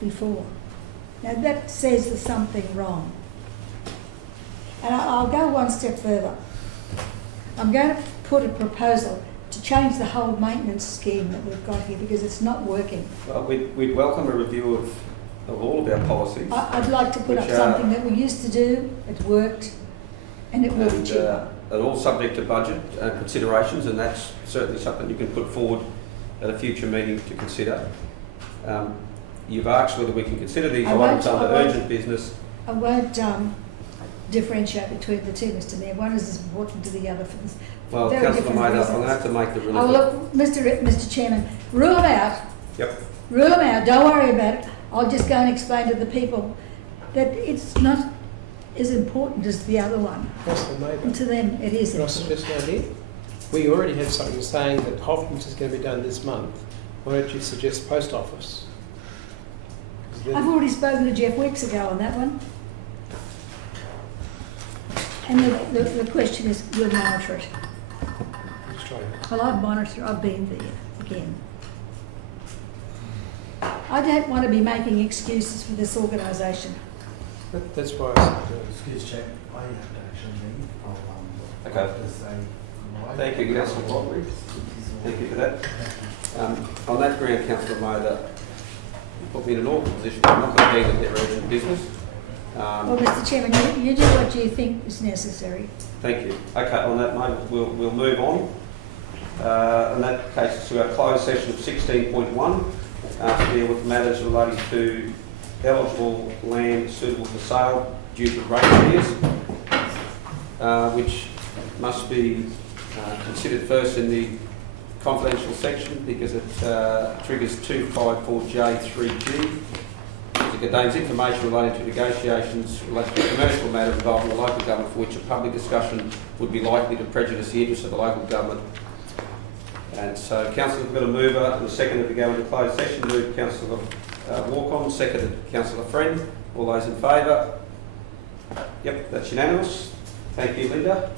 before. Now that says there's something wrong. And I'll go one step further. I'm going to put a proposal to change the whole maintenance scheme that we've got here because it's not working. Well, we'd welcome a review of all of our policies. I'd like to put up something that we used to do, it worked, and it will be cheaper. And all subject to budget considerations, and that's certainly something you can put forward at a future meeting to consider. You've asked whether we can consider these items under urgent business. I won't differentiate between the two, Mr Mayor. One is as important to the other for this. Well, very Councillor different Mather, I'm reasons. going to have to make the Oh, relevant... look, Mr Chairman, rule them out. Yep. Rule them out, don't worry about it. I'll just go and explain to the people that it's not as important as the other one. Councillor Mather. And to them, it is Can I important. suggest an idea? We already had something saying that Hoffman's is going to be done this month. Why don't you suggest post office? 'Cause then- I've already spoken to Jeff weeks ago on that one. And the question is, we'll monitor it. Just try it. Well, I've been there again. I don't want to be making excuses for this organisation. That's why I said Excuse Chair, I have to actually leave. I'll Okay. just say goodbye. Thank you, Councillor Rodri. Thank you for that. On that ground, Councillor Mather, you put me in an awkward position. I'm not going to deal with their urgent business. Well, Mr Chairman, you do what you think is necessary. Thank you. Okay, on that moment, we'll move on. In that case, to our closed session of 16.1 to deal with matters relating to eligible land suitable for sale due to rate arrears, which must be considered first in the confidential section because it triggers 254J3G. It contains information relating to negotiations related to a commercial matter involving the local government for which a public discussion would be likely to prejudice the interests of the local government. And so Councillor, we've got a mover and a seconder to go into closed session. Moved Councillor Walcon, seconded Councillor Friend. All those in favour? Yep, that's unanimous. Thank you, Linda.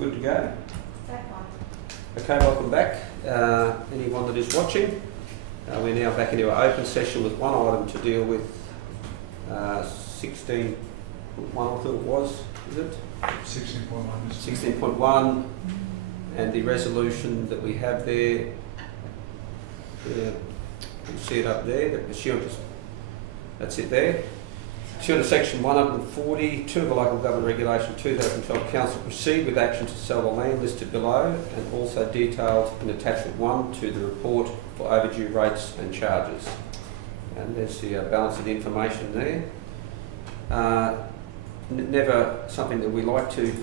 Good to go? That one. Okay, welcome back. Anyone that is watching, we're now back into our open session with one item to deal with 16.1, I thought it was, is it? 16.1. 16.1, and the resolution that we have there, you see it up there, the pursuant to, that's it there. Pursuant to section 142 of the Local Government Regulation 2012, Council proceed with action to sell the land listed below and also detailed in attachment 1 to the report for overdue rates and charges. And there's the balance of the information there. Never something that we like to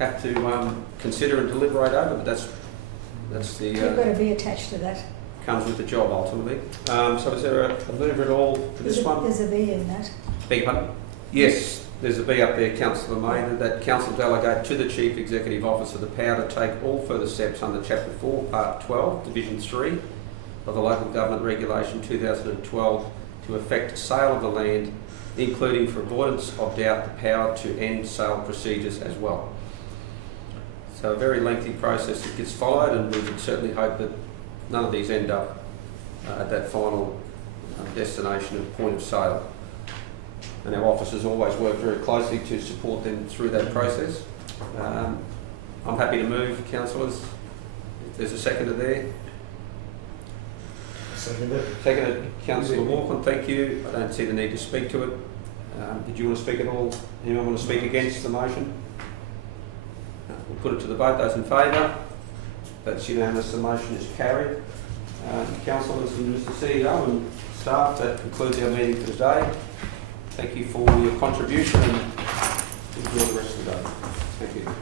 have to consider and deliberate over, but that's the You've got to be attached to that. comes with the job ultimately. So is there a mover at all for this one? There's a B in that. Beg your pardon? Yes, there's a B up there, Councillor Maynard, that Council delegate to the Chief Executive Officer the power to take all further steps under Chapter 4, Part 12, Division 3 of the Local Government Regulation 2012 to effect sale of the land, including for avoidance of doubt the power to end sale procedures as well. So a very lengthy process that gets followed, and we would certainly hope that none of these end up at that final destination and point of sale. And our officers always work very closely to support them through that process. I'm happy to move, councillors. If there's a seconder there. Seconded, Councillor Walker, thank you. I don't see the need to speak to it. Did you want to speak at all? Anyone want to speak against the motion? We'll put it to the vote. Those in favour? That's unanimous. The motion is carried. Councillors and Mr CEO and staff, that concludes our meeting for today. Thank you for your contribution and enjoy the rest of the day. Thank you.